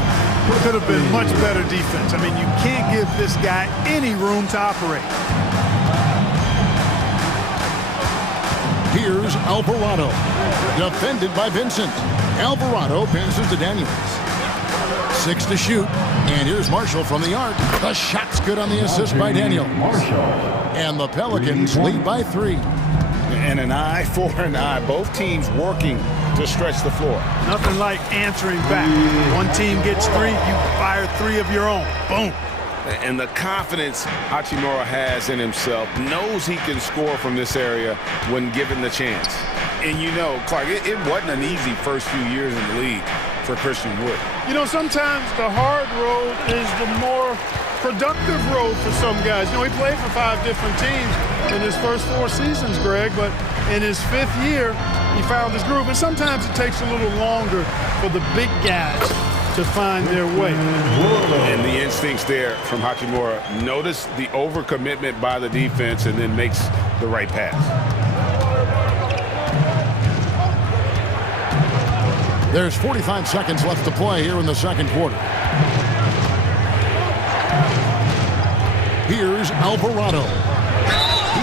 Could have been much better defense. I mean, you can't give this guy any room to operate. Here's Alvarado. Defended by Vincent. Alvarado passes to Daniels. 6 to shoot. And here's Marshall from the arc. The shot's good on the assist by Daniel. And the Pelicans lead by 3. And an eye for an eye. Both teams working to stretch the floor. Nothing like answering back. One team gets 3, you fire 3 of your own. Boom. And the confidence Hachimura has in himself, knows he can score from this area when given the chance. And you know, Clark, it wasn't an easy first few years in the league for Christian Wood. You know, sometimes the hard road is the more productive road for some guys. You know, he played for 5 different teams in his first 4 seasons, Greg, but in his 5th year, he found his groove. And sometimes it takes a little longer for the big guys to find their way. And the instincts there from Hachimura. Notice the overcommitment by the defense and then makes the right pass. There's 45 seconds left to play here in the second quarter. Here's Alvarado.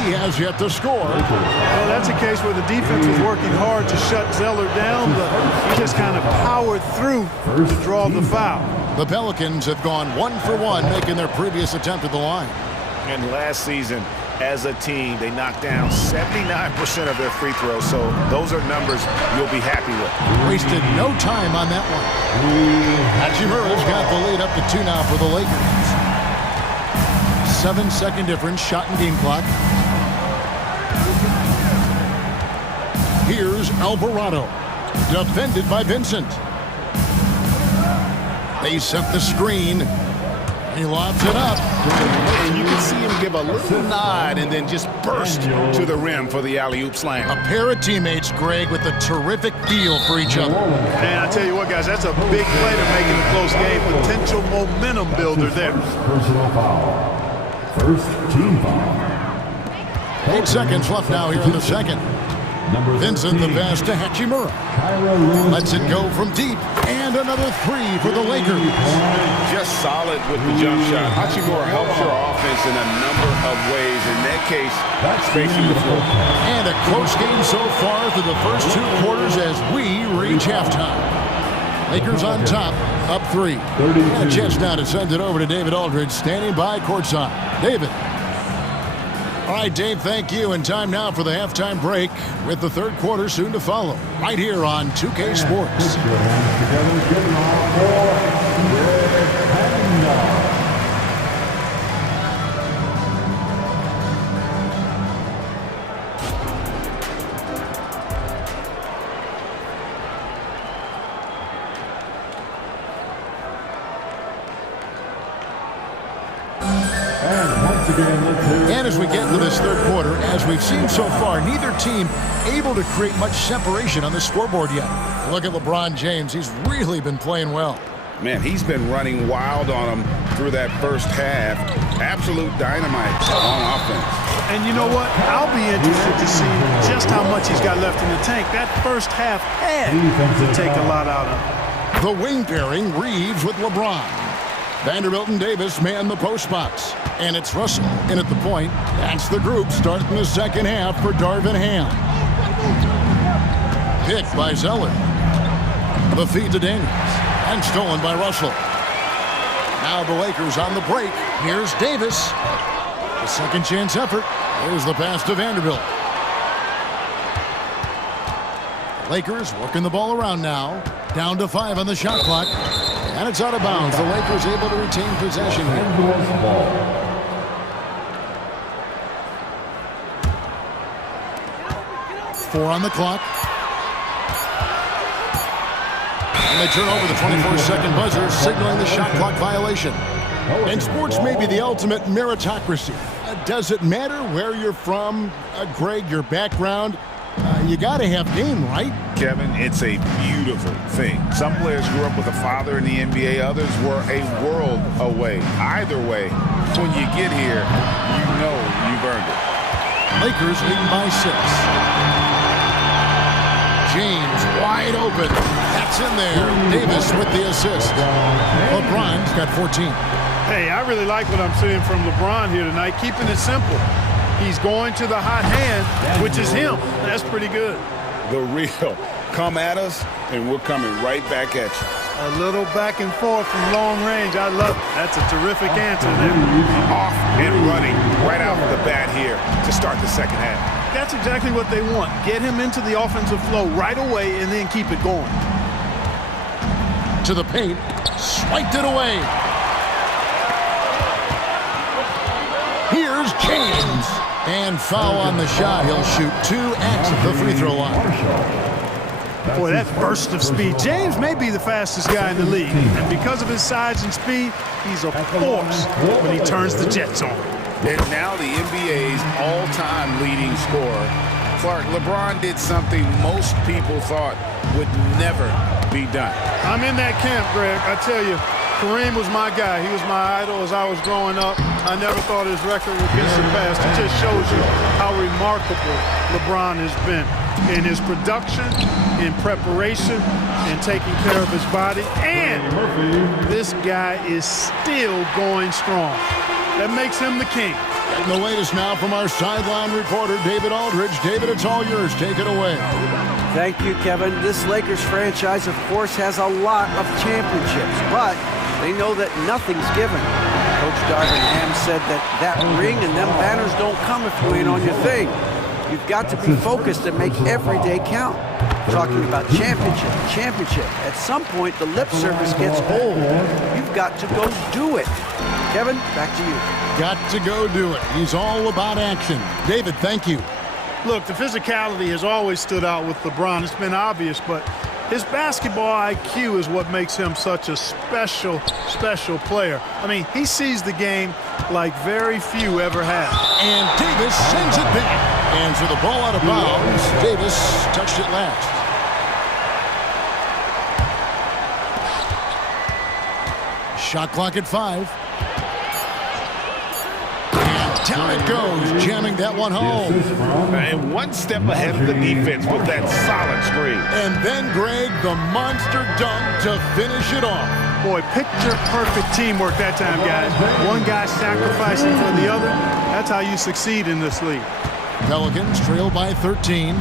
He has yet to score. Well, that's a case where the defense was working hard to shut Zeller down, but he just kind of powered through to draw the foul. The Pelicans have gone 1 for 1, making their previous attempt at the line. And last season, as a team, they knocked down 79% of their free throws, so those are numbers you'll be happy with. Wasted no time on that one. Hachimura's got the lead up to 2 now for the Lakers. 7-second difference, shot and game clock. Here's Alvarado, defended by Vincent. They set the screen. He lobs it up. And you can see him give a little nod and then just burst to the rim for the alley-oop slam. A pair of teammates, Greg, with a terrific feel for each other. Man, I tell you what, guys, that's a big play to make it a close game. Potential momentum builder there. Personal foul. First team foul. 8 seconds left now here in the second. Vincent the pass to Hachimura. Lets it go from deep. And another 3 for the Lakers. Just solid with the jump shot. Hachimura helps your offense in a number of ways. In that case, spacing the floor. And a close game so far through the first 2 quarters as we reach halftime. Lakers on top, up 3. And a chance now to send it over to David Aldridge, standing by courtside. David. All right, Dave, thank you. And time now for the halftime break with the third quarter soon to follow. Right here on 2K Sports. And as we get into this third quarter, as we've seen so far, neither team able to create much separation on the scoreboard yet. Look at LeBron James. He's really been playing well. Man, he's been running wild on him through that first half. Absolute dynamite on offense. And you know what? I'll be interested to see just how much he's got left in the tank. That first half had to take a lot out of him. The wing pairing, Reeves with LeBron. Vanderbilt and Davis man the post box. And it's Russell in at the point. That's the group starting the second half for Darvin Ham. Picked by Zeller. The feed to Daniels. And stolen by Russell. Now the Lakers on the break. Here's Davis. The second chance effort. Here's the pass to Vanderbilt. Lakers working the ball around now. Down to 5 on the shot clock. And it's out of bounds. The Lakers able to retain possession here. 4 on the clock. And they turn over the 24-second buzzer, signaling the shot clock violation. And sports may be the ultimate meritocracy. Does it matter where you're from, Greg, your background? You got to have game, right? Kevin, it's a beautiful thing. Some players grew up with a father in the NBA. Others were a world away. Either way, when you get here, you know you've earned it. Lakers leading by 6. James wide open. That's in there. Davis with the assist. LeBron's got 14. Hey, I really like what I'm seeing from LeBron here tonight, keeping it simple. He's going to the hot hand, which is him. That's pretty good. The real. Come at us, and we're coming right back at you. A little back and forth from long range. I love it. That's a terrific answer there. Off and running right out of the bat here to start the second half. That's exactly what they want. Get him into the offensive flow right away and then keep it going. To the paint. Swiped it away. Here's James. And foul on the shot. He'll shoot 2 at the free throw line. Boy, that burst of speed. James may be the fastest guy in the league. And because of his size and speed, he's a force when he turns the jets on. And now the NBA's all-time leading scorer. Clark, LeBron did something most people thought would never be done. I'm in that camp, Greg. I tell you, Kareem was my guy. He was my idol as I was growing up. I never thought his record would be surpassed. It just shows you how remarkable LeBron has been in his production, in preparation, and taking care of his body. And this guy is still going strong. That makes him the king. And the latest now from our sideline reporter, David Aldridge. David, it's all yours. Take it away. Thank you, Kevin. This Lakers franchise, of course, has a lot of championships, but they know that nothing's given. Coach Darvin Ham said that ring and them banners don't come if you ain't on your thing. You've got to be focused and make every day count. Talking about championship. At some point, the lip service gets old. You've got to go do it. Kevin, back to you. Got to go do it. He's all about action. David, thank you. Look, the physicality has always stood out with LeBron. It's been obvious, but his basketball IQ is what makes him such a special player. I mean, he sees the game like very few ever have. And Davis sends it back. And for the ball out of bounds, Davis touched it last. Shot clock at 5. And down it goes, jamming that one home. And one step ahead of the defense with that solid screen. And then, Greg, the monster dunk to finish it off. Boy, picture-perfect teamwork that time, guys. One guy sacrificing for the other. That's how you succeed in this league. Pelicans trail by 13.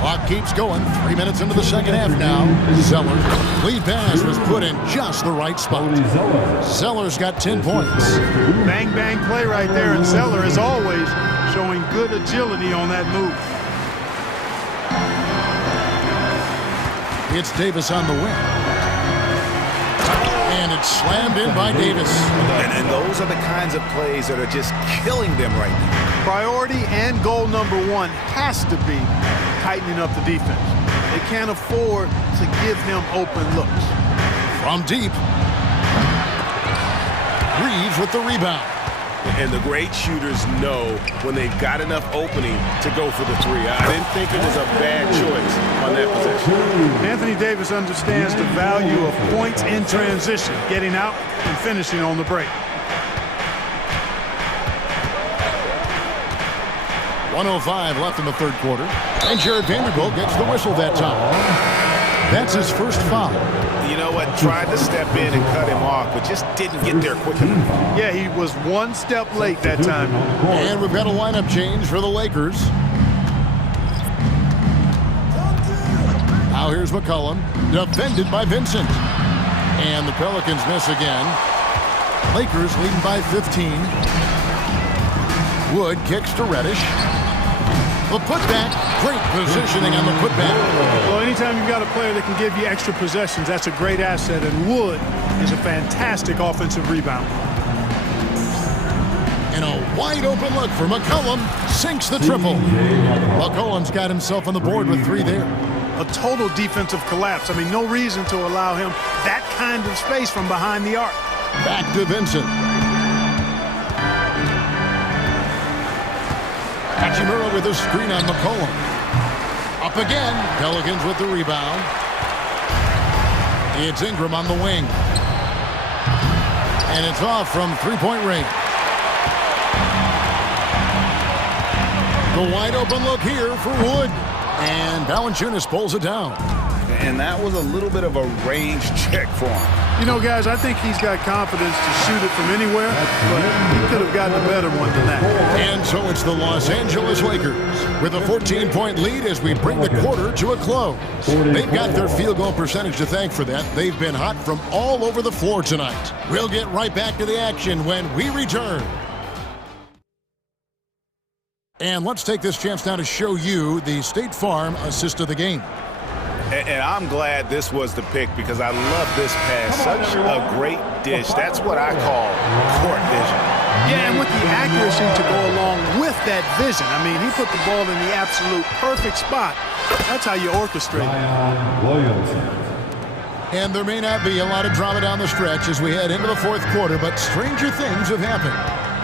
Clock keeps going. 3 minutes into the second half now. Zeller. Lead pass was put in just the right spot. Zeller's got 10 points. Bang, bang play right there. And Zeller, as always, showing good agility on that move. It's Davis on the wing. And it's slammed in by Davis. And those are the kinds of plays that are just killing them right now. Priority and goal number 1 has to be tightening up the defense. They can't afford to give him open looks. From deep. Reeves with the rebound. And the great shooters know when they've got enough opening to go for the 3. I didn't think it was a bad choice on that possession. Anthony Davis understands the value of points in transition, getting out and finishing on the break. 1:05 left in the third quarter. And Jared Vanderbilt gets the whistle that time. That's his first foul. You know what? Tried to step in and cut him off, but just didn't get there quick enough. Yeah, he was one step late that time. And we've got a lineup change for the Lakers. Now here's McCollum, defended by Vincent. And the Pelicans miss again. Lakers leading by 15. Wood kicks to Reddish. The putback, great positioning on the putback. Well, anytime you've got a player that can give you extra possessions, that's a great asset, and Wood is a fantastic offensive rebounder. And a wide open look for McCollum, sinks the triple. McCollum's got himself on the board with 3 there. A total defensive collapse. I mean, no reason to allow him that kind of space from behind the arc. Back to Vincent. Hachimura with a screen on McCollum. Up again. Pelicans with the rebound. It's Ingram on the wing. And it's off from 3-point range. The wide open look here for Wood. And Valanciunas pulls it down. And that was a little bit of a range check for him. You know, guys, I think he's got confidence to shoot it from anywhere, but he could have gotten a better one than that. And so it's the Los Angeles Lakers with a 14-point lead as we bring the quarter to a close. They've got their field goal percentage to thank for that. They've been hot from all over the floor tonight. We'll get right back to the action when we return. And let's take this chance now to show you the State Farm assist of the game. And I'm glad this was the pick because I love this pass. Such a great dish. That's what I call court vision. Yeah, and with the accuracy to go along with that vision. I mean, he put the ball in the absolute perfect spot. That's how you orchestrate it. And there may not be a lot of drama down the stretch as we head into the fourth quarter, but stranger things have happened.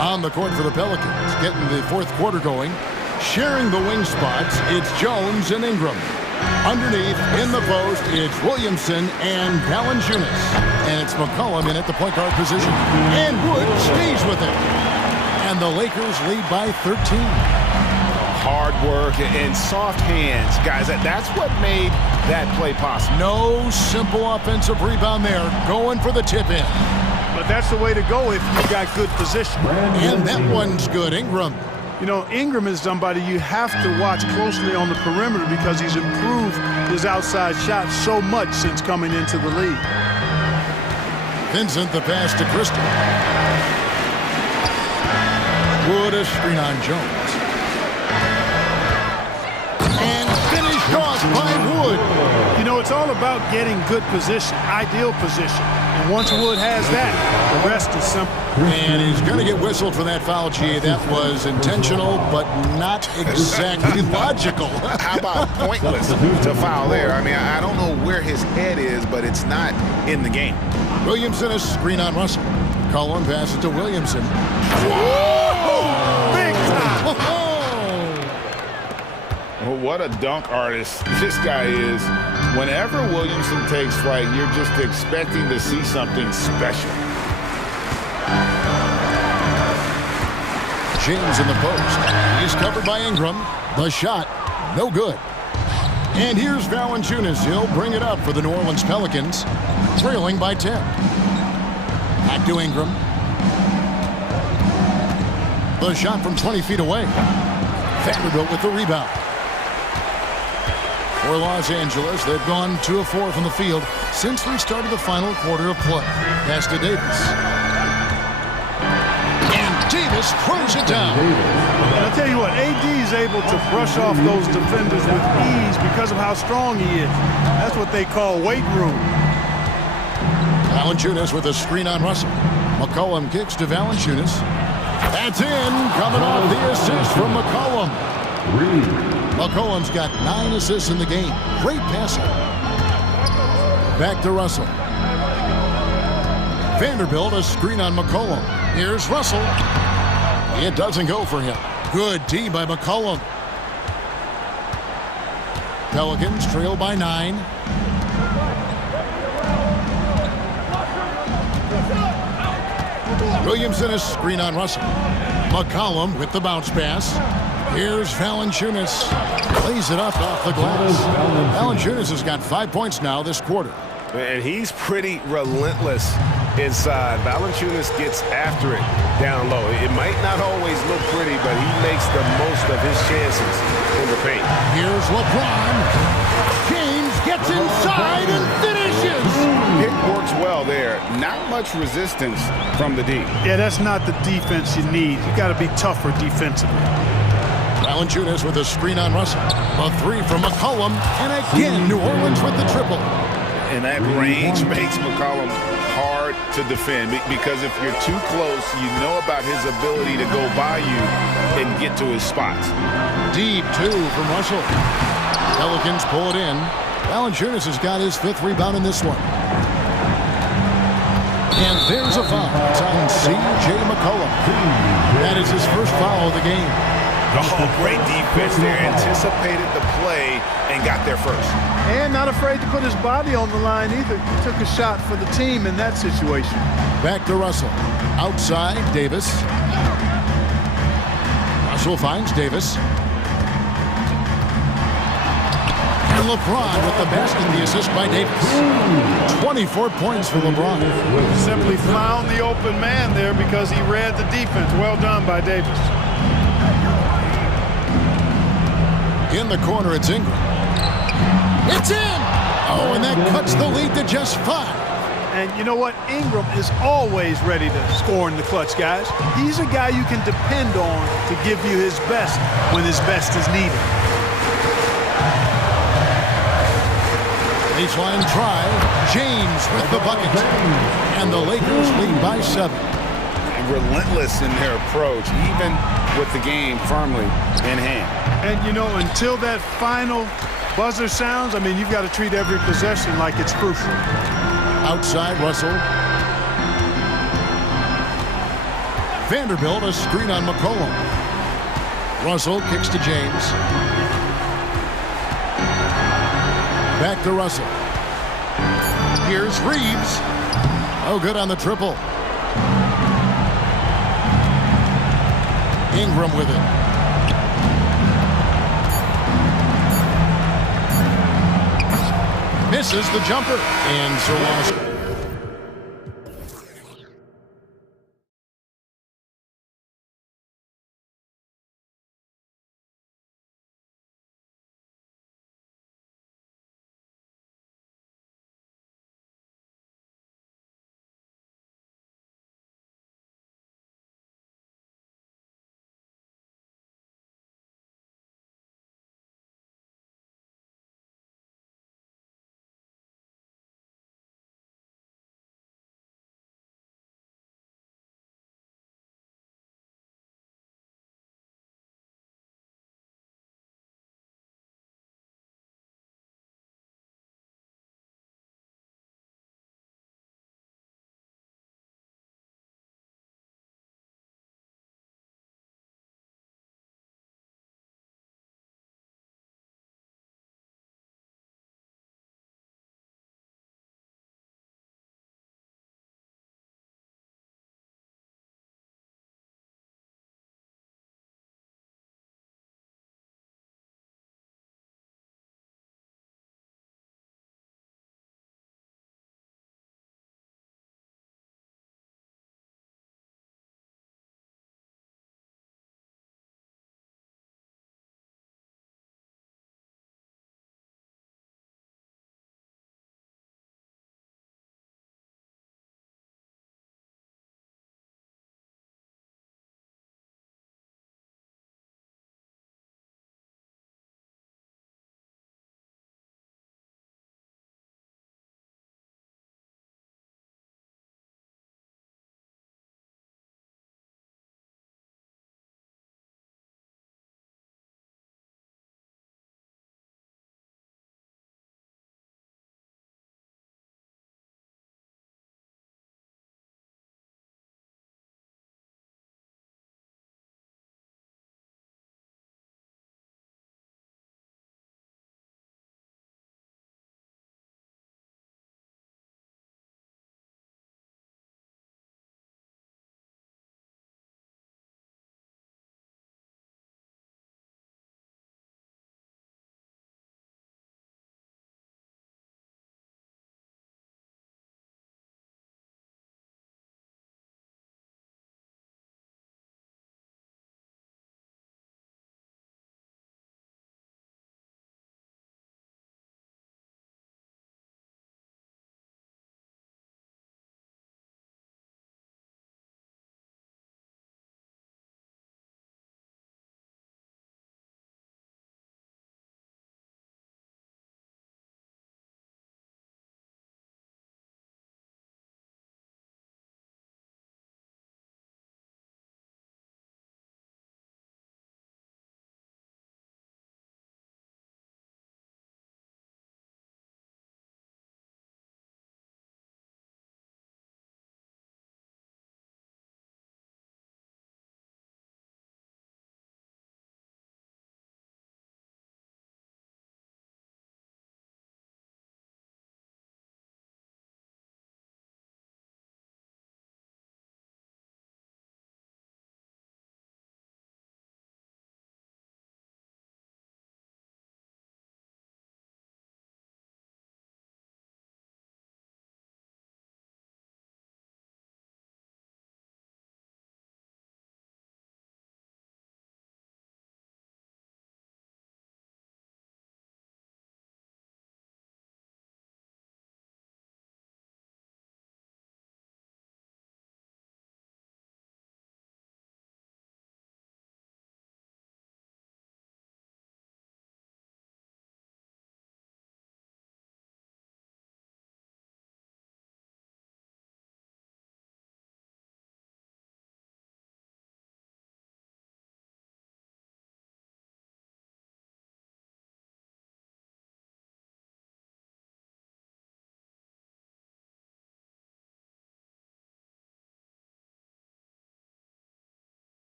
On the court for the Pelicans, getting the fourth quarter going. Sharing the wing spots, it's Jones and Ingram. Underneath, in the post, it's Williamson and Valanciunas. And it's McCollum in at the point guard position. And Wood stays with it. And the Lakers lead by 13. Hard work and soft hands. Guys, that's what made that play possible. No simple offensive rebound there. Going for the tip-in. But that's the way to go if you've got good position. And that one's good. Ingram. You know, Ingram is somebody you have to watch closely on the perimeter because he's improved his outside shot so much since coming into the league. Vincent the pass to Christie. Wood a screen on Jones. And finished off by Wood. You know, it's all about getting good position, ideal position. And once Wood has that, the rest is simple. And he's going to get whistled for that foul, G. That was intentional, but not exactly logical. How about pointless to foul there? I mean, I don't know where his head is, but it's not in the game. Williamson a screen on Russell. Cullen passes to Williamson. Whoa! Big time! Well, what a dunk artist this guy is. Whenever Williamson takes flight, you're just expecting to see something special. James in the post. He's covered by Ingram. The shot, no good. And here's Valanciunas. He'll bring it up for the New Orleans Pelicans, trailing by 10. Back to Ingram. The shot from 20 feet away. Vanderbilt with the rebound. For Los Angeles, they've gone 2 of 4 from the field since we started the final quarter of play. Pass to Davis. And Davis throws it down. And I'll tell you what, AD is able to brush off those defenders with ease because of how strong he is. That's what they call weight room. Valanciunas with a screen on Russell. McCollum kicks to Valanciunas. That's in, coming off the assist from McCollum. McCollum's got 9 assists in the game. Great passing. Back to Russell. Vanderbilt a screen on McCollum. Here's Russell. It doesn't go for him. Good D by McCollum. Pelicans trail by 9. Williamson a screen on Russell. McCollum with the bounce pass. Here's Valanciunas. Plays it up off the glass. Valanciunas has got 5 points now this quarter. And he's pretty relentless inside. Valanciunas gets after it down low. It might not always look pretty, but he makes the most of his chances in the paint. Here's LeBron. James gets inside and finishes. It works well there. Not much resistance from the D. Yeah, that's not the defense you need. You got to be tougher defensively. Valanciunas with a screen on Russell. A 3 from McCollum. And again, New Orleans with the triple. And that range makes McCollum hard to defend because if you're too close, you know about his ability to go by you and get to his spots. Deep 2 from Russell. Pelicans pull it in. Valanciunas has got his 5th rebound in this one. And there's a foul. It's on C.J. McCollum. That is his first foul of the game. Oh, great defense there. Anticipated the play and got there first. And not afraid to put his body on the line either. He took a shot for the team in that situation. Back to Russell. Outside, Davis. Russell finds Davis. And LeBron with the basket, the assist by Davis. 24 points for LeBron. Simply found the open man there because he read the defense. Well done by Davis. In the corner, it's Ingram. It's in! Oh, and that cuts the lead to just 5. And you know what? Ingram is always ready to score in the clutch, guys. He's a guy you can depend on to give you his best when his best is needed. Baseline drive. James with the bucket. And the Lakers lead by 7. Relentless in their approach, even with the game firmly in hand. And, you know, until that final buzzer sounds, I mean, you've got to treat every possession like it's crucial. Outside, Russell. Vanderbilt, a screen on McCollum. Russell kicks to James. Back to Russell. Here's Reeves. Oh, good on the triple. Ingram with it. Misses the jumper. And so lost.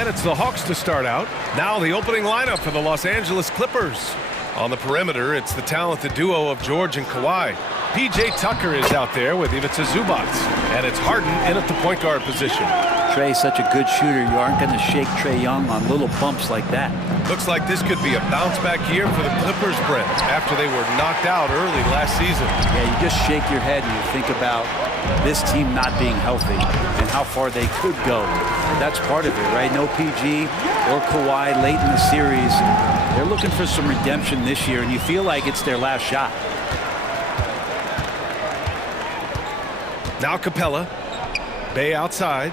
And it's the Hawks to start out. Now the opening lineup for the Los Angeles Clippers. On the perimeter, it's the talented duo of George and Kawhi. P.J. Tucker is out there with Ivica Zubac. And it's Harden in at the point guard position. Trey's such a good shooter. You aren't going to shake Trae Young on little bumps like that. Looks like this could be a bounce-back year for the Clippers, Brent, after they were knocked out early last season. Yeah, you just shake your head and you think about this team not being healthy and how far they could go. That's part of it, right? No PG or Kawhi late in the series. They're looking for some redemption this year, and you feel like it's their last shot. Now Capella. Bay outside.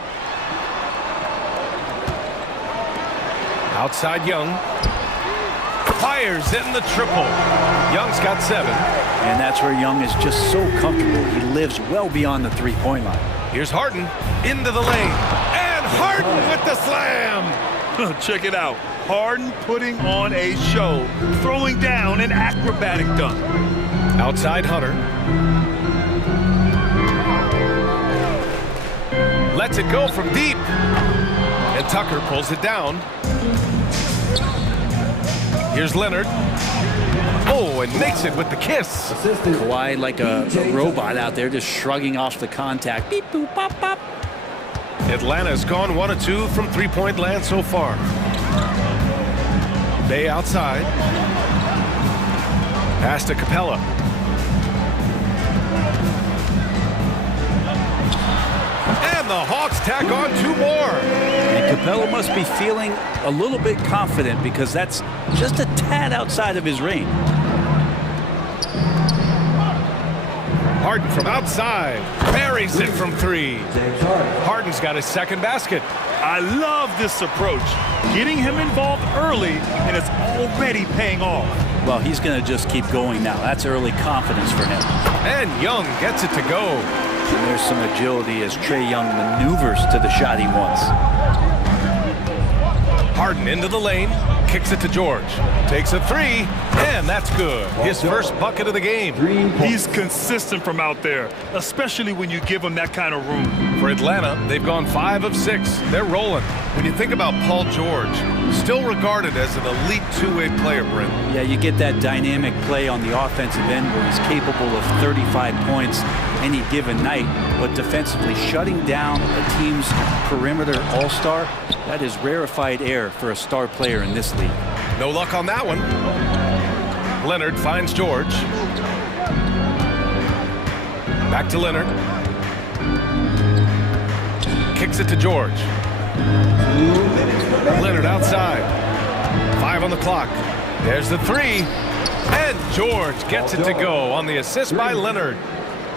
Outside Young. Fires in the triple. Young's got 7. And that's where Young is just so comfortable. He lives well beyond the three-point line. Here's Harden into the lane. And Harden with the slam. Check it out. Harden putting on a show, throwing down an acrobatic dunk. Outside Hunter. Lets it go from deep. And Tucker pulls it down. Here's Leonard. Oh, and makes it with the kiss. Kawhi like a robot out there, just shrugging off the contact. Beep, boop, pop, pop. Atlanta's gone 1 of 2 from three-point land so far. Bay outside. Pass to Capella. And the Hawks tack on 2 more. And Capella must be feeling a little bit confident because that's just a tad outside of his range. Harden from outside. Buries it from 3. Harden's got his second basket. I love this approach. Getting him involved early, and it's already paying off. Well, he's going to just keep going now. That's early confidence for him. And Young gets it to go. And there's some agility as Trae Young maneuvers to the shot he wants. Harden into the lane, kicks it to George. Takes a 3, and that's good. His first bucket of the game. He's consistent from out there, especially when you give him that kind of room. For Atlanta, they've gone 5 of 6. They're rolling. When you think about Paul George, still regarded as an elite two-way player, Brent. Yeah, you get that dynamic play on the offensive end where he's capable of 35 points any given night, but defensively shutting down a team's perimeter all-star, that is rarefied air for a star player in this league. No luck on that one. Leonard finds George. Back to Leonard. Kicks it to George. Leonard outside. 5 on the clock. There's the 3. And George gets it to go on the assist by Leonard.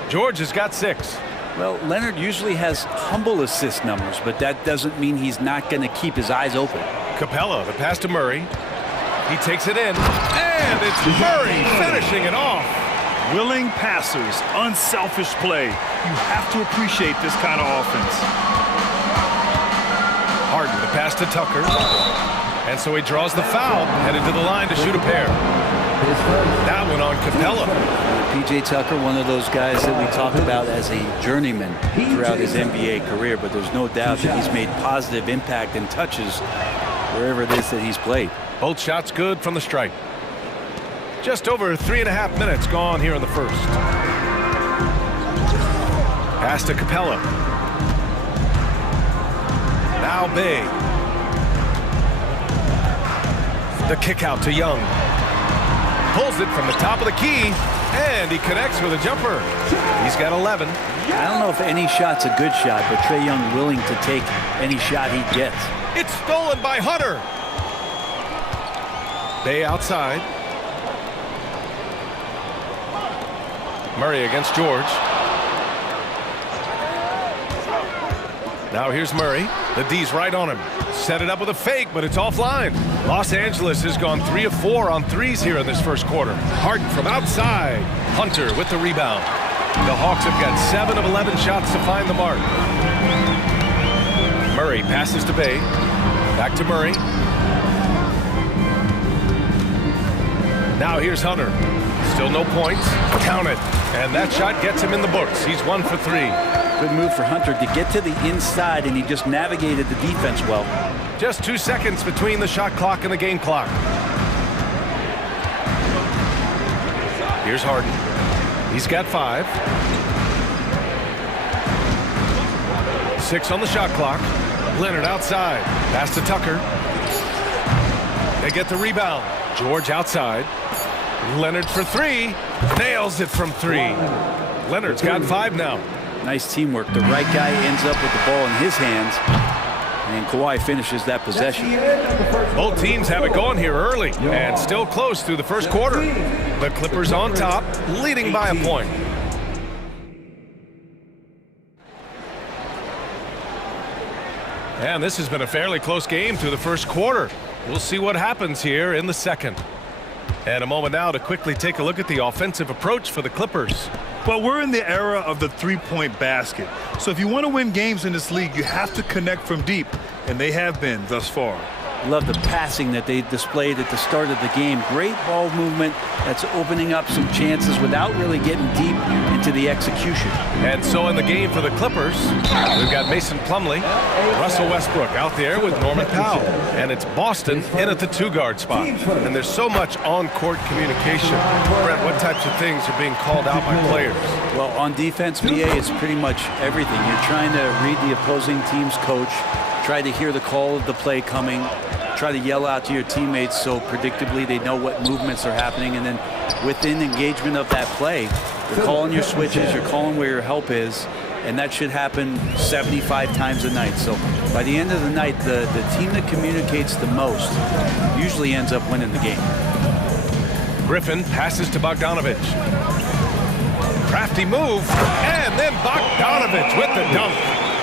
George has got 6. Well, Leonard usually has humble assist numbers, but that doesn't mean he's not going to keep his eyes open. Capella, the pass to Murray. He takes it in, and it's Murray finishing it off. Willing passers, unselfish play. You have to appreciate this kind of offense. Harden, the pass to Tucker. And so he draws the foul, headed to the line to shoot a pair. That one on Capella. P.J. Tucker, one of those guys that we talked about as a journeyman throughout his NBA career, but there's no doubt that he's made positive impact and touches wherever it is that he's played. Both shots good from the stripe. Just over 3.5 minutes gone here in the first. Pass to Capella. Now Bay. The kick out to Young. Pulls it from the top of the key, and he connects with a jumper. He's got 11. I don't know if any shot's a good shot, but Trae Young willing to take any shot he gets. It's stolen by Hunter. Bay outside. Murray against George. Now here's Murray. The D's right on him. Set it up with a fake, but it's offline. Los Angeles has gone 3 of 4 on threes here in this first quarter. Harden from outside. Hunter with the rebound. The Hawks have got 7 of 11 shots to find the mark. Murray passes to Bay. Back to Murray. Now here's Hunter. Still no points. Count it. And that shot gets him in the books. He's 1 for 3. Good move for Hunter to get to the inside, and he just navigated the defense well. Just 2 seconds between the shot clock and the game clock. Here's Harden. He's got 5. 6 on the shot clock. Leonard outside. Pass to Tucker. They get the rebound. George outside. Leonard for 3. Nails it from 3. Leonard's got 5 now. Nice teamwork. The right guy ends up with the ball in his hands, and Kawhi finishes that possession. Both teams have it going here early and still close through the first quarter. The Clippers on top, leading by a point. And this has been a fairly close game through the first quarter. We'll see what happens here in the second. And a moment now to quickly take a look at the offensive approach for the Clippers. Well, we're in the era of the three-point basket. So if you want to win games in this league, you have to connect from deep, and they have been thus far. Love the passing that they displayed at the start of the game. Great ball movement that's opening up some chances without really getting deep into the execution. And so in the game for the Clippers, we've got Mason Plumlee, Russell Westbrook out there with Norman Powell. And it's Boston in at the 2-guard spot. And there's so much on-court communication. Brent, what types of things are being called out by players? Well, on defense, BA, it's pretty much everything. You're trying to read the opposing team's coach, try to hear the call of the play coming, try to yell out to your teammates so predictably they know what movements are happening, and then within engagement of that play, you're calling your switches, you're calling where your help is, and that should happen 75 times a night. So by the end of the night, the team that communicates the most usually ends up winning the game. Griffin passes to Bogdanovich. Crafty move, and then Bogdanovich with the dunk.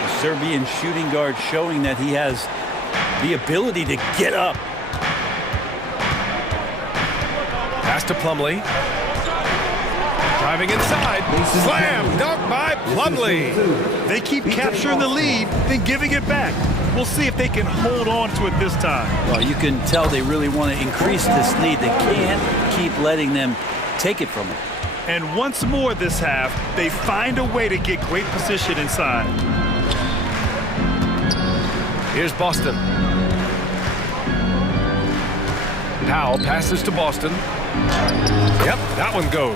The Serbian shooting guard showing that he has the ability to get up. Pass to Plumlee. Driving inside. Slam dunk by Plumlee. They keep capturing the lead, then giving it back. We'll see if they can hold on to it this time. Well, you can tell they really want to increase this lead. They can't keep letting them take it from them. And once more this half, they find a way to get great position inside. Here's Boston. Powell passes to Boston. Yep, that one goes.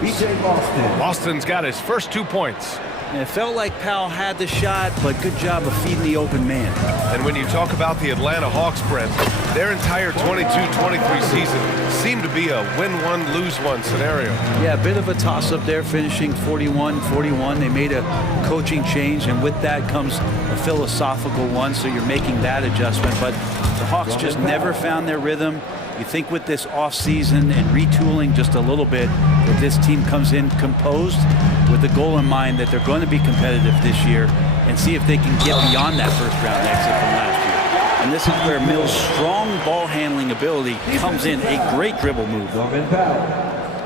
Boston's got his first 2 points. And it felt like Powell had the shot, but good job of feeding the open man. And when you talk about the Atlanta Hawks, Brent, their entire 22-23 season seemed to be a win-one, lose-one scenario. Yeah, a bit of a toss-up there, finishing 41-41. They made a coaching change, and with that comes a philosophical one, so you're making that adjustment. But the Hawks just never found their rhythm. You think with this offseason and retooling just a little bit, that this team comes in composed with the goal in mind that they're going to be competitive this year and see if they can get beyond that first-round exit from last year. And this is where Mills' strong ball handling ability comes in, a great dribble move.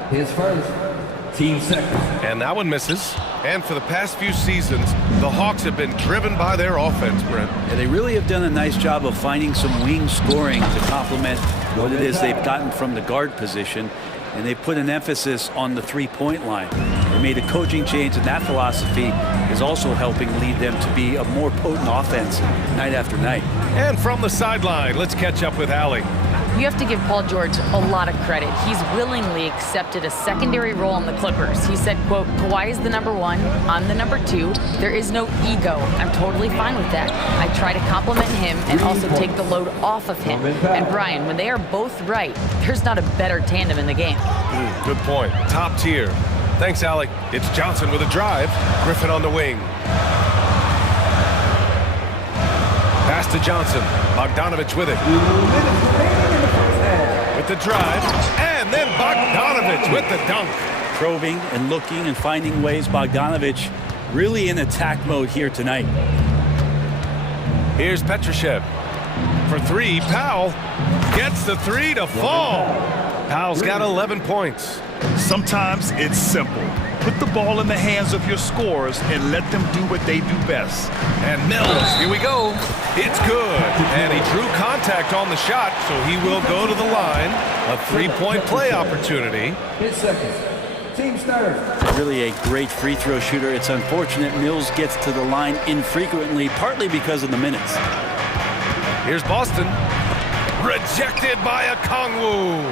His first, team second. And that one misses. And for the past few seasons, the Hawks have been driven by their offense, Brent. Yeah, they really have done a nice job of finding some wing scoring to complement what it is they've gotten from the guard position, and they put an emphasis on the three-point line. They made a coaching change, and that philosophy is also helping lead them to be a more potent offense night after night. And from the sideline, let's catch up with Allie. You have to give Paul George a lot of credit. He's willingly accepted a secondary role on the Clippers. He said, quote, Kawhi is the number 1, I'm the number 2. There is no ego. I'm totally fine with that. I try to compliment him and also take the load off of him. And Brian, when they are both right, there's not a better tandem in the game. Good point. Top tier. Thanks, Allie. It's Johnson with a drive. Griffin on the wing. Pass to Johnson. Bogdanovich with it. With the drive. And then Bogdanovich with the dunk. Probing and looking and finding ways. Bogdanovich really in attack mode here tonight. Here's Petrushev. For 3, Powell gets the 3 to fall. Powell's got 11 points. Sometimes it's simple. Put the ball in the hands of your scorers and let them do what they do best. And Mills, here we go. It's good. And he drew contact on the shot, so he will go to the line. A 3-point play opportunity. His second, Team starters. Really a great free throw shooter. It's unfortunate Mills gets to the line infrequently, partly because of the minutes. Here's Boston. Rejected by Okongwu.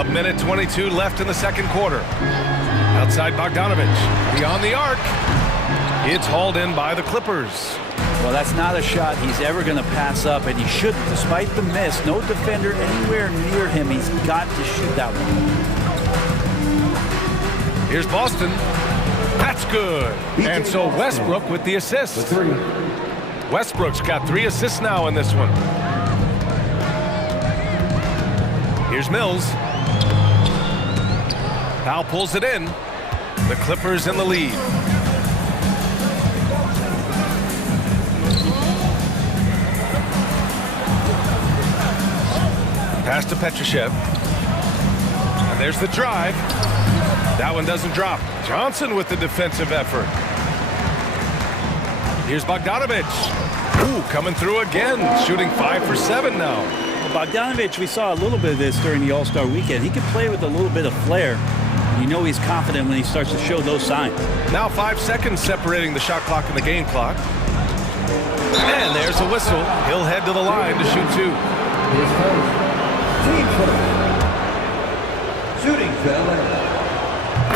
A minute 22 left in the second quarter. Outside Bogdanovich. Beyond the arc. It's hauled in by the Clippers. Well, that's not a shot he's ever going to pass up, and he shouldn't. Despite the miss, no defender anywhere near him. He's got to shoot that one. Here's Boston. That's good. And so Westbrook with the assist. Westbrook's got 3 assists now in this one. Here's Mills. Powell pulls it in. The Clippers in the lead. Pass to Petrushev. And there's the drive. That one doesn't drop. Johnson with the defensive effort. Here's Bogdanovich. Ooh, coming through again. Shooting 5 for 7 now. Well, Bogdanovich, we saw a little bit of this during the All-Star weekend. He can play with a little bit of flair. You know he's confident when he starts to show those signs. Now 5 seconds separating the shot clock and the game clock. And there's a whistle. He'll head to the line to shoot 2. His first. Team first. Shooting foul.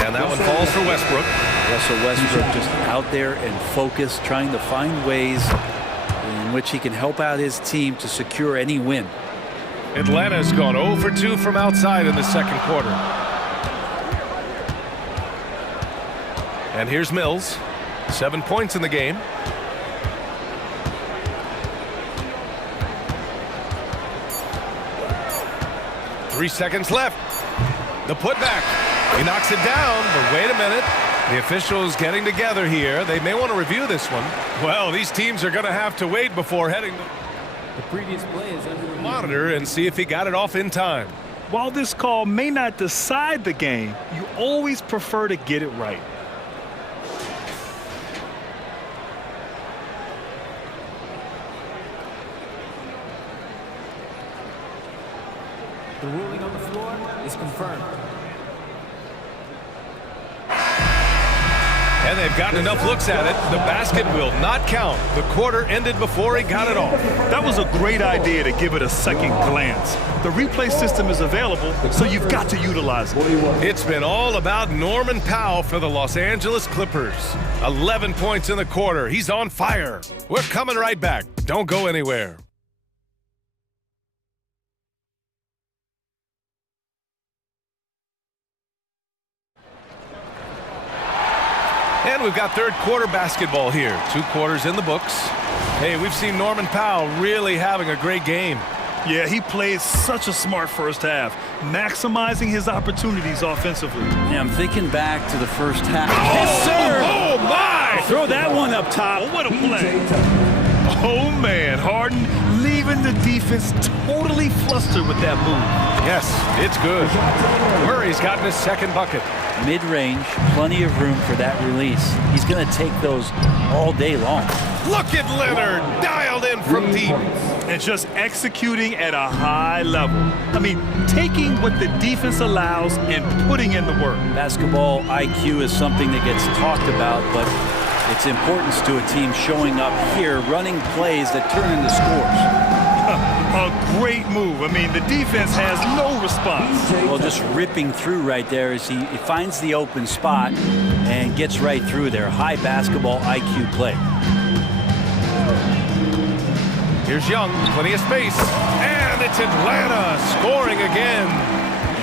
And that one falls for Westbrook. Russell Westbrook just out there and focused, trying to find ways in which he can help out his team to secure any win. Atlanta's gone 0 for 2 from outside in the second quarter. And here's Mills. 7 points in the game. Three seconds left. The putback. He knocks it down, but wait a minute. The officials getting together here. They may want to review this one. Well, these teams are going to have to wait before heading to The previous play is under the monitor and see if he got it off in time. While this call may not decide the game, you always prefer to get it right. The ruling on the floor is confirmed. And they've gotten enough looks at it. The basket will not count. The quarter ended before he got it off. That was a great idea to give it a second glance. The replay system is available, so you've got to utilize it. It's been all about Norman Powell for the Los Angeles Clippers. 11 points in the quarter. He's on fire. We're coming right back. Don't go anywhere. And we've got third quarter basketball here. 2 quarters in the books. Hey, we've seen Norman Powell really having a great game. Yeah, he played such a smart first half, maximizing his opportunities offensively. Yeah, I'm thinking back to the first half. Yes, sir! Oh, my! Throw that one up top. What a play. Oh, man, Harden leaving the defense totally flustered with that move. Yes, it's good. Murray's gotten his second bucket. Mid-range, plenty of room for that release. He's going to take those all day long. Look at Leonard, dialed in from deep. And just executing at a high level. I mean, taking what the defense allows and putting in the work. Basketball IQ is something that gets talked about, but its importance to a team showing up here, running plays that turn into scores. A great move. I mean, the defense has no response. Well, just ripping through right there as he finds the open spot and gets right through there. High basketball IQ play. Here's Young, plenty of space. And it's Atlanta scoring again.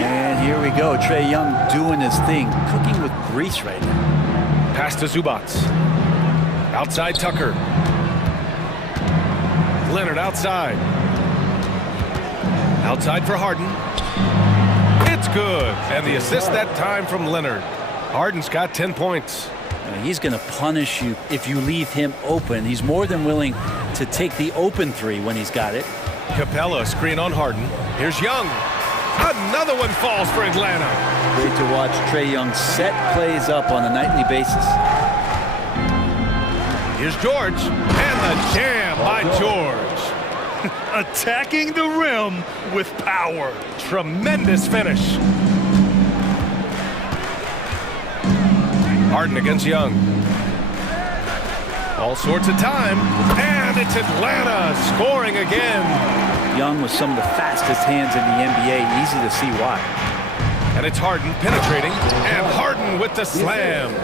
And here we go. Trae Young doing his thing, cooking with grease right now. Pass to Zubats. Outside Tucker. Leonard outside. Outside for Harden. It's good. And the assist that time from Leonard. Harden's got 10 points. He's going to punish you if you leave him open. He's more than willing to take the open three when he's got it. Capella screen on Harden. Here's Young. Another one falls for Atlanta. Great to watch Trae Young set plays up on a nightly basis. Here's George. And the jam by George. Attacking the rim with power. Tremendous finish. Harden against Young. All sorts of time, and it's Atlanta scoring again. Young with some of the fastest hands in the NBA. Easy to see why. And it's Harden penetrating, and Harden with the slam.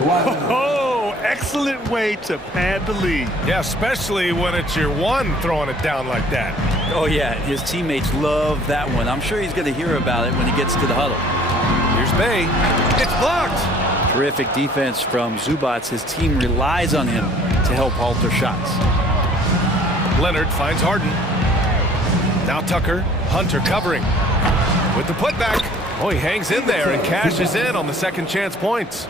Oh, excellent way to pad the lead. Yeah, especially when it's your one throwing it down like that. Oh, yeah, his teammates love that one. I'm sure he's going to hear about it when he gets to the huddle. Here's Bay. It's blocked. Terrific defense from Zubats. His team relies on him to help alter shots. Leonard finds Harden. Now Tucker, Hunter covering. With the putback. Oh, he hangs in there and cashes in on the second chance points.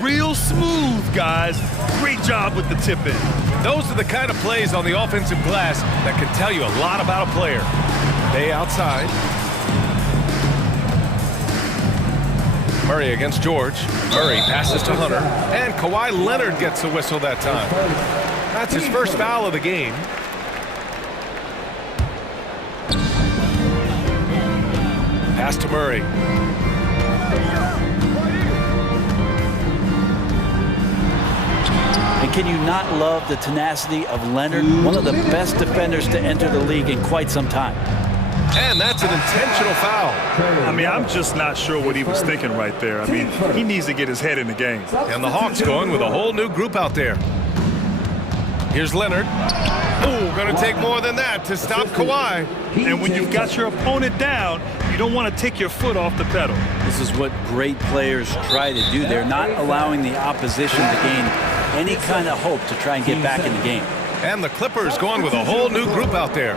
Real smooth, guys. Great job with the tip-in. Those are the kind of plays on the offensive glass that can tell you a lot about a player. Bay outside. Murray against George. Murray passes to Hunter. And Kawhi Leonard gets the whistle that time. That's his first foul of the game. Pass to Murray. And can you not love the tenacity of Leonard? One of the best defenders to enter the league in quite some time. And that's an intentional foul. I mean, I'm just not sure what he was thinking right there. I mean, he needs to get his head in the game. And the Hawks going with a whole new group out there. Here's Leonard. Oh, going to take more than that to stop Kawhi. And when you've got your opponent down, you don't want to take your foot off the pedal. This is what great players try to do. They're not allowing the opposition to gain any kind of hope to try and get back in the game. And the Clippers going with a whole new group out there.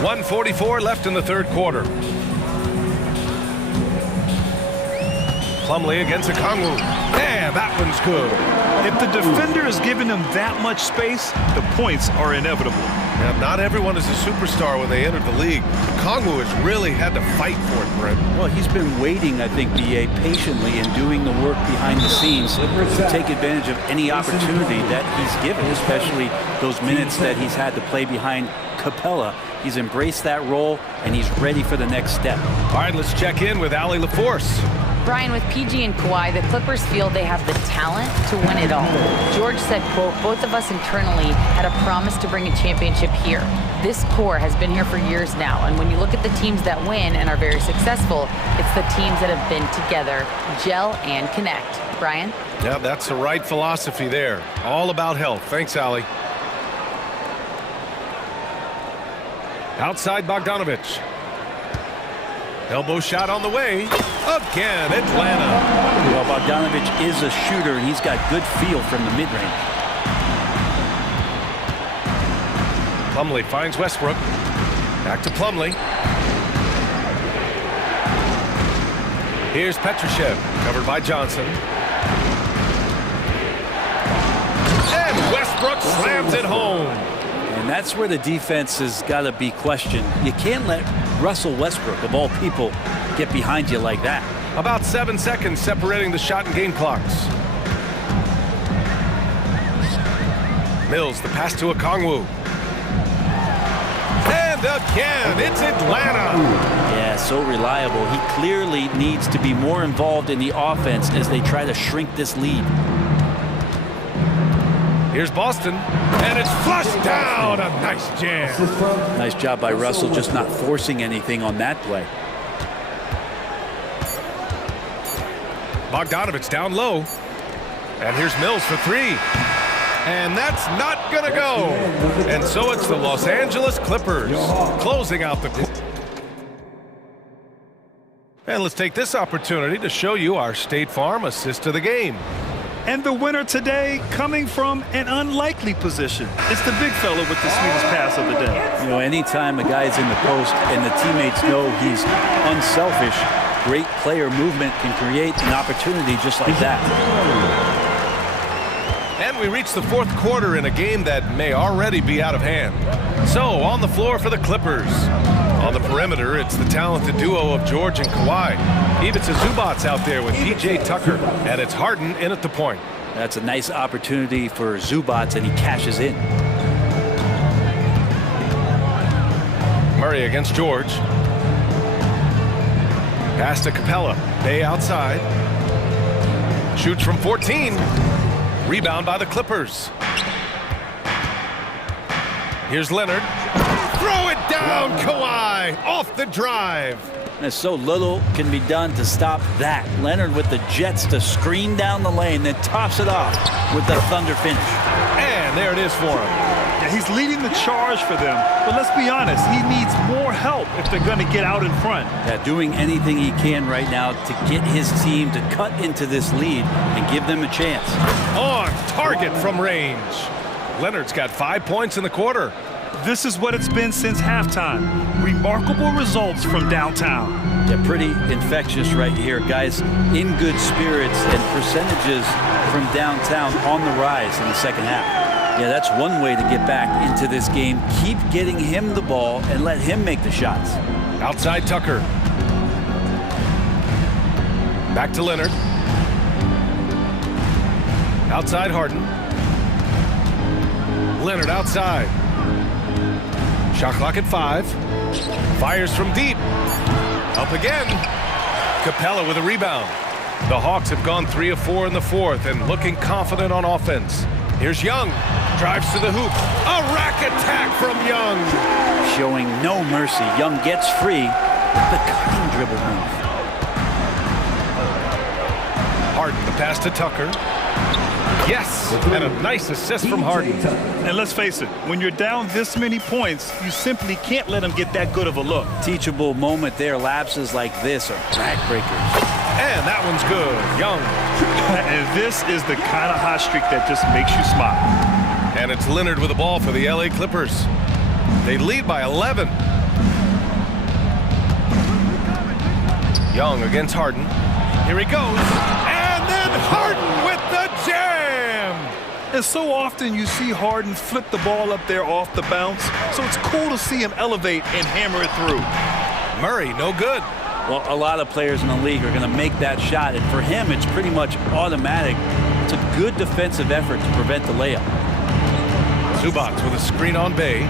1:44 left in the third quarter. Plumlee against Okongwu. And that one's good. If the defender is giving him that much space, the points are inevitable. Now, not everyone is a superstar when they enter the league. Okongwu has really had to fight for it, Brent. Well, he's been waiting, I think, B.A., patiently and doing the work behind the scenes to take advantage of any opportunity that he's given, especially those minutes that he's had to play behind Capella. He's embraced that role, and he's ready for the next step. All right, let's check in with Allie LaForce. Brian, with PG and Kawhi, the Clippers feel they have the talent to win it all. George said, quote, both of us internally had a promise to bring a championship here. This core has been here for years now, and when you look at the teams that win and are very successful, it's the teams that have been together, gel and connect. Brian? Yeah, that's the right philosophy there. All about health. Thanks, Allie. Outside Bogdanovich. Elbow shot on the way. Again, Atlanta. Well, Bogdanovich is a shooter, and he's got good feel from the mid-range. Plumlee finds Westbrook. Back to Plumlee. Here's Petrushev, covered by Johnson. And Westbrook slams it home. And that's where the defense has got to be questioned. You can't let Russell Westbrook, of all people, get behind you like that. About 7 seconds separating the shot and game clocks. Mills, the pass to Okongwu. And again, it's Atlanta. Yeah, so reliable. He clearly needs to be more involved in the offense as they try to shrink this lead. Here's Boston, and it's flushed down. A nice jam. Nice job by Russell, just not forcing anything on that play. Bogdanovich down low. And here's Mills for three. And that's not going to go. And so it's the Los Angeles Clippers closing out the quarter. And let's take this opportunity to show you our State Farm assist of the game. And the winner today coming from an unlikely position. It's the big fella with the sweetest pass of the day. You know, anytime a guy's in the post and the teammates know he's unselfish, great player movement can create an opportunity just like that. And we reach the fourth quarter in a game that may already be out of hand. So, on the floor for the Clippers. On the perimeter, it's the talented duo of George and Kawhi. Ivica Zubats out there with P.J. Tucker, and it's Harden in at the point. That's a nice opportunity for Zubats, and he cashes in. Murray against George. Pass to Capella. Bay outside. Shoots from 14. Rebound by the Clippers. Here's Leonard. Throw it down, Kawhi, off the drive. And so little can be done to stop that. Leonard with the jets to screen down the lane, then tops it off with the thunder finish. And there it is for him. Yeah, he's leading the charge for them, but let's be honest, he needs more help if they're going to get out in front. Yeah, doing anything he can right now to get his team to cut into this lead and give them a chance. On target from range. Leonard's got 5 points in the quarter. This is what it's been since halftime. Remarkable results from downtown. Yeah, pretty infectious right here, guys. In good spirits and percentages from downtown on the rise in the second half. Yeah, that's one way to get back into this game. Keep getting him the ball and let him make the shots. Outside Tucker. Back to Leonard. Outside Harden. Leonard outside. Shot clock at 5. Fires from deep. Up again. Capella with a rebound. The Hawks have gone 3 of 4 in the fourth and looking confident on offense. Here's Young. Drives to the hoop. A rack attack from Young. Showing no mercy. Young gets free with the cutting dribble move. Harden, the pass to Tucker. Yes, and a nice assist from Harden. And let's face it, when you're down this many points, you simply can't let them get that good of a look. Teachable moment there. Lapses like this are backbreakers. And that one's good. Young. And this is the kind of hot streak that just makes you smile. And it's Leonard with the ball for the LA Clippers. They lead by 11. Young against Harden. Here he goes. And then Harden with the jam. And so often you see Harden flip the ball up there off the bounce, so it's cool to see him elevate and hammer it through. Murray, no good. Well, a lot of players in the league are going to make that shot, and for him, it's pretty much automatic. It's a good defensive effort to prevent the layup. Zubac with a screen on Bay.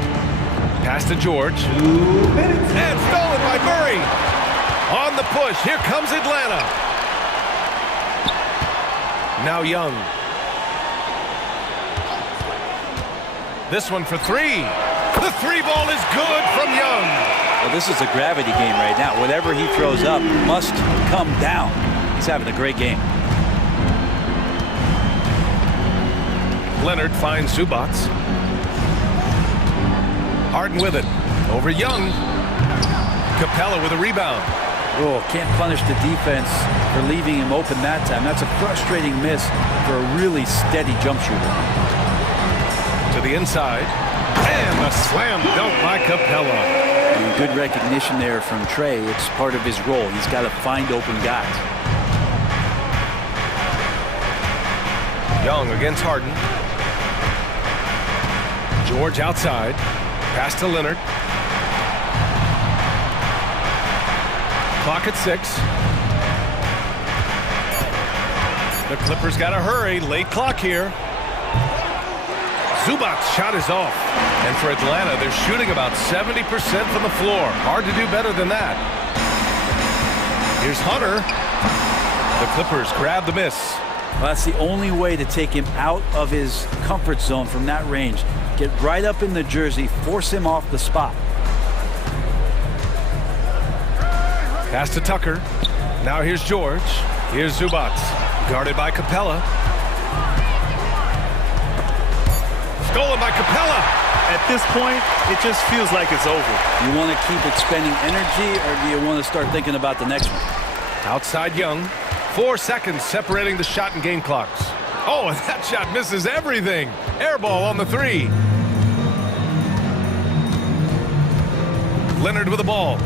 Pass to George. And stolen by Murray. On the push, here comes Atlanta. Now Young. This one for 3. The 3 ball is good from Young. Well, this is a gravity game right now. Whatever he throws up must come down. He's having a great game. Leonard finds Zubac. Harden with it. Over Young. Capella with a rebound. Oh, can't punish the defense for leaving him open that time. That's a frustrating miss for a really steady jump shooter. To the inside. And a slam dunk by Capella. And good recognition there from Trey. It's part of his role. He's got to find open guys. Young against Harden. George outside. Pass to Leonard. Clock at 6. The Clippers got to hurry. Late clock here. Zubac's shot is off. And for Atlanta, they're shooting about 70% from the floor. Hard to do better than that. Here's Hunter. The Clippers grab the miss. Well, that's the only way to take him out of his comfort zone from that range. Get right up in the jersey, force him off the spot. Pass to Tucker. Now here's George. Here's Zubac. Guarded by Capella. Stolen by Capella. At this point, it just feels like it's over. You want to keep expending energy, or do you want to start thinking about the next one? Outside Young. 4 seconds separating the shot and game clocks. Oh, and that shot misses everything. Air ball on the 3. Leonard with the ball.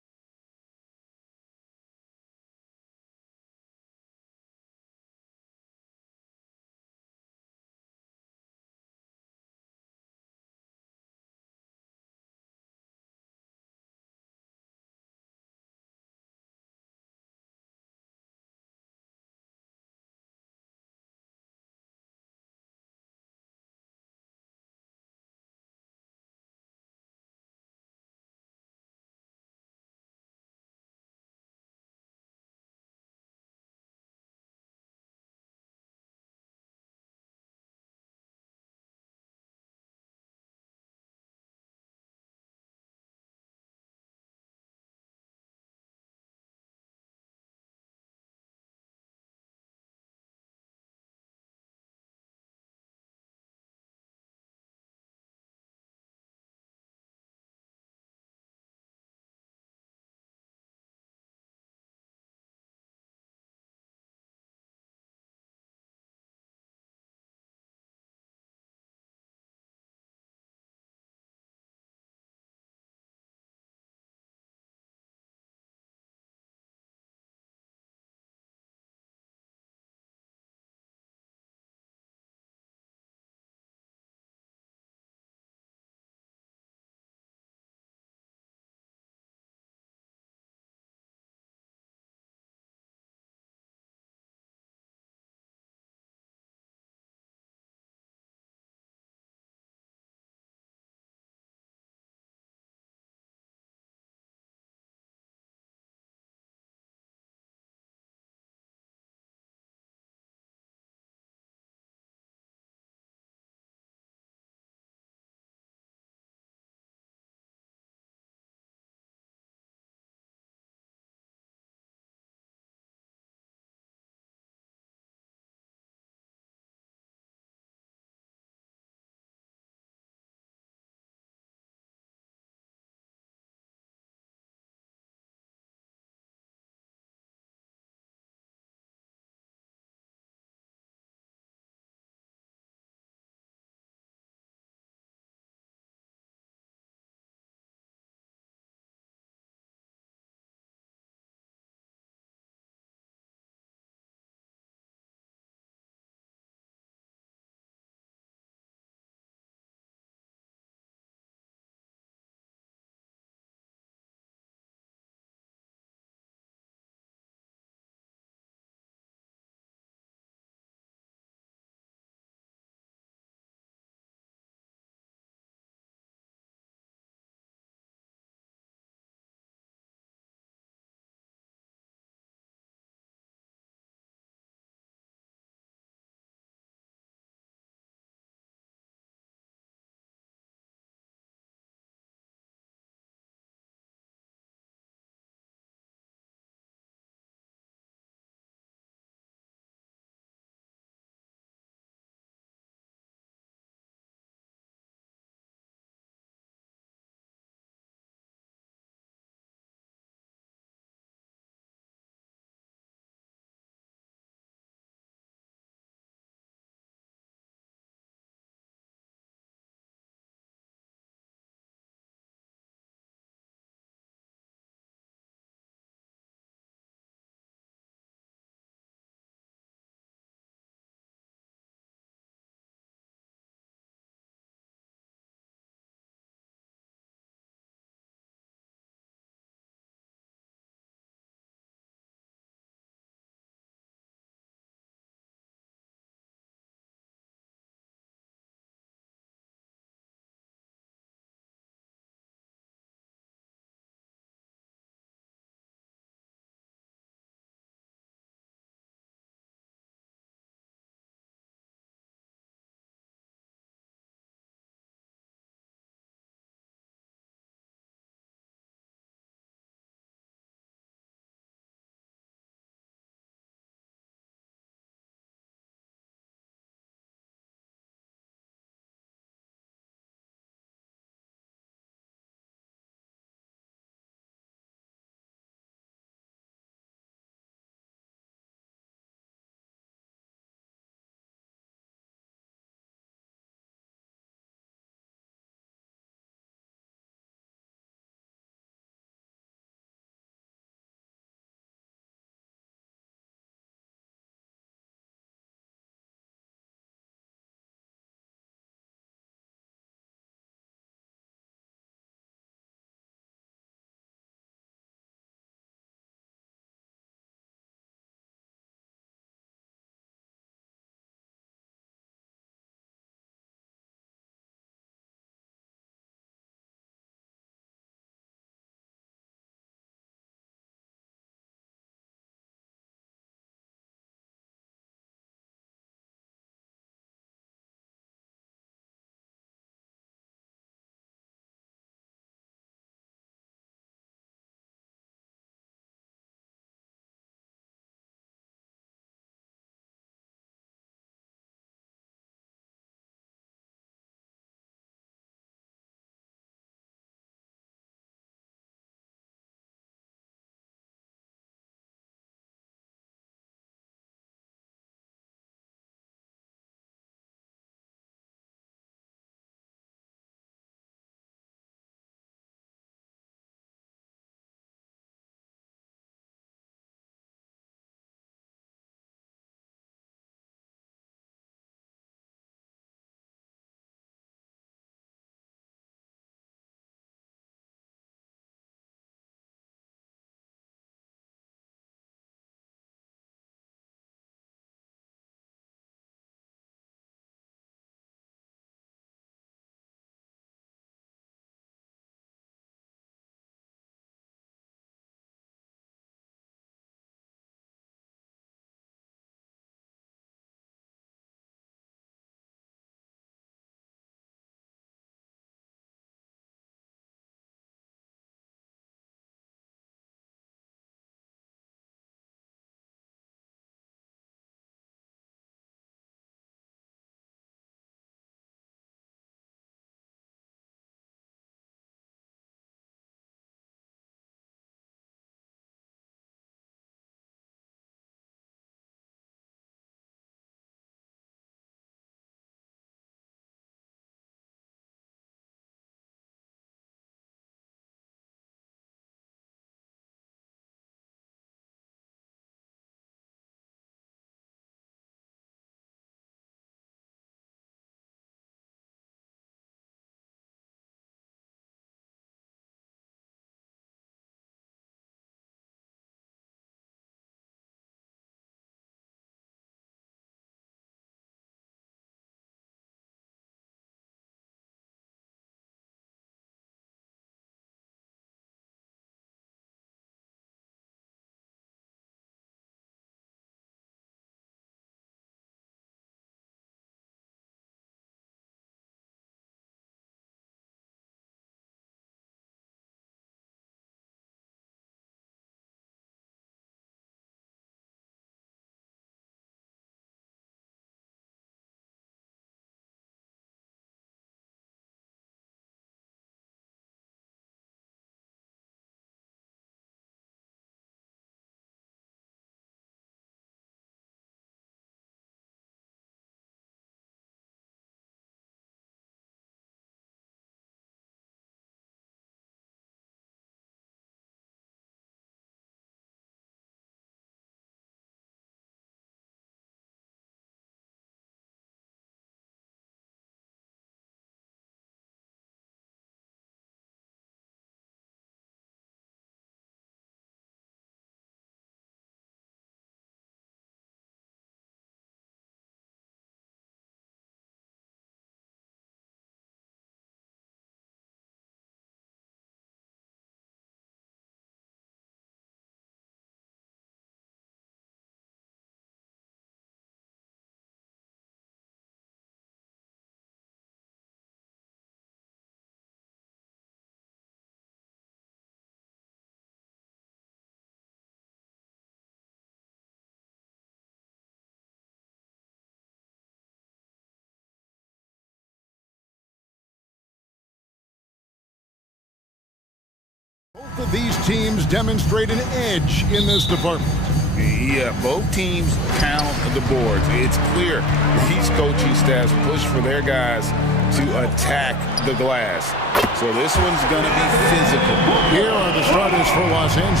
Both of these teams demonstrate an edge in this department. Yeah, both teams pound the boards. It's clear these coaching staffs push for their guys to attack the glass. So this one's going to be physical. Here are the starters for Los Angeles.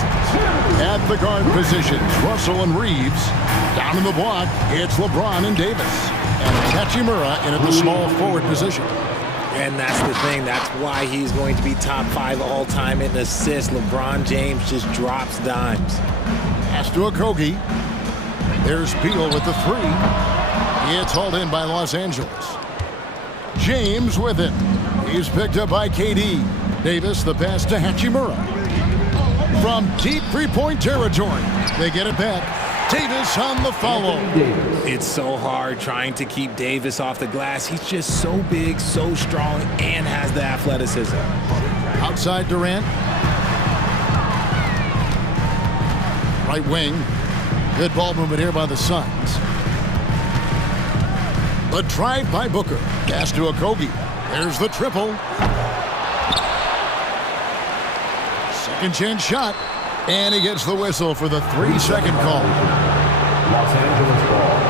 At the guard positions, Russell and Reeves. Down in the block, it's LeBron and Davis. And Hachimura in at the small forward position. And that's the thing. That's why he's going to be top 5 all-time in assists. LeBron James just drops dimes. Pass to Okogie. There's Beal with the 3. It's hauled in by Los Angeles. James with it. He's picked up by KD. Davis, the pass to Hachimura. From deep three-point territory, they get it back. Davis on the follow. It's so hard trying to keep Davis off the glass. He's just so big, so strong, and has the athleticism. Outside Durant. Right wing. Good ball movement here by the Suns. The drive by Booker. Pass to Okogie. There's the triple. Second chance shot. And he gets the whistle for the 3-second call. Los Angeles ball.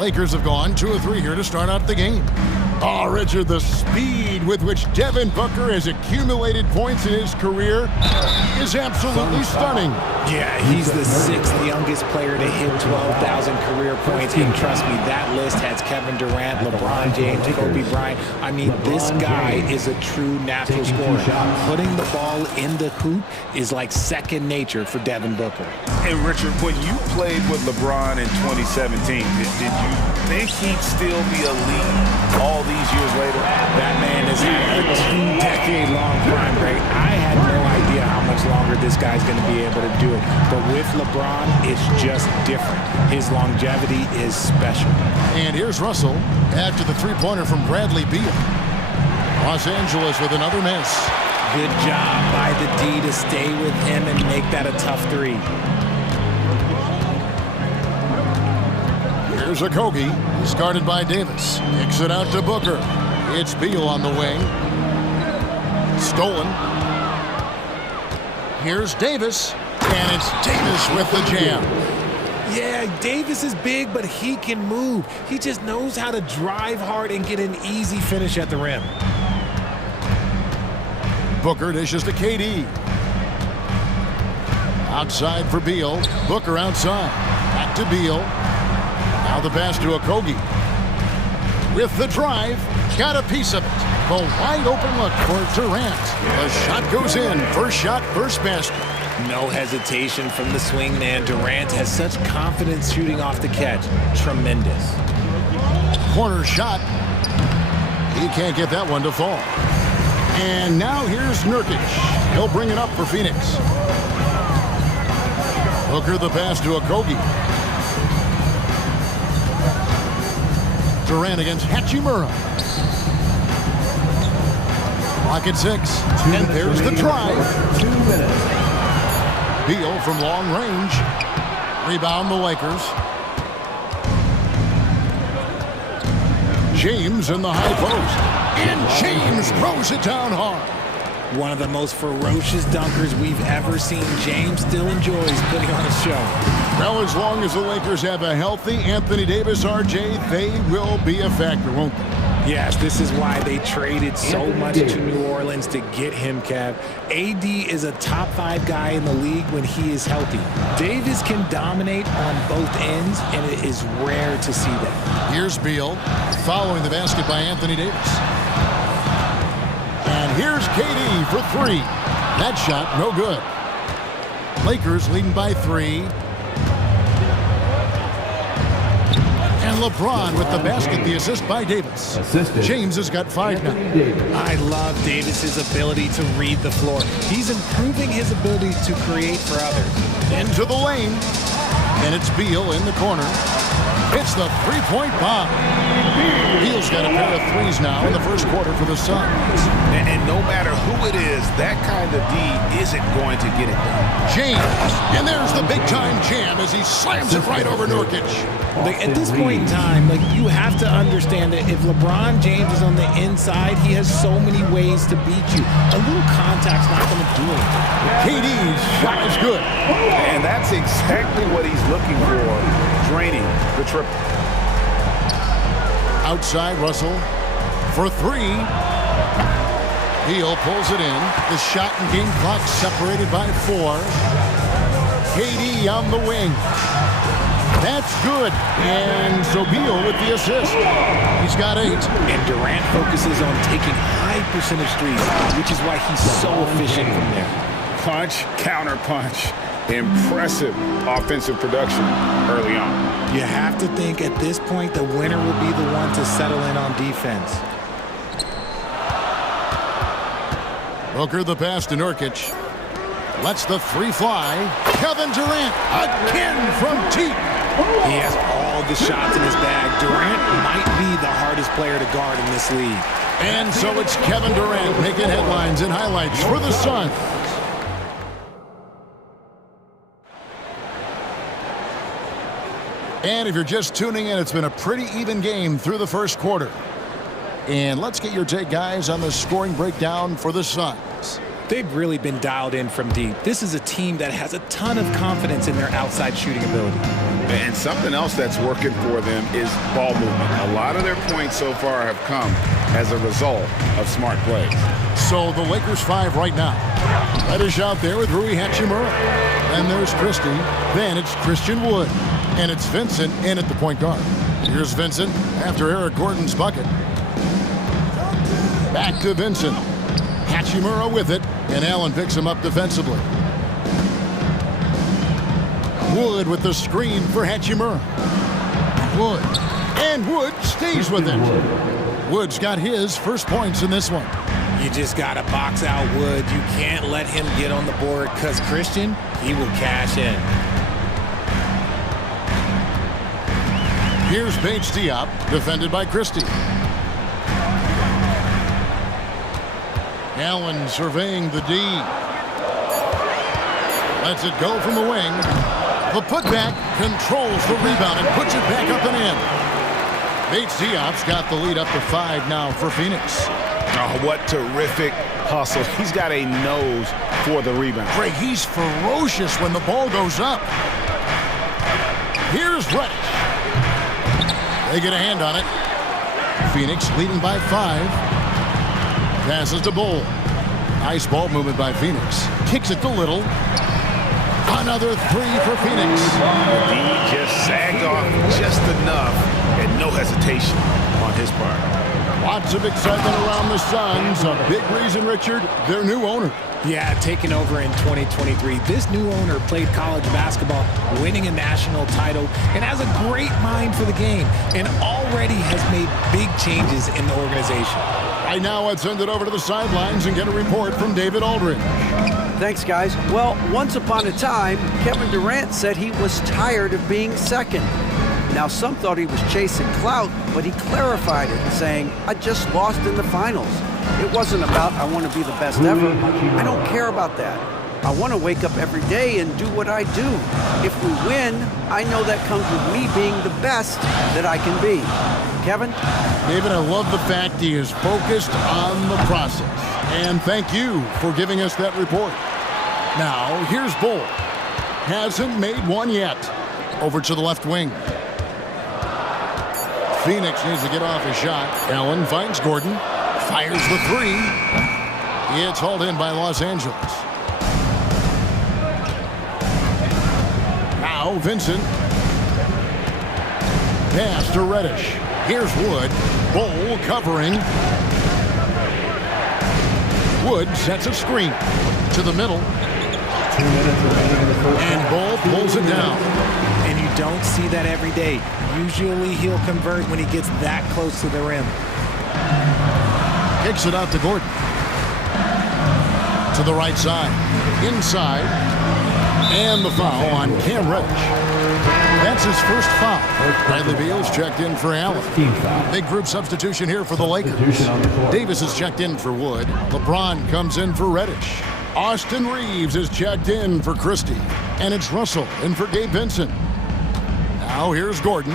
Lakers have gone 2 of 3 here to start out the game. Oh, Richard, the speed with which Devin Booker has accumulated points in his career is absolutely stunning. Yeah, he's the 6th youngest player to hit 12,000 career points. And trust me, that list has Kevin Durant, LeBron James, Kobe Bryant. I mean, this guy is a true natural scorer. Putting the ball in the hoop is like second nature for Devin Booker. And Richard, when you played with LeBron in 2017, did you think he'd still be elite all these years later? That man has had a 2-decade-long prime break. I had no idea how much longer this guy's going to be able to do it. But with LeBron, it's just different. His longevity is special. And here's Russell after the three-pointer from Bradley Beal. Los Angeles with another miss. Good job by the D to stay with him and make that a tough 3. Here's Okogie. He's guarded by Davis. Kicks it out to Booker. It's Beal on the wing. Stolen. Here's Davis. And it's Davis with the jam. Yeah, Davis is big, but he can move. He just knows how to drive hard and get an easy finish at the rim. Booker dishes to KD. Outside for Beal. Booker outside. Back to Beal. Now the pass to Okogie. With the drive, got a piece of it. The wide open look for Durant. The shot goes in. First shot, first basket. No hesitation from the swingman. Durant has such confidence shooting off the catch. Tremendous. Corner shot. He can't get that one to fall. And now here's Nurkic. He'll bring it up for Phoenix. Booker the pass to Okogie. Durant against Hachimura. Clock at 6. And there's the drive. 2 minutes. Beal from long range. Rebound the Lakers. James in the high post. And James throws it down hard. One of the most ferocious dunkers we've ever seen. James still enjoys putting on a show. Well, as long as the Lakers have a healthy Anthony Davis, RJ, they will be a factor, won't they? Yes, this is why they traded so much to New Orleans to get him, Kev. AD is a top 5 guy in the league when he is healthy. Davis can dominate on both ends, and it is rare to see that. Here's Beal, following the basket by Anthony Davis. And here's KD for 3. That shot, no good. Lakers leading by 3. And LeBron with the basket, the assist by Davis. James has got 5 now. I love Davis's ability to read the floor. He's improving his ability to create for others. Into the lane. And it's Beal in the corner. hits the three-point bomb. Beal's got a pair of threes now in the first quarter for the Suns. And no matter who it is, that kind of D isn't going to get it done. James, and there's the big-time jam as he slams it right over Nurkic. Like, at this point in time, like, you have to understand that if LeBron James is on the inside, he has so many ways to beat you. A little contact's not going to do it. KD's shot is good. And that's exactly what he's looking for, draining the triple. Outside Russell for three. Beal pulls it in. The shot and game clock separated by 4. KD on the wing. That's good. And so Beal with the assist. He's got 8. And Durant focuses on taking high percentage threes, which is why he's so efficient from there. Punch, counter punch. Impressive offensive production early on. You have to think at this point the winner will be the one to settle in on defense. Booker the pass to Nurkic. Lets the three fly. Kevin Durant again from deep. He has all the shots in his bag. Durant might be the hardest player to guard in this league. And so it's Kevin Durant making headlines and highlights for the Suns. And if you're just tuning in, it's been a pretty even game through the first quarter. And let's get your take, guys, on the scoring breakdown for the Suns. They've really been dialed in from deep. This is a team that has a ton of confidence in their outside shooting ability. And something else that's working for them is ball movement. A lot of their points so far have come as a result of smart plays. So the Lakers 5 right now. Reddish out there with Rui Hachimura. Then there's Christie. Then it's Christian Wood. And it's Vincent in at the point guard. Here's Vincent after Eric Gordon's bucket. Back to Vincent. Hachimura with it, and Allen picks him up defensively. Wood with the screen for Hachimura. Wood. And Wood stays with it. Wood's got his first points in this one. You just got to box out Wood. You can't let him get on the board because Christian, he will cash in. Here's Bates Diop, defended by Christie. Allen surveying the D. Lets it go from the wing. The putback controls the rebound and puts it back up and in. Bates Diop's got the lead up to 5 now for Phoenix. Oh, what terrific hustle. He's got a nose for the rebound. Greg, he's ferocious when the ball goes up. Here's Reddish. They get a hand on it. Phoenix leading by 5. Passes to Bull. Nice ball movement by Phoenix. Kicks it to Little. Another 3 for Phoenix. D just sagged off just enough and no hesitation on his part. Lots of excitement around the Suns. A big reason, Richard, their new owner. Yeah, taking over in 2023. This new owner played college basketball, winning a national title, and has a great mind for the game, and already has made big changes in the organization. Right now, let's send it over to the sidelines and get a report from David Aldridge. Thanks, guys. Well, once upon a time, Kevin Durant said he was tired of being second. Now, some thought he was chasing clout, but he clarified it, saying, I just lost in the finals. It wasn't about, I want to be the best ever. I don't care about that. I want to wake up every day and do what I do. If we win, I know that comes with me being the best that I can be. Kevin? David, I love the fact he is focused on the process. And thank you for giving us that report. Now, here's Bull. Hasn't made one yet. Over to the left wing. Phoenix needs to get off a shot. Allen finds Gordon. Fires the 3. It's hauled in by Los Angeles. Now Vincent. Pass to Reddish. Here's Wood. Bull covering. Wood sets a screen to the middle. 2 minutes remaining in the first. And Bull pulls it down. And you don't see that every day. Usually he'll convert when he gets that close to the rim. Kicks it out to Gordon. To the right side. Inside. And the foul on Cam Reddish. That That's his first foul. Bradley Beal's checked in for Allen. Big group substitution here for the Lakers. Davis is checked in for Wood. LeBron comes in for Reddish. Austin Reeves is checked in for Christie. And it's Russell in for Gabe Vincent. Now here's Gordon.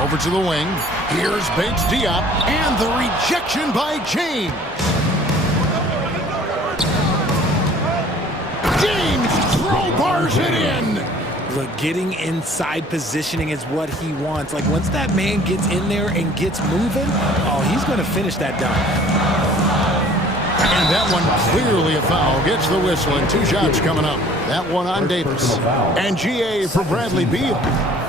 Over to the wing. Here's Bates Diop. And the rejection by James. James crowbars it in. Look, getting inside positioning is what he wants. Like, once that man gets in there and gets moving, oh, he's going to finish that dunk. And that one clearly a foul. Gets the whistle, and 2 shots coming up. That one on Davis. And GA for Bradley Beal.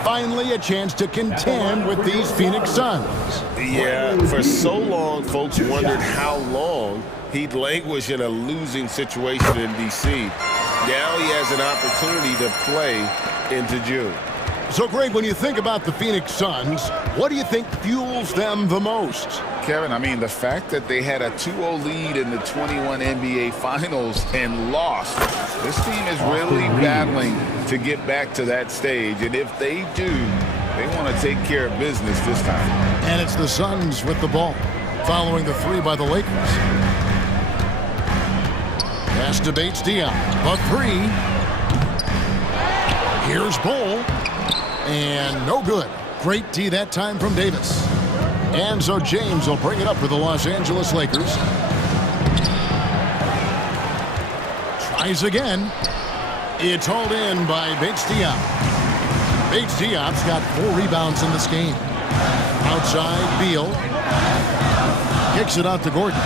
Finally a chance to contend with these Phoenix Suns. Yeah, for so long, folks wondered how long he'd languish in a losing situation in D.C. Now he has an opportunity to play into June. So, Greg, when you think about the Phoenix Suns, what do you think fuels them the most? Kevin, I mean, the fact that they had a 2-0 lead in the 21 NBA Finals and lost. This team is really battling to get back to that stage. And if they do, they want to take care of business this time. And it's the Suns with the ball, following the 3 by the Lakers. Pass to Bates Diop. A 3. Here's Bull. And no good. Great D that time from Davis. And so James will bring it up for the Los Angeles Lakers. Tries again. It's hauled in by Bates Diop. Bates Diop's got 4 rebounds in this game. Outside, Beal. Kicks it out to Gordon.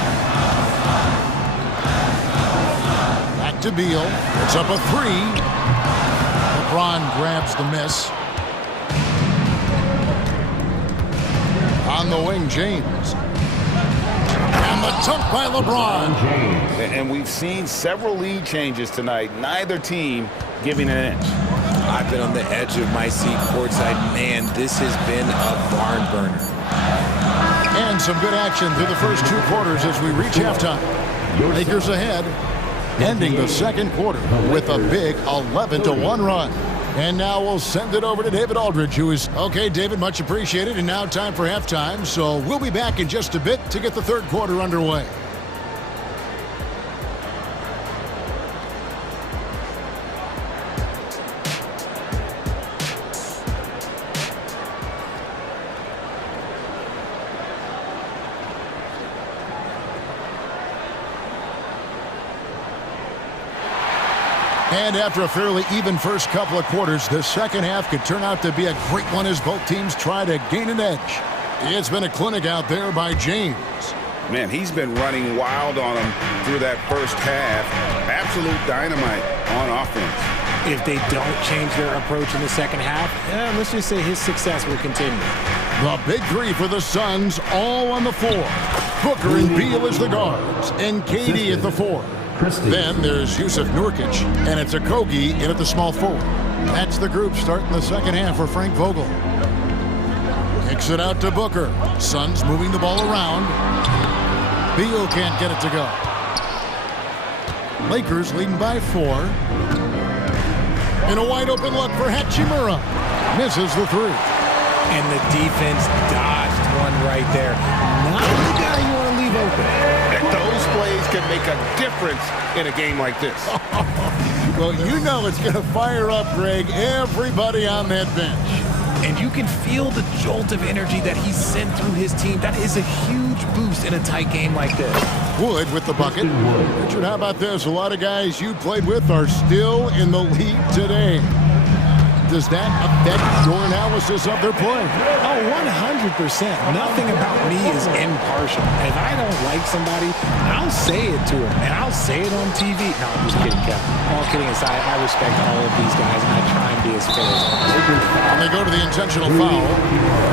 Back to Beal. It's up a 3. LeBron grabs the miss. On the wing, James. And the dunk by LeBron. And we've seen several lead changes tonight. Neither team giving an inch. I've been on the edge of my seat courtside. Man, this has been a barn burner. And some good action through the first 2 quarters as we reach halftime. Lakers ahead, ending the second quarter with a big 11-1 run. And now we'll send it over to David Aldridge, who is... Okay, David, much appreciated. And now time for halftime. So we'll be back in just a bit to get the third quarter underway. And after a fairly even first couple of quarters, the second half could turn out to be a great one as both teams try to gain an edge. It's been a clinic out there by James. Man, he's been running wild on them through that first half. Absolute dynamite on offense. If they don't change their approach in the second half, let's just say his success will continue. The big 3 for the Suns, all on the floor. Booker and Beal as the guards, and KD at the 4. Then there's Yusuf Nurkic, and it's Okogie in at the small forward. That's the group starting the second half for Frank Vogel. Kicks it out to Booker. Suns moving the ball around. Beal can't get it to go. Lakers leading by 4. And a wide open look for Hachimura. Misses the 3. And the defense dodged one right there. Not the guy you want to leave open. Those plays can make a difference in a game like this. Well, you know it's going to fire up, Greg, everybody on that bench. And you can feel the jolt of energy that he sent through his team. That is a huge boost in a tight game like this. Wood with the bucket. Richard, how about this? A lot of guys you played with are still in the league today. Does that affect your analysis of their play? Oh, 100%. Nothing about me is impartial. If I don't like somebody, I'll say it to them, and I'll say it on TV. No, I'm just kidding, Kevin. All kidding aside, I respect all of these guys, and I try and be as fair as possible. And they go to the intentional foul.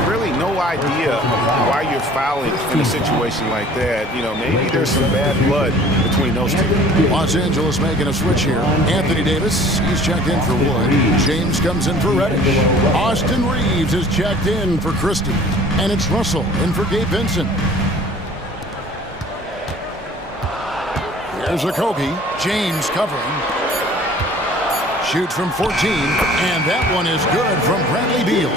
Really no idea why you're fouling in a situation like that. You know, maybe there's some bad blood between those two. Los Angeles making a switch here. Anthony Davis, he's checked in for Wood. James comes in for Reddish. Austin Reeves is checked in for Christie. And it's Russell in for Gabe Vincent. Here's Okogie. James covering. shoots from 14, and that one is good from Bradley Beal.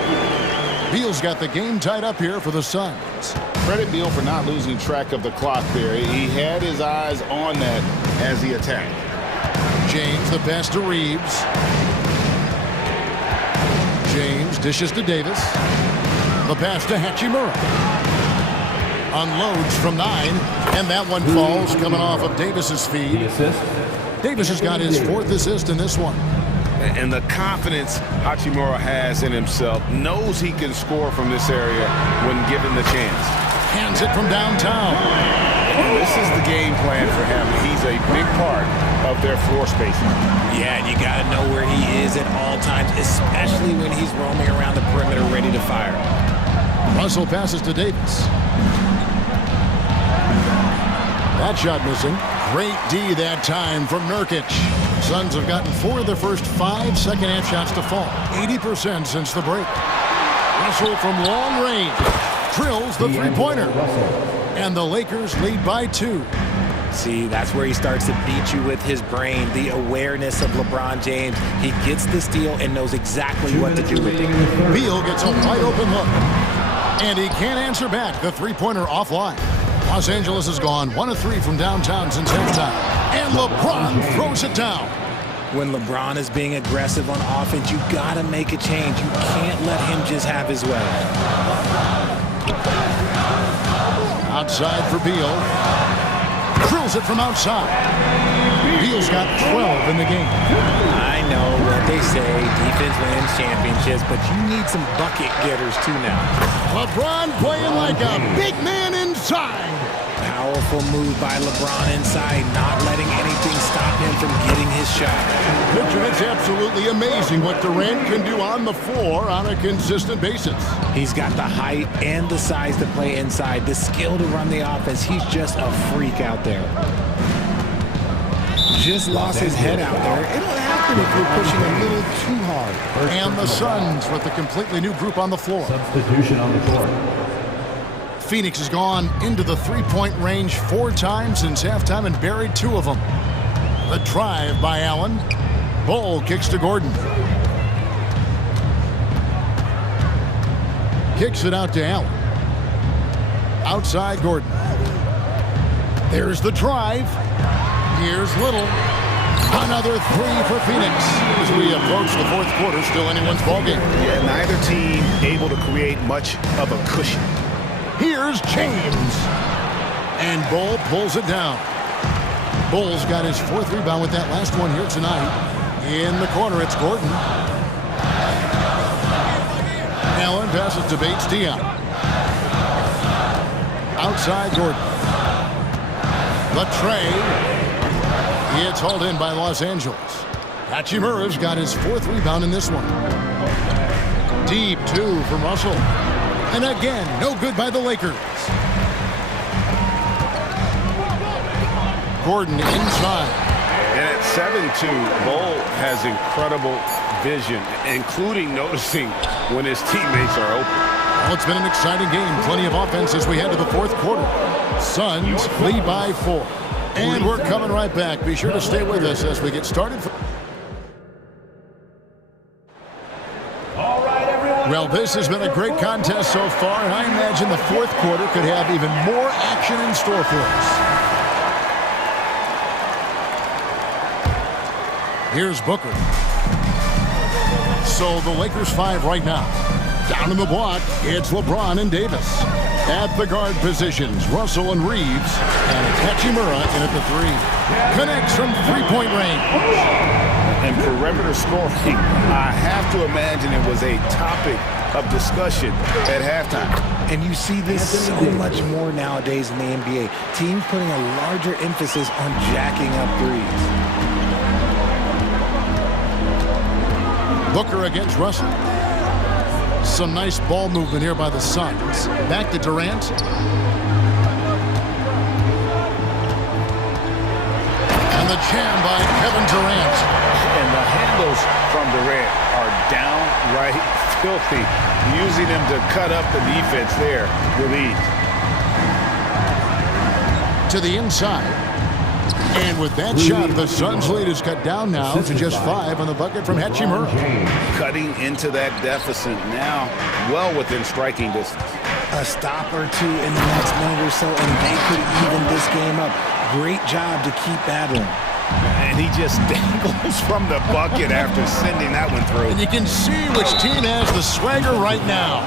Beal's got the game tied up here for the Suns. Credit Beal for not losing track of the clock there. He had his eyes on that as he attacked. James, the pass to Reeves. James dishes to Davis. The pass to Hachimura. Unloads from 9, and that one falls coming off of Davis's feed. Davis has got his 4th assist in this one. And the confidence Hachimura has in himself, knows he can score from this area when given the chance. Hands it from downtown. And this is the game plan for him. He's a big part of their floor spacing. Yeah, and you got to know where he is at all times, especially when he's roaming around the perimeter ready to fire. Russell passes to Davis. That shot missing. Great D that time from Nurkic. Suns have gotten 4 of their first 5 second-half shots to fall. 80% since the break. Russell from long range drills the three-pointer. And the Lakers lead by 2. See, that's where he starts to beat you with his brain, the awareness of LeBron James. He gets the steal and knows exactly what to do with it. Beal gets a wide-open look. And he can't answer back. The three-pointer offline. Los Angeles has gone 1 of 3 from downtown since halftime. And LeBron throws it down. When LeBron is being aggressive on offense, you gotta make a change. You can't let him just have his way. Outside for Beal. Drills it from outside. Beal's got 12 in the game. I know what they say, defense wins championships, but you need some bucket getters too now. LeBron playing like a big man inside. Powerful move by LeBron inside, not letting anything stop him from getting his shot. Richard, it's absolutely amazing what Durant can do on the floor on a consistent basis. He's got the height and the size to play inside, the skill to run the offense. He's just a freak out there. Just lost his head out there. It'll happen if you're pushing a little too hard. And the Suns with a completely new group on the floor. Substitution on the court. Phoenix has gone into the three-point range 4 times since halftime and buried 2 of them. The drive by Allen. Bull kicks to Gordon. Kicks it out to Allen. Outside Gordon. There's the drive. Here's Little. Another 3 for Phoenix. As we approach the 4th quarter, still anyone's ballgame. Yeah, neither team able to create much of a cushion. Here's James. And Bull pulls it down. Bull's got his 4th rebound with that last one here tonight. In the corner, it's Gordon. Allen passes to Bates Dion. Outside Gordon. The tray. It's hauled in by Los Angeles. Hachimura's got his 4th rebound in this one. Deep 2 from Russell. And again, no good by the Lakers. Gordon inside. And at 7-2, Bull has incredible vision, including noticing when his teammates are open. Well, it's been an exciting game. Plenty of offense as we head to the 4th quarter. Suns lead by 4. And we're coming right back. Be sure to stay with us as we get started. Well, this has been a great contest so far, and I imagine the 4th quarter could have even more action in store for us. Here's Booker. So the Lakers 5 right now. Down in the block, it's LeBron and Davis. At the guard positions, Russell and Reeves. And Hachimura in at the 3. Connects from three-point range. And perimeter scoring, I have to imagine it was a topic of discussion at halftime. And you see this so much more nowadays in the NBA. Teams putting a larger emphasis on jacking up threes. Booker against Russell. Some nice ball movement here by the Suns. Back to Durant. And the jam by Kevin Durant. And the handles from Durant are downright filthy, using them to cut up the defense there with ease. To the inside. And with that shot, the Suns' lead is cut down now to just 5 on the bucket from Hachimura. Cutting into that deficit now, well within striking distance. A stop or two in the next minute or so, and they could even this game up. Great job to keep battling. And he just dangles from the bucket after sending that one through. And you can see which team has the swagger right now.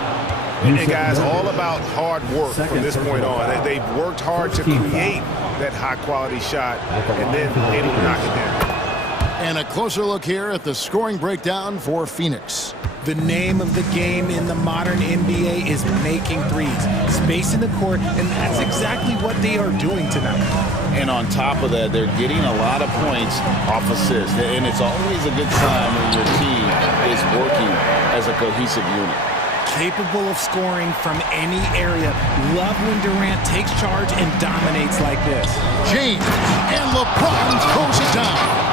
And guys, all about hard work from this point on. They've worked hard to create that high-quality shot and then able to knock it down. And a closer look here at the scoring breakdown for Phoenix. The name of the game in the modern NBA is making threes, spacing the court, and that's exactly what they are doing tonight. And on top of that, they're getting a lot of points off assists. And it's always a good sign when your team is working as a cohesive unit. Capable of scoring from any area. Love when Durant takes charge and dominates like this. James and LeBron throws it down.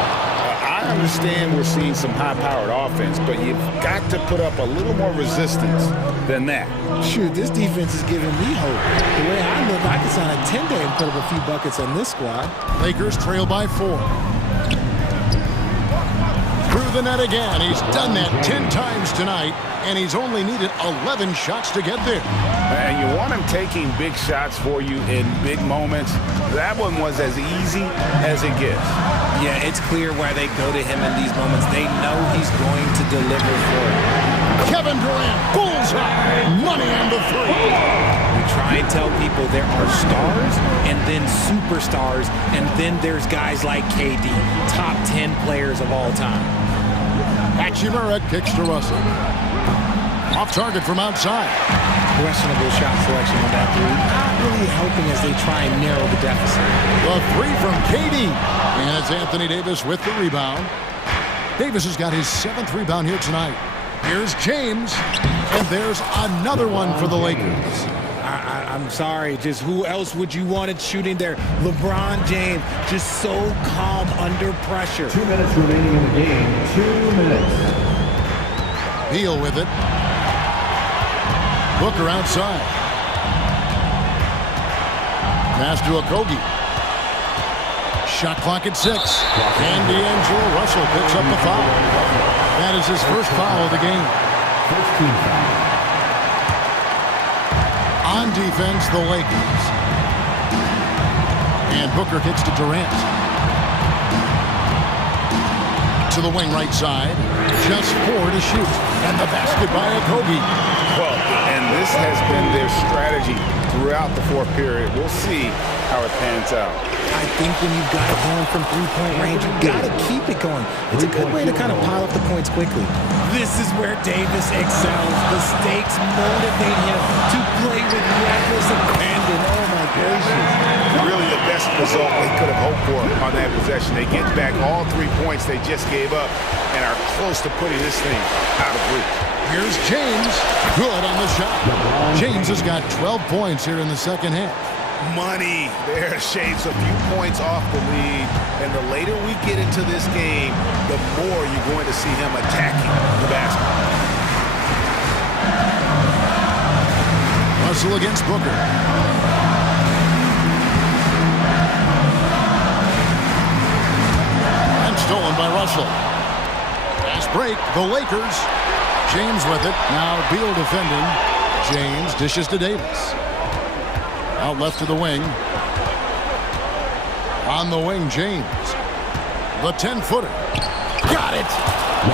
I understand we're seeing some high-powered offense, but you've got to put up a little more resistance than that. Shoot, this defense is giving me hope. The way I look, I could sign a 10-day and put up a few buckets on this squad. Lakers trail by 4. Through the net again. He's done that 10 times tonight, and he's only needed 11 shots to get there. And you want him taking big shots for you in big moments. That one was as easy as it gets. Yeah, it's clear why they go to him in these moments. They know he's going to deliver for it. Kevin Durant, bullseye, money on the 3. We try and tell people there are stars and then superstars, and then there's guys like KD, top 10 players of all time. Hachimura kicks to Russell. Off target from outside. Questionable shot selection on that three. Not really helping as they try and narrow the deficit. The 3 from KD. And it's Anthony Davis with the rebound. Davis has got his 7th rebound here tonight. Here's James. And there's another one for the Lakers. I'm sorry, just who else would you want it shooting there? LeBron James, just so calm under pressure. 2 minutes remaining in the game. 2 minutes. Beal with it. Booker outside. Pass to Okogie. Shot clock at 6. And D'Angelo Russell picks up the foul. That is his first foul of the game. First team foul. On defense, the Lakers. And Booker kicks to Durant. To the wing right side. Just 4 to shoot. And the basket by Okogie. Well, and this has been their strategy throughout the 4th period. We'll see how it pans out. I think when you've got it going from 3-point range, you've got to keep it going. It's a good way to kind of pile up the points quickly. This is where Davis excels. The stakes motivate him to play with reckless abandon. Oh, my gracious. Really the best result they could have hoped for on that possession. They get back all 3 points they just gave up and are close to putting this thing out of reach. Here's James. Good on the shot. James has got 12 points here in the second half. Money. There shaves a few points off the lead. And the later we get into this game, the more you're going to see him attacking the basket. Russell against Booker. And stolen by Russell. Fast break. The Lakers. James with it. Now Beal defending. James dishes to Davis. Out left to the wing. On the wing, James. The 10-footer. Got it!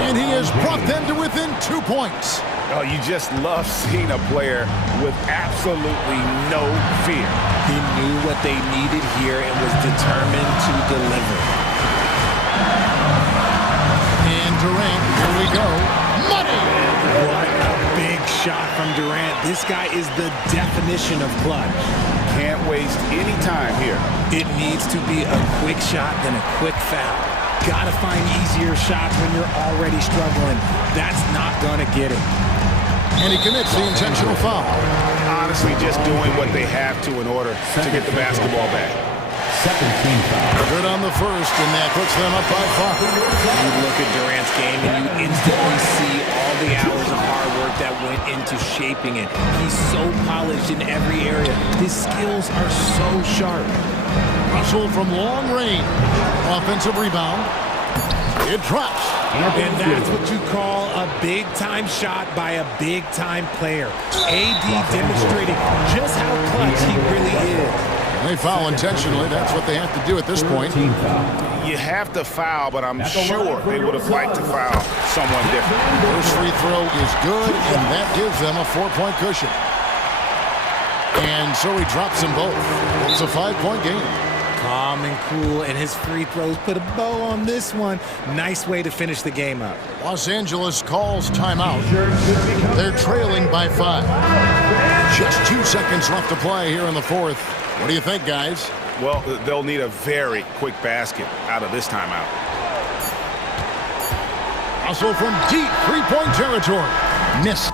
And he has brought them to within 2 points. Oh, you just love seeing a player with absolutely no fear. He knew what they needed here and was determined to deliver. And Durant, here we go. Money! What a big shot from Durant. This guy is the definition of clutch. Can't waste any time here. It needs to be a quick shot than a quick foul. Gotta find easier shots when you're already struggling. That's not gonna get it. And he commits the intentional foul. Honestly, just doing what they have to in order to get the basketball back. Second team foul. Good on the first, and that puts them up by 5. You look at Durant's game, and you instantly see all the hours of hard work that went into shaping it. He's so polished in every area. His skills are so sharp. Russell from long range. Offensive rebound. It drops. And that's what you call a big-time shot by a big-time player. AD demonstrating just how clutch he really is. They foul intentionally. That's what they have to do at this point. You have to foul, but I'm sure they would have liked to foul someone different. First free throw is good, and that gives them a 4-point cushion. And so he drops them both. It's a 5-point game. Calm and cool, and his free throws put a bow on this one. Nice way to finish the game up. Los Angeles calls timeout. They're trailing by 5. Just 2 seconds left to play here in the fourth. What do you think, guys? Well, they'll need a very quick basket out of this timeout. Also from deep 3-point territory. Miss.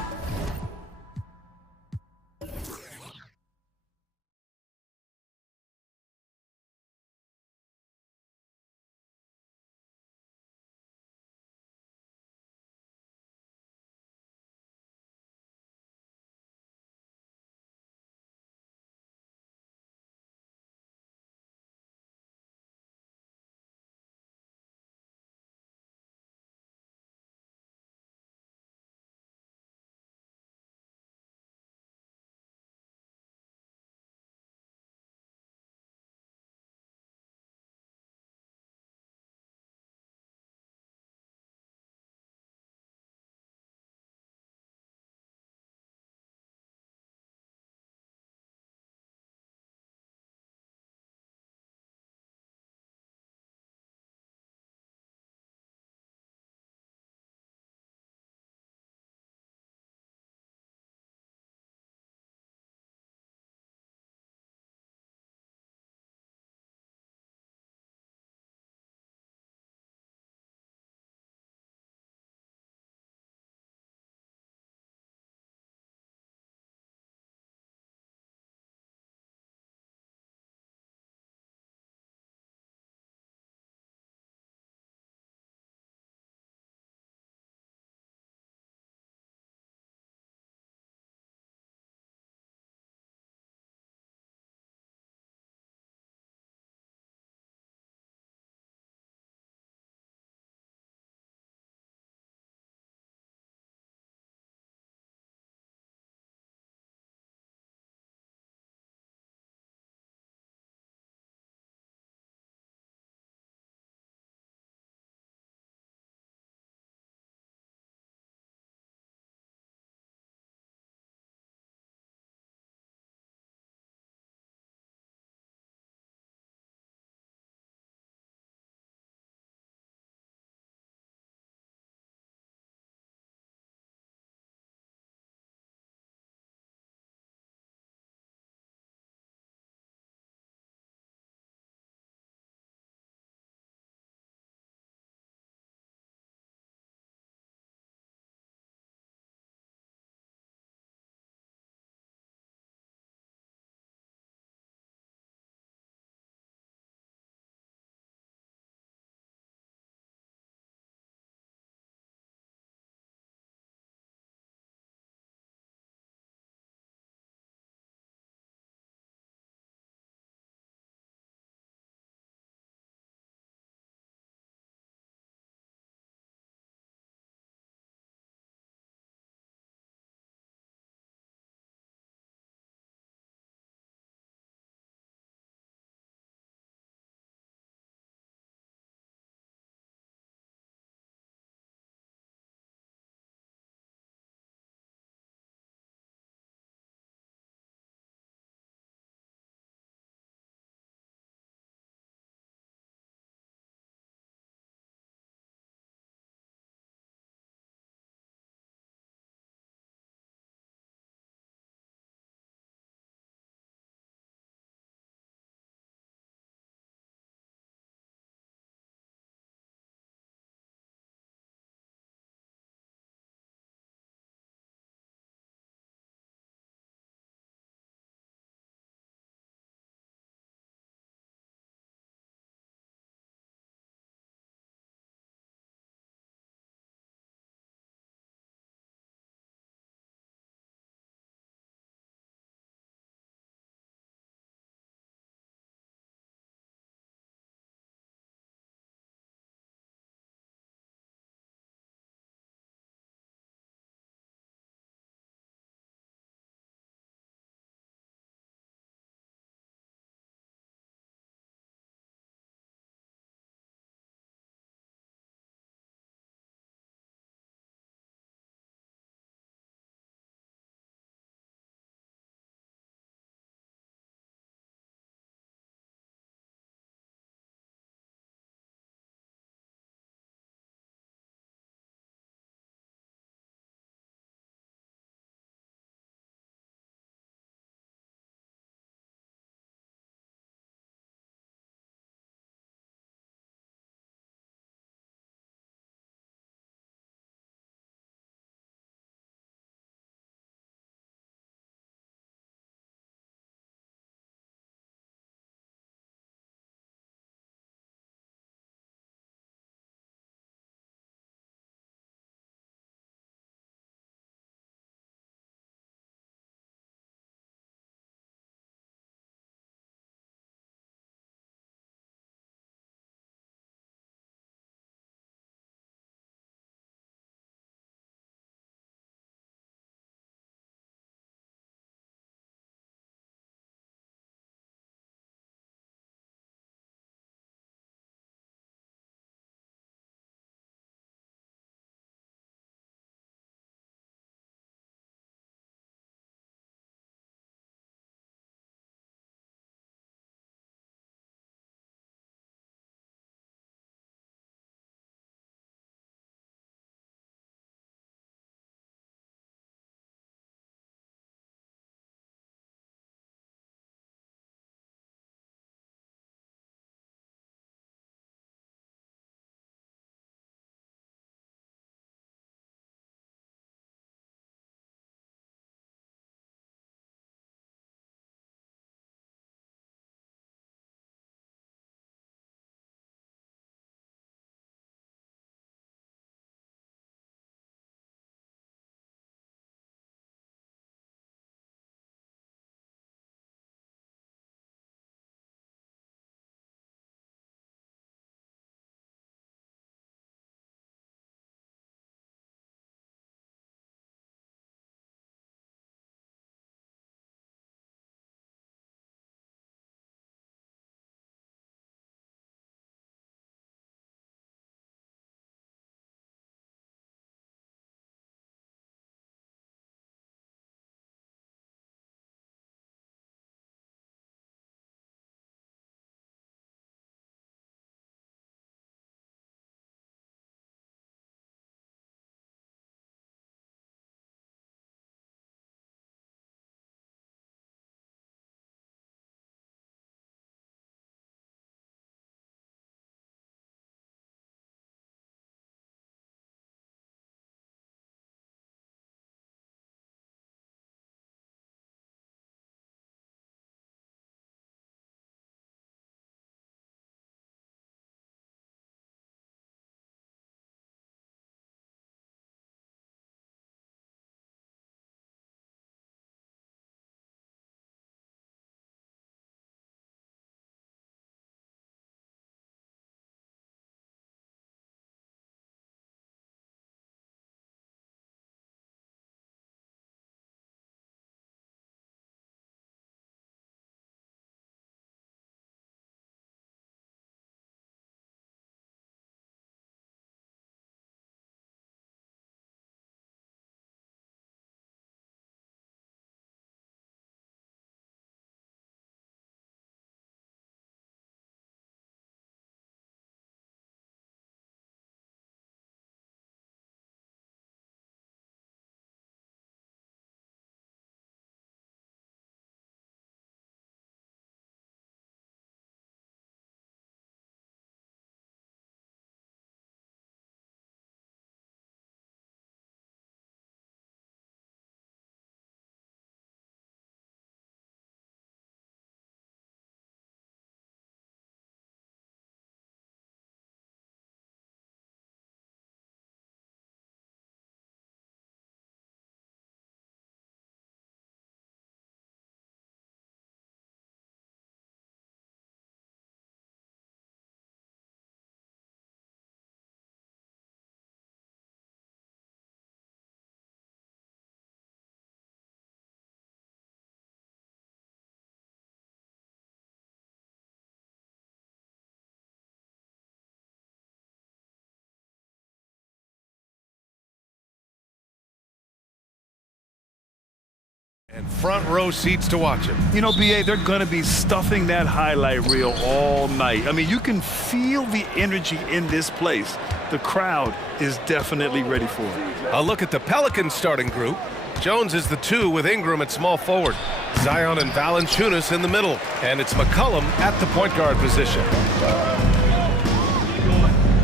front row seats to watch it. You know, BA, they're going to be stuffing that highlight reel all night. I mean, you can feel the energy in this place. The crowd is definitely ready for it. A look at the Pelicans starting group. Jones is the 2 with Ingram at small forward. Zion and Valanciunas in the middle. And it's McCollum at the point guard position.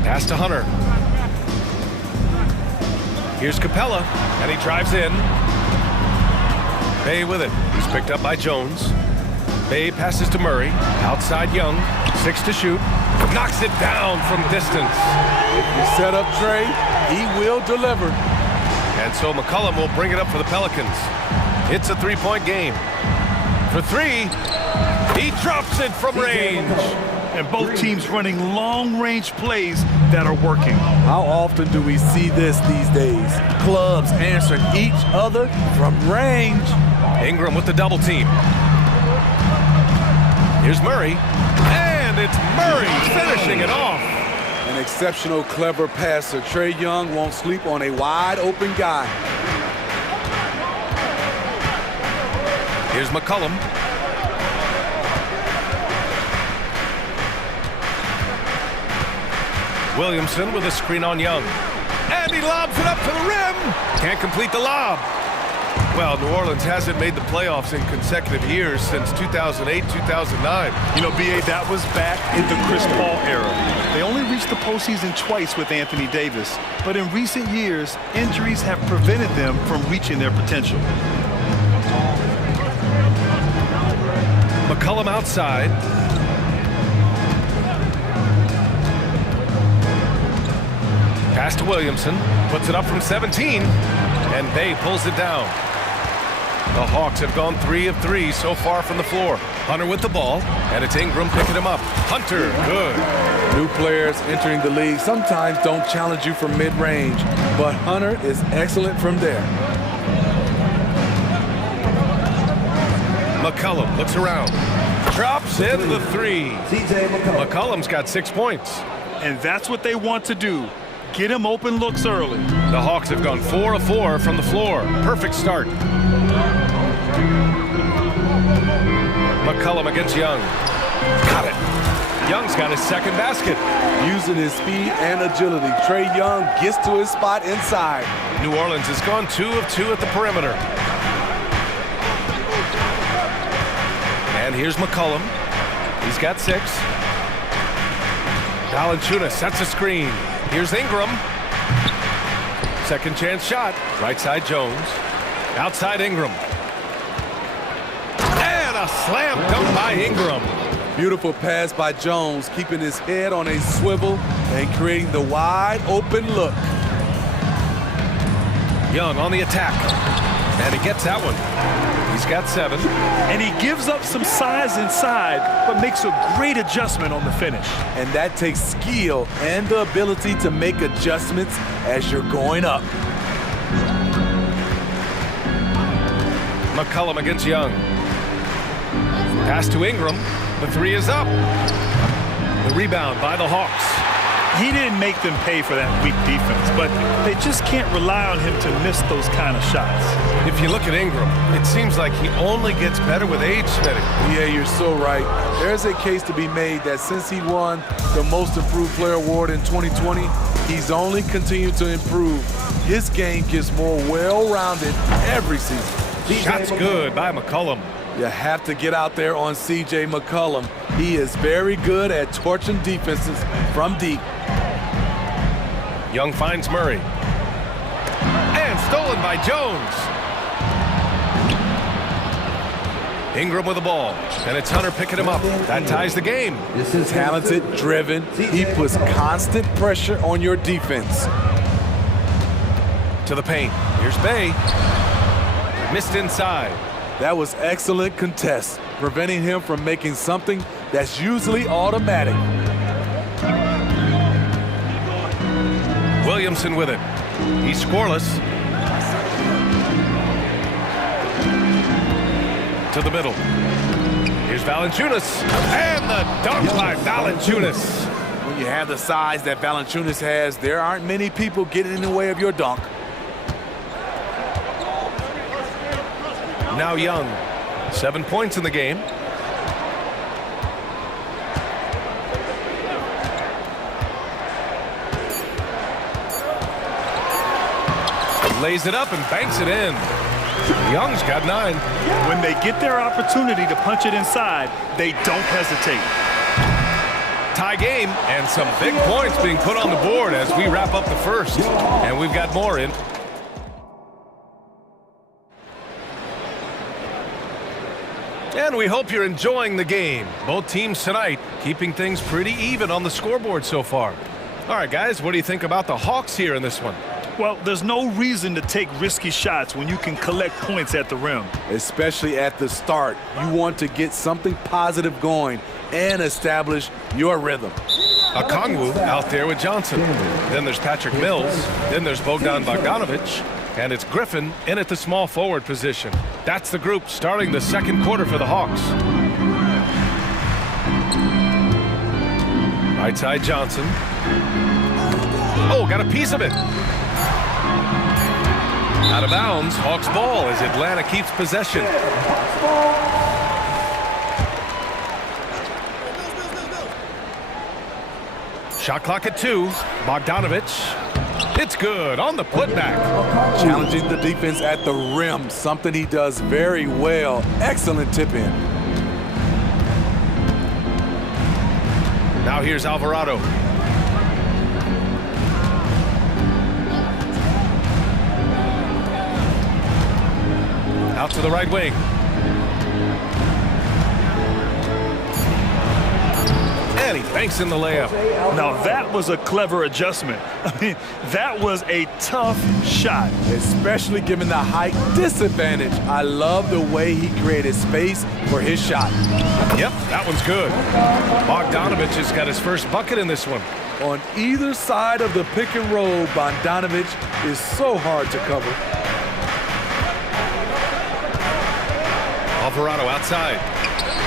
Pass to Hunter. Here's Capella, and he drives in. Bay with it. He's picked up by Jones. Bay passes to Murray. Outside Young. 6 to shoot. Knocks it down from distance. If you set up Trey, he will deliver. And so McCollum will bring it up for the Pelicans. It's a 3-point game. For 3, he drops it from range. And both teams running long-range plays that are working. How often do we see this these days? Clubs answering each other from range. Ingram with the double team. Here's Murray. And it's Murray finishing it off. An exceptional, clever passer. Trae Young won't sleep on a wide-open guy. Here's McCollum. Williamson with a screen on Young. And he lobs it up to the rim. Can't complete the lob. Well, New Orleans hasn't made the playoffs in consecutive years since 2008, 2009. You know, BA, that was back in the Chris Paul era. They only reached the postseason twice with Anthony Davis. But in recent years, injuries have prevented them from reaching their potential. McCollum outside. Pass to Williamson, puts it up from 17, and Bay pulls it down. The Hawks have gone 3 of 3 so far from the floor. Hunter with the ball, and it's Ingram picking him up. Hunter, good. New players entering the league sometimes don't challenge you from mid-range, but Hunter is excellent from there. McCollum looks around, drops in the 3. McCollum's got 6 points. And that's what they want to do. Get him open looks early. The Hawks have gone 4 of 4 from the floor. Perfect start. McCollum against Young. Got it. Young's got his second basket. Using his speed and agility, Trae Young gets to his spot inside. New Orleans has gone 2 of 2 at the perimeter. And here's McCollum. He's got 6. Valanciunas sets a screen. Here's Ingram. Second chance shot. Right side Jones. Outside Ingram. And a slam dunk by Ingram. Beautiful pass by Jones, keeping his head on a swivel and creating the wide open look. Young on the attack. And he gets that one. He's got 7. And he gives up some size inside, but makes a great adjustment on the finish. And that takes skill and the ability to make adjustments as you're going up. McCollum against Young. Pass to Ingram. The 3 is up. The rebound by the Hawks. He didn't make them pay for that weak defense, but they just can't rely on him to miss those kind of shots. If you look at Ingram, it seems like he only gets better with age, Smitty. Yeah, you're so right. There's a case to be made that since he won the Most Improved Player Award in 2020, he's only continued to improve. His game gets more well-rounded every season. Shots good by McCollum. You have to get out there on C.J. McCollum. He is very good at torching defenses from deep. Young finds Murray. And stolen by Jones. Ingram with the ball. And it's Hunter picking him up. That ties the game. This is talented, driven. He puts constant pressure on your defense. To the paint. Here's Bay. Missed inside. That was excellent contest, preventing him from making something that's usually automatic. Williamson with it. He's scoreless. To the middle. Here's Valanciunas. And the dunk by Valanciunas. When you have the size that Valanciunas has, there aren't many people getting in the way of your dunk. Now Young. 7 points in the game. Lays it up and banks it in. Young's got 9. When they get their opportunity to punch it inside, they don't hesitate. Tie game, and some big points being put on the board as we wrap up the first. And we've got more in. And we hope you're enjoying the game. Both teams tonight keeping things pretty even on the scoreboard so far. All right, guys, what do you think about the Hawks here in this one? Well, there's no reason to take risky shots when you can collect points at the rim. Especially at the start. You want to get something positive going and establish your rhythm. Okongwu out there with Johnson. Then there's Patrick Mills. Then there's Bogdan Bogdanovic. And it's Griffin in at the small forward position. That's the group starting the second quarter for the Hawks. Right side Johnson. Oh, got a piece of it. Out of bounds, Hawks ball as Atlanta keeps possession. Shot clock at 2. Bogdanovic. It's good on the putback. Challenging the defense at the rim, something he does very well. Excellent tip in. Now here's Alvarado. Out to the right wing. And he banks in the layup. Now that was a clever adjustment. I mean, that was a tough shot. Especially given the height disadvantage. I love the way he created space for his shot. Yep, that one's good. Bogdanovic has got his first bucket in this one. On either side of the pick and roll, Bogdanovic is so hard to cover. Alvarado outside.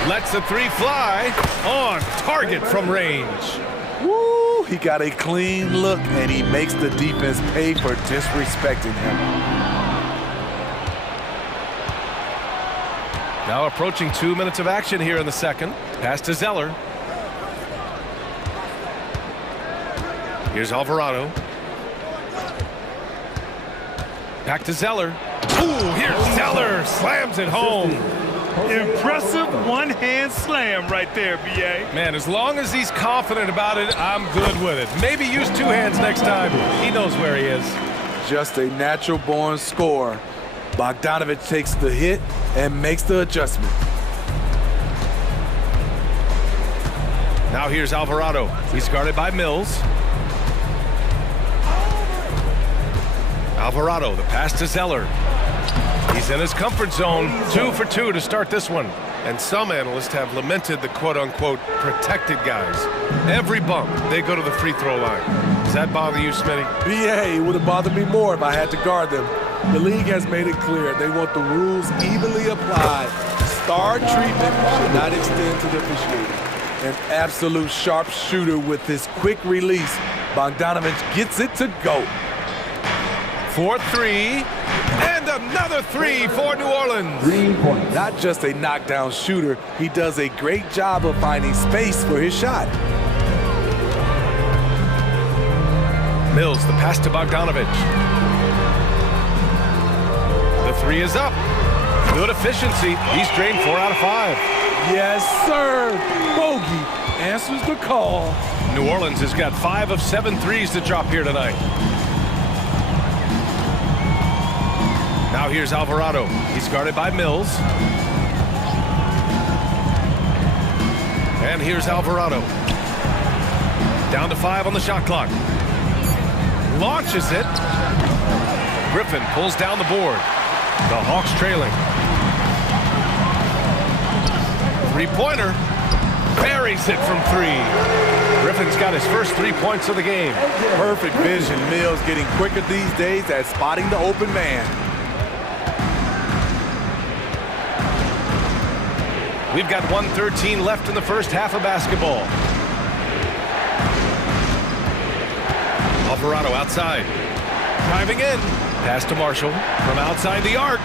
Lets the 3 fly. On target from range. Woo! He got a clean look, and he makes the defense pay for disrespecting him. Now approaching 2 minutes of action here in the second. Pass to Zeller. Here's Alvarado. Back to Zeller. Ooh, here's Zeller. Slams it home. Impressive one-hand slam right there, B.A. Man, as long as he's confident about it, I'm good with it. Maybe use 2 hands next time. He knows where he is. Just a natural-born scorer. Bogdanovic takes the hit and makes the adjustment. Now here's Alvarado. He's guarded by Mills. Alvarado, the pass to Zeller. He's in his comfort zone. 2 for 2 to start this one. And some analysts have lamented the quote-unquote protected guys. Every bump, they go to the free throw line. Does that bother you, Smitty? BA, it would have bothered me more if I had to guard them. The league has made it clear they want the rules evenly applied. Star treatment should not extend to the officiating. An absolute sharpshooter with his quick release. Bogdanovic gets it to go. 4-3, and another 3 for New Orleans. 3 points. Not just a knockdown shooter, he does a great job of finding space for his shot. Mills, the pass to Bogdanovic. The 3 is up. Good efficiency. He's drained 4 out of 5. Yes, sir. Bogey answers the call. New Orleans has got 5 of 7 threes to drop here tonight. Now here's Alvarado. He's guarded by Mills. And here's Alvarado. Down to 5 on the shot clock. Launches it. Griffin pulls down the board. The Hawks trailing. 3-pointer. Buries it from 3. Griffin's got his first 3 points of the game. Perfect vision. Mills getting quicker these days at spotting the open man. We've got 1:13 left in the first half of basketball. Alvarado outside. Driving in. Pass to Marshall from outside the arc.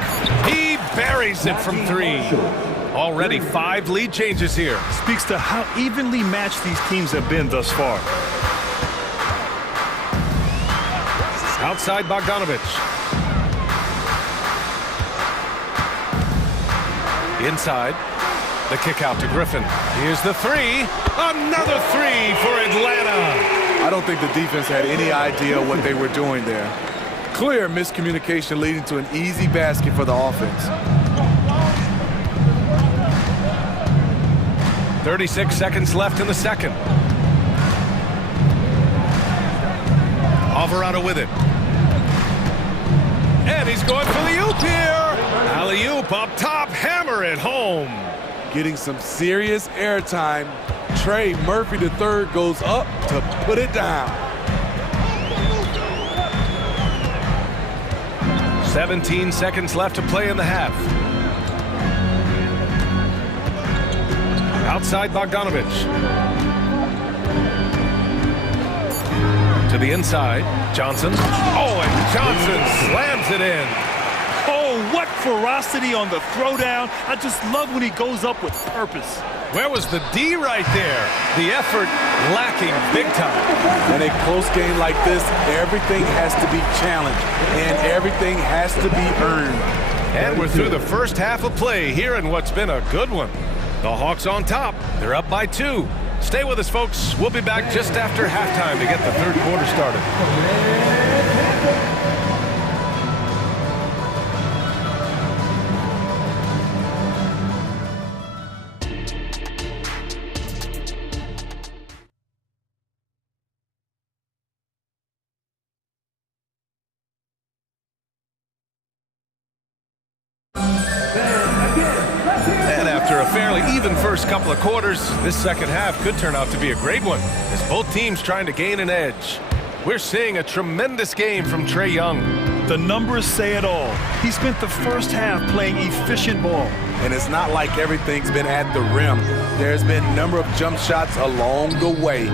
He buries it from three. Already 5 lead changes here. Speaks to how evenly matched these teams have been thus far. Outside Bogdanovich. Inside. The kick out to Griffin. Here's the three. Another three for Atlanta. I don't think the defense had any idea what they were doing there. Clear miscommunication leading to an easy basket for the offense. 36 seconds left in the second. Alvarado with it. And he's going for the oop here. Alley-oop up top, hammer it home. Getting some serious airtime. Trey Murphy III goes up to put it down. 17 seconds left to play in the half. Outside Bogdanovich. To the inside, Johnson. Oh, and Johnson slams it in. Oh, what ferocity on the throwdown. I just love when he goes up with purpose. Where was the D right there? The effort lacking big time. In a close game like this, everything has to be challenged, and everything has to be earned. And we're through the first half of play here in what's been a good one. The Hawks on top. They're up by 2. Stay with us, folks. We'll be back just after halftime to get the third quarter started. First couple of quarters, this second half could turn out to be a great one as both teams trying to gain an edge. We're seeing a tremendous game from Trae Young. The numbers say it all. He spent the first half playing efficient ball. And it's not like everything's been at the rim. There's been a number of jump shots along the way.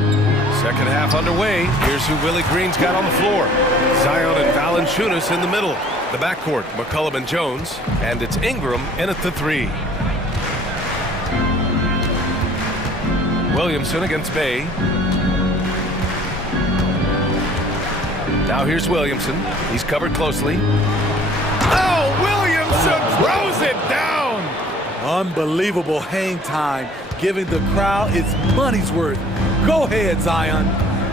Second half underway. Here's who Willie Green's got on the floor. Zion and Valanciunas in the middle. The backcourt, McCollum and Jones. And it's Ingram in at the 3. Williamson against Bay. Now here's Williamson. He's covered closely. Oh, Williamson throws it down! Unbelievable hang time, giving the crowd its money's worth. Go ahead, Zion.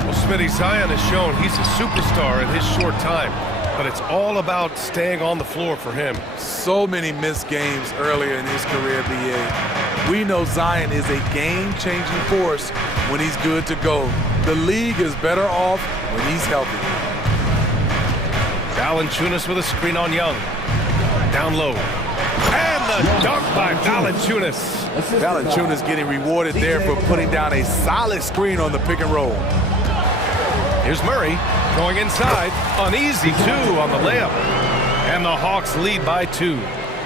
Well, Smitty, Zion has shown he's a superstar in his short time, but it's all about staying on the floor for him. So many missed games earlier in his career, BA. We know Zion is a game-changing force when he's good to go. The league is better off when he's healthy. Valanciunas with a screen on Young. Down low. And the dunk by Valanciunas. Valanciunas getting rewarded there for putting down a solid screen on the pick and roll. Here's Murray going inside. An easy 2 on the layup. And the Hawks lead by 2.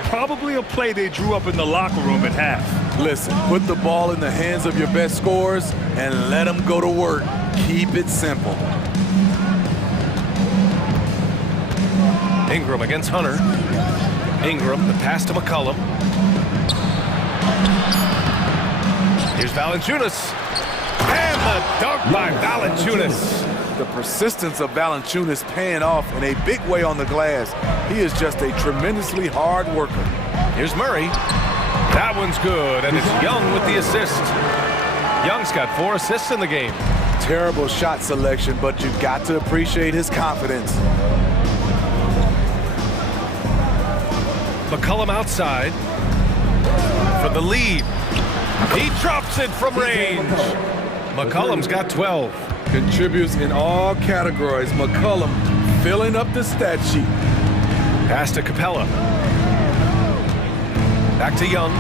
Probably a play they drew up in the locker room at half. Listen, put the ball in the hands of your best scorers and let them go to work. Keep it simple. Ingram against Hunter. Ingram, the pass to McCollum. Here's Valanciunas. And the dunk by Valanciunas. The persistence of Valanciunas paying off in a big way on the glass. He is just a tremendously hard worker. Here's Murray. That one's good, and it's Young with the assist. Young's got 4 assists in the game. Terrible shot selection, but you've got to appreciate his confidence. McCollum outside for the lead. He drops it from range. McCollum's got 12. Contributes in all categories. McCollum filling up the stat sheet. Pass to Capella. Back to Young.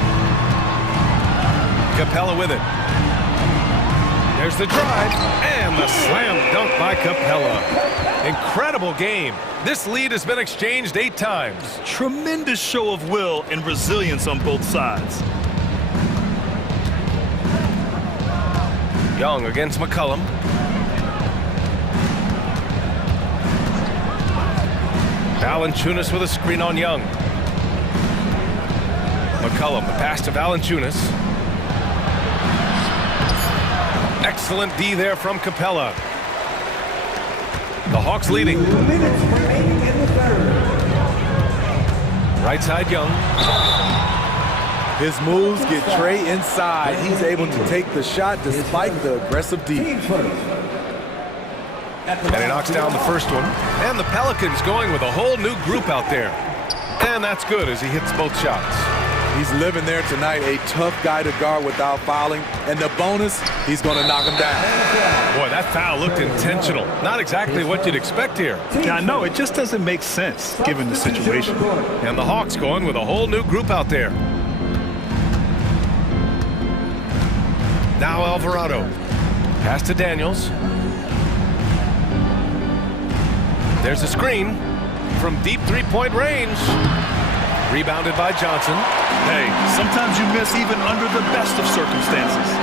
Capella with it. There's the drive and the slam dunk by Capella. Incredible game. This lead has been exchanged 8 times. Tremendous show of will and resilience on both sides. Young against McCollum. Valanciunas with a screen on Young. McCullum, the pass to Valanciunas. Excellent D there from Capella. The Hawks leading. 2 minutes remaining in the third. Right side, Young. His moves get Trey inside. He's able to take the shot despite the aggressive D. And he knocks down the first one. And the Pelicans going with a whole new group out there. And that's good as he hits both shots. He's living there tonight, a tough guy to guard without fouling. And the bonus, he's going to knock him down. Boy, that foul looked intentional. Not exactly what you'd expect here. I know, it just doesn't make sense given the situation. And the Hawks going with a whole new group out there. Now Alvarado. Pass to Daniels. There's a screen from deep three-point range. Rebounded by Johnson. Hey, sometimes you miss even under the best of circumstances.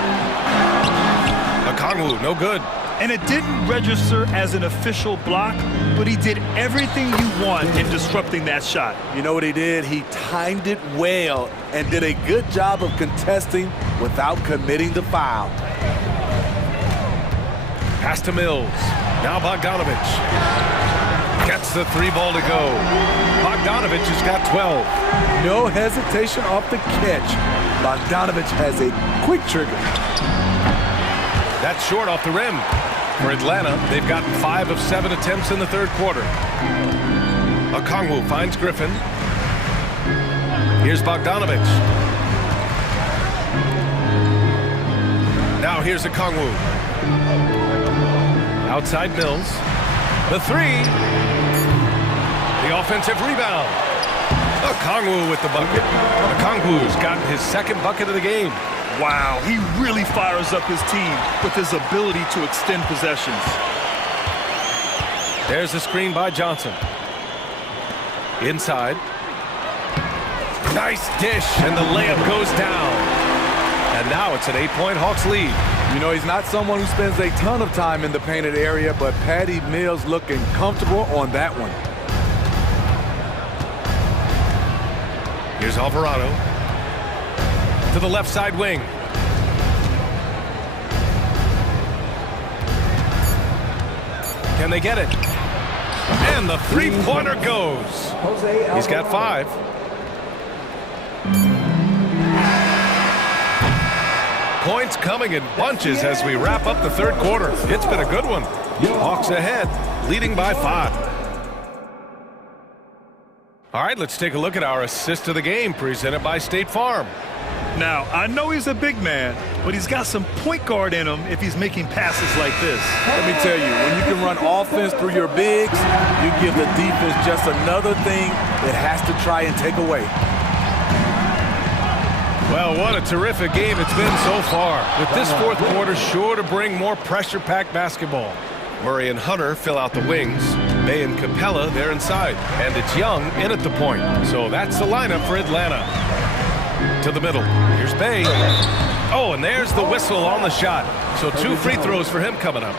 Okongwu, no good. And it didn't register as an official block, but he did everything you want in disrupting that shot. You know what he did? He timed it well and did a good job of contesting without committing the foul. Pass to Mills. Now Bogdanovich. Gets the three ball to go. Bogdanovich has got 12. No hesitation off the catch. Bogdanovich has a quick trigger. That's short off the rim. For Atlanta, they've gotten 5 of 7 attempts in the third quarter. Okongwu finds Griffin. Here's Bogdanovich. Now here's Okongwu. Outside Mills. The three. The offensive rebound. Okongwu with the bucket. Okongwu's gotten his second bucket of the game. Wow, he really fires up his team with his ability to extend possessions. There's a screen by Johnson. Inside. Nice dish, and the layup goes down. And now it's an 8-point Hawks lead. You know, he's not someone who spends a ton of time in the painted area, but Patty Mills looking comfortable on that one. Here's Alvarado. To the left side wing. Can they get it? And the three-pointer goes. He's got 5. Points coming in bunches as we wrap up the third quarter. It's been a good one. Hawks ahead, leading by 5. All right, let's take a look at our assist of the game presented by State Farm. Now, I know he's a big man, but he's got some point guard in him if he's making passes like this. Let me tell you, when you can run offense through your bigs, you give the defense just another thing it has to try and take away. Well, what a terrific game it's been so far. With this fourth quarter sure to bring more pressure-packed basketball. Murray and Hunter fill out the wings. Bay and Capella, they're inside. And it's Young in at the point. So that's the lineup for Atlanta. To the middle. Here's Bay. Oh, and there's the whistle on the shot. So 2 free throws for him coming up.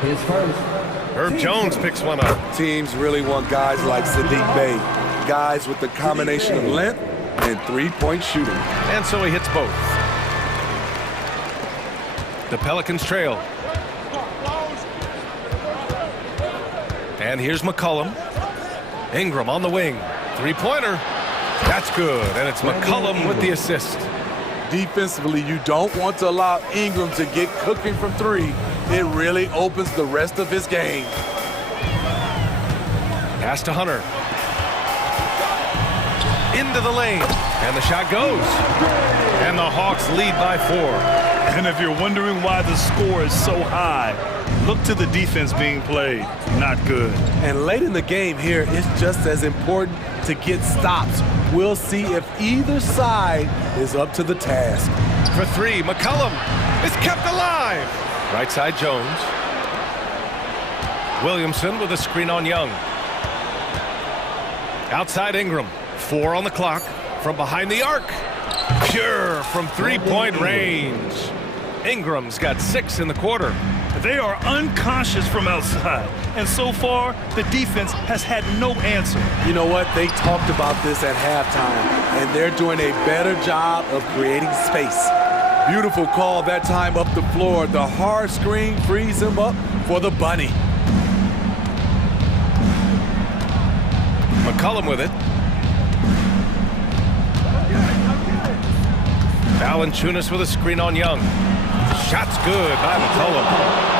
Herb Jones picks one up. Teams really want guys like Sadiq Bey. Guys with the combination of length and three-point shooting. And so he hits both. The Pelicans trail. And here's McCullum. Ingram on the wing. Three-pointer. That's good. And it's McCullum with the assist. Defensively, you don't want to allow Ingram to get cooking from 3. It really opens the rest of his game. Pass to Hunter. Into the lane. And the shot goes. And the Hawks lead by 4. And if you're wondering why the score is so high, look to the defense being played. Not good. And late in the game here, it's just as important to get stops. We'll see if either side is up to the task. For 3, McCullum is kept alive. Right side Jones. Williamson with a screen on Young. Outside Ingram. 4 on the clock. From behind the arc. Pure from 3-point range. Ingram's got 6 in the quarter. They are unconscious from outside. And so far, the defense has had no answer. You know what? They talked about this at halftime, and they're doing a better job of creating space. Beautiful call that time up the floor. The hard screen frees him up for the bunny. McCollum with it. Valanciunas with a screen on Young. Shot's good by McCollum.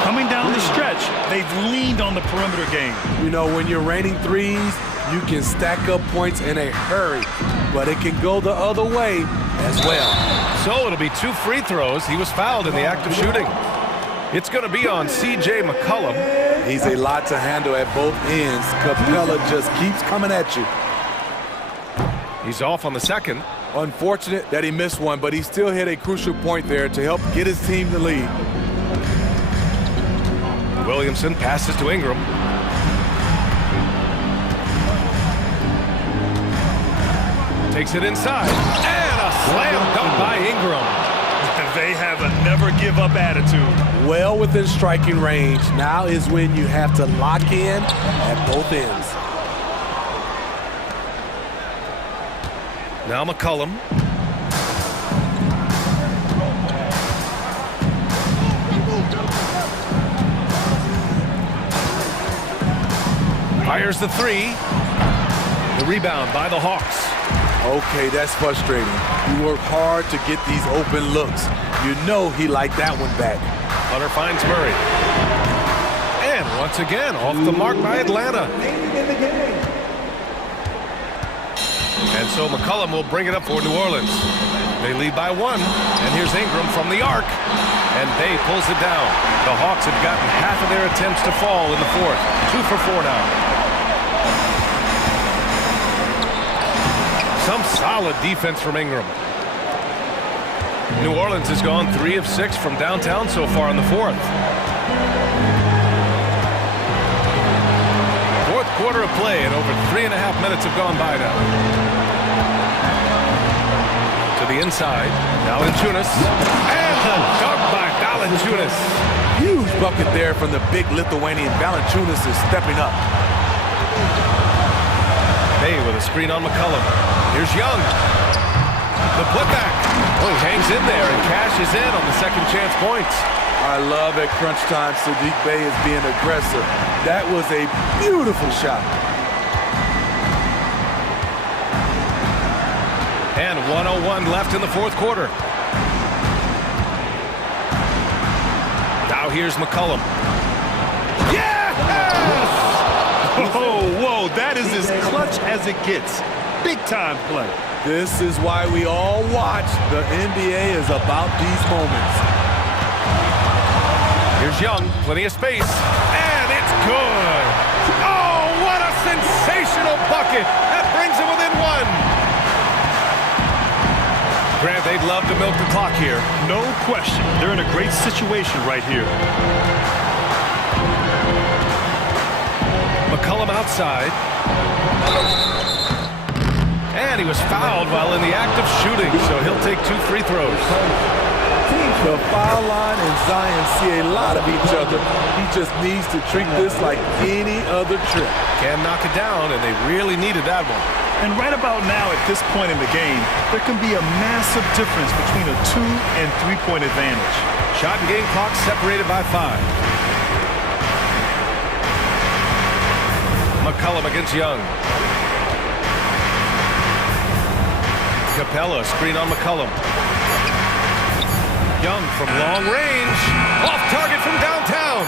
Coming down the stretch, they've leaned on the perimeter game. You know, when you're raining threes, you can stack up points in a hurry, but it can go the other way as well. So it'll be 2 free throws. He was fouled in the act of shooting. It's going to be on C.J. McCollum. He's a lot to handle at both ends. Capella just keeps coming at you. He's off on the second. Unfortunate that he missed one, but he still hit a crucial point there to help get his team the lead. Williamson passes to Ingram. Takes it inside. And a slam dunk by Ingram. They have a never-give-up attitude. Well within striking range. Now is when you have to lock in at both ends. Now McCollum. Fires the 3. The rebound by the Hawks. Okay, that's frustrating. You work hard to get these open looks. You know he liked that one back. Hunter finds Murray. And once again, off the mark by Atlanta. And so McCollum will bring it up for New Orleans. They lead by 1. And here's Ingram from the arc. And Bay pulls it down. The Hawks have gotten half of their attempts to fall in the 4th. 2 for 4 now. Some solid defense from Ingram. New Orleans has gone 3 of 6 from downtown so far in the 4th. 4th quarter of play, and over 3.5 minutes have gone by now. To the inside, Valanciunas. And the dunk by Valanciunas. Huge bucket there from the big Lithuanian. Valanciunas is stepping up. Bay with a screen on McCollum. Here's Young. The putback. Oh, he hangs in there and cashes in on the second chance points. I love at crunch time Saddiq Bey is being aggressive. That was a beautiful shot. And 1:01 left in the 4th quarter. Now here's McCollum. Yes! Oh, whoa, that is as clutch as it gets. Big time play. This is why we all watch. The NBA is about these moments. Here's Young, plenty of space, and it's good. Oh, what a sensational bucket. That brings him within 1. Grant, they'd love to milk the clock here. No question. They're in a great situation right here. McCollum outside. And he was fouled while in the act of shooting, so he'll take 2 free throws. The foul line and Zion see a lot of each other. He just needs to treat this like any other trip. Can knock it down, and they really needed that one. And right about now, at this point in the game, there can be a massive difference between a 2- and 3-point advantage. Shot and game clock separated by 5. McCollum against Young. Capella, screen on McCollum. Young from long range. Off target from downtown.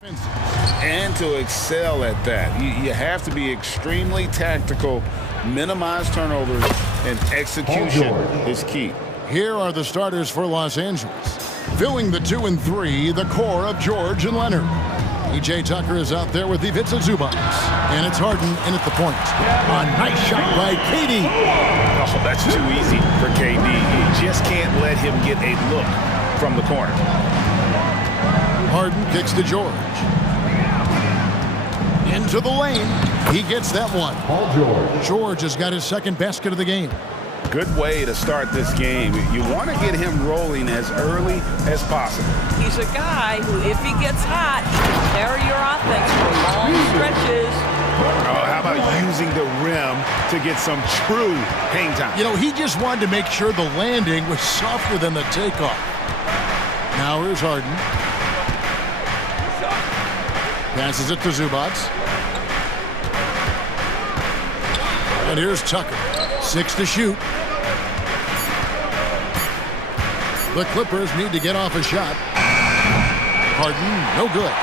And to excel at that, you have to be extremely tactical, minimize turnovers, and execution is key. Here are the starters for Los Angeles. Filling the 2 and 3, the core of George and Leonard. E.J. Tucker is out there with Ivica Zubac. And it's Harden in at the point. A nice shot by KD. Oh, that's too easy for KD. You just can't let him get a look from the corner. Harden kicks to George. Into the lane. He gets that one. George has got his second basket of the game. Good way to start this game. You want to get him rolling as early as possible. He's a guy who, if he gets hot, he can carry your offense for long stretches. Oh, how about using the rim to get some true hang time? You know, he just wanted to make sure the landing was softer than the takeoff. Now here's Harden. Passes it to Zubac. And here's Tucker. 6 to shoot. The Clippers need to get off a shot. Harden, no good.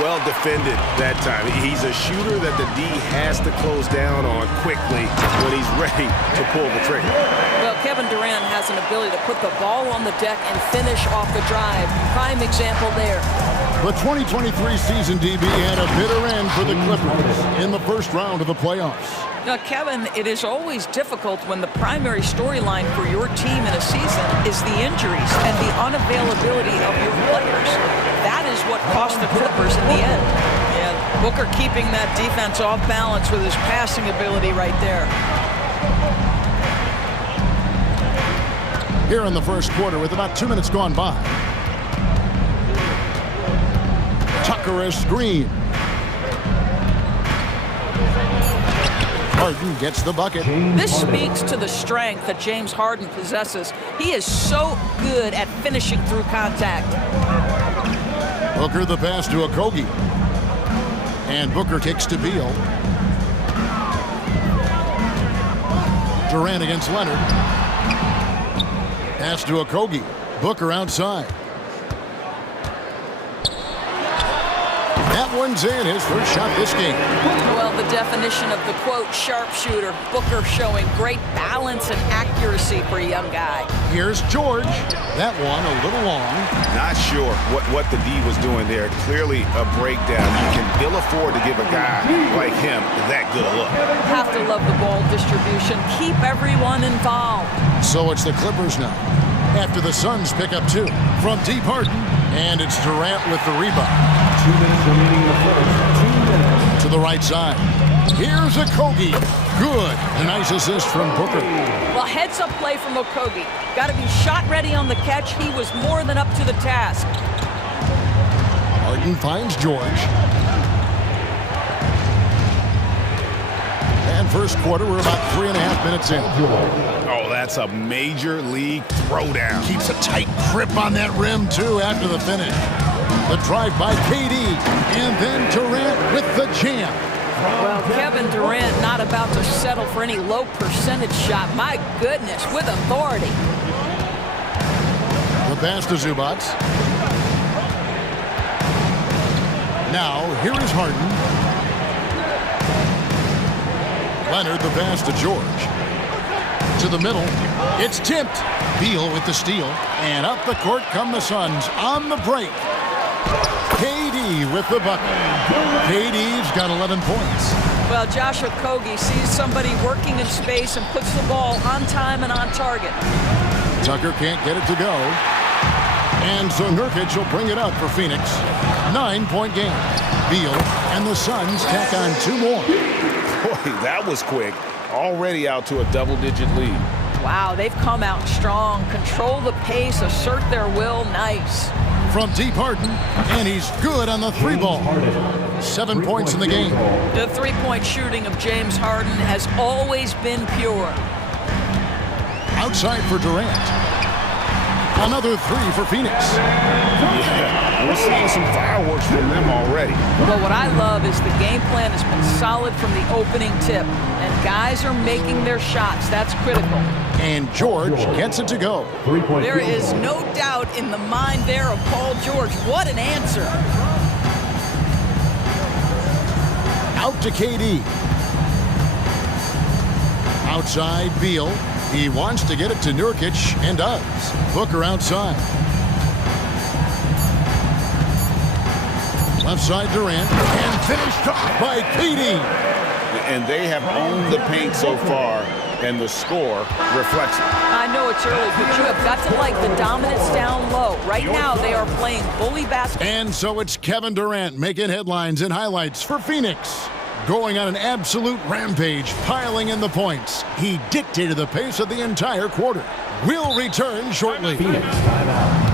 Well defended that time. He's a shooter that the D has to close down on quickly when he's ready to pull the trigger. Well, Kevin Durant has an ability to put the ball on the deck and finish off the drive. Prime example there. The 2023 season, DB, had a bitter end for the Clippers in the first round of the playoffs. Now, Kevin, it is always difficult when the primary storyline for your team in a season is the injuries and the unavailability of your players. That is what cost the Clippers in the end. Yeah, Booker keeping that defense off balance with his passing ability right there. Here in the first quarter with about 2 minutes gone by. Tucker is screen. Harden gets the bucket. This speaks to the strength that James Harden possesses. He is so good at finishing through contact. Booker the pass to Okogie. And Booker kicks to Beal. Durant against Leonard. Pass to Okogie. Booker outside. That one's in, his first shot this game. Well, the definition of the quote sharpshooter. Booker showing great balance and accuracy for a young guy. Here's George. That one a little long. Not sure what the D was doing there. Clearly a breakdown. You can ill afford to give a guy like him that good a look. Have to love the ball distribution. Keep everyone involved. So it's the Clippers now. After the Suns pick up 2 from deep Harden. And it's Durant with the rebound. 2 minutes remaining in the first. 2 minutes. To the right side. Here's Okogie. Good. A nice assist from Booker. Well, heads-up play from Okogie. Got to be shot ready on the catch. He was more than up to the task. Harden finds George. And first quarter, we're about 3.5 minutes in. Oh, that's a major league throwdown. Keeps a tight grip on that rim, too, after the finish. The drive by KD, and then Durant with the jam. Well, Kevin Durant not about to settle for any low percentage shot. My goodness, with authority. The pass to Zubac. Now, here is Harden. Leonard, the pass to George. To the middle. It's tipped. Beal with the steal. And up the court come the Suns on the break. KD with the bucket. KD's got 11 points. Well, Josh Okogie sees somebody working in space and puts the ball on time and on target. Tucker can't get it to go. And so Nurkic will bring it up for Phoenix. 9-point game. Beal and the Suns tack on 2 more. Boy, that was quick. Already out to a double-digit lead. Wow, they've come out strong. Control the pace, assert their will. Nice. From deep Harden, and he's good on the 3-ball. 7 points in the game. The 3-point shooting of James Harden has always been pure. Outside for Durant. Another 3 for Phoenix. Yeah, we're seeing some fireworks from them already. Well, what I love is the game plan has been solid from the opening tip, and guys are making their shots. That's critical. And George gets it to go. There is no doubt in the mind there of Paul George. What an answer. Out to KD. Outside Beal. He wants to get it to Nurkic and does. Booker outside. Left side Durant. And finished off by KD. And they have owned the paint so far, and the score reflects it. I know it's early, but you have got to like the dominance down low. Right now, they are playing bully basketball. And so it's Kevin Durant making headlines and highlights for Phoenix. Going on an absolute rampage, piling in the points. He dictated the pace of the entire quarter. We'll return shortly. Phoenix timeout.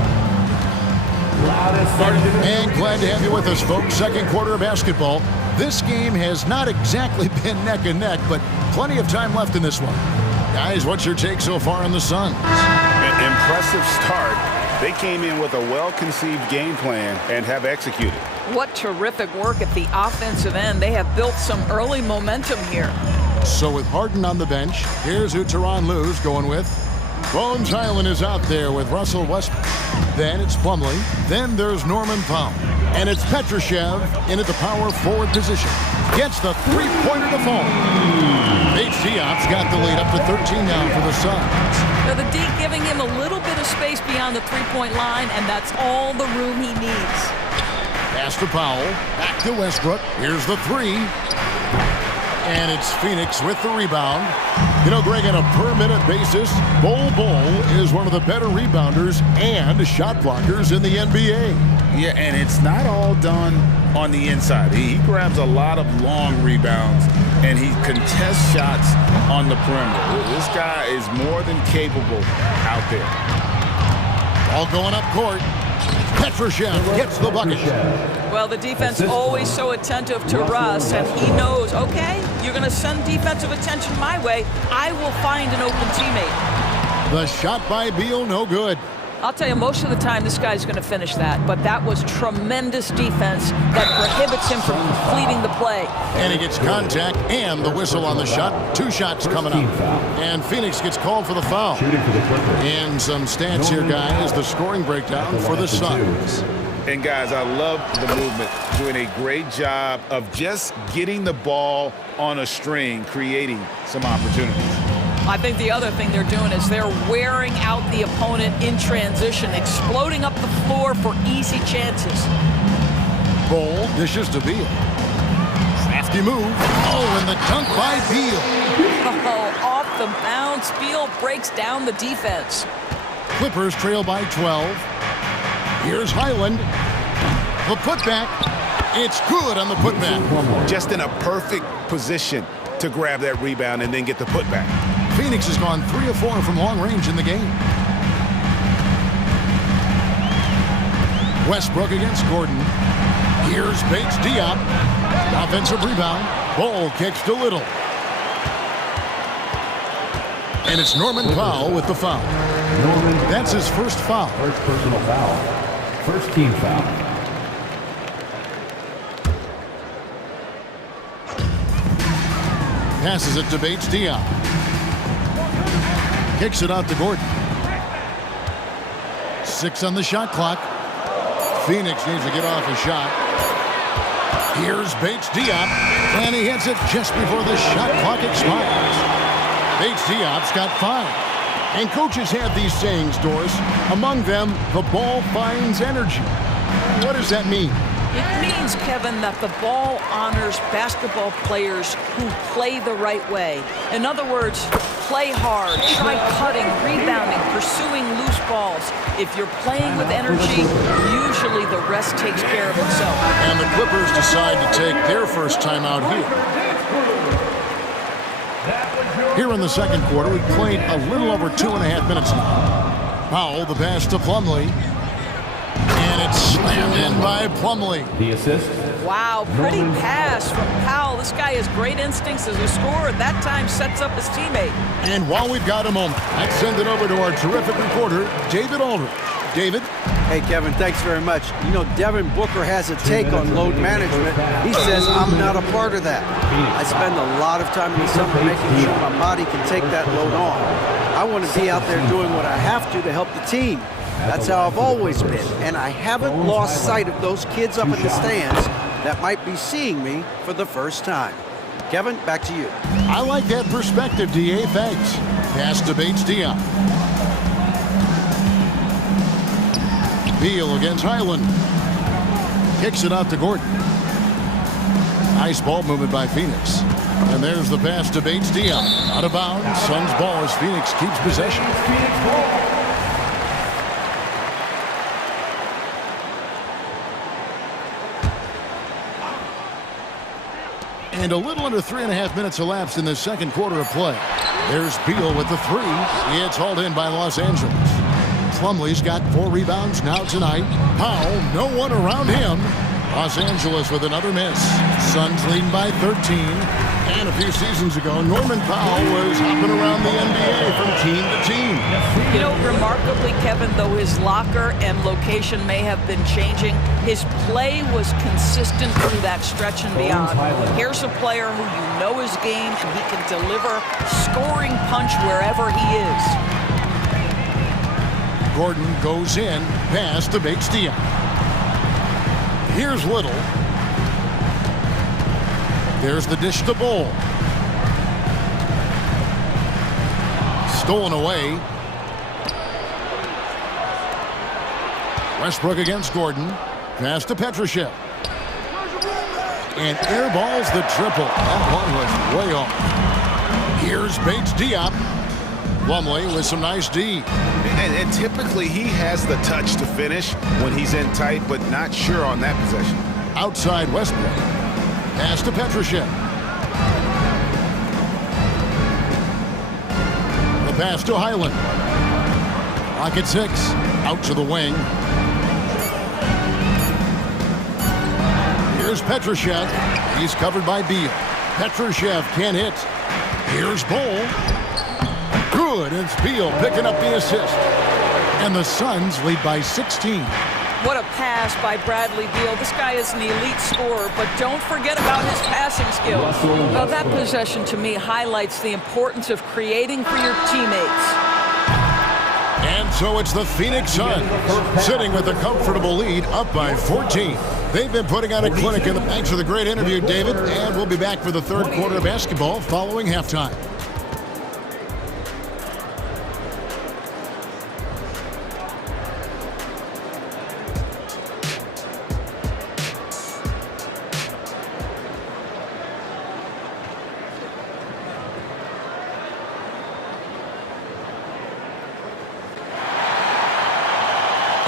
And glad to have you with us, folks. Second quarter of basketball. This game has not exactly been neck and neck, but plenty of time left in this one. Guys, what's your take so far on the Suns? Impressive start. They came in with a well-conceived game plan and have executed. What terrific work at the offensive end. They have built some early momentum here. So with Harden on the bench, here's who Tyronn Lue's going with. Bones Highland is out there with Russell Westbrook. Then it's Plumlee. Then there's Norman Powell. And it's Petrushev in at the power forward position. Gets the three-pointer to fall. Diop's got the lead up to 13 now for the Suns. Now the D giving him a little bit of space beyond the three-point line, and that's all the room he needs. Pass to Powell. Back to Westbrook. Here's the three. And it's Phoenix with the rebound. You know, Greg, on a per-minute basis, Bol is one of the better rebounders and shot blockers in the NBA. Yeah, and it's not all done on the inside. He grabs a lot of long rebounds, and he contests shots on the perimeter. This guy is more than capable out there. All going up court. Petrushev gets the bucket. Well, the defense always so attentive to Russ, and he knows, okay, you're going to send defensive attention my way. I will find an open teammate. The shot by Beal, no good. I'll tell you, most of the time this guy's going to finish that, but that was tremendous defense that prohibits him from completing the play. And he gets contact and the whistle on the shot. 2 shots coming up. And Phoenix gets called for the foul. And some stats here, guys, the scoring breakdown for the Suns. And guys, I love the movement, doing a great job of just getting the ball on a string, creating some opportunities. I think the other thing they're doing is they're wearing out the opponent in transition, exploding up the floor for easy chances. Bol dishes to Beal. Crafty move. Oh, and the dunk by Beal. Oh, off the bounce. Beal breaks down the defense. Clippers trail by 12. Here's Highland. The putback. It's good on the putback. Just in a perfect position to grab that rebound and then get the putback. Phoenix has gone 3 of 4 from long range in the game. Westbrook against Gordon. Here's Bates Diop. Offensive rebound. Ball kicks to Little. And it's Norman Powell with the foul. That's his first foul. First personal foul. First team foul. Passes it to Bates Diop. Kicks it out to Gordon. 6 on the shot clock. Phoenix needs to get off a shot. Here's Bates Diop, and he hits it just before the shot clock expires. Bates Diop's got 5. And coaches have these sayings, Doris. Among them, the ball finds energy. What does that mean? It means, Kevin, that the ball honors basketball players who play the right way. In other words, play hard, try cutting, rebounding, pursuing loose balls. If you're playing with energy, usually the rest takes care of itself. And the Clippers decide to take their first time out here. Here in the second quarter, we've played a little over 2.5 minutes now. Powell, the pass to Plumlee. And it's slammed in by Plumlee. The assist. Wow, pretty pass from Powell. This guy has great instincts as a scorer. That time sets up his teammate. And while we've got a moment, let's send it over to our terrific reporter, David Aldridge. David? Hey, Kevin, thanks very much. You know, Devin Booker has a take on load management. He says, I'm not a part of that. I spend a lot of time in the summer making sure my body can take that load on. I want to be out there doing what I have to help the team. That's how I've always been, and I haven't lost sight of those kids up in the stands that might be seeing me for the first time. Kevin, back to you. I like that perspective, D.A. Thanks. Pass to Bates Dion. Beal against Highland. Kicks it out to Gordon. Nice ball movement by Phoenix. And there's the pass to Bates Dion. Out of bounds. Suns ball as Phoenix keeps possession. And a little under 3.5 minutes elapsed in the second quarter of play. There's Beal with the three. It's hauled in by Los Angeles. Plumlee's got 4 rebounds now tonight. Powell, no one around him. Los Angeles with another miss. Suns leading by 13. And a few seasons ago, Norman Powell was hopping around the NBA from team to team. You know, remarkably, Kevin, though his locker and location may have been changing, his play was consistent through that stretch and beyond. Here's a player who you know his game, and he can deliver scoring punch wherever he is. Gordon goes in, pass to Bates Dion. Here's Little. There's the dish to Bull. Stolen away. Westbrook against Gordon. Pass to Petrushev. And airballs the triple. That one was way off. Here's Bates Diop. Plumlee with some nice D. And typically he has the touch to finish when he's in tight, but not sure on that possession. Outside Westbrook. Pass to Petrushev. The pass to Highland. Clock at 6. Out to the wing. Here's Petrushev. He's covered by Beal. Petrushev can't hit. Here's Bull. Good. It's Beal picking up the assist. And the Suns lead by 16. What a pass by Bradley Beal. This guy is an elite scorer, but don't forget about his passing skills. Well, that possession to me highlights the importance of creating for your teammates. And so it's the Phoenix Suns sitting with a comfortable lead up by 14. They've been putting on a clinic. Thanks for the great interview, David. And we'll be back for the third quarter of basketball following halftime.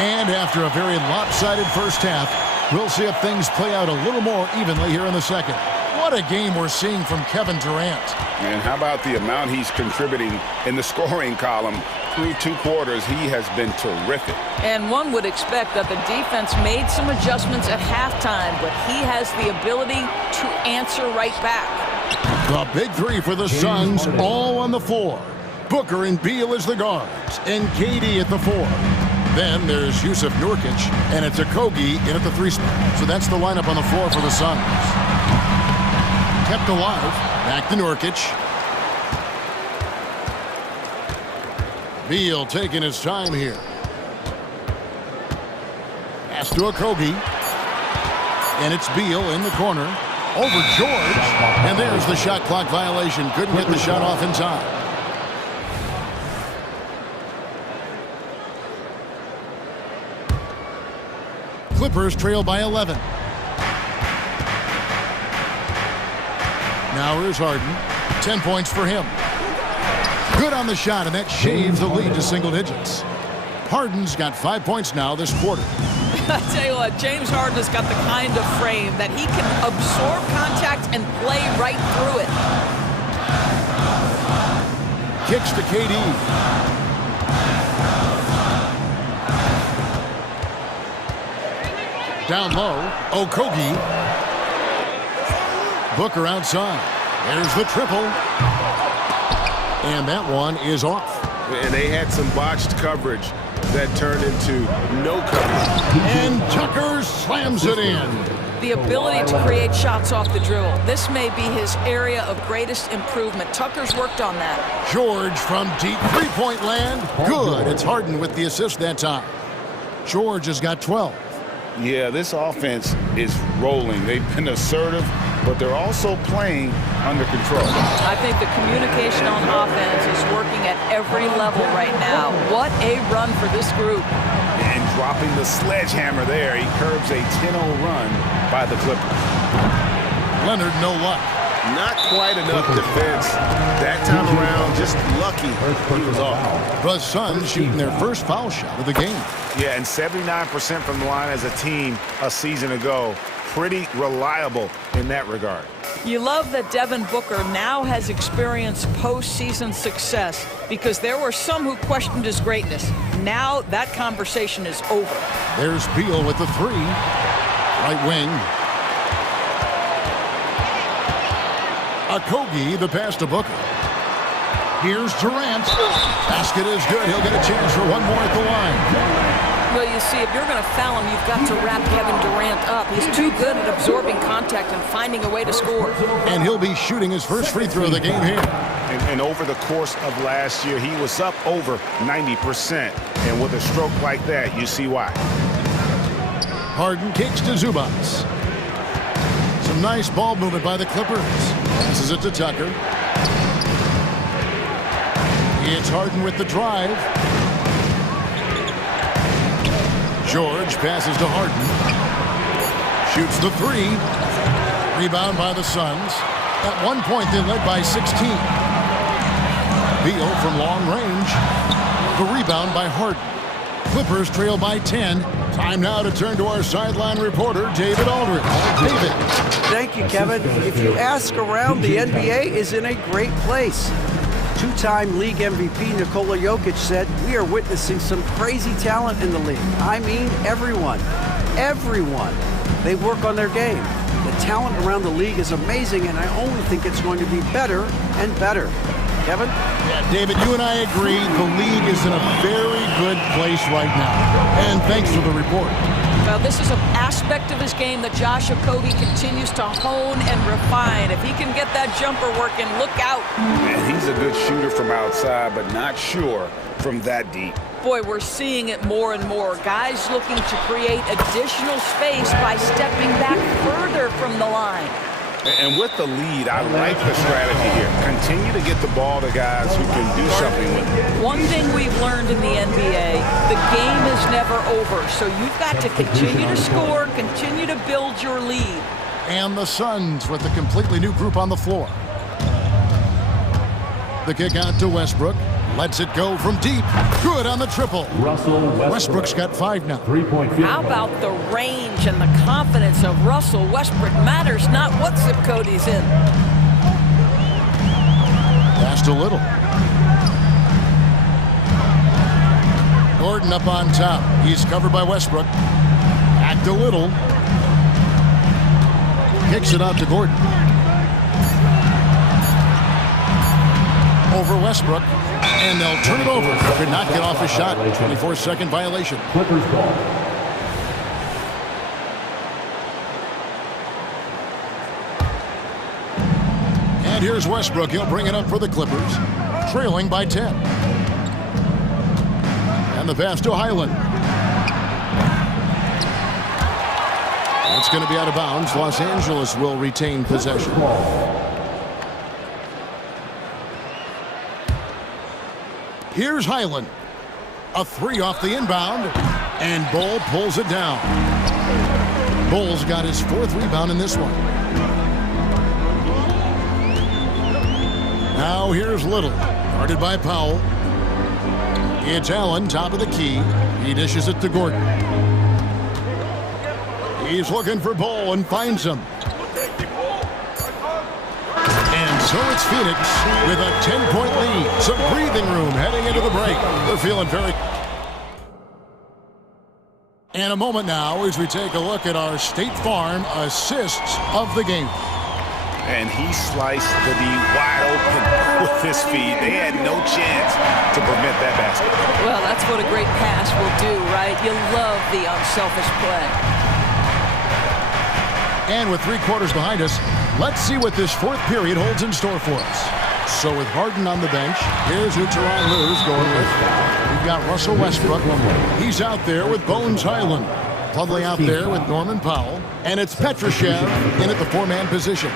And after a very lopsided first half, we'll see if things play out a little more evenly here in the second. What a game we're seeing from Kevin Durant. And how about the amount he's contributing in the scoring column? Through 2 quarters, he has been terrific. And one would expect that the defense made some adjustments at halftime, but he has the ability to answer right back. The big 3 for the Suns, all on the floor. Booker and Beal as the guards, and KD at the 4. Then there's Yusuf Nurkic, and it's Okogie in at the 3 spot. So that's the lineup on the floor for the Suns. Kept alive. Back to Nurkic. Beal taking his time here. Pass to Okogie. And it's Beal in the corner. Over George. And there's the shot clock violation. Couldn't get the shot off in time. Clippers trail by 11. Now here's Harden. 10 points for him. Good on the shot, and that shaves the lead to single digits. Harden's got 5 points now this quarter. I tell you what, James Harden has got the kind of frame that he can absorb contact and play right through it. Kicks to KD. Down low, Okogie. Booker outside. There's the triple. And that one is off. And they had some botched coverage that turned into no coverage. And Tucker slams it in. The ability to create shots off the dribble. This may be his area of greatest improvement. Tucker's worked on that. George from deep three-point land. Good. It's Harden with the assist that time. George has got 12. Yeah, this offense is rolling. They've been assertive, but they're also playing under control. I think the communication on offense is working at every level right now. What a run for this group. And dropping the sledgehammer there, he curbs a 10-0 run by the Clippers. Leonard, no luck. Not quite enough defense. That time around, just lucky he was off. The Suns shooting their first foul shot of the game. Yeah, and 79% from the line as a team a season ago. Pretty reliable in that regard. You love that Devin Booker now has experienced postseason success because there were some who questioned his greatness. Now that conversation is over. There's Beal with the three. Right wing. Okogie, the pass to Booker. Here's Durant. Basket is good. He'll get a chance for one more at the line. Well, you see, if you're going to foul him, you've got to wrap Kevin Durant up. He's too good at absorbing contact and finding a way to score. And he'll be shooting his first free throw of the game here. And over the course of last year, he was up over 90%. And with a stroke like that, you see why. Harden kicks to Zubats. Some nice ball movement by the Clippers. Passes it to Tucker. It's Harden with the drive. George passes to Harden. Shoots the three. Rebound by the Suns. At one point, they led by 16. Beal from long range. The rebound by Harden. Clippers trail by 10. Time now to turn to our sideline reporter, David Aldridge. David. Thank you, Kevin. If you ask around, the NBA is in a great place. Two-time league MVP Nikola Jokic said, "We are witnessing some crazy talent in the league. I mean, everyone. Everyone. They work on their game. The talent around the league is amazing, and I only think it's going to be better and better." Kevin? Yeah, David, you and I agree the league is in a very good place right now. And thanks for the report. Well, this is an aspect of his game that Josh Okogie continues to hone and refine. If he can get that jumper working, look out. And he's a good shooter from outside, but not sure from that deep. Boy, we're seeing it more and more. Guys looking to create additional space by stepping back further from the line. And with the lead, I like the strategy here. Continue to get the ball to guys who can do something with it. One thing we've learned in the NBA, the game is never over. So you've got to continue to score, continue to build your lead. And the Suns with a completely new group on the floor. The kick out to Westbrook. Lets it go from deep. Good on the triple. Westbrook's got 5 now. How about the range and the confidence of Russell Westbrook? Matters not what zip code he's in. Pass to Little. Gordon up on top. He's covered by Westbrook. Back to Little. Kicks it out to Gordon. Over Westbrook. And they'll turn it over. Could not get off a shot. 24-second violation. Clippers ball. And here's Westbrook. He'll bring it up for the Clippers. Trailing by 10. And the pass to Highland. That's going to be out of bounds. Los Angeles will retain possession. Here's Highland. A three off the inbound. And Bull pulls it down. Bull's got his 4th rebound in this one. Now here's Little. Guarded by Powell. It's Allen, top of the key. He dishes it to Gordon. He's looking for Bull and finds him. So it's Phoenix with a 10-point lead. Some breathing room heading into the break. They're feeling very... And a moment now as we take a look at our State Farm assists of the game. And he sliced the D wide open with his feed. They had no chance to prevent that basket. Well, that's what a great pass will do, right? You love the unselfish play. And with 3 quarters behind us, let's see what this 4th period holds in store for us. So with Harden on the bench, here's who Tyronn Lue's going with. We've got Russell Westbrook. He's out there with Bones Highland. Pludley out there with Norman Powell. And it's Petrushev in at the four-man position.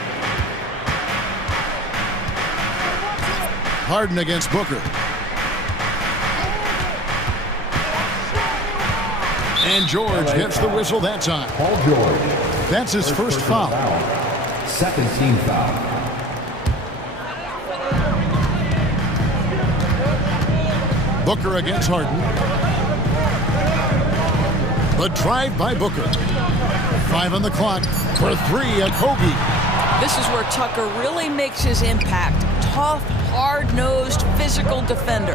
Harden against Booker. And George gets the whistle that time. Paul George. That's his first foul. Second team foul. Booker against Harden. The drive by Booker. 5 on the clock for 3 at Kobe. This is where Tucker really makes his impact. Tough, hard-nosed, physical defender.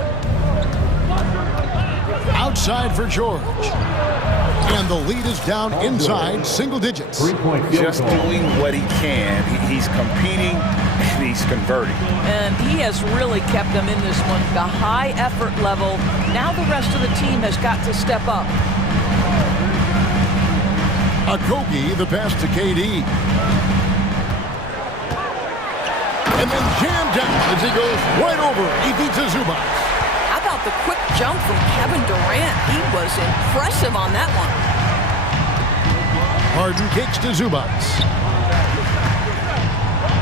Outside for George. And the lead is down inside single digits. Just doing what he can. He's competing and he's converting. And he has really kept them in this one. The high effort level. Now the rest of the team has got to step up. Akogi, the pass to KD. And then jammed down as he goes right over Ivica Zubac. How about the quick jump from Kevin Durant? He was impressive on that one. Harden kicks to Zubac.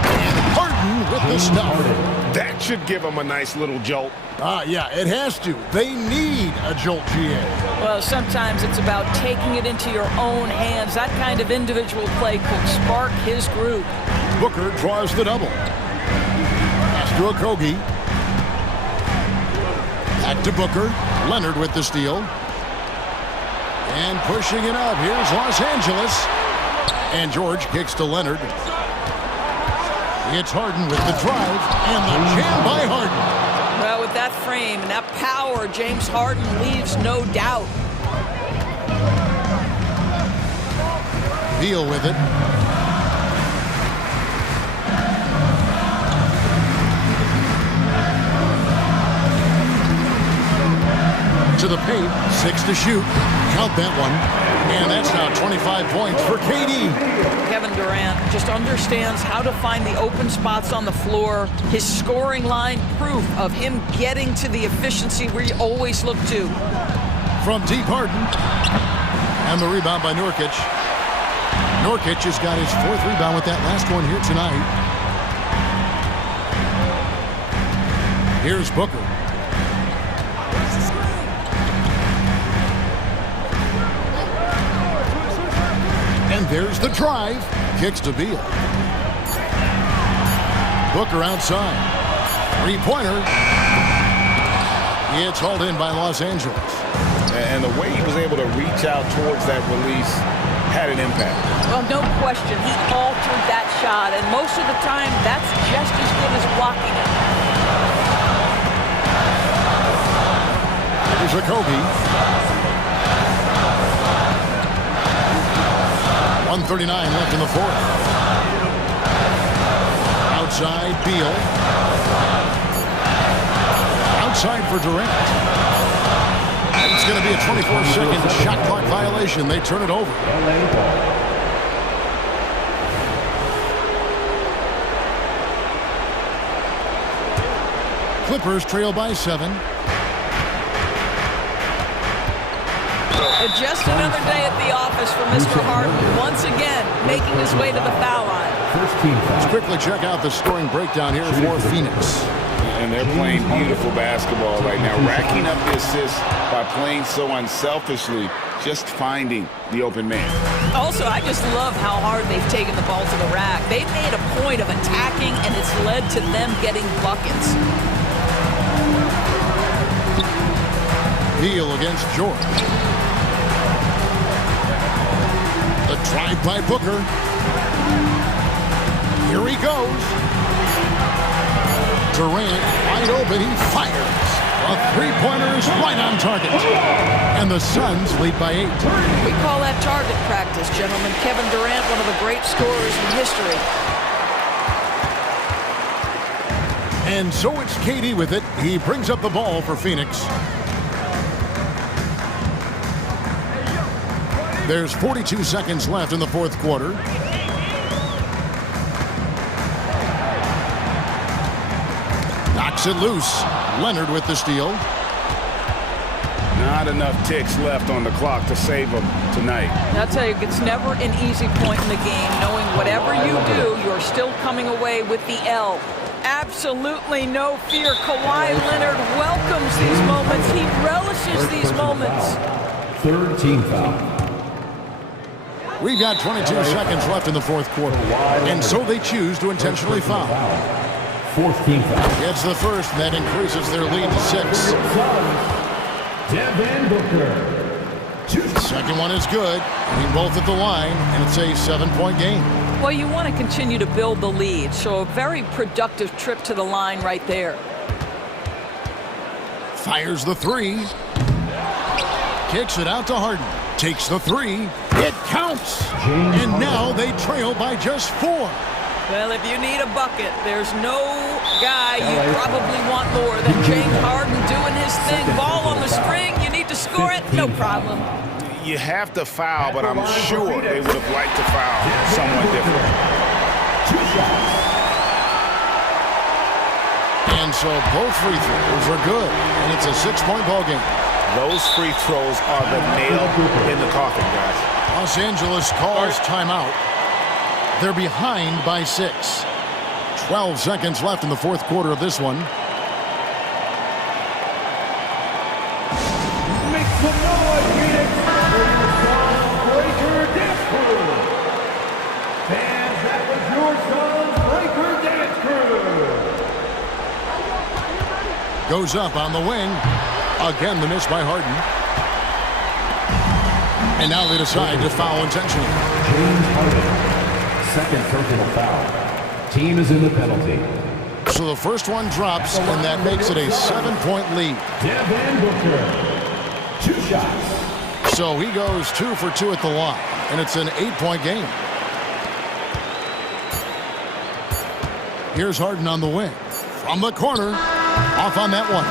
And Harden with the stuff. That should give him a nice little jolt. Yeah, it has to. They need a jolt, GA. Well, sometimes it's about taking it into your own hands. That kind of individual play could spark his group. Booker draws the double. Pass to Akogi. Back to Booker. Leonard with the steal. And pushing it up. Here's Los Angeles. And George kicks to Leonard. It's Harden with the drive. And the jam by Harden. Well, with that frame and that power, James Harden leaves no doubt. Beal with it. To the paint, 6 to shoot. Count that one. And that's now 25 points for KD. Kevin Durant just understands how to find the open spots on the floor. His scoring line, proof of him getting to the efficiency we always look to. From deep, Harden. And the rebound by Nurkic. Nurkic has got his 4th rebound with that last one here tonight. Here's Booker. And there's the drive. Kicks to Beal. Booker outside. 3-pointer. It's hauled in by Los Angeles. And the way he was able to reach out towards that release had an impact. Well, no question. He altered that shot, and most of the time, that's just as good as blocking it. Here's Akogi. 1:39 left in the 4th. Outside, Beal. Outside for Durant. And it's going to be a 24-second shot clock violation. They turn it over. Clippers trail by 7. Just another day at the office for Mr. Harden, once again making his way to the foul line. Let's quickly check out the scoring breakdown here for Phoenix. And they're playing beautiful basketball right now, racking up the assists by playing so unselfishly, just finding the open man. Also, I just love how hard they've taken the ball to the rack. They've made a point of attacking, and it's led to them getting buckets. Beal against George. The drive by Booker. Here he goes. Durant wide open. He fires. A 3-pointer is right on target. And the Suns lead by 8. We call that target practice, gentlemen. Kevin Durant, one of the great scorers in history. And so it's KD with it. He brings up the ball for Phoenix. There's 42 seconds left in the 4th quarter. Knocks it loose. Leonard with the steal. Not not enough ticks left on the clock to save them tonight. And I'll tell you, it's never an easy point in the game, knowing whatever you do, you're still coming away with the L. Absolutely no fear. Kawhi Leonard welcomes these moments. He relishes these moments. Third team foul. We've got 22 seconds left in the fourth quarter, and so they choose to intentionally foul. Fourth team foul. Gets the first, and that increases their lead to 6. Devin Booker. Second one is good. We both at the line, and it's a 7-point game. Well, you want to continue to build the lead, so a very productive trip to the line right there. Fires the 3. Kicks it out to Harden. Takes the 3. It counts. And now they trail by just 4. Well, if you need a bucket, there's no guy you probably want more than James Harden doing his thing. Ball on the string, you need to score it, no problem. You have to foul, but I'm sure they would have liked to foul someone different. And so both free throws are good, and it's a 6-point ball game. Those free throws are the nail in the coffin, guys. Los Angeles calls timeout. They're behind by 6. 12 seconds left in the fourth quarter of this one. Make some noise, Phoenix, for your son's Breaker Dance Crew. Fans, that was your son's Breaker Dance Crew. Goes up on the wing. Again, the miss by Harden. And now they decide to foul intentionally. James Harden. Second personal foul. Team is in the penalty. So the first one drops, and that makes it a 7-point lead. Devin Booker. 2 shots. So he goes 2 for 2 at the line, and it's an 8-point game. Here's Harden on the wing. From the corner, off on that one.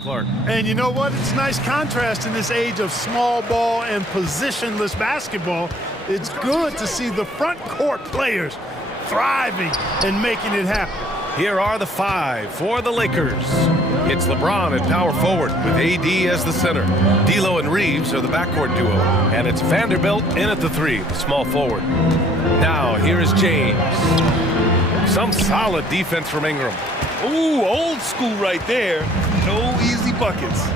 Clark. And you know what? It's a nice contrast in this age of small ball and positionless basketball. It's good to see the front court players thriving and making it happen. Here are the 5 for the Lakers. It's LeBron at power forward with AD as the center. D'Lo and Reeves are the backcourt duo. And it's Vanderbilt in at the 3, the small forward. Now, here is James. Some solid defense from Ingram. Ooh, old school right there. No easy buckets.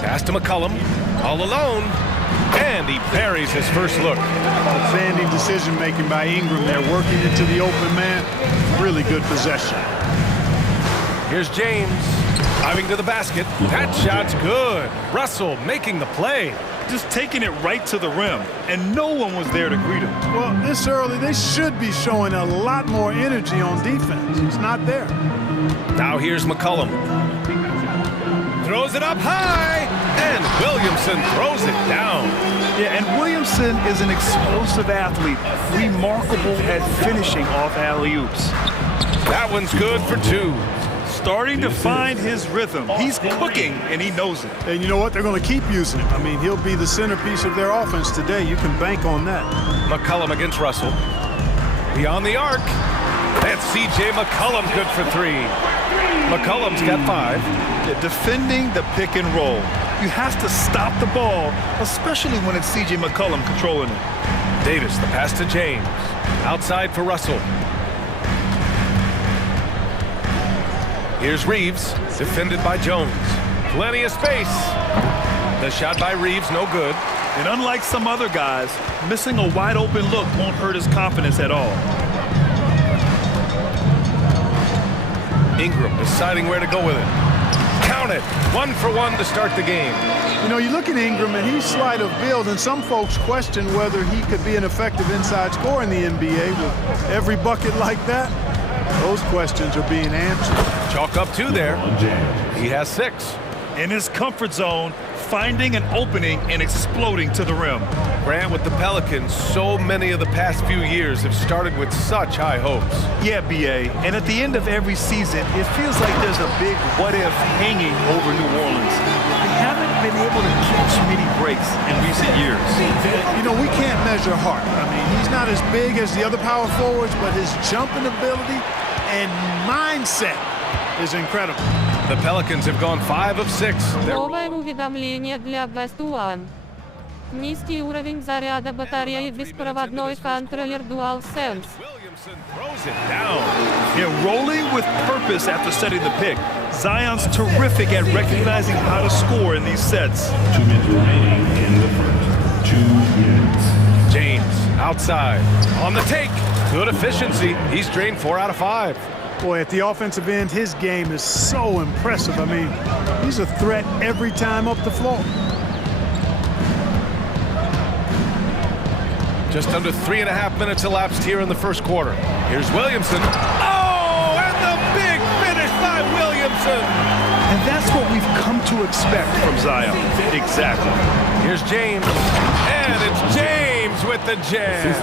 Pass to McCollum, all alone, and he buries his first look. Outstanding decision-making by Ingram there, working into the open man. Really good possession. Here's James, driving to the basket. That shot's good. Russell making the play. Just taking it right to the rim, and no one was there to greet him. Well, this early, they should be showing a lot more energy on defense. It's not there. Now here's McCollum. Throws it up high, and Williamson throws it down. Yeah, and Williamson is an explosive athlete, remarkable at finishing off alley-oops. That one's good for 2. Starting to find his rhythm. He's cooking, and he knows it. And you know what? They're going to keep using him. I mean, he'll be the centerpiece of their offense today. You can bank on that. McCollum against Russell. Beyond the arc. That's C.J. McCollum, good for 3. McCollum's got 5. Yeah, defending the pick and roll. You have to stop the ball, especially when it's C.J. McCollum controlling it. Davis, the pass to James. Outside for Russell. Here's Reeves, defended by Jones. Plenty of space. The shot by Reeves, no good. And unlike some other guys, missing a wide open look won't hurt his confidence at all. Ingram deciding where to go with it. Count it. 1 for 1 to start the game. You know, you look at Ingram, and he's slight of build, and some folks question whether he could be an effective inside scorer in the NBA with every bucket like that. Those questions are being answered. Chalk up 2 there. He has 6. In his comfort zone, finding an opening and exploding to the rim. Grant, with the Pelicans, so many of the past few years have started with such high hopes. Yeah, B.A., and at the end of every season, it feels like there's a big what-if hanging over New Orleans. They haven't been able to catch many breaks in recent years. You know, we can't measure Hart. I mean, he's not as big as the other power forwards, but his jumping ability and mindset is incredible. The Pelicans have gone 5 of 6. Новое уведомление для Best One. Низкий уровень заряда батареи беспроводной контроллер DualSense. Williamson throws it down. Yeah, rolling with purpose after setting the pick. Zion's terrific at recognizing how to score in these sets. 2 minutes remaining in the first. 2 minutes. James outside on the take. Good efficiency. He's drained 4 out of 5. Boy, at the offensive end, his game is so impressive. I mean, he's a threat every time up the floor. Just under 3.5 minutes elapsed here in the first quarter. Here's Williamson. Oh, and the big finish by Williamson. And that's what we've come to expect from Zion. Exactly. Here's James. And it's James with the jam.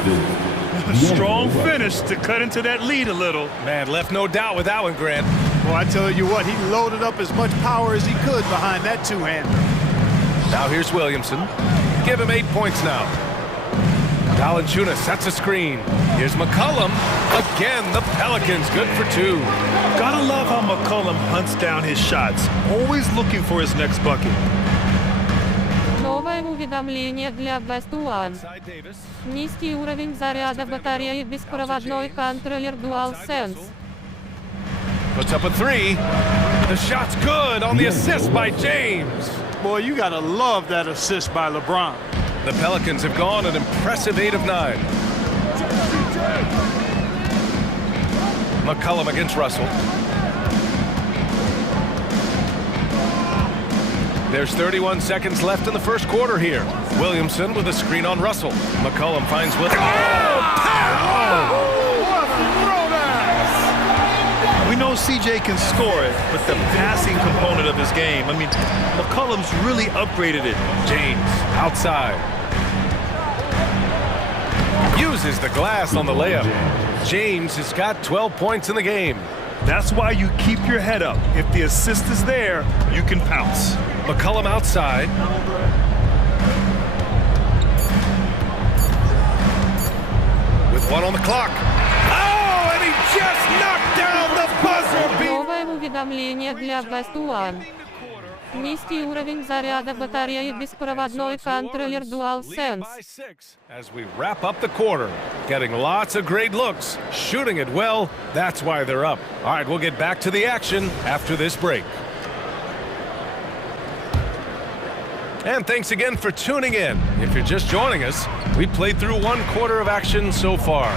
Strong finish to cut into that lead a little. Man, left no doubt with that one, Grant. Well, I tell you what, he loaded up as much power as he could behind that two-hander. Now here's Williamson. Give him 8 points now. Valanciunas sets a screen. Here's McCollum. Again, the Pelicans good for 2. Gotta love how McCollum hunts down his shots, always looking for his next bucket. Новое уведомление для Best One. Низкий уровень заряда батареи беспроводной контроллер DualSense. Puts up a 3. The shot's good on the assist by James. Boy, you gotta love that assist by LeBron. The Pelicans have gone an impressive 8 of 9. McCollum against Russell. There's 31 seconds left in the first quarter here. Williamson with a screen on Russell. McCollum finds Williamson. We know CJ can score it, but the passing component of his game, I mean, McCollum's really upgraded it. James outside. Uses the glass on the layup. James has got 12 points in the game. That's why you keep your head up. If the assist is there, you can pounce. McCullum outside. With one on the clock. Oh, and he just knocked down the buzzer beater. Новое уведомление для Best One. Низкий уровень заряда батареи беспроводной контроллер DualSense. As we wrap up the quarter, getting lots of great looks, shooting it well, that's why they're up. All right, we'll get back to the action after this break. And thanks again for tuning in. If you're just joining us, we played through one quarter of action so far.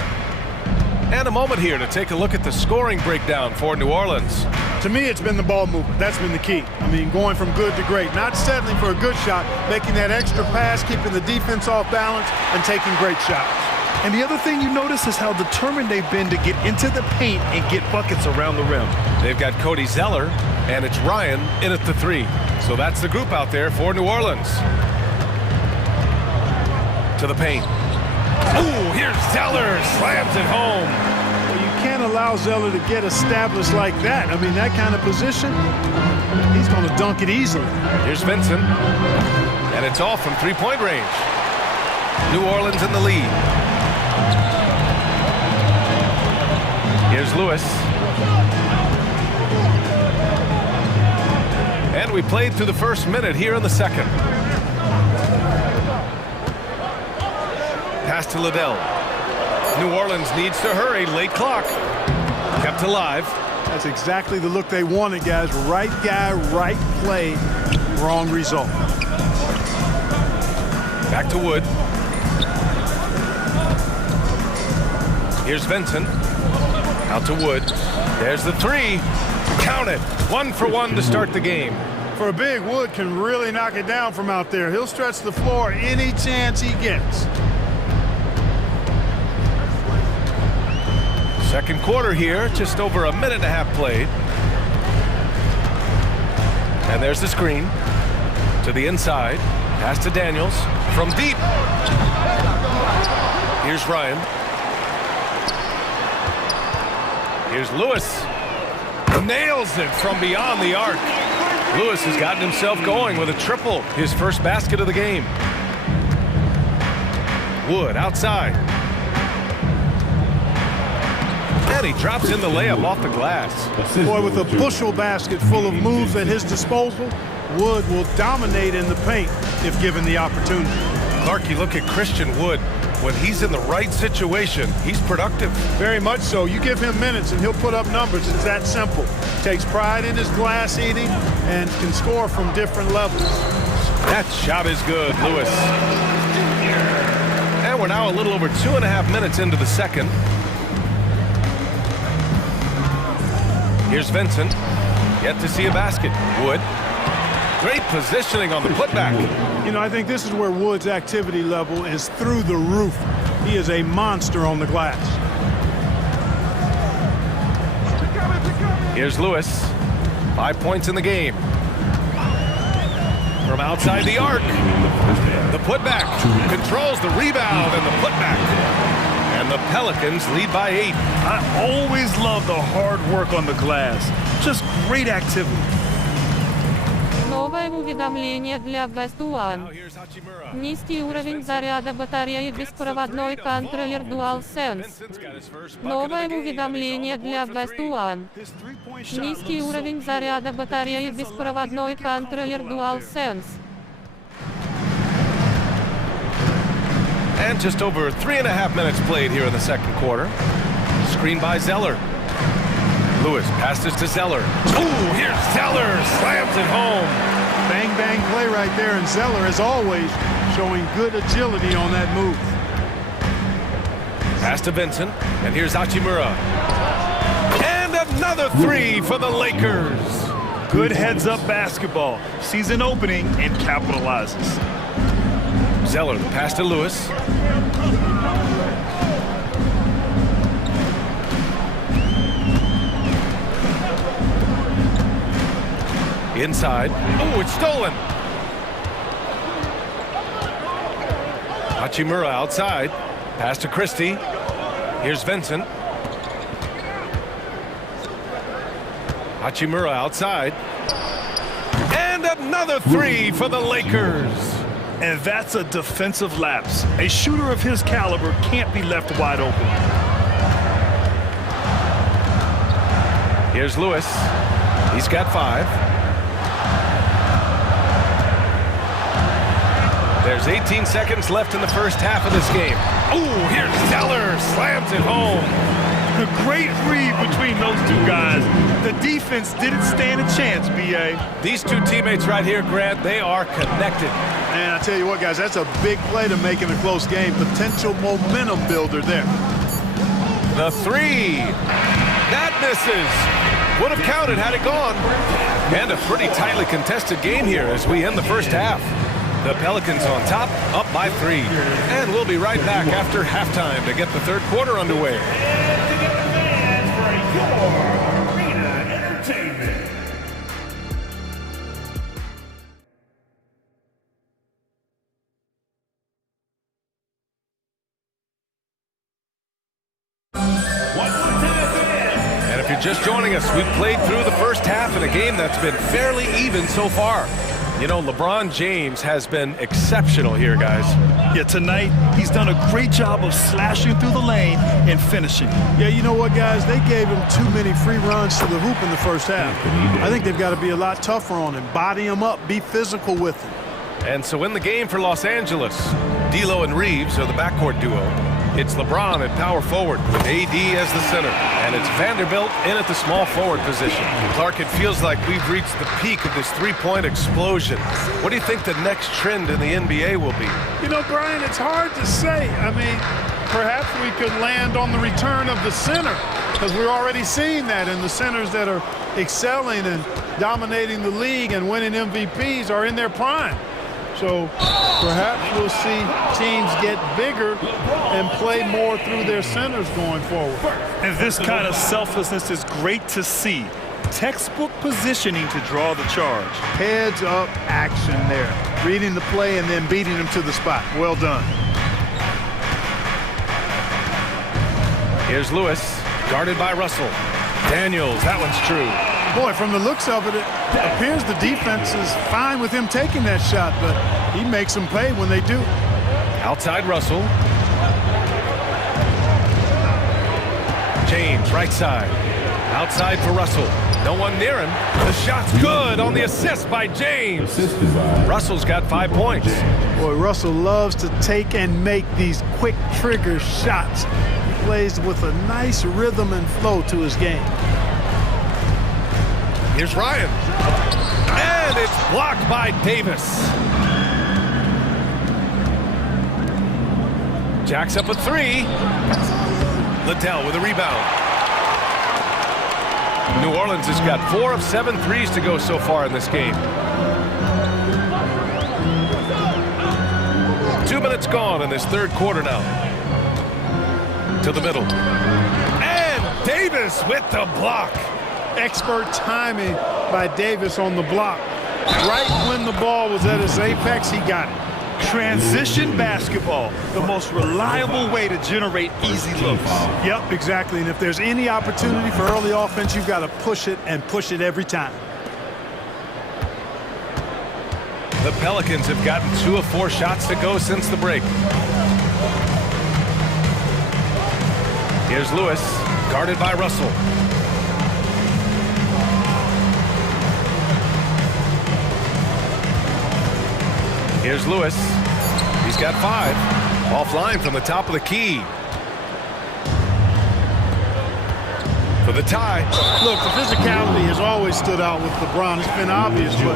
And a moment here to take a look at the scoring breakdown for New Orleans. To me, it's been the ball movement. That's been the key. I mean, going from good to great. Not settling for a good shot, making that extra pass, keeping the defense off balance, and taking great shots. And the other thing you notice is how determined they've been to get into the paint and get buckets around the rim. They've got Cody Zeller, and it's Ryan in at the three. So that's the group out there for New Orleans. To the paint. Ooh, here's Zeller, slams it home. Well, you can't allow Zeller to get established like that. I mean, that kind of position, he's going to dunk it easily. Here's Vincent, and it's off from three-point range. New Orleans in the lead. Here's Lewis. And we played through the first minute here in the second. Pass to Liddell. New Orleans needs to hurry. Late clock. Kept alive. That's exactly the look they wanted, guys. Right guy, right play, wrong result. Back to Wood. Here's Vincent. Out to Wood. There's the three. Count it. 1 for 1 to start the game. For a big, Wood can really knock it down from out there. He'll stretch the floor any chance he gets. Second quarter here, just over a minute and a half played. And there's the screen. To the inside. Pass to Daniels. From deep. Here's Ryan. Here's Lewis. Nails it from beyond the arc. Lewis has gotten himself going with a triple. His first basket of the game. Wood outside. And he drops in the layup off the glass. Boy, with a bushel basket full of moves at his disposal, Wood will dominate in the paint if given the opportunity. Clark, you look at Christian Wood. When he's in the right situation, he's productive. Very much so. You give him minutes and he'll put up numbers. It's that simple. Takes pride in his glass eating and can score from different levels. That shot is good, Lewis. And we're now a little over 2.5 minutes into the second. Here's Vincent. Yet to see a basket. Wood. Great positioning on the putback. You know, I think this is where Wood's activity level is through the roof. He is a monster on the glass. Here's Lewis. 5 points in the game. From outside the arc. The putback. Controls the rebound and the putback. And the Pelicans lead by 8. I always love the hard work on the glass. Just great activity. Новое уведомление для Best One. Низкий уровень заряда батареи беспроводной контроллер DualSense. Новое уведомление для Best One. Низкий уровень заряда батареи беспроводной контроллер DualSense. And just over 3.5 minutes played here in the second quarter. Screen by Zeller. Lewis passes to Zeller. Ooh, here's Zeller, slams it home. Bang, bang play right there, and Zeller, as always, showing good agility on that move. Pass to Vincent, and here's Hachimura. And another three for the Lakers. Good heads-up basketball. Sees an opening and capitalizes. Zeller, the pass to Lewis. Inside. Oh, it's stolen. Hachimura outside. Pass to Christie. Here's Vincent. Hachimura outside. And another three for the Lakers. And that's a defensive lapse. A shooter of his caliber can't be left wide open. Here's Lewis. He's got 5. There's 18 seconds left in the first half of this game. Ooh, here's Zeller. Slams it home. A great read between those two guys. The defense didn't stand a chance, B.A. These two teammates right here, Grant, they are connected. And I tell you what, guys, that's a big play to make in a close game. Potential momentum builder there. The 3. That misses. Would have counted had it gone. And a pretty tightly contested game here as we end the first half. The Pelicans on top, up by 3. And we'll be right back after halftime to get the third quarter underway. Just joining us, we've played through the first half in a game that's been fairly even so far. You know, LeBron James has been exceptional here, guys. Yeah, tonight he's done a great job of slashing through the lane and finishing. Yeah, you know what, guys? They gave him too many free runs to the hoop in the first half. I think they've got to be a lot tougher on him. Body him up, be physical with him. And so in the game for Los Angeles, D'Lo and Reeves are the backcourt duo. It's LeBron at power forward with AD as the center. And it's Vanderbilt in at the small forward position. Clark, it feels like we've reached the peak of this three-point explosion. What do you think the next trend in the NBA will be? You know, Brian, it's hard to say. I mean, perhaps we could land on the return of the center, because we're already seeing that in the centers that are excelling and dominating the league and winning MVPs are in their prime. So perhaps we'll see teams get bigger and play more through their centers going forward. And this kind of selflessness is great to see. Textbook positioning to draw the charge. Heads up action there. Reading the play and then beating them to the spot. Well done. Here's Lewis, guarded by Russell. Daniels, that one's true. Boy, from the looks of it, it appears the defense is fine with him taking that shot, but he makes them pay when they do. Outside Russell. James, right side. Outside for Russell. No one near him. The shot's good on the assist by James. Russell's got 5 points. Boy, Russell loves to take and make these quick trigger shots. He plays with a nice rhythm and flow to his game. Here's Ryan. And it's blocked by Davis. Jacks up a 3. Liddell with a rebound. New Orleans has got 4 of 7 threes to go so far in this game. 2 minutes gone in this third quarter now. To the middle. And Davis with the block. Expert timing by Davis on the block. Right when the ball was at its apex, he got it. Transition basketball, the most reliable way to generate easy looks. Yep, exactly. And if there's any opportunity for early offense, you've got to push it and push it every time. The Pelicans have gotten 2 of 4 shots to go since the break. Here's Lewis, guarded by Russell. Here's Lewis. He's got 5. Offline from the top of the key. For the tie. Look, the physicality has always stood out with LeBron. It's been obvious, but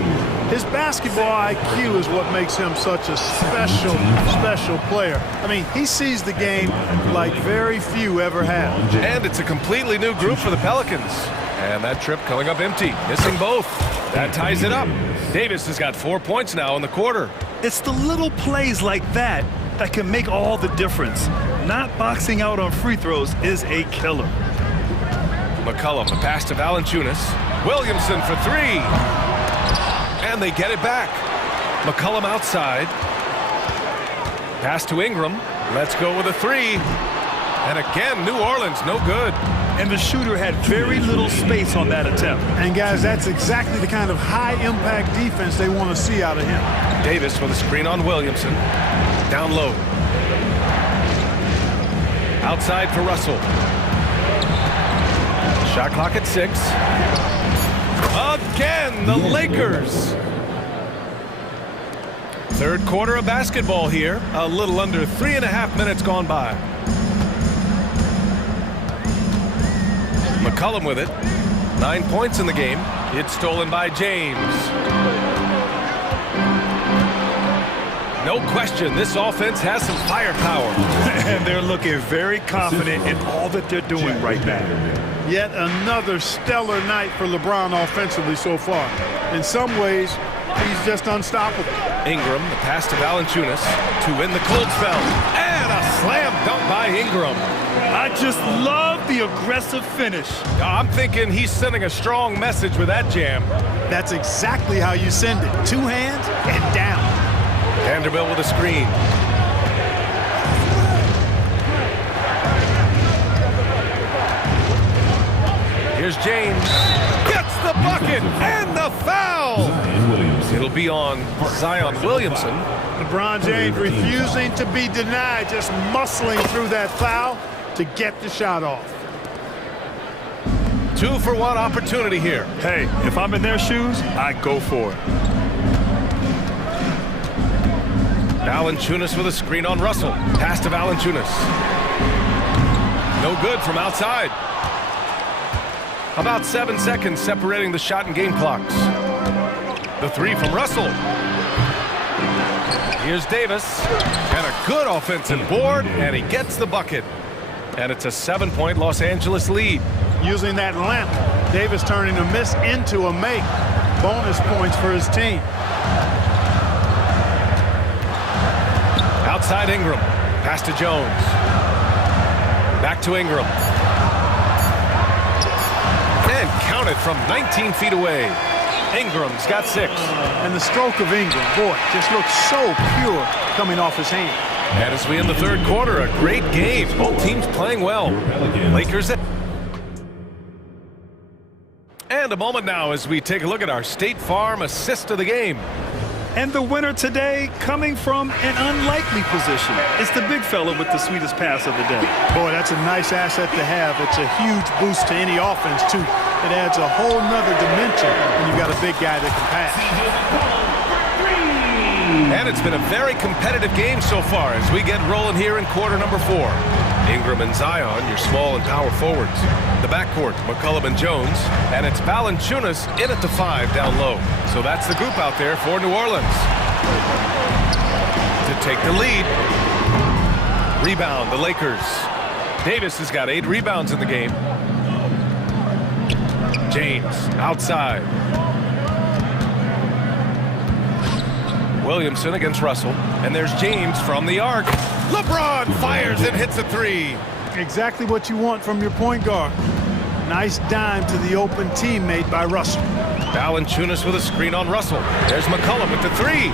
his basketball IQ is what makes him such a special player. I mean, he sees the game like very few ever have. And it's a completely new group for the Pelicans. And that trip coming up empty, missing both. That ties it up. Davis has got 4 points now in the quarter. It's the little plays like that that can make all the difference. Not boxing out on free throws is a killer. McCollum, the pass to Valanciunas. Williamson for 3. And they get it back. McCollum outside. Pass to Ingram. Let's go with a 3. And again, New Orleans, no good. And the shooter had very little space on that attempt. And guys, that's exactly the kind of high-impact defense they want to see out of him. Davis with a screen on Williamson. Down low. Outside for Russell. Shot clock at 6. Again, the Lakers. Third quarter of basketball here. A little under 3.5 minutes gone by. McCollum with it. 9 points in the game. It's stolen by James. No question, this offense has some firepower. And they're looking very confident in all that they're doing right now. Yet another stellar night for LeBron offensively so far. In some ways, he's just unstoppable. Ingram, the pass to Valanciunas to win the cold spell. And a slam dunk by Ingram. I just love the aggressive finish. I'm thinking he's sending a strong message with that jam. That's exactly how you send it. 2 hands and down. Vanderbilt with a screen. Here's James. Gets the bucket and the foul. It'll be on Zion Williamson. LeBron James refusing to be denied, just muscling through that foul to get the shot off. 2-for-1 opportunity here. Hey, if I'm in their shoes, I'd go for it. Valanciunas with a screen on Russell. Pass to Valanciunas. No good from outside. About 7 seconds separating the shot and game clocks. The 3 from Russell. Here's Davis. And a good offensive board, and he gets the bucket. And it's a 7-point Los Angeles lead. Using that lamp, Davis turning a miss into a make. Bonus points for his team. Outside Ingram. Pass to Jones. Back to Ingram. And counted from 19 feet away. Ingram's got 6. And the stroke of Ingram, boy, just looks so pure coming off his hand. And as we end the third quarter, a great game. Both teams playing well. Lakers. And a moment now as we take a look at our State Farm assist of the game. And the winner today coming from an unlikely position. It's the big fella with the sweetest pass of the day. Boy, that's a nice asset to have. It's a huge boost to any offense, too. It adds a whole nother dimension when you've got a big guy that can pass. And it's been a very competitive game so far as we get rolling here in quarter number 4. Ingram and Zion, your small and power forwards. The backcourt, McCollum and Jones. And it's Valanciunas in at the 5 down low. So that's the group out there for New Orleans. To take the lead. Rebound, the Lakers. Davis has got 8 rebounds in the game. James, outside. Williamson against Russell. And there's James from the arc. LeBron fires and hits a 3. Exactly what you want from your point guard. Nice dime to the open teammate by Russell. Valanciunas with a screen on Russell. There's McCollum with the 3.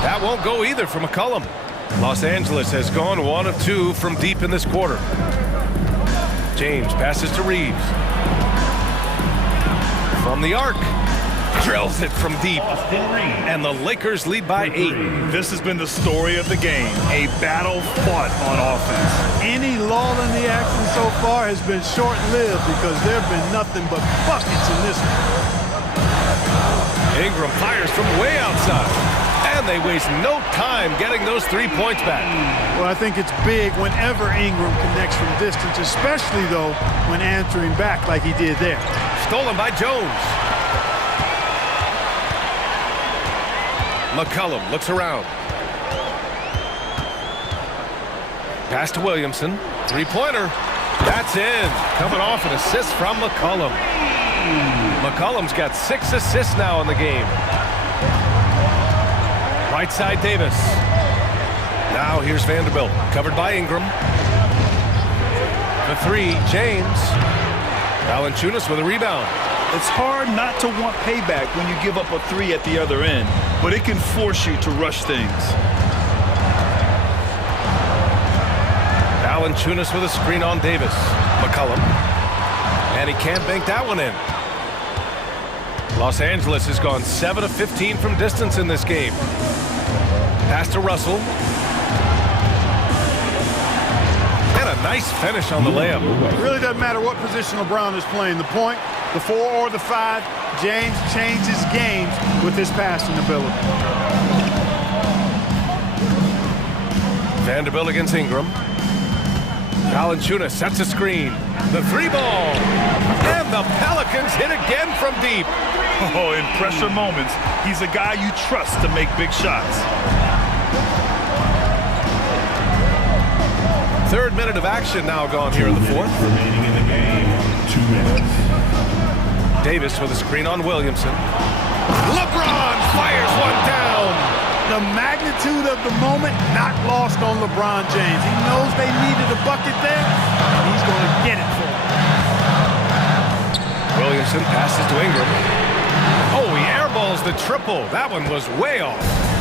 That won't go either for McCollum. Los Angeles has gone 1 of 2 from deep in this quarter. James passes to Reeves. From the arc. Drills it from deep. And the Lakers lead by 8. This has been the story of the game. A battle fought on offense. Any lull in the action so far has been short-lived because there have been nothing but buckets in this one. Ingram fires from way outside. And they waste no time getting those 3 points back. Well, I think it's big whenever Ingram connects from distance, especially, though, when answering back like he did there. Stolen by Jones. McCollum looks around. Pass to Williamson. 3-pointer. That's in. Coming off an assist from McCollum. McCollum's got 6 assists now in the game. Right side Davis. Now here's Vanderbilt. Covered by Ingram. The 3, James. Valanciunas with a rebound. It's hard not to want payback when you give up a 3 at the other end, but it can force you to rush things. Valanciunas with a screen on Davis. McCollum. And he can't bank that one in. Los Angeles has gone 7 of 15 from distance in this game. Pass to Russell. And a nice finish on the layup. It really doesn't matter what position LeBron is playing, the point, the 4 or the 5, James changes games with his passing ability. Vanderbilt against Ingram. Valanciunas sets a screen. The 3 ball. And the Pelicans hit again from deep. Oh, in pressure moments, he's a guy you trust to make big shots. Third minute of action now gone here in the fourth. Remaining in the game, 2 minutes. Davis with a screen on Williamson. LeBron fires one down. The magnitude of the moment not lost on LeBron James. He knows they needed a bucket there, and he's going to get it for them. Williamson passes to Ingram. Oh, he airballs the triple. That one was way off.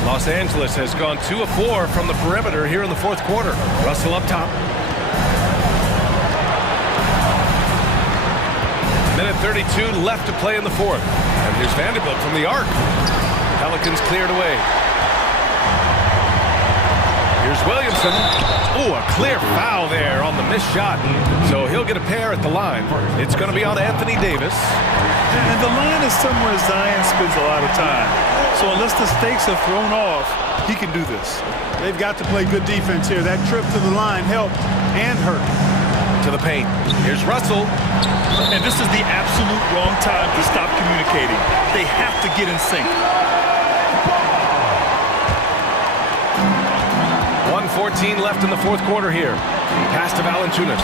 Los Angeles has gone 2 of 4 from the perimeter here in the fourth quarter. Russell up top. Minute 32 left to play in the fourth. And here's Vanderbilt from the arc. Pelicans cleared away. Here's Williamson. Ooh, a clear foul there on the missed shot. So he'll get a pair at the line. It's going to be on Anthony Davis. And the line is somewhere Zion spends a lot of time. So unless the stakes are thrown off, he can do this. They've got to play good defense here. That trip to the line helped and hurt. To the paint. Here's Russell. And this is the absolute wrong time to stop communicating. They have to get in sync. 1:14 left in the fourth quarter here. Pass to Valanciunas.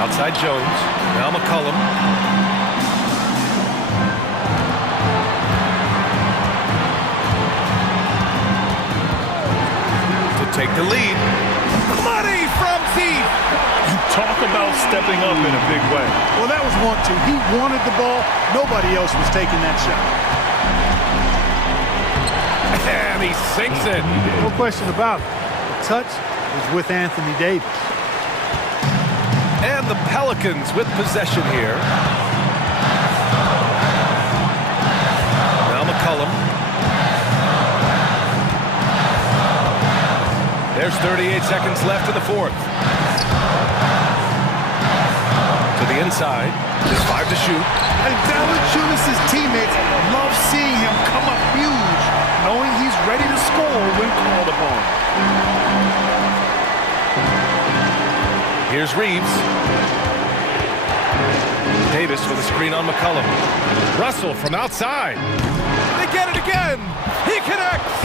Outside Jones. Now McCollum. To take the lead. Money from deep. You talk about stepping up in a big way. Well, that was 1-2. He wanted the ball. Nobody else was taking that shot. And he sinks it. No question about it. Touch is with Anthony Davis. And the Pelicans with possession here. Now McCollum. There's 38 seconds left in the fourth. To the inside. There's 5 to shoot. And Valanciunas' teammates love seeing him come up huge, knowing he's ready to score when called upon. Here's Reeves. Davis with a screen on McCollum. Russell from outside. They get it again. He connects.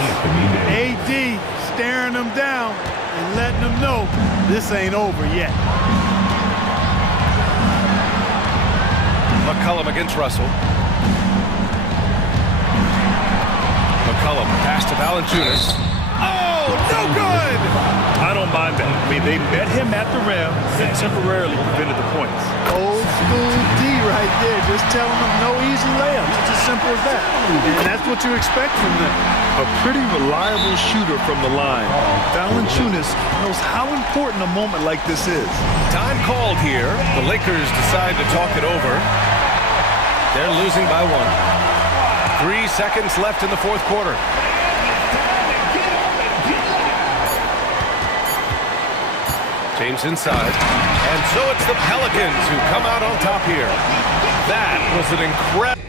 AD staring them down and letting them know this ain't over yet. McCollum against Russell. McCollum pass to Valanciunas. Oh, no good! I don't mind that. I mean, they met him at the rim and temporarily prevented the points. Old school D right there, just telling them no easy layups. It's as simple as that. And that's what you expect from them. A pretty reliable shooter from the line. Valanciunas knows how important a moment like this is. Time called here. The Lakers decide to talk it over. They're losing by 1. 3 seconds left in the fourth quarter. James inside. And so it's the Pelicans who come out on top here. That was an incredible...